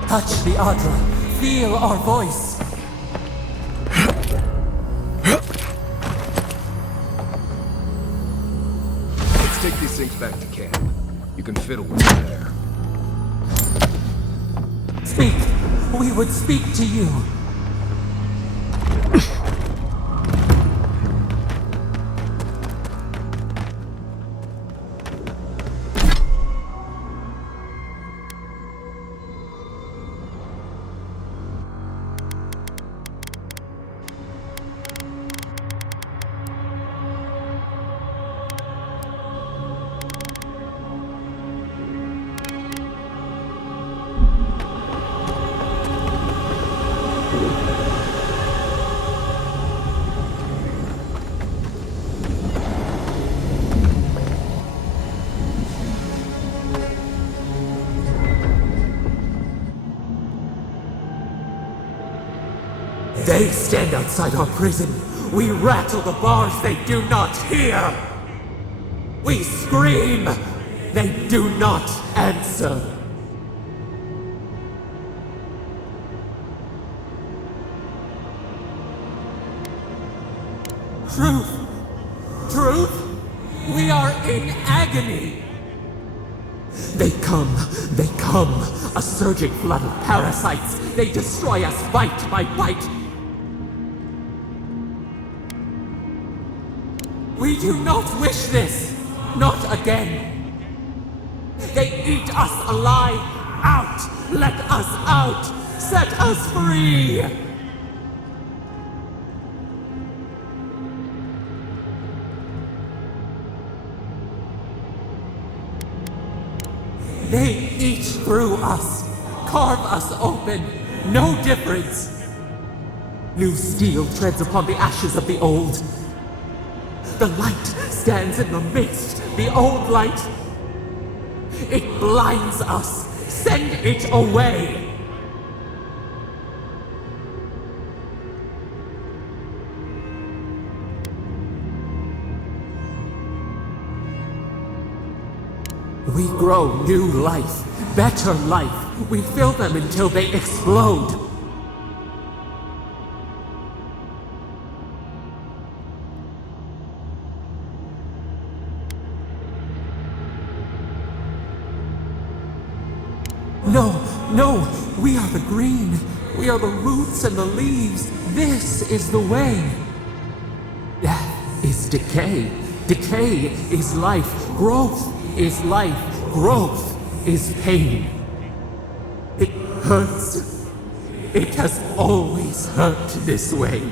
Touch the Adra. Feel our voice. Let's take these things back to camp. You can fiddle with them there. Speak. We would speak to you. They stand outside our prison. We rattle the bars, they do not hear. We scream, they do not answer. Truth! Truth! We are in agony! They come, a surging flood of parasites. They destroy us bite by bite. We do not wish this, not again. They eat us alive. Out! Let us out! Set us free! They eat through us, carve us open, no difference. New steel treads upon the ashes of the old. The light stands in the midst, the old light. It blinds us. Send it away. We grow new life, better life. We fill them until they explode. No, we are the green. We are the roots and the leaves. This is the way. Death is decay. Decay is life. Growth is life. Growth is pain. It hurts. It has always hurt this way.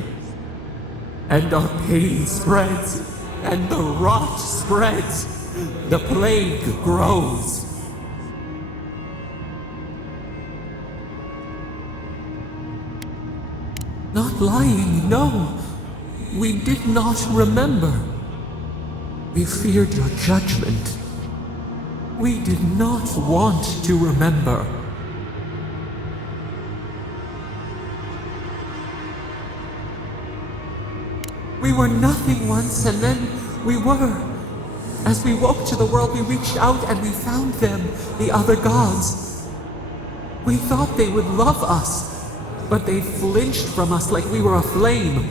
And our pain spreads, and the rot spreads. The plague grows. Not lying, no. We did not remember. We feared your judgment. We did not want to remember. We were nothing once, and then we were. As we woke to the world, we reached out and we found them, the other gods. We thought they would love us, but they flinched from us like we were a flame.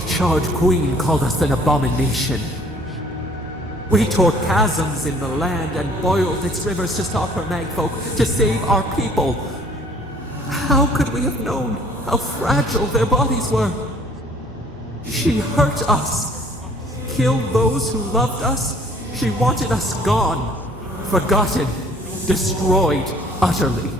The charred queen called us an abomination. We tore chasms in the land and boiled its rivers to stop her magfolk, to save our people. How could we have known how fragile their bodies were? She hurt us, killed those who loved us. She wanted us gone, forgotten, destroyed utterly.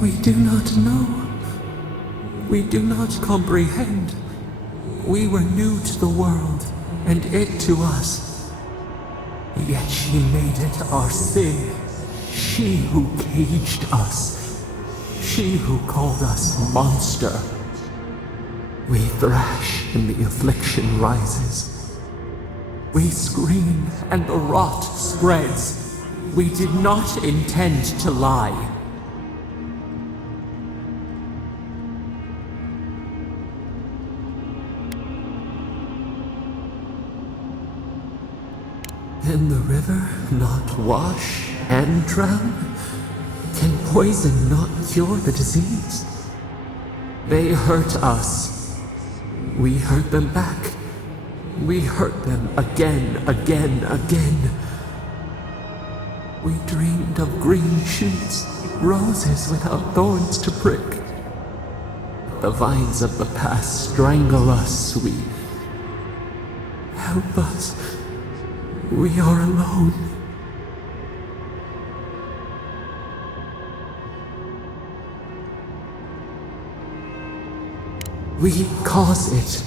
We do not know. We do not comprehend. We were new to the world, and it to us. Yet she made it our sin. She who caged us. She who called us monster. We thrash and the affliction rises. We scream and the rot spreads. We did not intend to lie. Can the river not wash and drown? Can poison not cure the disease? They hurt us. We hurt them back. We hurt them again, again, again. We dreamed of green shoots, roses without thorns to prick. The vines of the past strangle us. We help us. We are alone. We cause it,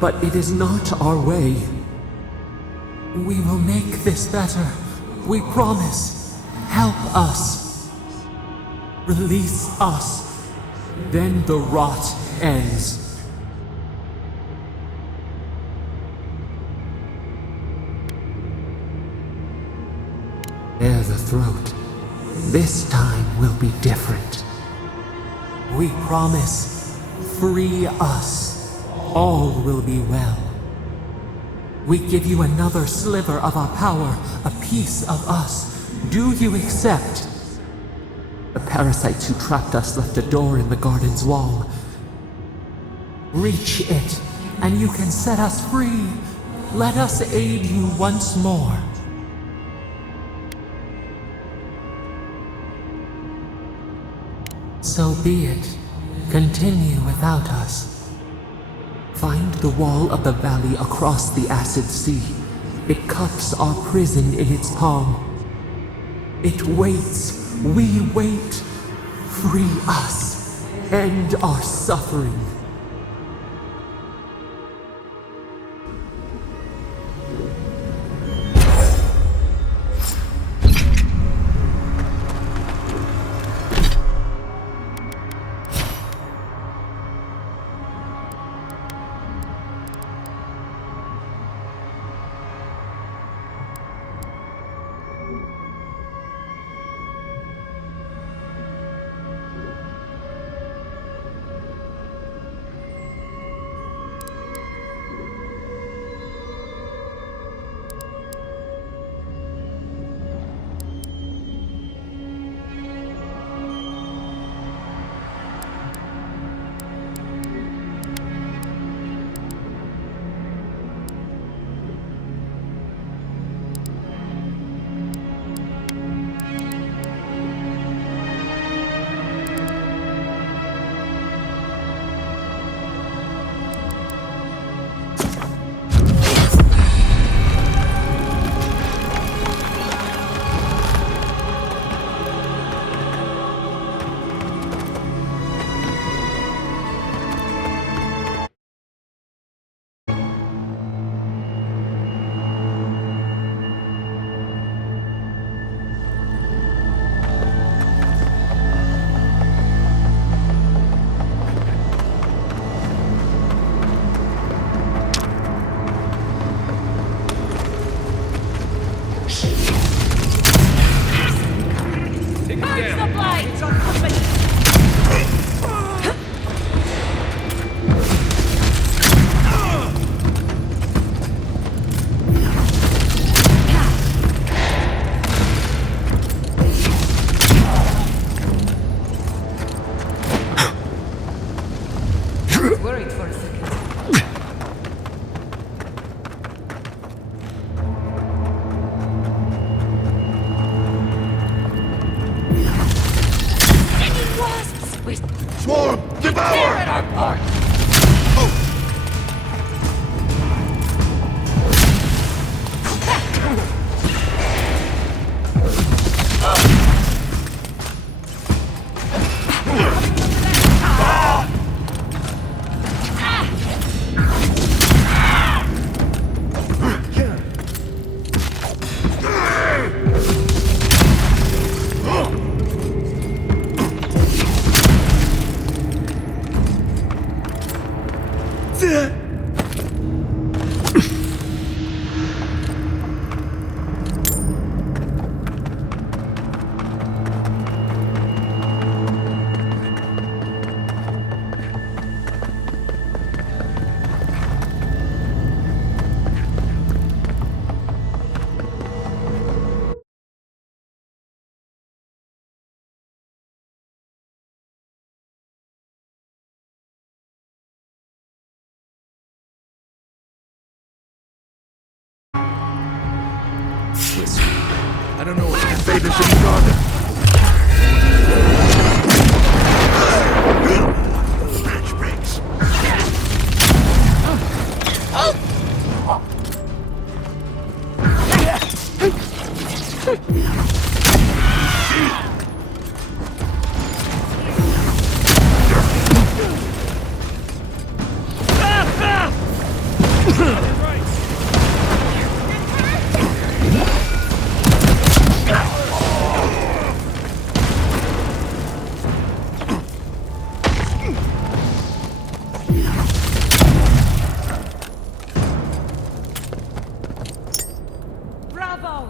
but it is not our way. We will make this better. We promise. Help us. Release us. Then the rot ends. Bare the throat. This time will be different. We promise. Free us. All will be well. We give you another sliver of our power, a piece of us. Do you accept? The parasites who trapped us left a door in the garden's wall. Reach it, and you can set us free. Let us aid you once more. So be it. Continue without us. Find the wall of the valley across the acid sea. It cups our prison in its palm. It waits. We wait. Free us. End our suffering. We swarm! Devour! Tear it apart! Listen, I don't know what can fade us in the garden. Match breaks. Bravo!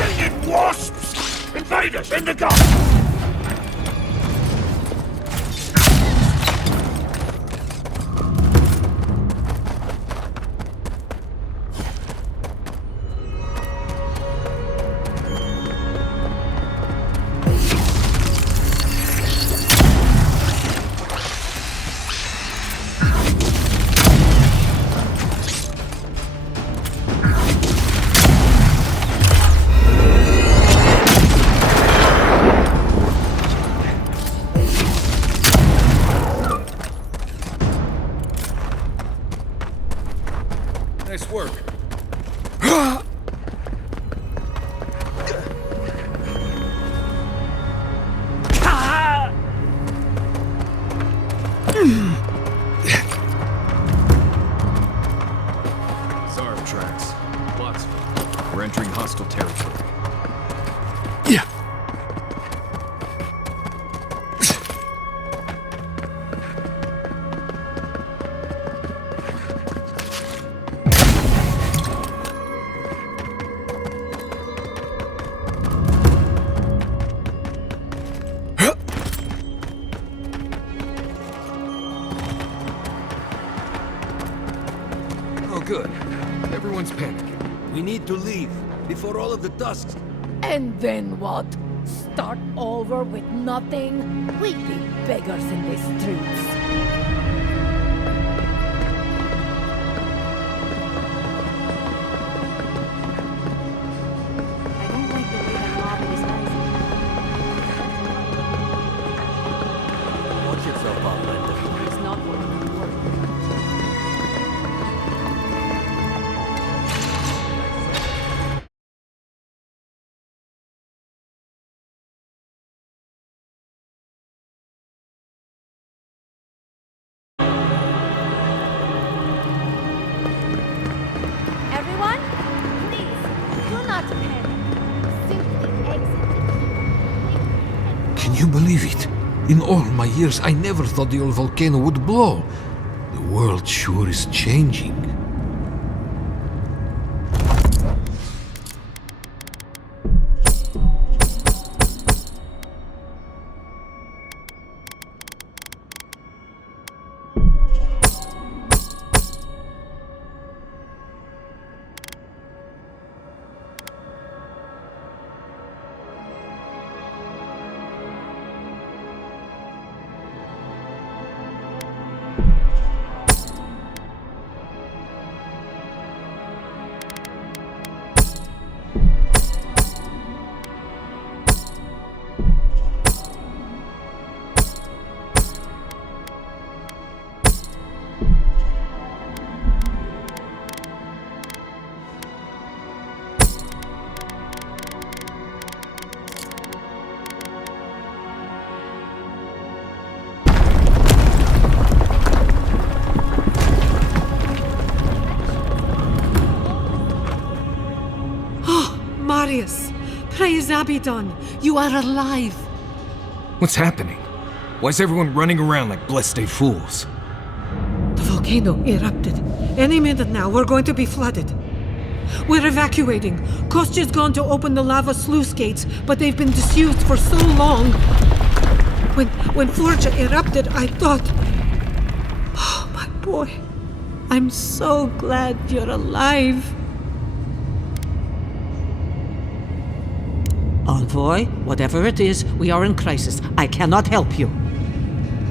Stinging wasps! Invaders in the garden! Nice work. Zarb tracks. Lots of them. We're entering hostile territory. Yeah. Oh, good. Everyone's panicking. We need to leave before all of the dusks. And then what? Start over with nothing? We'd be beggars in the streets. Watch yourself out, Linda. It's not going to work. can't believe it. In all my years, I never thought the old volcano would blow. The world sure is changing. Marius, praise Abaddon, you are alive. What's happening? Why is everyone running around like blessed fools? The volcano erupted. Any minute now, we're going to be flooded. We're evacuating. Kostya's gone to open the lava sluice gates, but they've been disused for so long. When Forja erupted, I thought... Oh, my boy. I'm so glad you're alive. Envoy, whatever it is, we are in crisis. I cannot help you.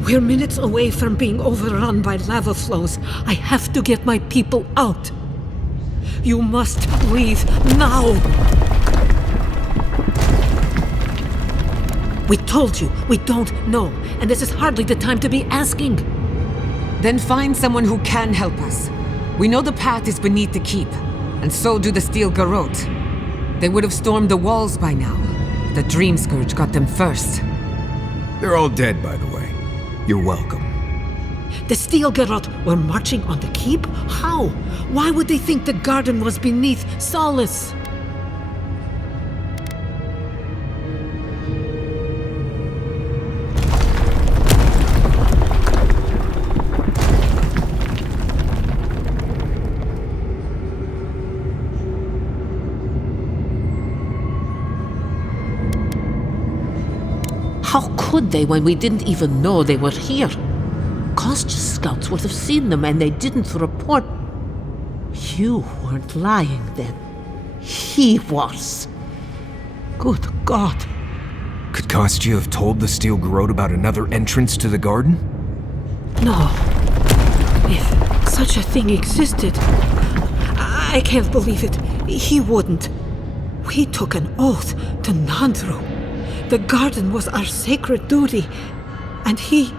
We're minutes away from being overrun by lava flows. I have to get my people out. You must leave now. We told you, we don't know, and this is hardly the time to be asking. Then find someone who can help us. We know the path is beneath the keep, and so do the steel garrote. They would have stormed the walls by now. The Dream Scourge got them first. They're all dead, by the way. You're welcome. The steel garrote were marching on the keep? How? Why would they think the garden was beneath Solace? How could they when we didn't even know they were here? Kostya's scouts would have seen them and they didn't report. You weren't lying then. He was. Good God. Could Kostya have told the steel garrote about another entrance to the garden? No. If such a thing existed, I can't believe it. He wouldn't. We took an oath to Nandru. The garden was our sacred duty, and he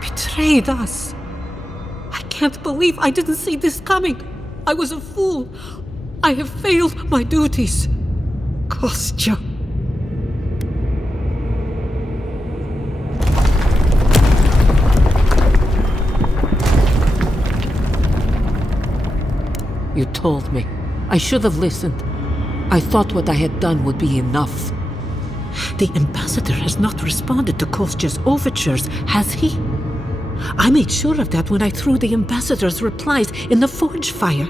betrayed us. I can't believe I didn't see this coming. I was a fool. I have failed my duties. Kostya. You told me. I should have listened. I thought what I had done would be enough. The ambassador has not responded to Kostya's overtures, has he? I made sure of that when I threw the ambassador's replies in the forge fire.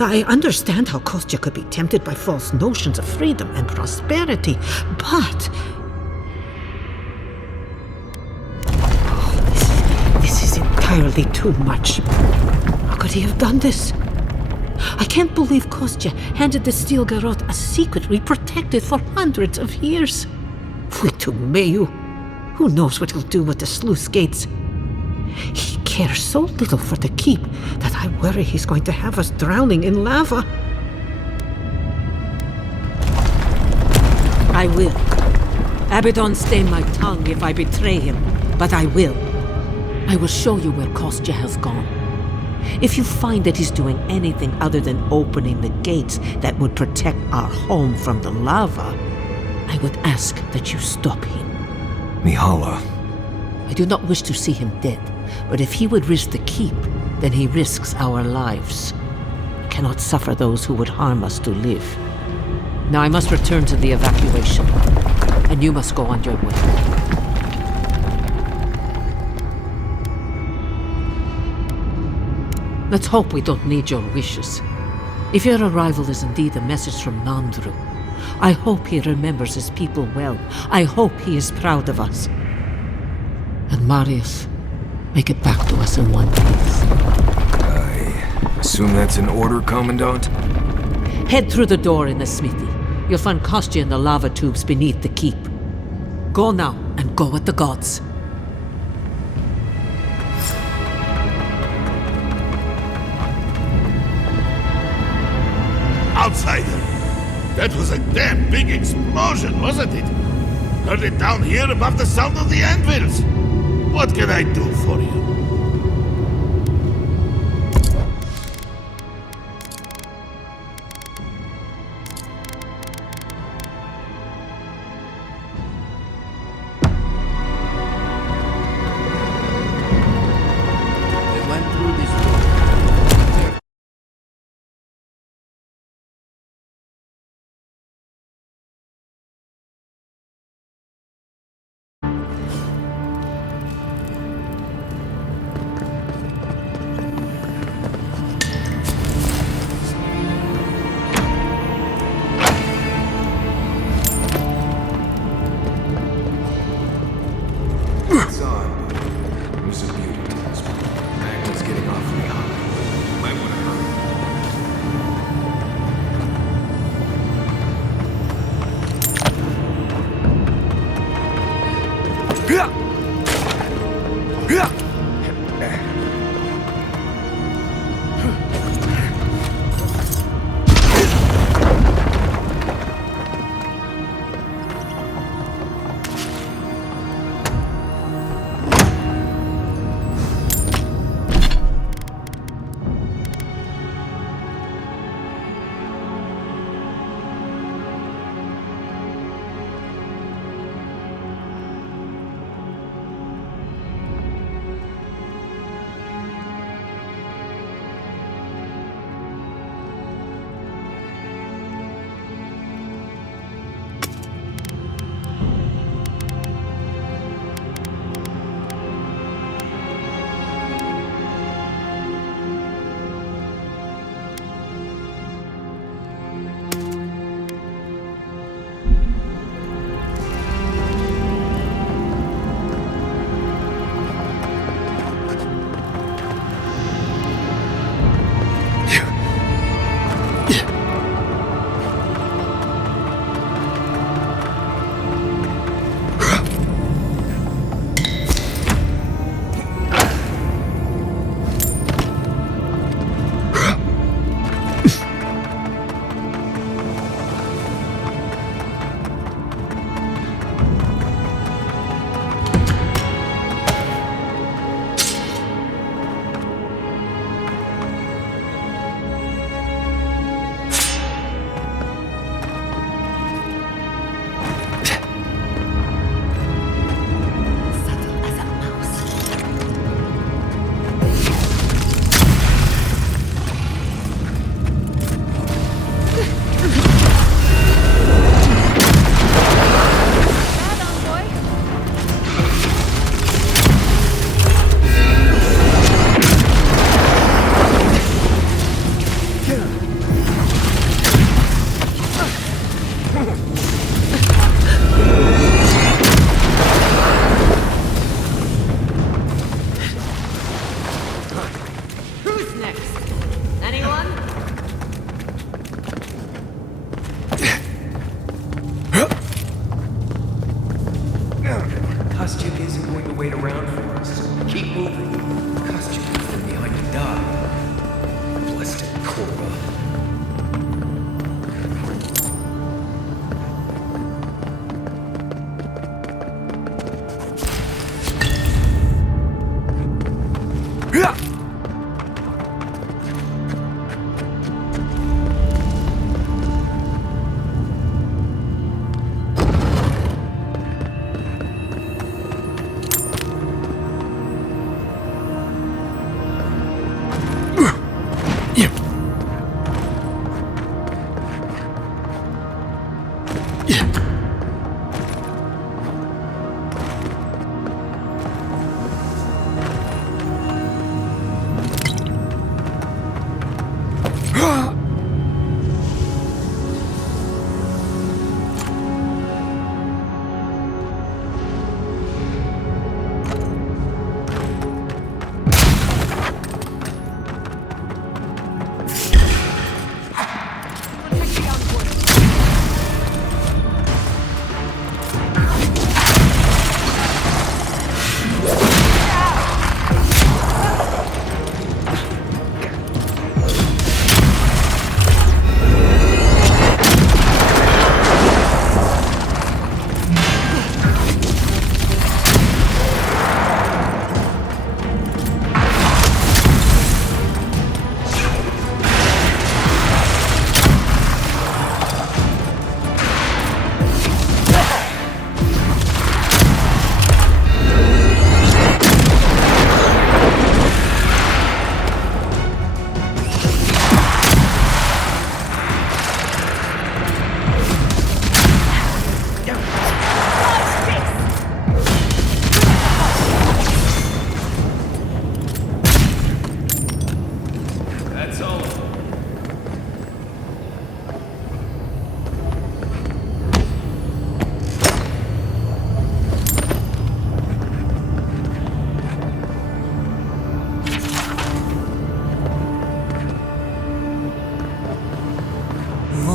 I understand how Kostya could be tempted by false notions of freedom and prosperity, but... Oh, this is entirely too much. How could he have done this? I can't believe Kostya handed the steel garrote a secret we protected for hundreds of years. Mayu. Who knows what he'll do with the sluice gates? He cares so little for the keep that I worry he's going to have us drowning in lava. I will. Abaddon stay my tongue if I betray him, but I will. I will show you where Kostya has gone. If you find that he's doing anything other than opening the gates that would protect our home from the lava, I would ask that you stop him. Mihala. I do not wish to see him dead, but if he would risk the keep, then he risks our lives. I cannot suffer those who would harm us to live. Now I must return to the evacuation. and you must go on your way. Let's hope we don't need your wishes. If your arrival is indeed a message from Nandru, I hope he remembers his people well. I hope he is proud of us. And Marius, make it back to us in one piece. I assume that's an order, Commandant? Head through the door in the smithy. You'll find Kostya in the lava tubes beneath the keep. Go now, and go with the gods. Outsider! That was a damn big explosion, wasn't it? Heard it down here above the sound of the anvils. What can I do for you? They went through this door.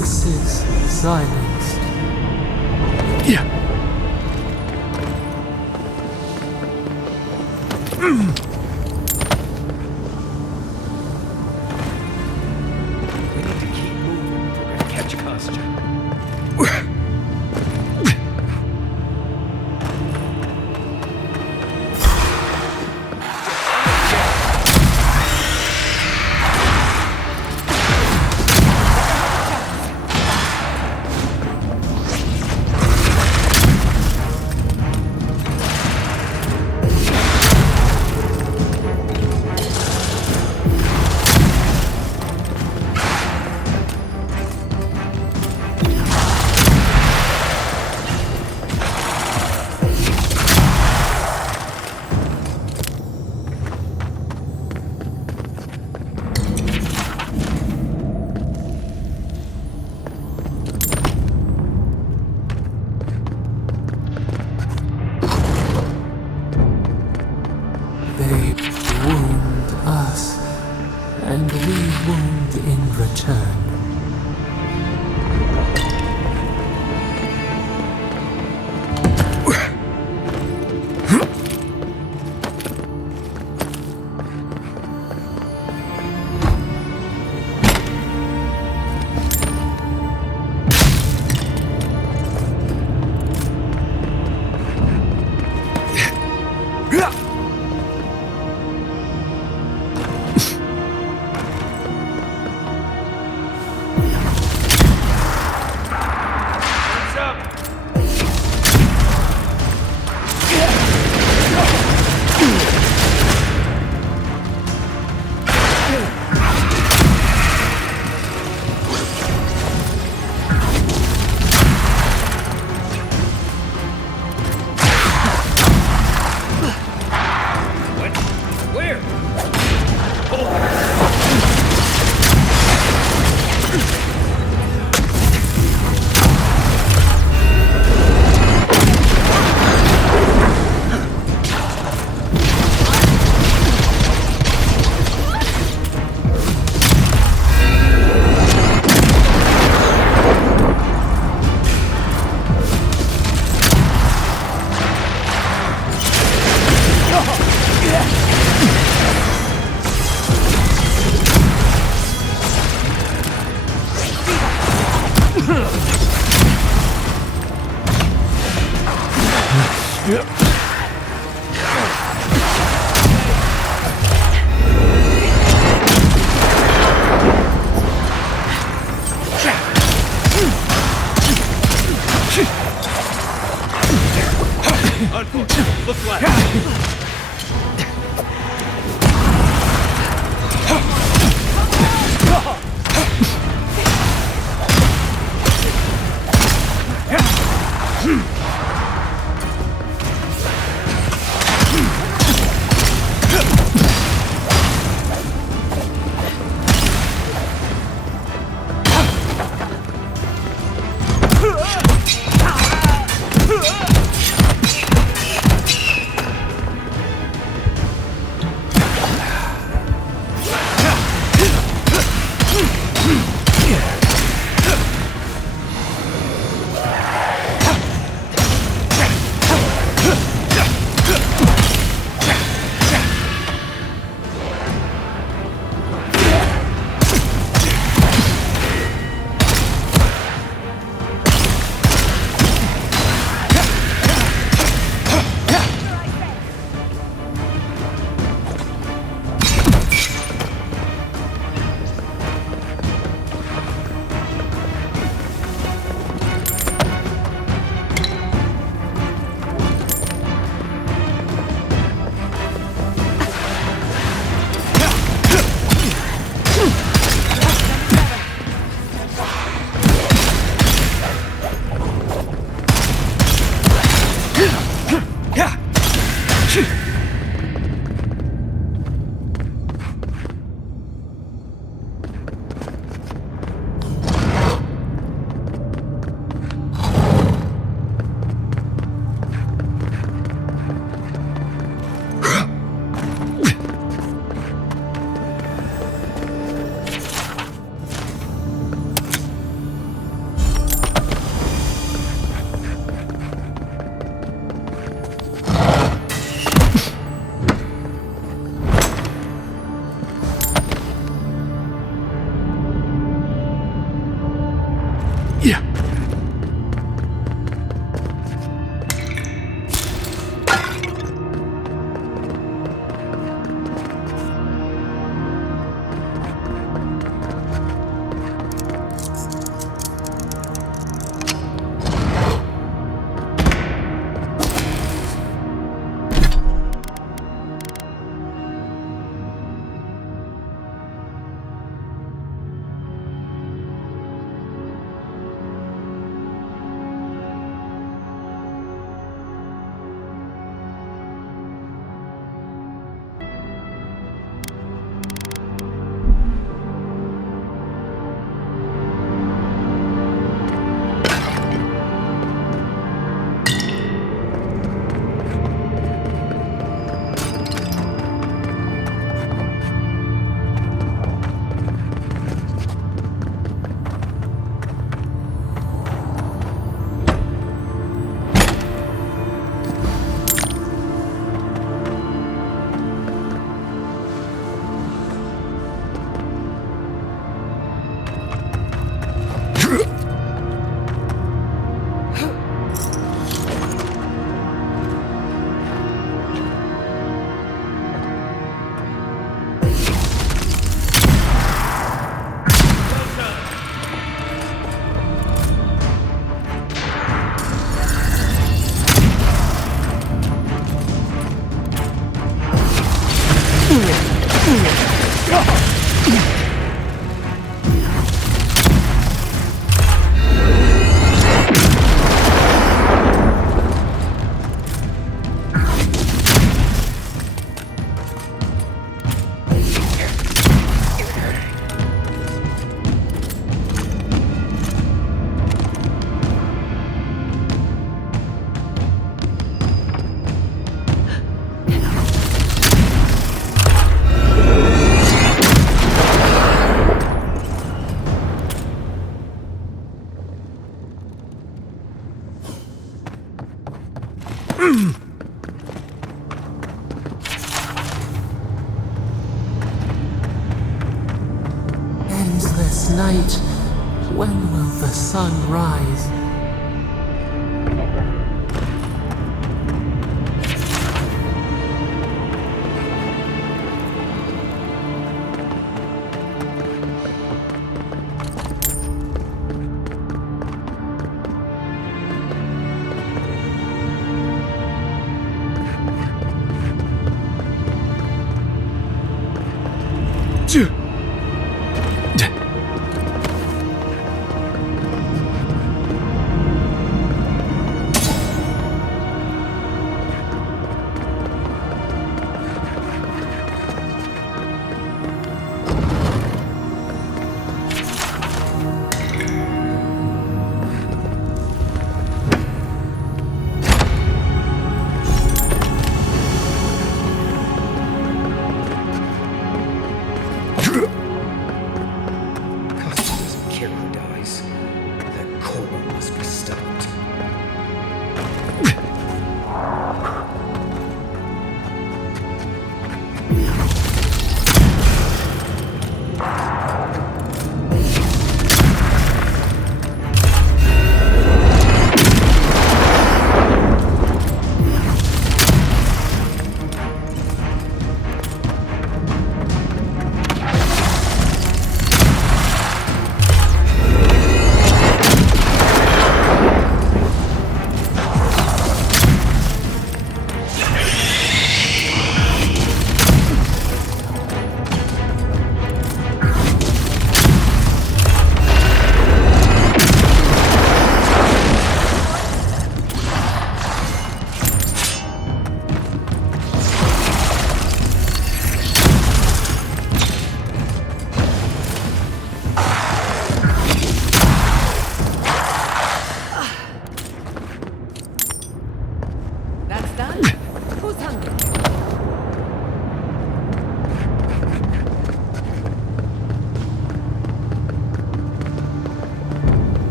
voices silenced. Yeah. We need to keep moving if we're gonna catch Kostya. They wound us, and we wound in return. night, when will the sun rise?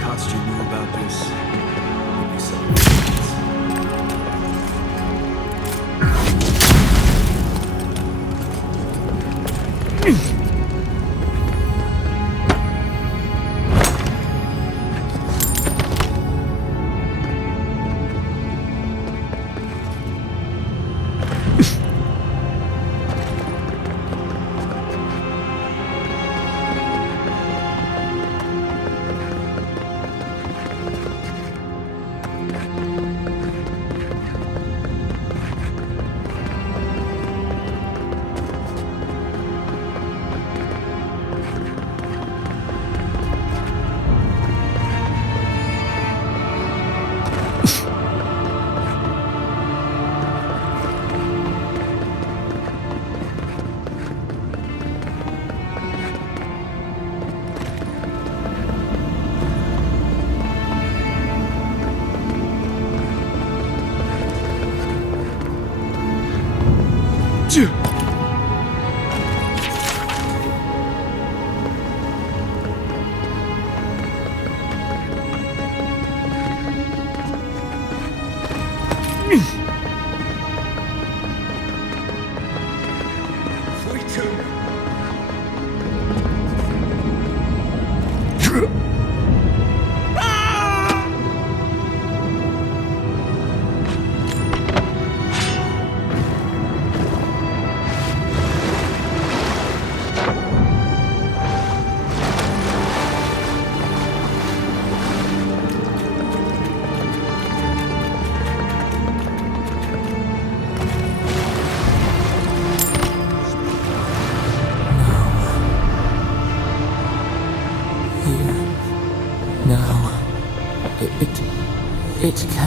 Cost you knew about this. Maybe so.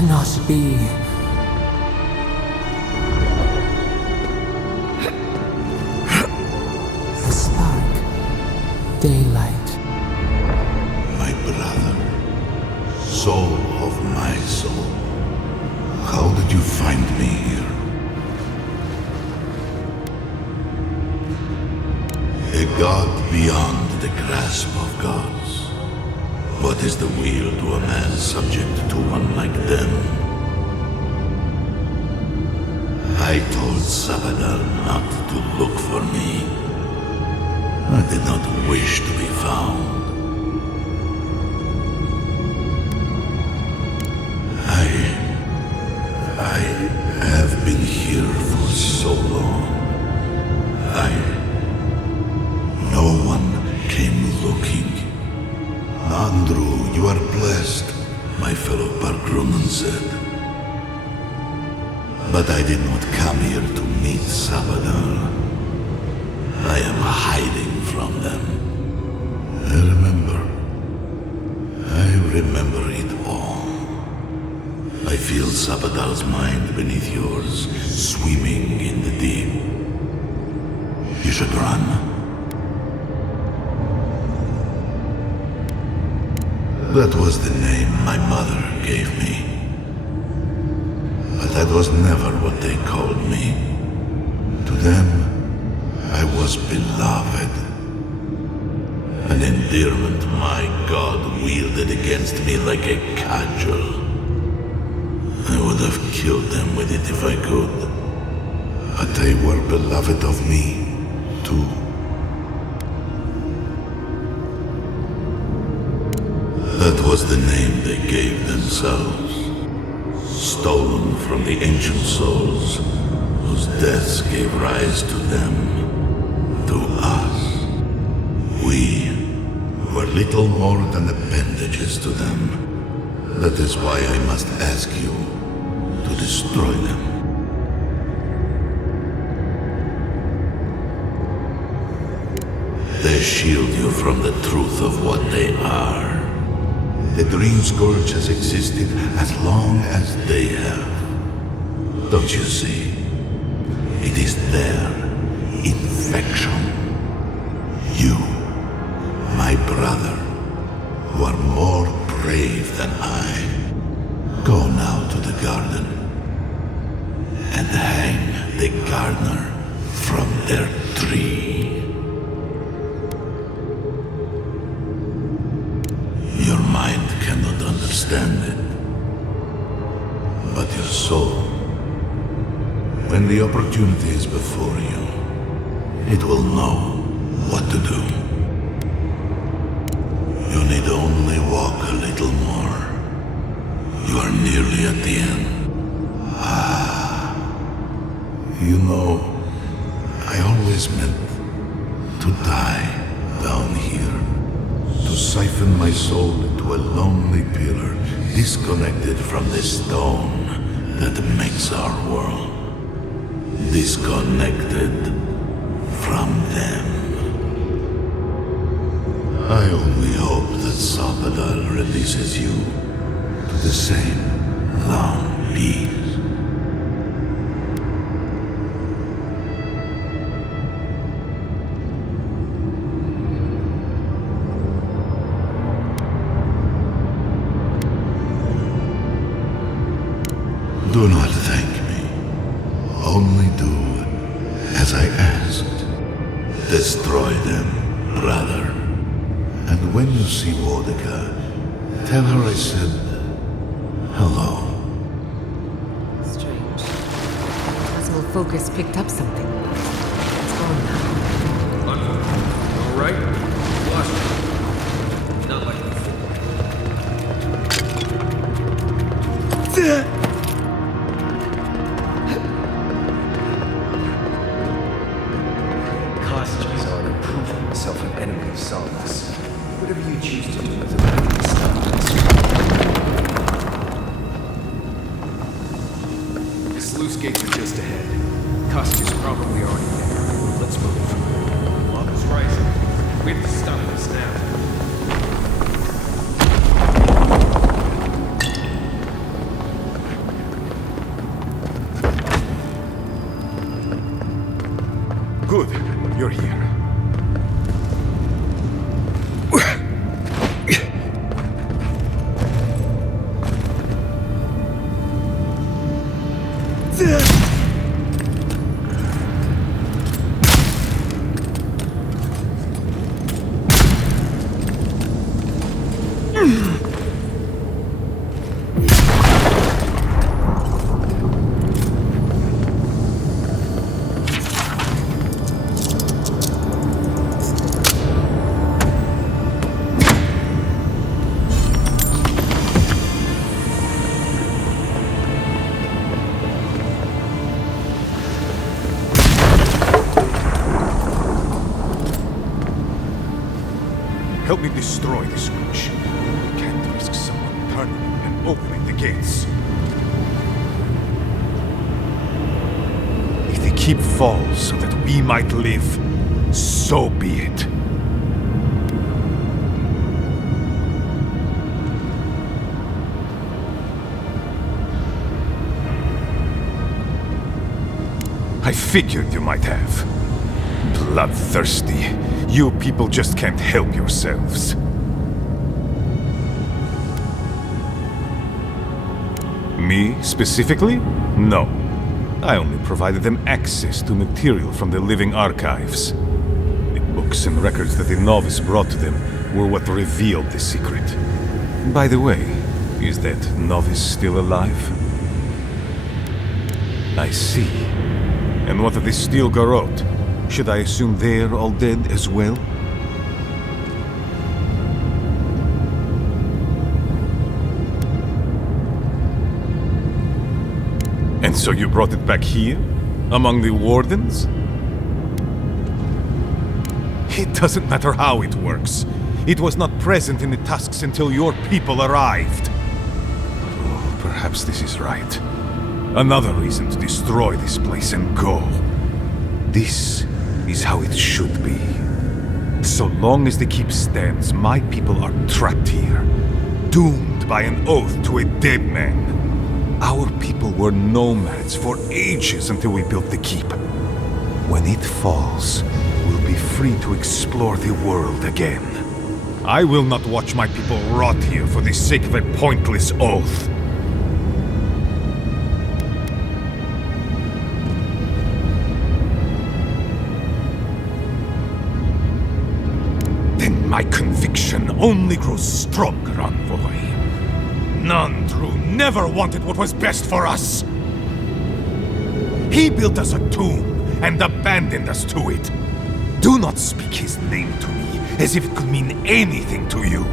cannot be. The spark. Daylight. My brother, soul of my soul, how did you find me here? A god beyond the grasp of gods. What is the will to a man subject to one like them? I told Sabadal not to look for me. I did not wish to be found. I have been here for so long. No one came looking. Andrew, you are blessed, my fellow Pargrunan said. But I did not come here to meet Sabadal. I am hiding from them. I remember it all. I feel Sabadal's mind beneath yours, swimming in the deep. You should run. That was the name my mother gave me. But that was never what they called me. To them, I was beloved. An endearment my God wielded against me like a cudgel. I would have killed them with it if I could. But they were beloved of me, too. That was the name they gave themselves. Stolen from the ancient souls whose deaths gave rise to them, to us. We were little more than appendages to them. That is why I must ask you to destroy them. They shield you from the truth of what they are. The Dream Scourge has existed as long as they have. Don't you see? It is their infection. You, my brother, who are more brave than I, go now to the garden and hang the gardener from their tree. Your mind cannot understand it, but your soul, when the opportunity is before you, it will know what to do. You need only walk a little more. You are nearly at the end. You know, I always meant to die down here. To siphon my soul into a lonely pillar, disconnected from the stone that makes our world. Disconnected from them. I only hope that Sabadal releases you to the same long peace. Do not thank me. Only do as I asked. Destroy them, brother. And when you see Wodika, tell her I said hello. Strange. Personal focus picked up something. It's gone now. All right? Lost you. Not like before. Costumes are to prove himself an enemy of Solace. Whatever you choose to do with it, I can stop this. The sluice gates are just ahead. Costumes probably already there. Let's move. Lava's rising. We have to stop this now. Good. You're here. Help me destroy this witch. We can't risk someone turning and opening the gates. If the keep falls so that we might live, so be it. I figured you might have. Bloodthirsty. You people just can't help yourselves. Me, specifically? No. I only provided them access to material from the living archives. The books and records that the novice brought to them were what revealed the secret. By the way, is that novice still alive? I see. And what of the Steel Garrote? Should I assume they're all dead as well? And so you brought it back here? Among the Wardens? It doesn't matter how it works. It was not present in the tusks until your people arrived. Oh, perhaps this is right. Another reason to destroy this place and go. This is how it should be. So long as the keep stands, my people are trapped here, doomed by an oath to a dead man. Our people were nomads for ages until we built the keep. When it falls, we'll be free to explore the world again. I will not watch my people rot here for the sake of a pointless oath. My conviction only grows stronger, Envoy. Nandru never wanted what was best for us. He built us a tomb and abandoned us to it. Do not speak his name to me as if it could mean anything to you.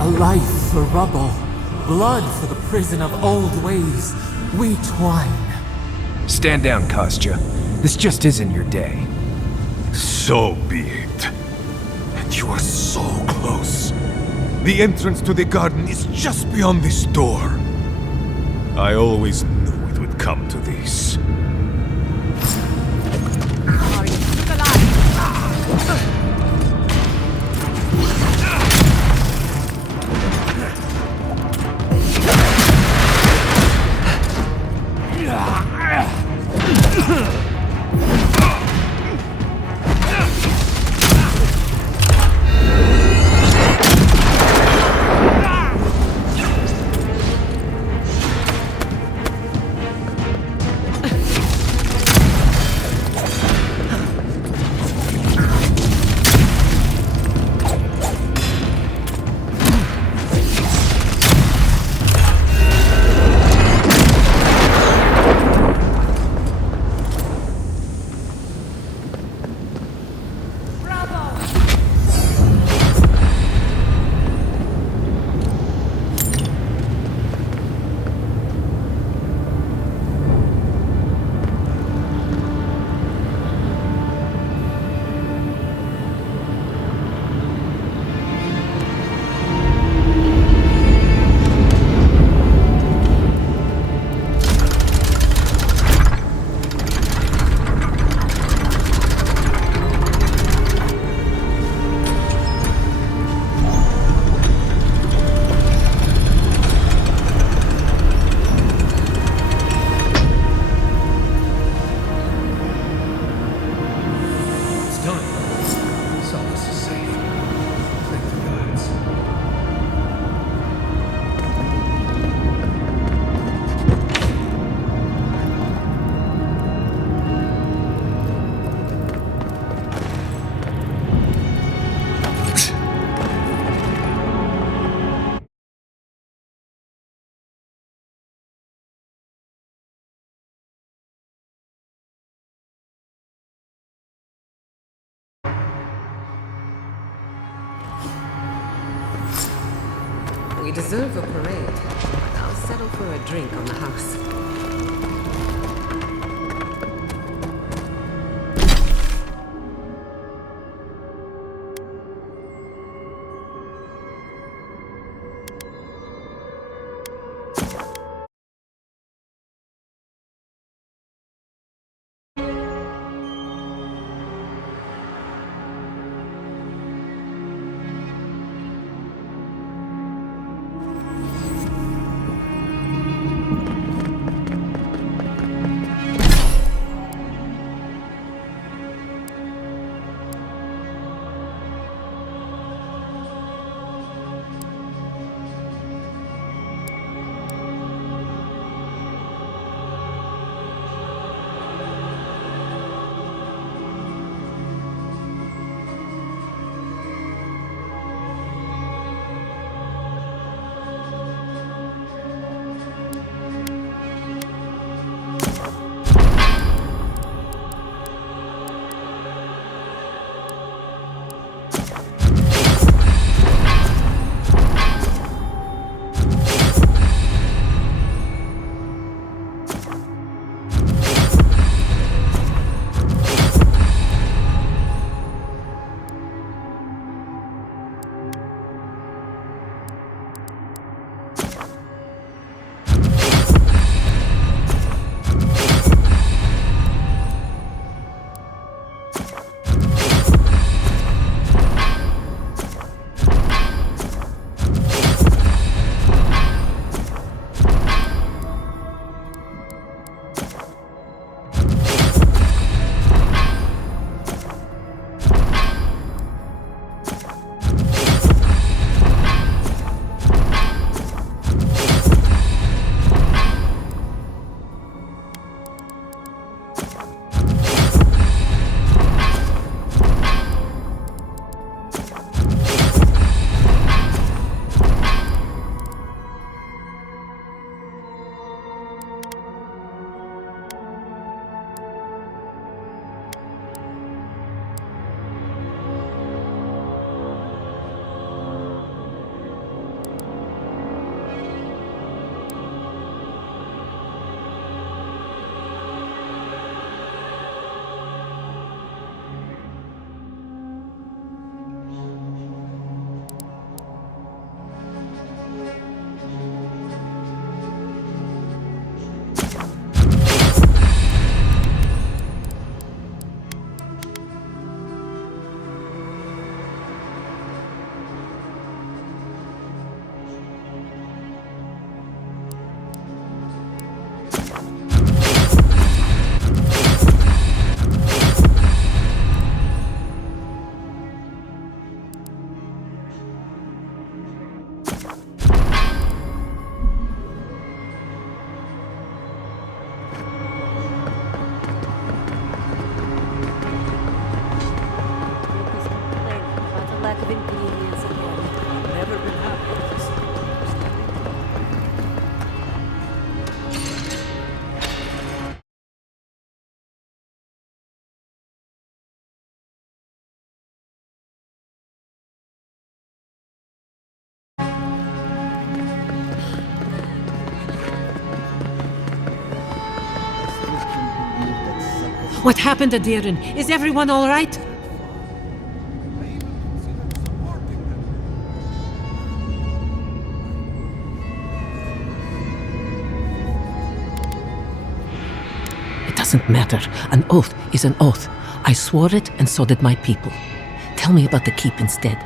A life for rubble, blood for the prison of old ways. We twine. Stand down, Kostya. This just isn't your day. So be it. And you are so close. The entrance to the garden is just beyond this door. I always knew it would come to this. We deserve a parade. I'll settle for a drink on the house. What happened to Deeren? Is everyone all right? It doesn't matter. An oath is an oath. I swore it, and so did my people. Tell me about the keep instead.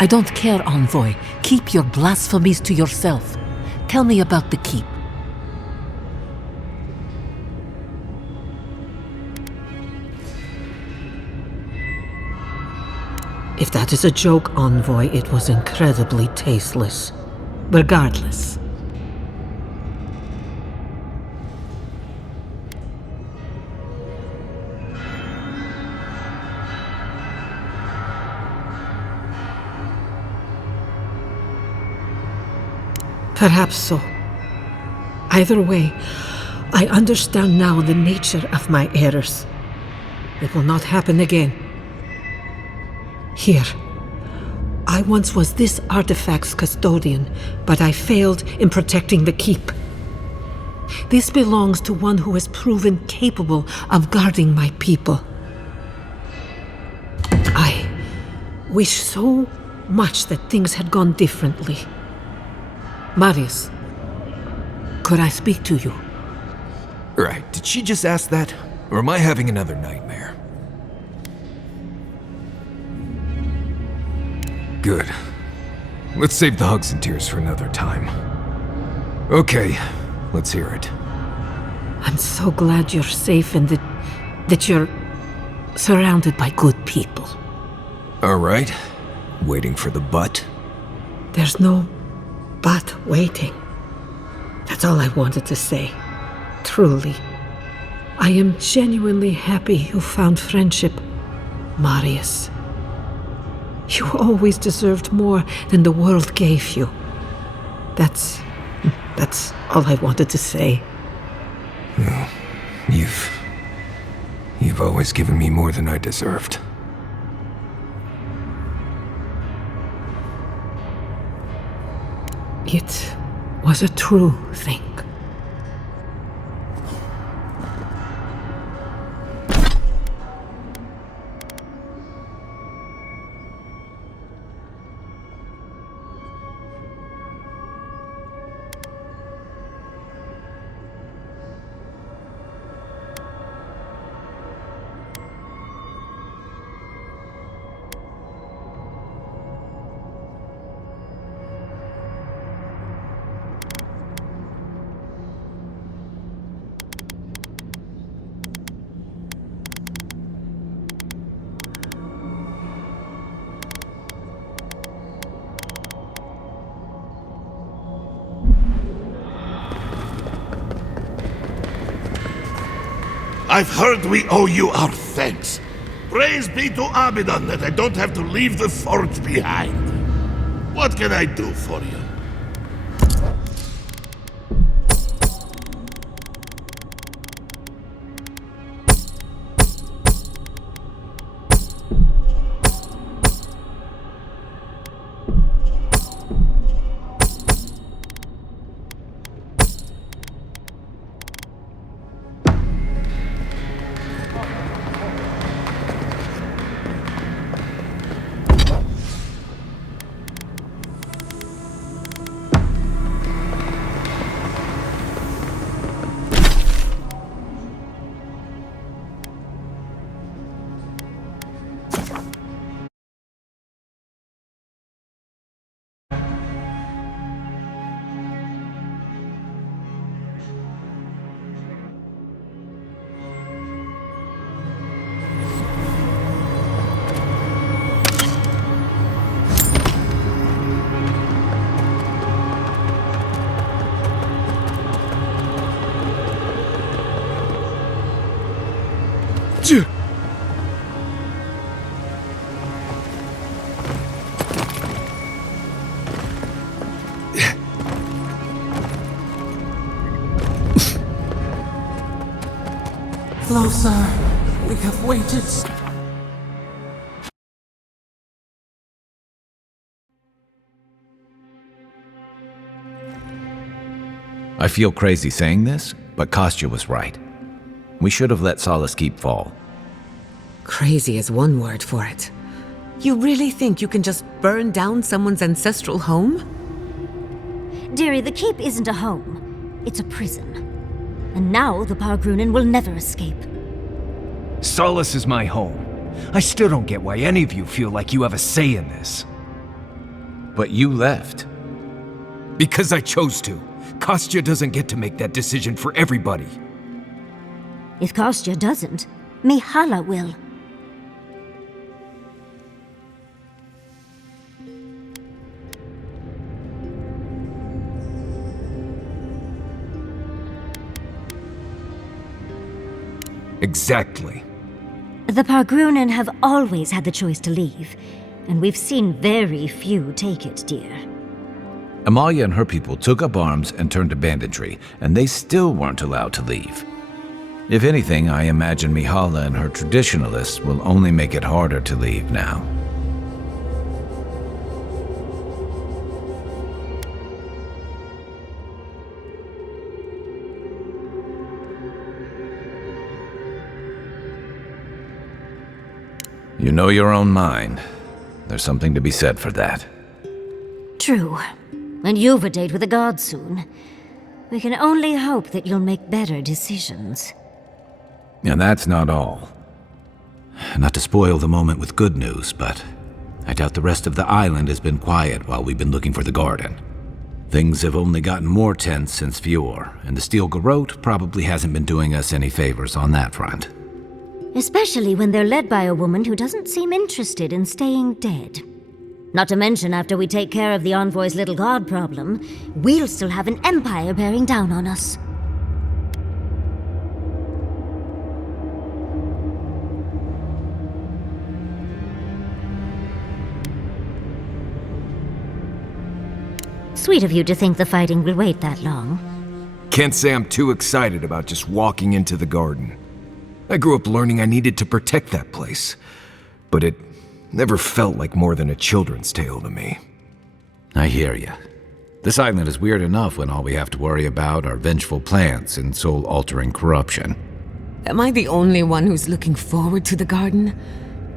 I don't care, Envoy. Keep your blasphemies to yourself. Tell me about the keep. If that is a joke, Envoy, it was incredibly tasteless. Regardless. Perhaps so. Either way, I understand now the nature of my errors. It will not happen again. Here. I once was this artifact's custodian, but I failed in protecting the keep. This belongs to one who has proven capable of guarding my people. I wish so much that things had gone differently. Marius, could I speak to you? Right, did she just ask that? Or am I having another nightmare? Good. Let's save the hugs and tears for another time. Okay, let's hear it. I'm so glad you're safe and that you're surrounded by good people. All right. Waiting for the but? There's no but waiting. That's all I wanted to say. Truly. I am genuinely happy you found friendship, Marius. You always deserved more than the world gave you. That's all I wanted to say. Well, you've always given me more than I deserved. It was a true thing. I've heard we owe you our thanks. Praise be to Abaddon that I don't have to leave the forge behind. What can I do for you? Closer. We have waited. I feel crazy saying this, but Kostya was right. We should have let Solace Keep fall. Crazy is one word for it. You really think you can just burn down someone's ancestral home? Dearie, the keep isn't a home. It's a prison. And now the Pargrunen will never escape. Solace is my home. I still don't get why any of you feel like you have a say in this. But you left. Because I chose to. Kostya doesn't get to make that decision for everybody. If Kostya doesn't, Mihala will. Exactly. The Pargrunen have always had the choice to leave, and we've seen very few take it, dear. Amalia and her people took up arms and turned to banditry, and they still weren't allowed to leave. If anything, I imagine Mihala and her traditionalists will only make it harder to leave now. You know your own mind. There's something to be said for that. True. And you've a date with the gods soon. We can only hope that you'll make better decisions. And that's not all. Not to spoil the moment with good news, but I doubt the rest of the island has been quiet while we've been looking for the garden. Things have only gotten more tense since Fior, and the Steel Garrote probably hasn't been doing us any favors on that front. Especially when they're led by a woman who doesn't seem interested in staying dead. Not to mention, after we take care of the Envoy's little god problem, we'll still have an empire bearing down on us. Sweet of you to think the fighting will wait that long. Can't say I'm too excited about just walking into the garden. I grew up learning I needed to protect that place, but it never felt like more than a children's tale to me. I hear ya. This island is weird enough when all we have to worry about are vengeful plans and soul-altering corruption. Am I the only one who's looking forward to the garden?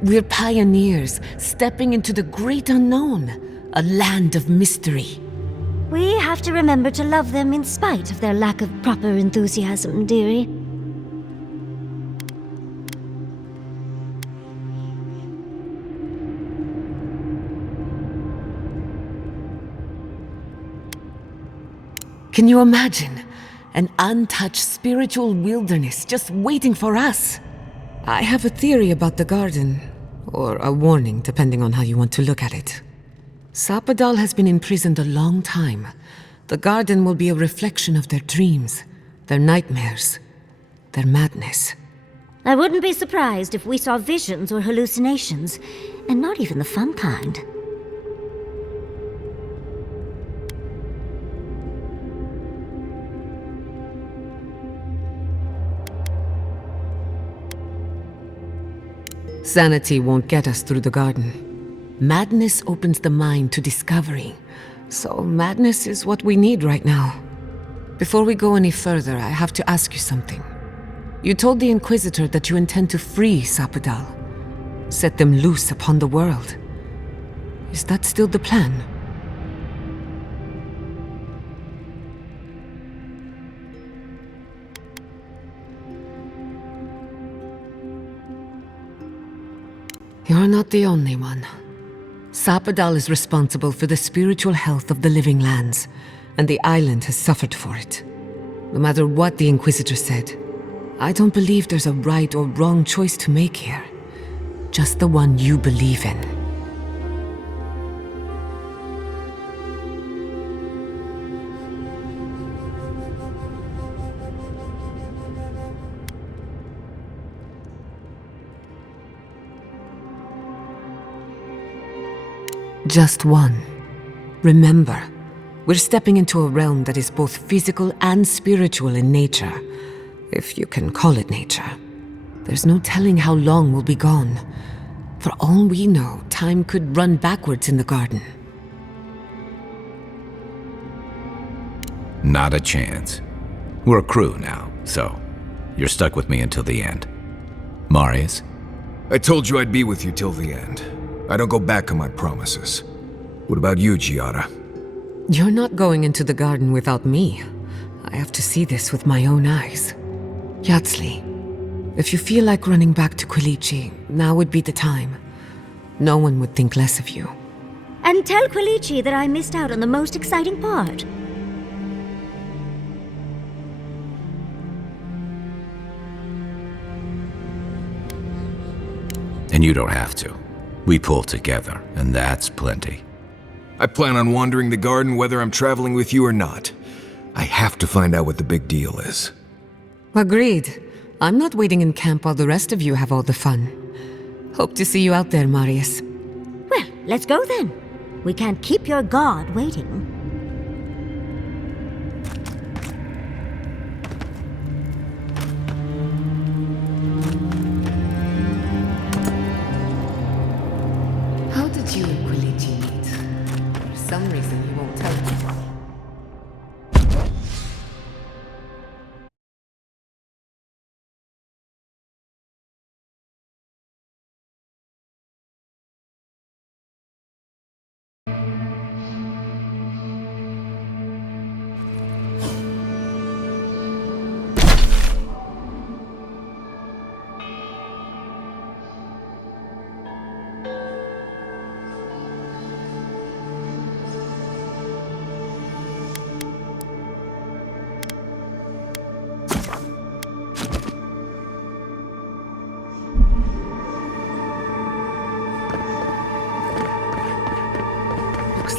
We're pioneers, stepping into the great unknown, a land of mystery. We have to remember to love them in spite of their lack of proper enthusiasm, dearie. Can you imagine? An untouched spiritual wilderness just waiting for us. I have a theory about the garden, or a warning, depending on how you want to look at it. Sapadal has been imprisoned a long time. The garden will be a reflection of their dreams, their nightmares, their madness. I wouldn't be surprised if we saw visions or hallucinations, and not even the fun kind. Sanity won't get us through the garden. Madness opens the mind to discovery. So madness is what we need right now. Before we go any further, I have to ask you something. You told the Inquisitor that you intend to free Sapadal, set them loose upon the world. Is that still the plan? You're not the only one. Sapadal is responsible for the spiritual health of the living lands, and the island has suffered for it. No matter what the Inquisitor said, I don't believe there's a right or wrong choice to make here. Just the one you believe in. Just one. Remember, we're stepping into a realm that is both physical and spiritual in nature, if you can call it nature. There's no telling how long we'll be gone. For all we know, time could run backwards in the garden. Not a chance. We're a crew now, so you're stuck with me until the end. Marius? I told you I'd be with you till the end. I don't go back on my promises. What about you, Giada? You're not going into the garden without me. I have to see this with my own eyes. Yatsli, if you feel like running back to Quilici, now would be the time. No one would think less of you. And tell Quilici that I missed out on the most exciting part. And you don't have to. We pull together, and that's plenty. I plan on wandering the garden whether I'm traveling with you or not. I have to find out what the big deal is. Agreed. I'm not waiting in camp while the rest of you have all the fun. Hope to see you out there, Marius. Well, let's go then. We can't keep your god waiting.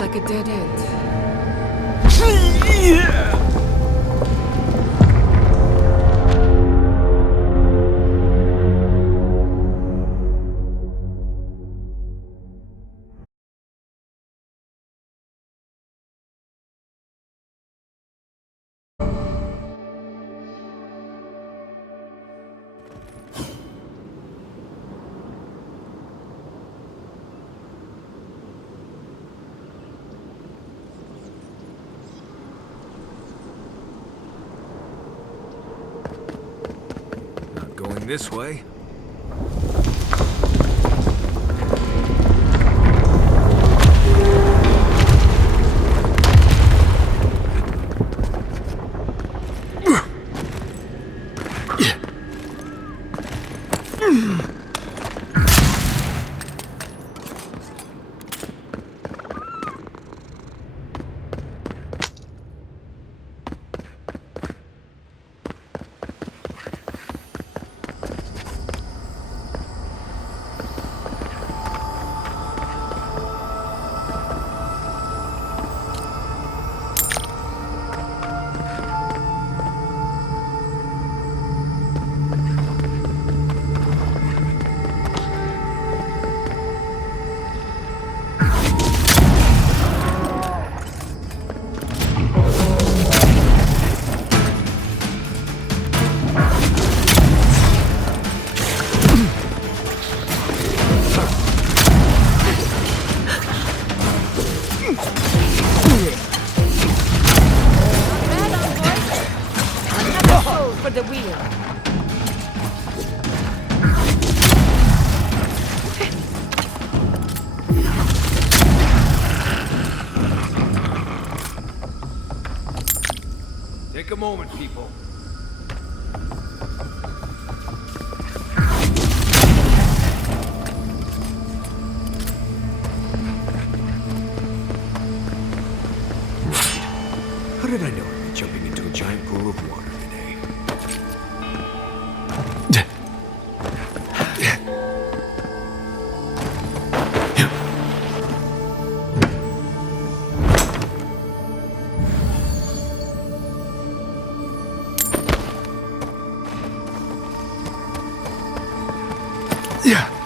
like a dead end. Not going this way. For the wheel. Take a moment, people. How did I know I'd be jumping into a giant pool of water today? Yeah.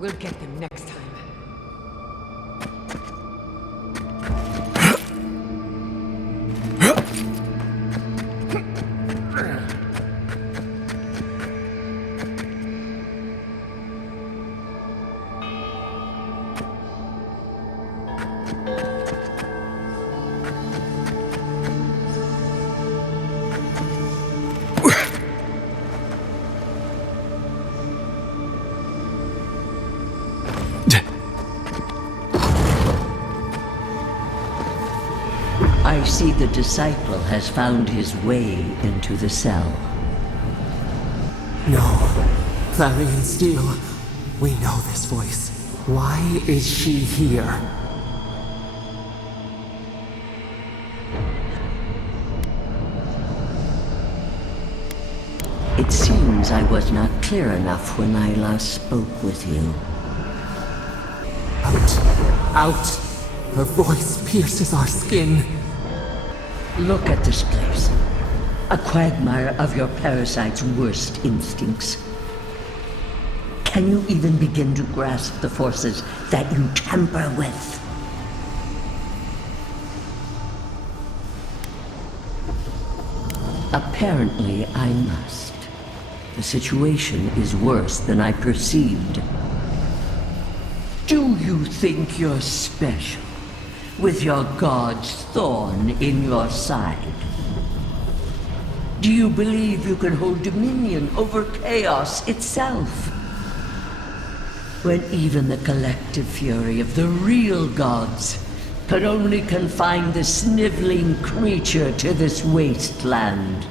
We'll get them next time. I see the disciple has found his way into the cell. No. Clarion Steel. We know this voice. Why is she here? It seems I was not clear enough when I last spoke with you. Out! Her voice pierces our skin. Look at this place. A quagmire of your parasite's worst instincts. Can you even begin to grasp the forces that you tamper with? Apparently, I must. The situation is worse than I perceived. Do you think you're special, with your god's thorn in your side? Do you believe you can hold dominion over chaos itself? When even the collective fury of the real gods could only confine the sniveling creature to this wasteland.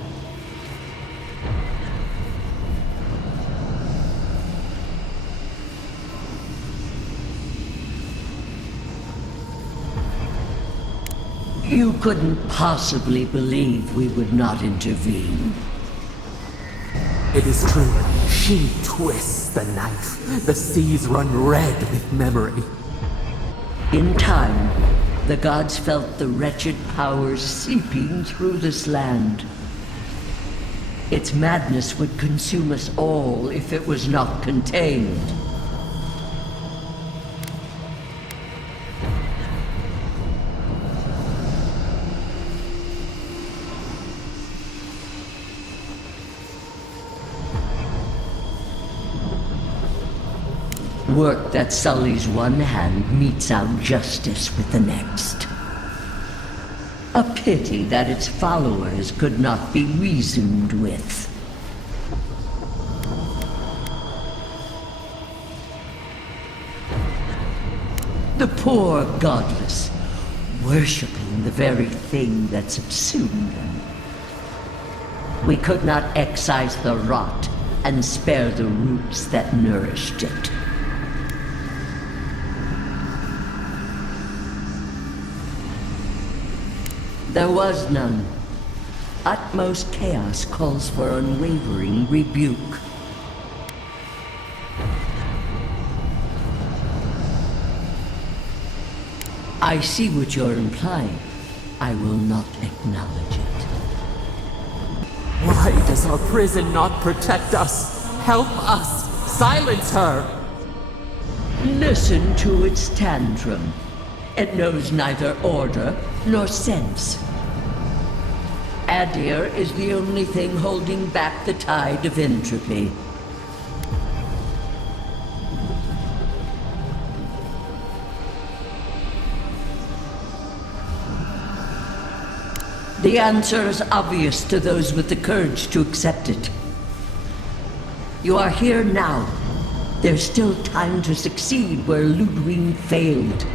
You couldn't possibly believe we would not intervene. It is true. She twists the knife. The seas run red with memory. In time, the gods felt the wretched powers seeping through this land. Its madness would consume us all if it was not contained. Work that sullies one hand meets out justice with the next. A pity that its followers could not be reasoned with. The poor godless, worshipping the very thing that subsumed them. We could not excise the rot and spare the roots that nourished it. There was none. Utmost chaos calls for unwavering rebuke. I see what you're implying. I will not acknowledge it. Why does our prison not protect us? Help us! Silence her! Listen to its tantrum. It knows neither order nor sense. Adir is the only thing holding back the tide of entropy. The answer is obvious to those with the courage to accept it. You are here now. There's still time to succeed where Ludwig failed.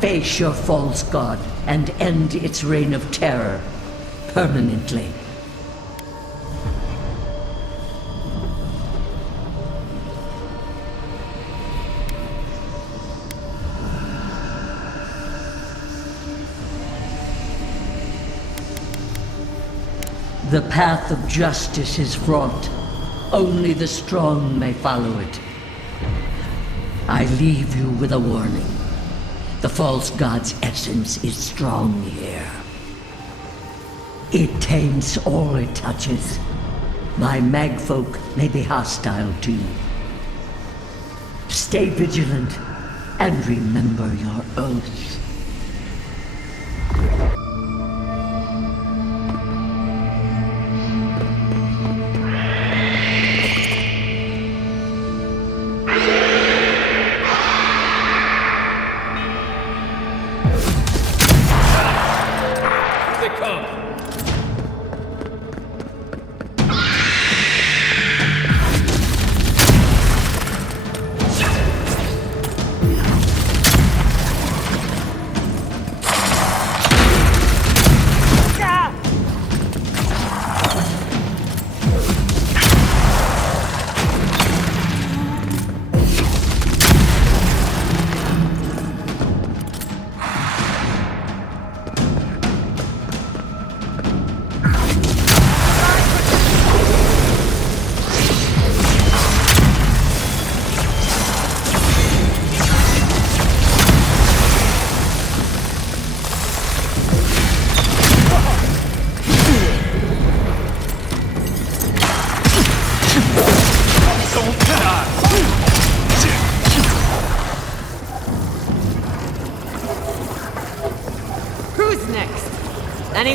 Face your false god and end its reign of terror permanently. The path of justice is fraught. Only the strong may follow it. I leave you with a warning. The false god's essence is strong here. It taints all it touches. My magfolk may be hostile to you. Stay vigilant and remember your oath.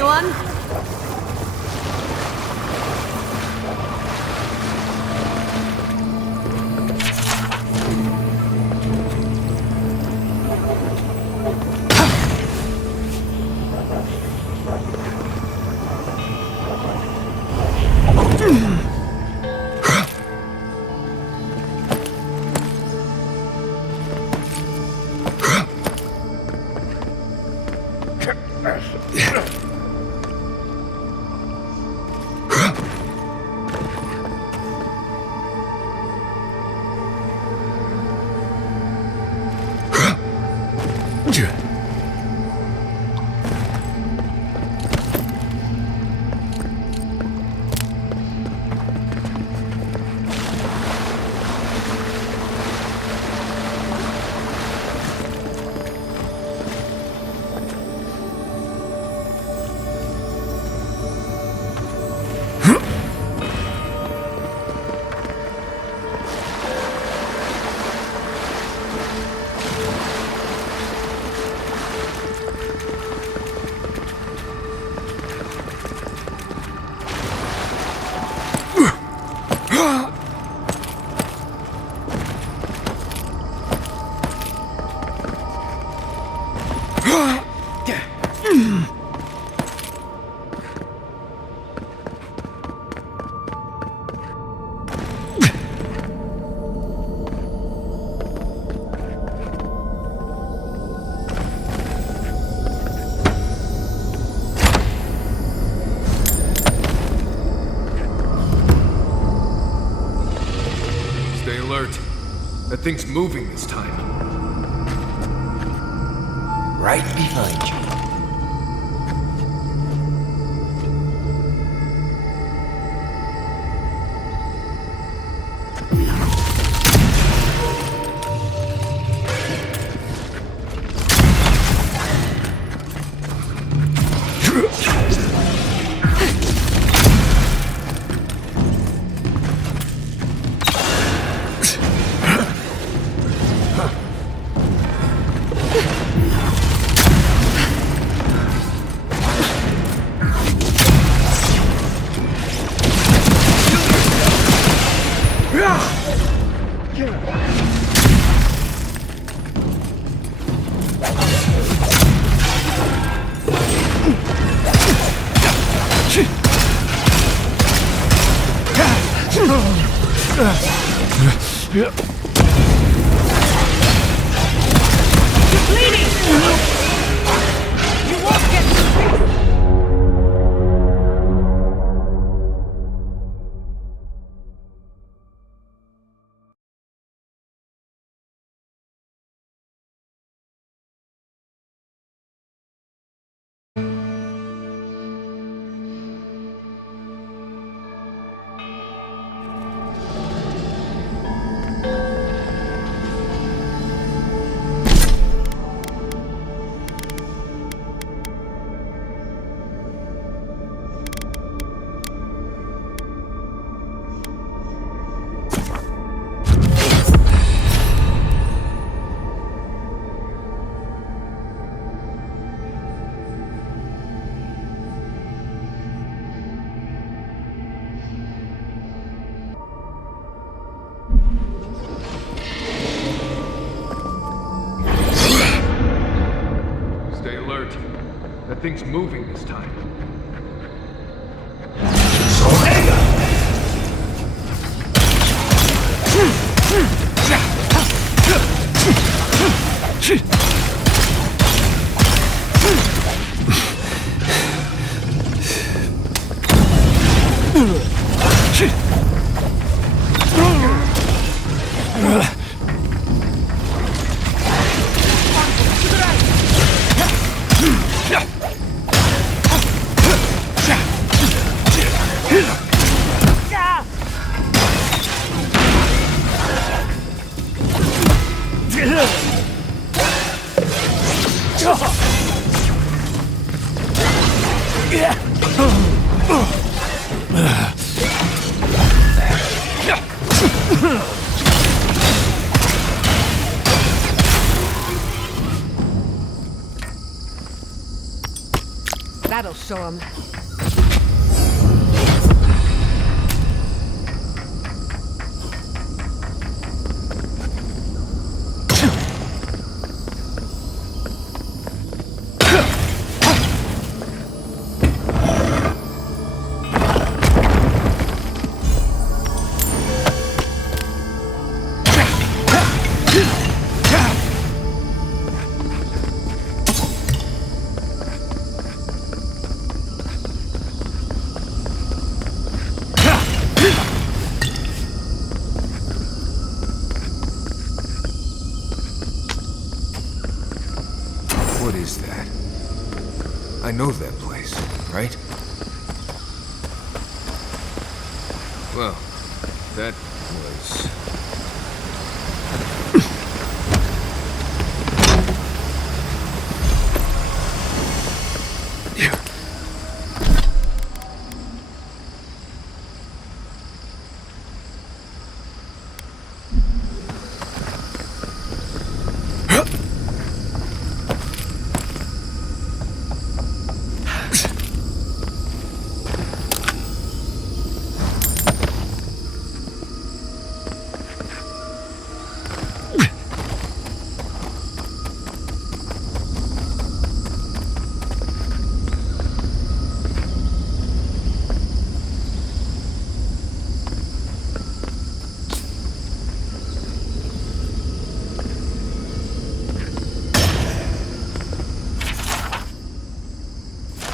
anyone? That thing's moving this time. Right behind you. That thing's moving this time. That'll show him. What is that? I know that place, right? Well, that was...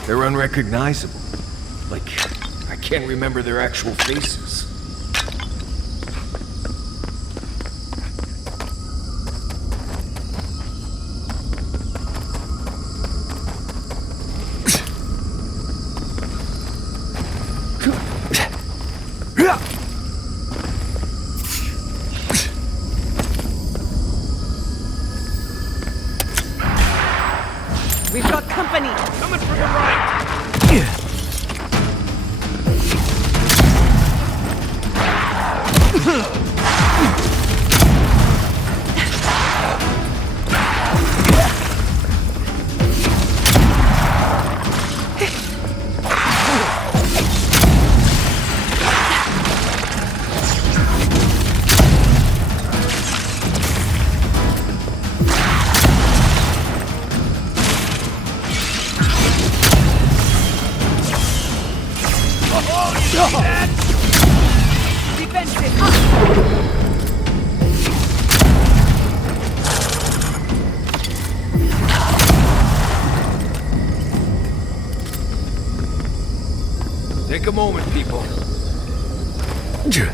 They're unrecognizable. Like, I can't remember their actual faces. We've got company! Coming from the right! Take a moment, people. Yeah.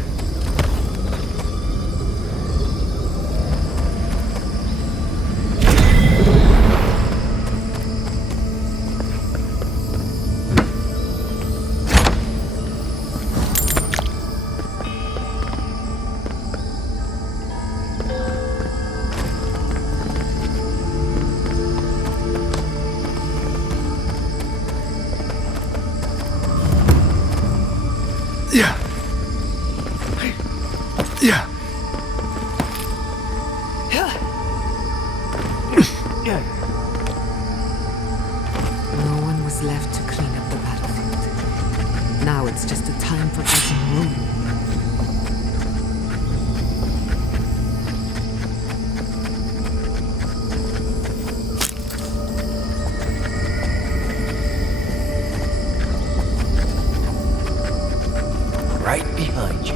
Yeah. No one was left to clean up the battlefield. Now it's just a time for getting room. Right behind you.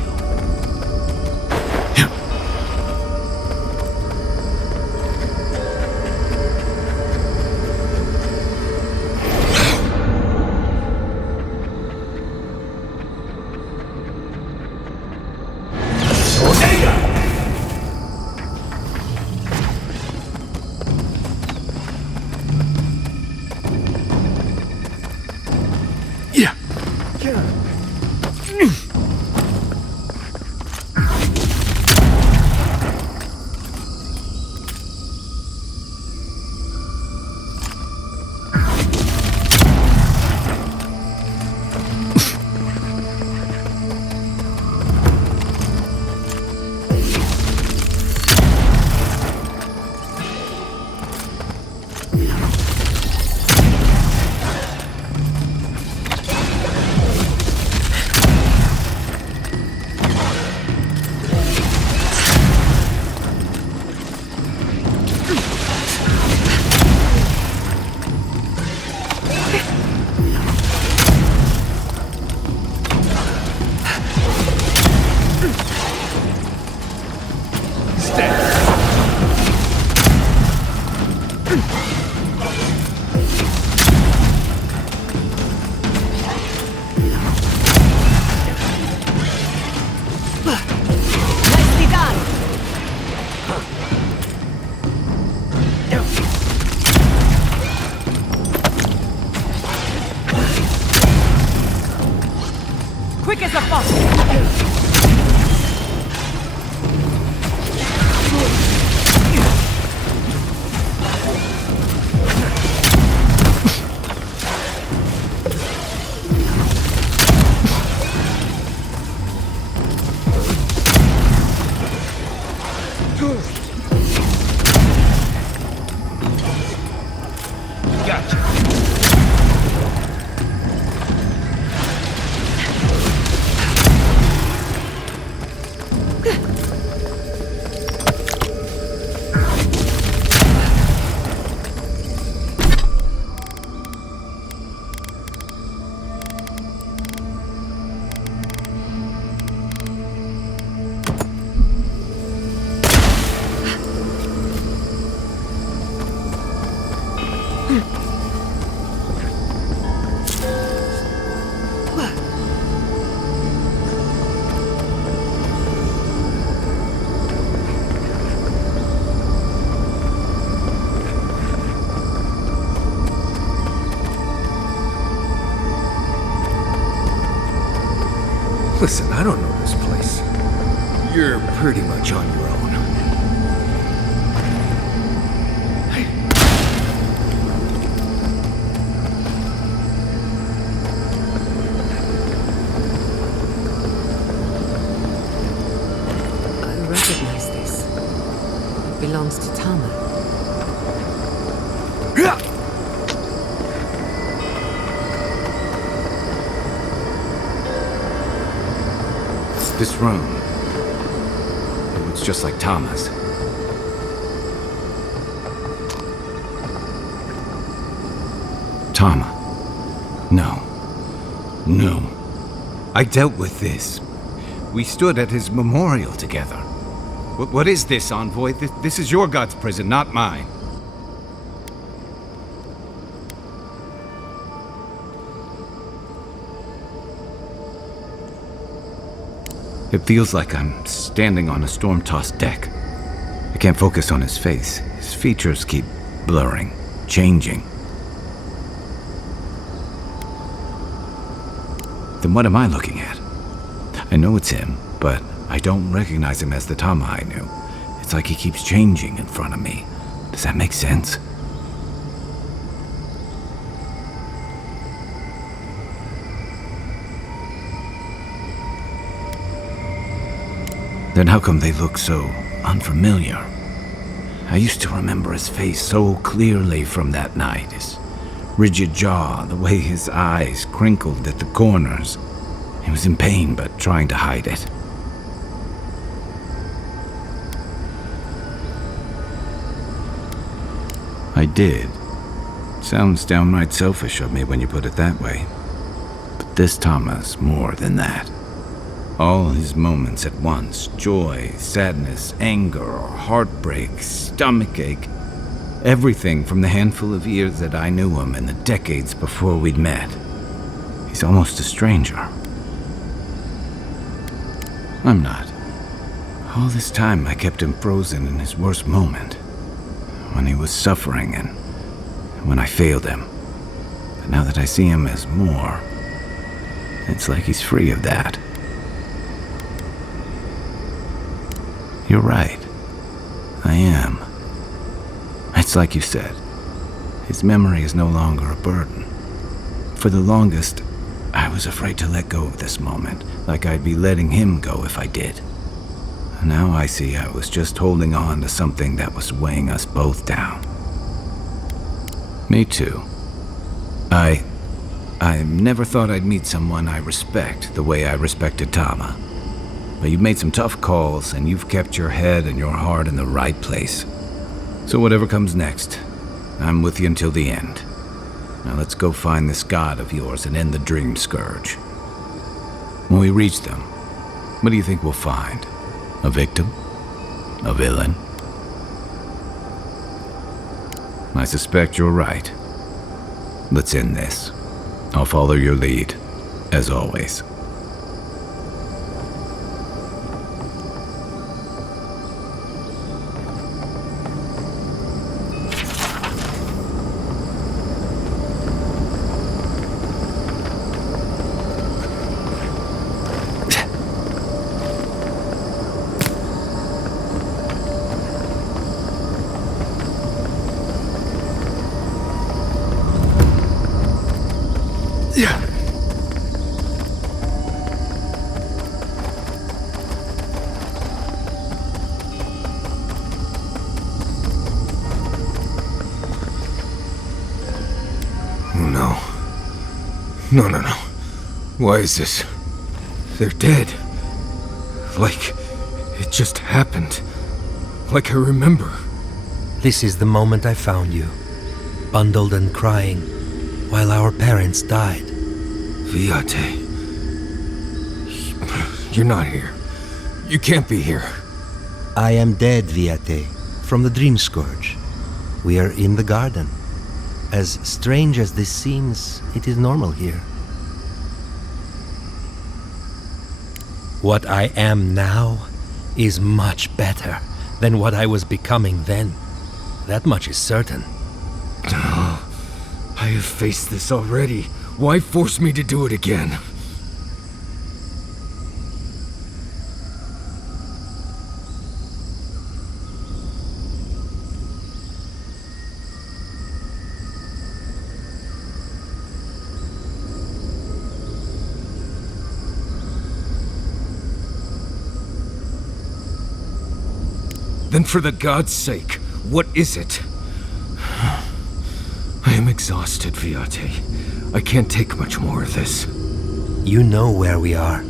Listen, I don't know this place. You're pretty much on your own. I recognize this. It belongs to Tama. This room. It looks just like Tama's. Tama. No. No. I dealt with this. We stood at his memorial together. What is this, Envoy? This is your god's prison, not mine. It feels like I'm standing on a storm-tossed deck. I can't focus on his face. His features keep blurring, changing. Then what am I looking at? I know it's him, but I don't recognize him as the Tama I knew. It's like he keeps changing in front of me. Does that make sense? Then how come they look so unfamiliar? I used to remember his face so clearly from that night. His rigid jaw, the way his eyes crinkled at the corners. He was in pain, but trying to hide it. I did. Sounds downright selfish of me when you put it that way. But this Tama's more than that. All his moments at once, joy, sadness, anger, heartbreak, stomachache, everything from the handful of years that I knew him and the decades before we'd met. He's almost a stranger. I'm not. All this time I kept him frozen in his worst moment, when he was suffering and when I failed him. But now that I see him as more, it's like he's free of that. You're right. I am. It's like you said. His memory is no longer a burden. For the longest, I was afraid to let go of this moment, like I'd be letting him go if I did. Now I see I was just holding on to something that was weighing us both down. Me too. I never thought I'd meet someone I respect the way I respected Tama. But you've made some tough calls, and you've kept your head and your heart in the right place. So whatever comes next, I'm with you until the end. Now let's go find this god of yours and end the Dream Scourge. When we reach them, what do you think we'll find? A victim? A villain? I suspect you're right. Let's end this. I'll follow your lead, as always. No. Why is this? They're dead. Like it just happened. Like I remember. This is the moment I found you, bundled and crying, while our parents died. Viate. You're not here. You can't be here. I am dead, Viate, from the Dream Scourge. We are in the garden. As strange as this seems, it is normal here. What I am now is much better than what I was becoming then. That much is certain. Oh, I have faced this already. Why force me to do it again? Then for the god's sake, what is it? I am exhausted, Viate. I can't take much more of this. You know where we are.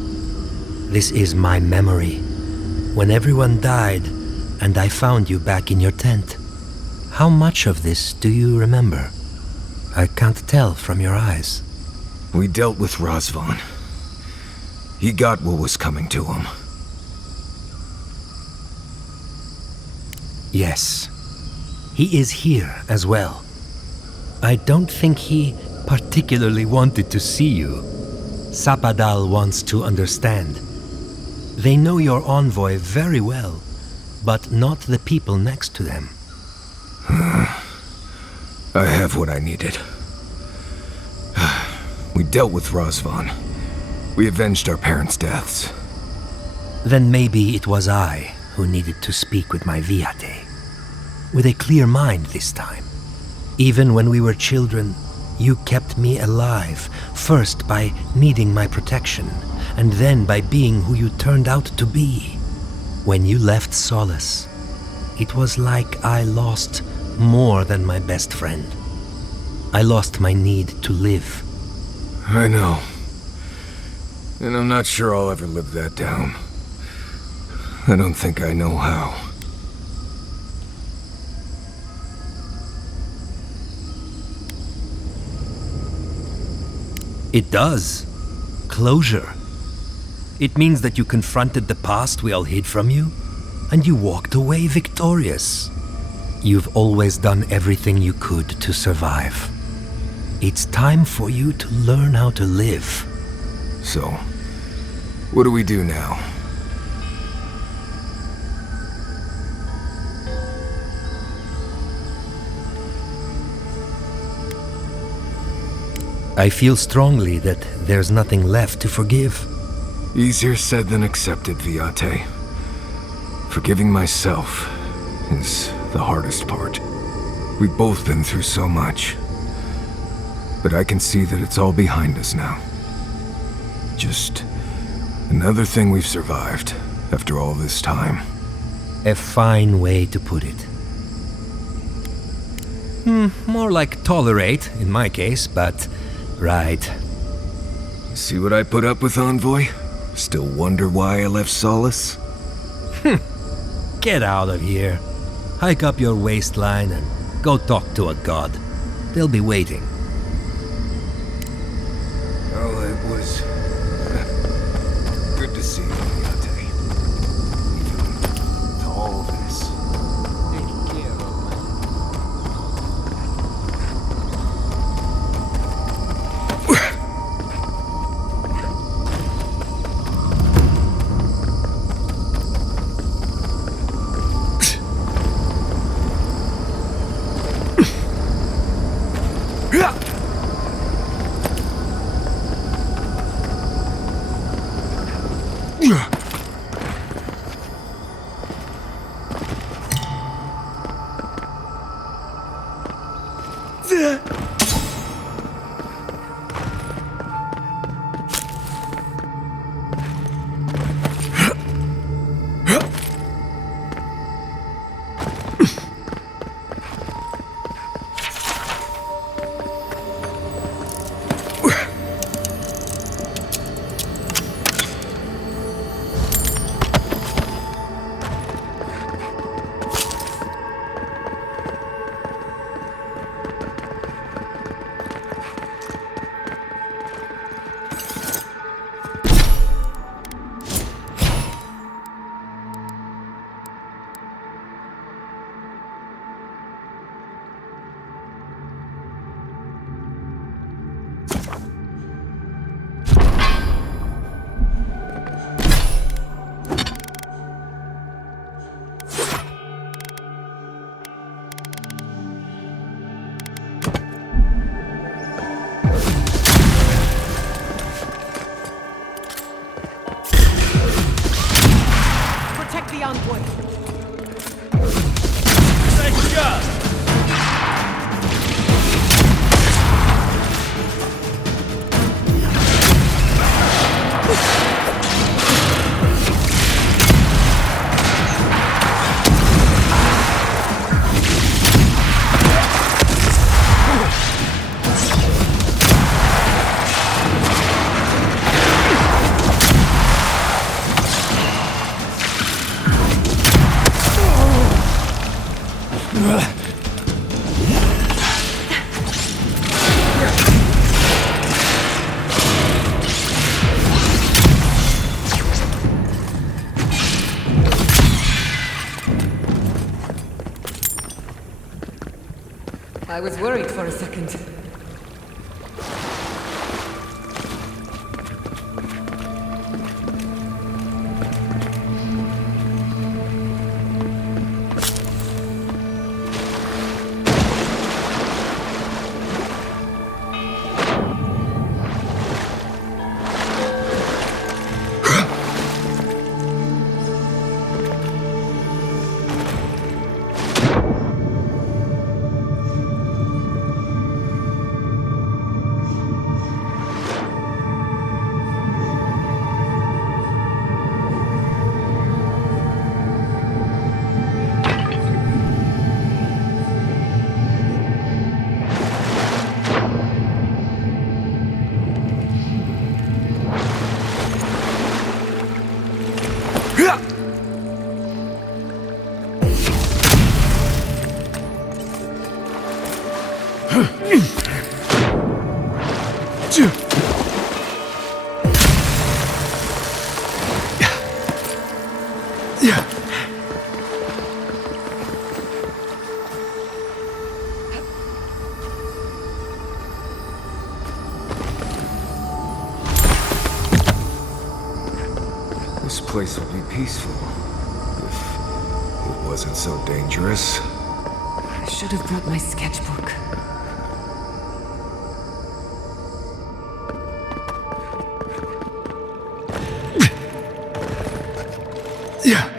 This is my memory. When everyone died, and I found you back in your tent. How much of this do you remember? I can't tell from your eyes. We dealt with Razvan. He got what was coming to him. Yes. He is here as well. I don't think he particularly wanted to see you. Sapadal wants to understand. They know your envoy very well, but not the people next to them. I have what I needed. We dealt with Razvan. We avenged our parents' deaths. Then maybe it was I who needed to speak with my Viate. With a clear mind this time. Even when we were children, you kept me alive, first by needing my protection, and then by being who you turned out to be. When you left Solace, it was like I lost more than my best friend. I lost my need to live. I know. And I'm not sure I'll ever live that down. I don't think I know how. It does. Closure. It means that you confronted the past we all hid from you, and you walked away victorious. You've always done everything you could to survive. It's time for you to learn how to live. So, what do we do now? I feel strongly that there's nothing left to forgive. Easier said than accepted, Viate. Forgiving myself is the hardest part. We've both been through so much. But I can see that it's all behind us now. Just another thing we've survived after all this time. A fine way to put it. More like tolerate, in my case, but right. See what I put up with, Envoy? Still wonder why I left Solace? Get out of here. Hike up your waistline and go talk to a god. They'll be waiting. Oh, it was good to see you, Viate. Even with all this. Take care of I was worried for a second. This place would be peaceful if it wasn't so dangerous. I should have brought my sketchbook. Yeah.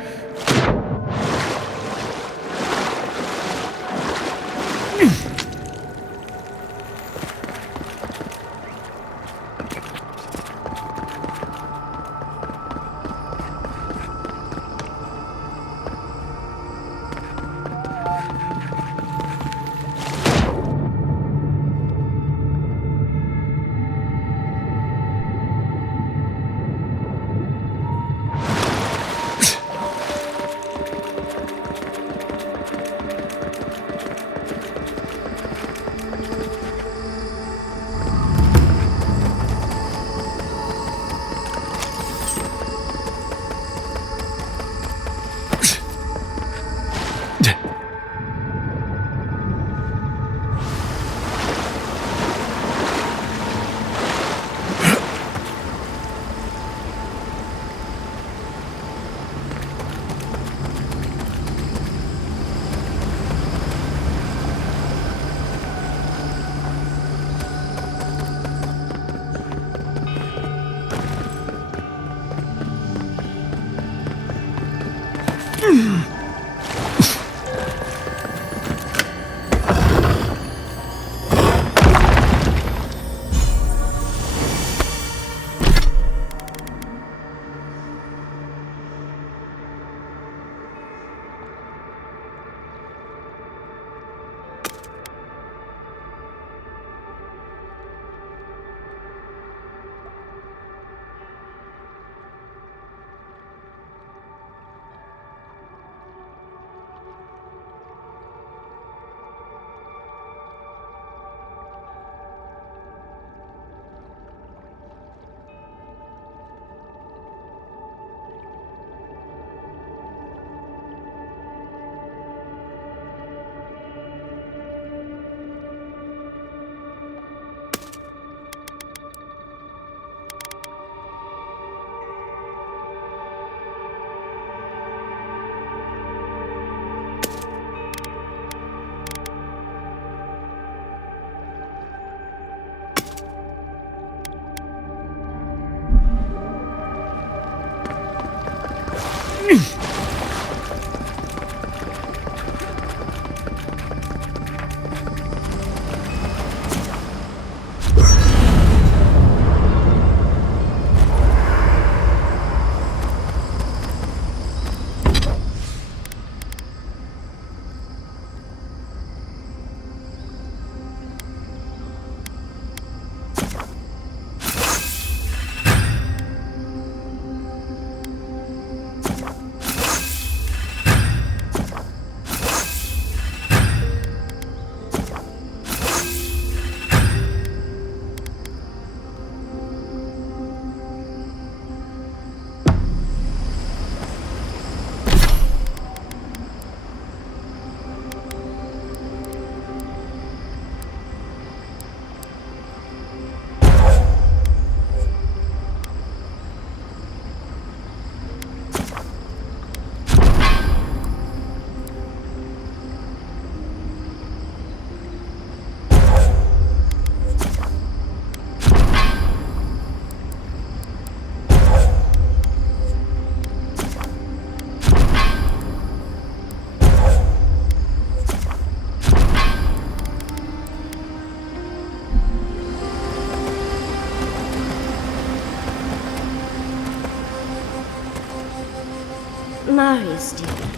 Marius, dear.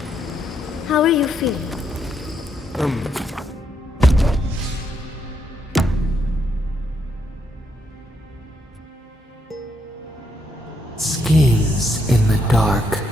How are you feeling? Schemes in the dark.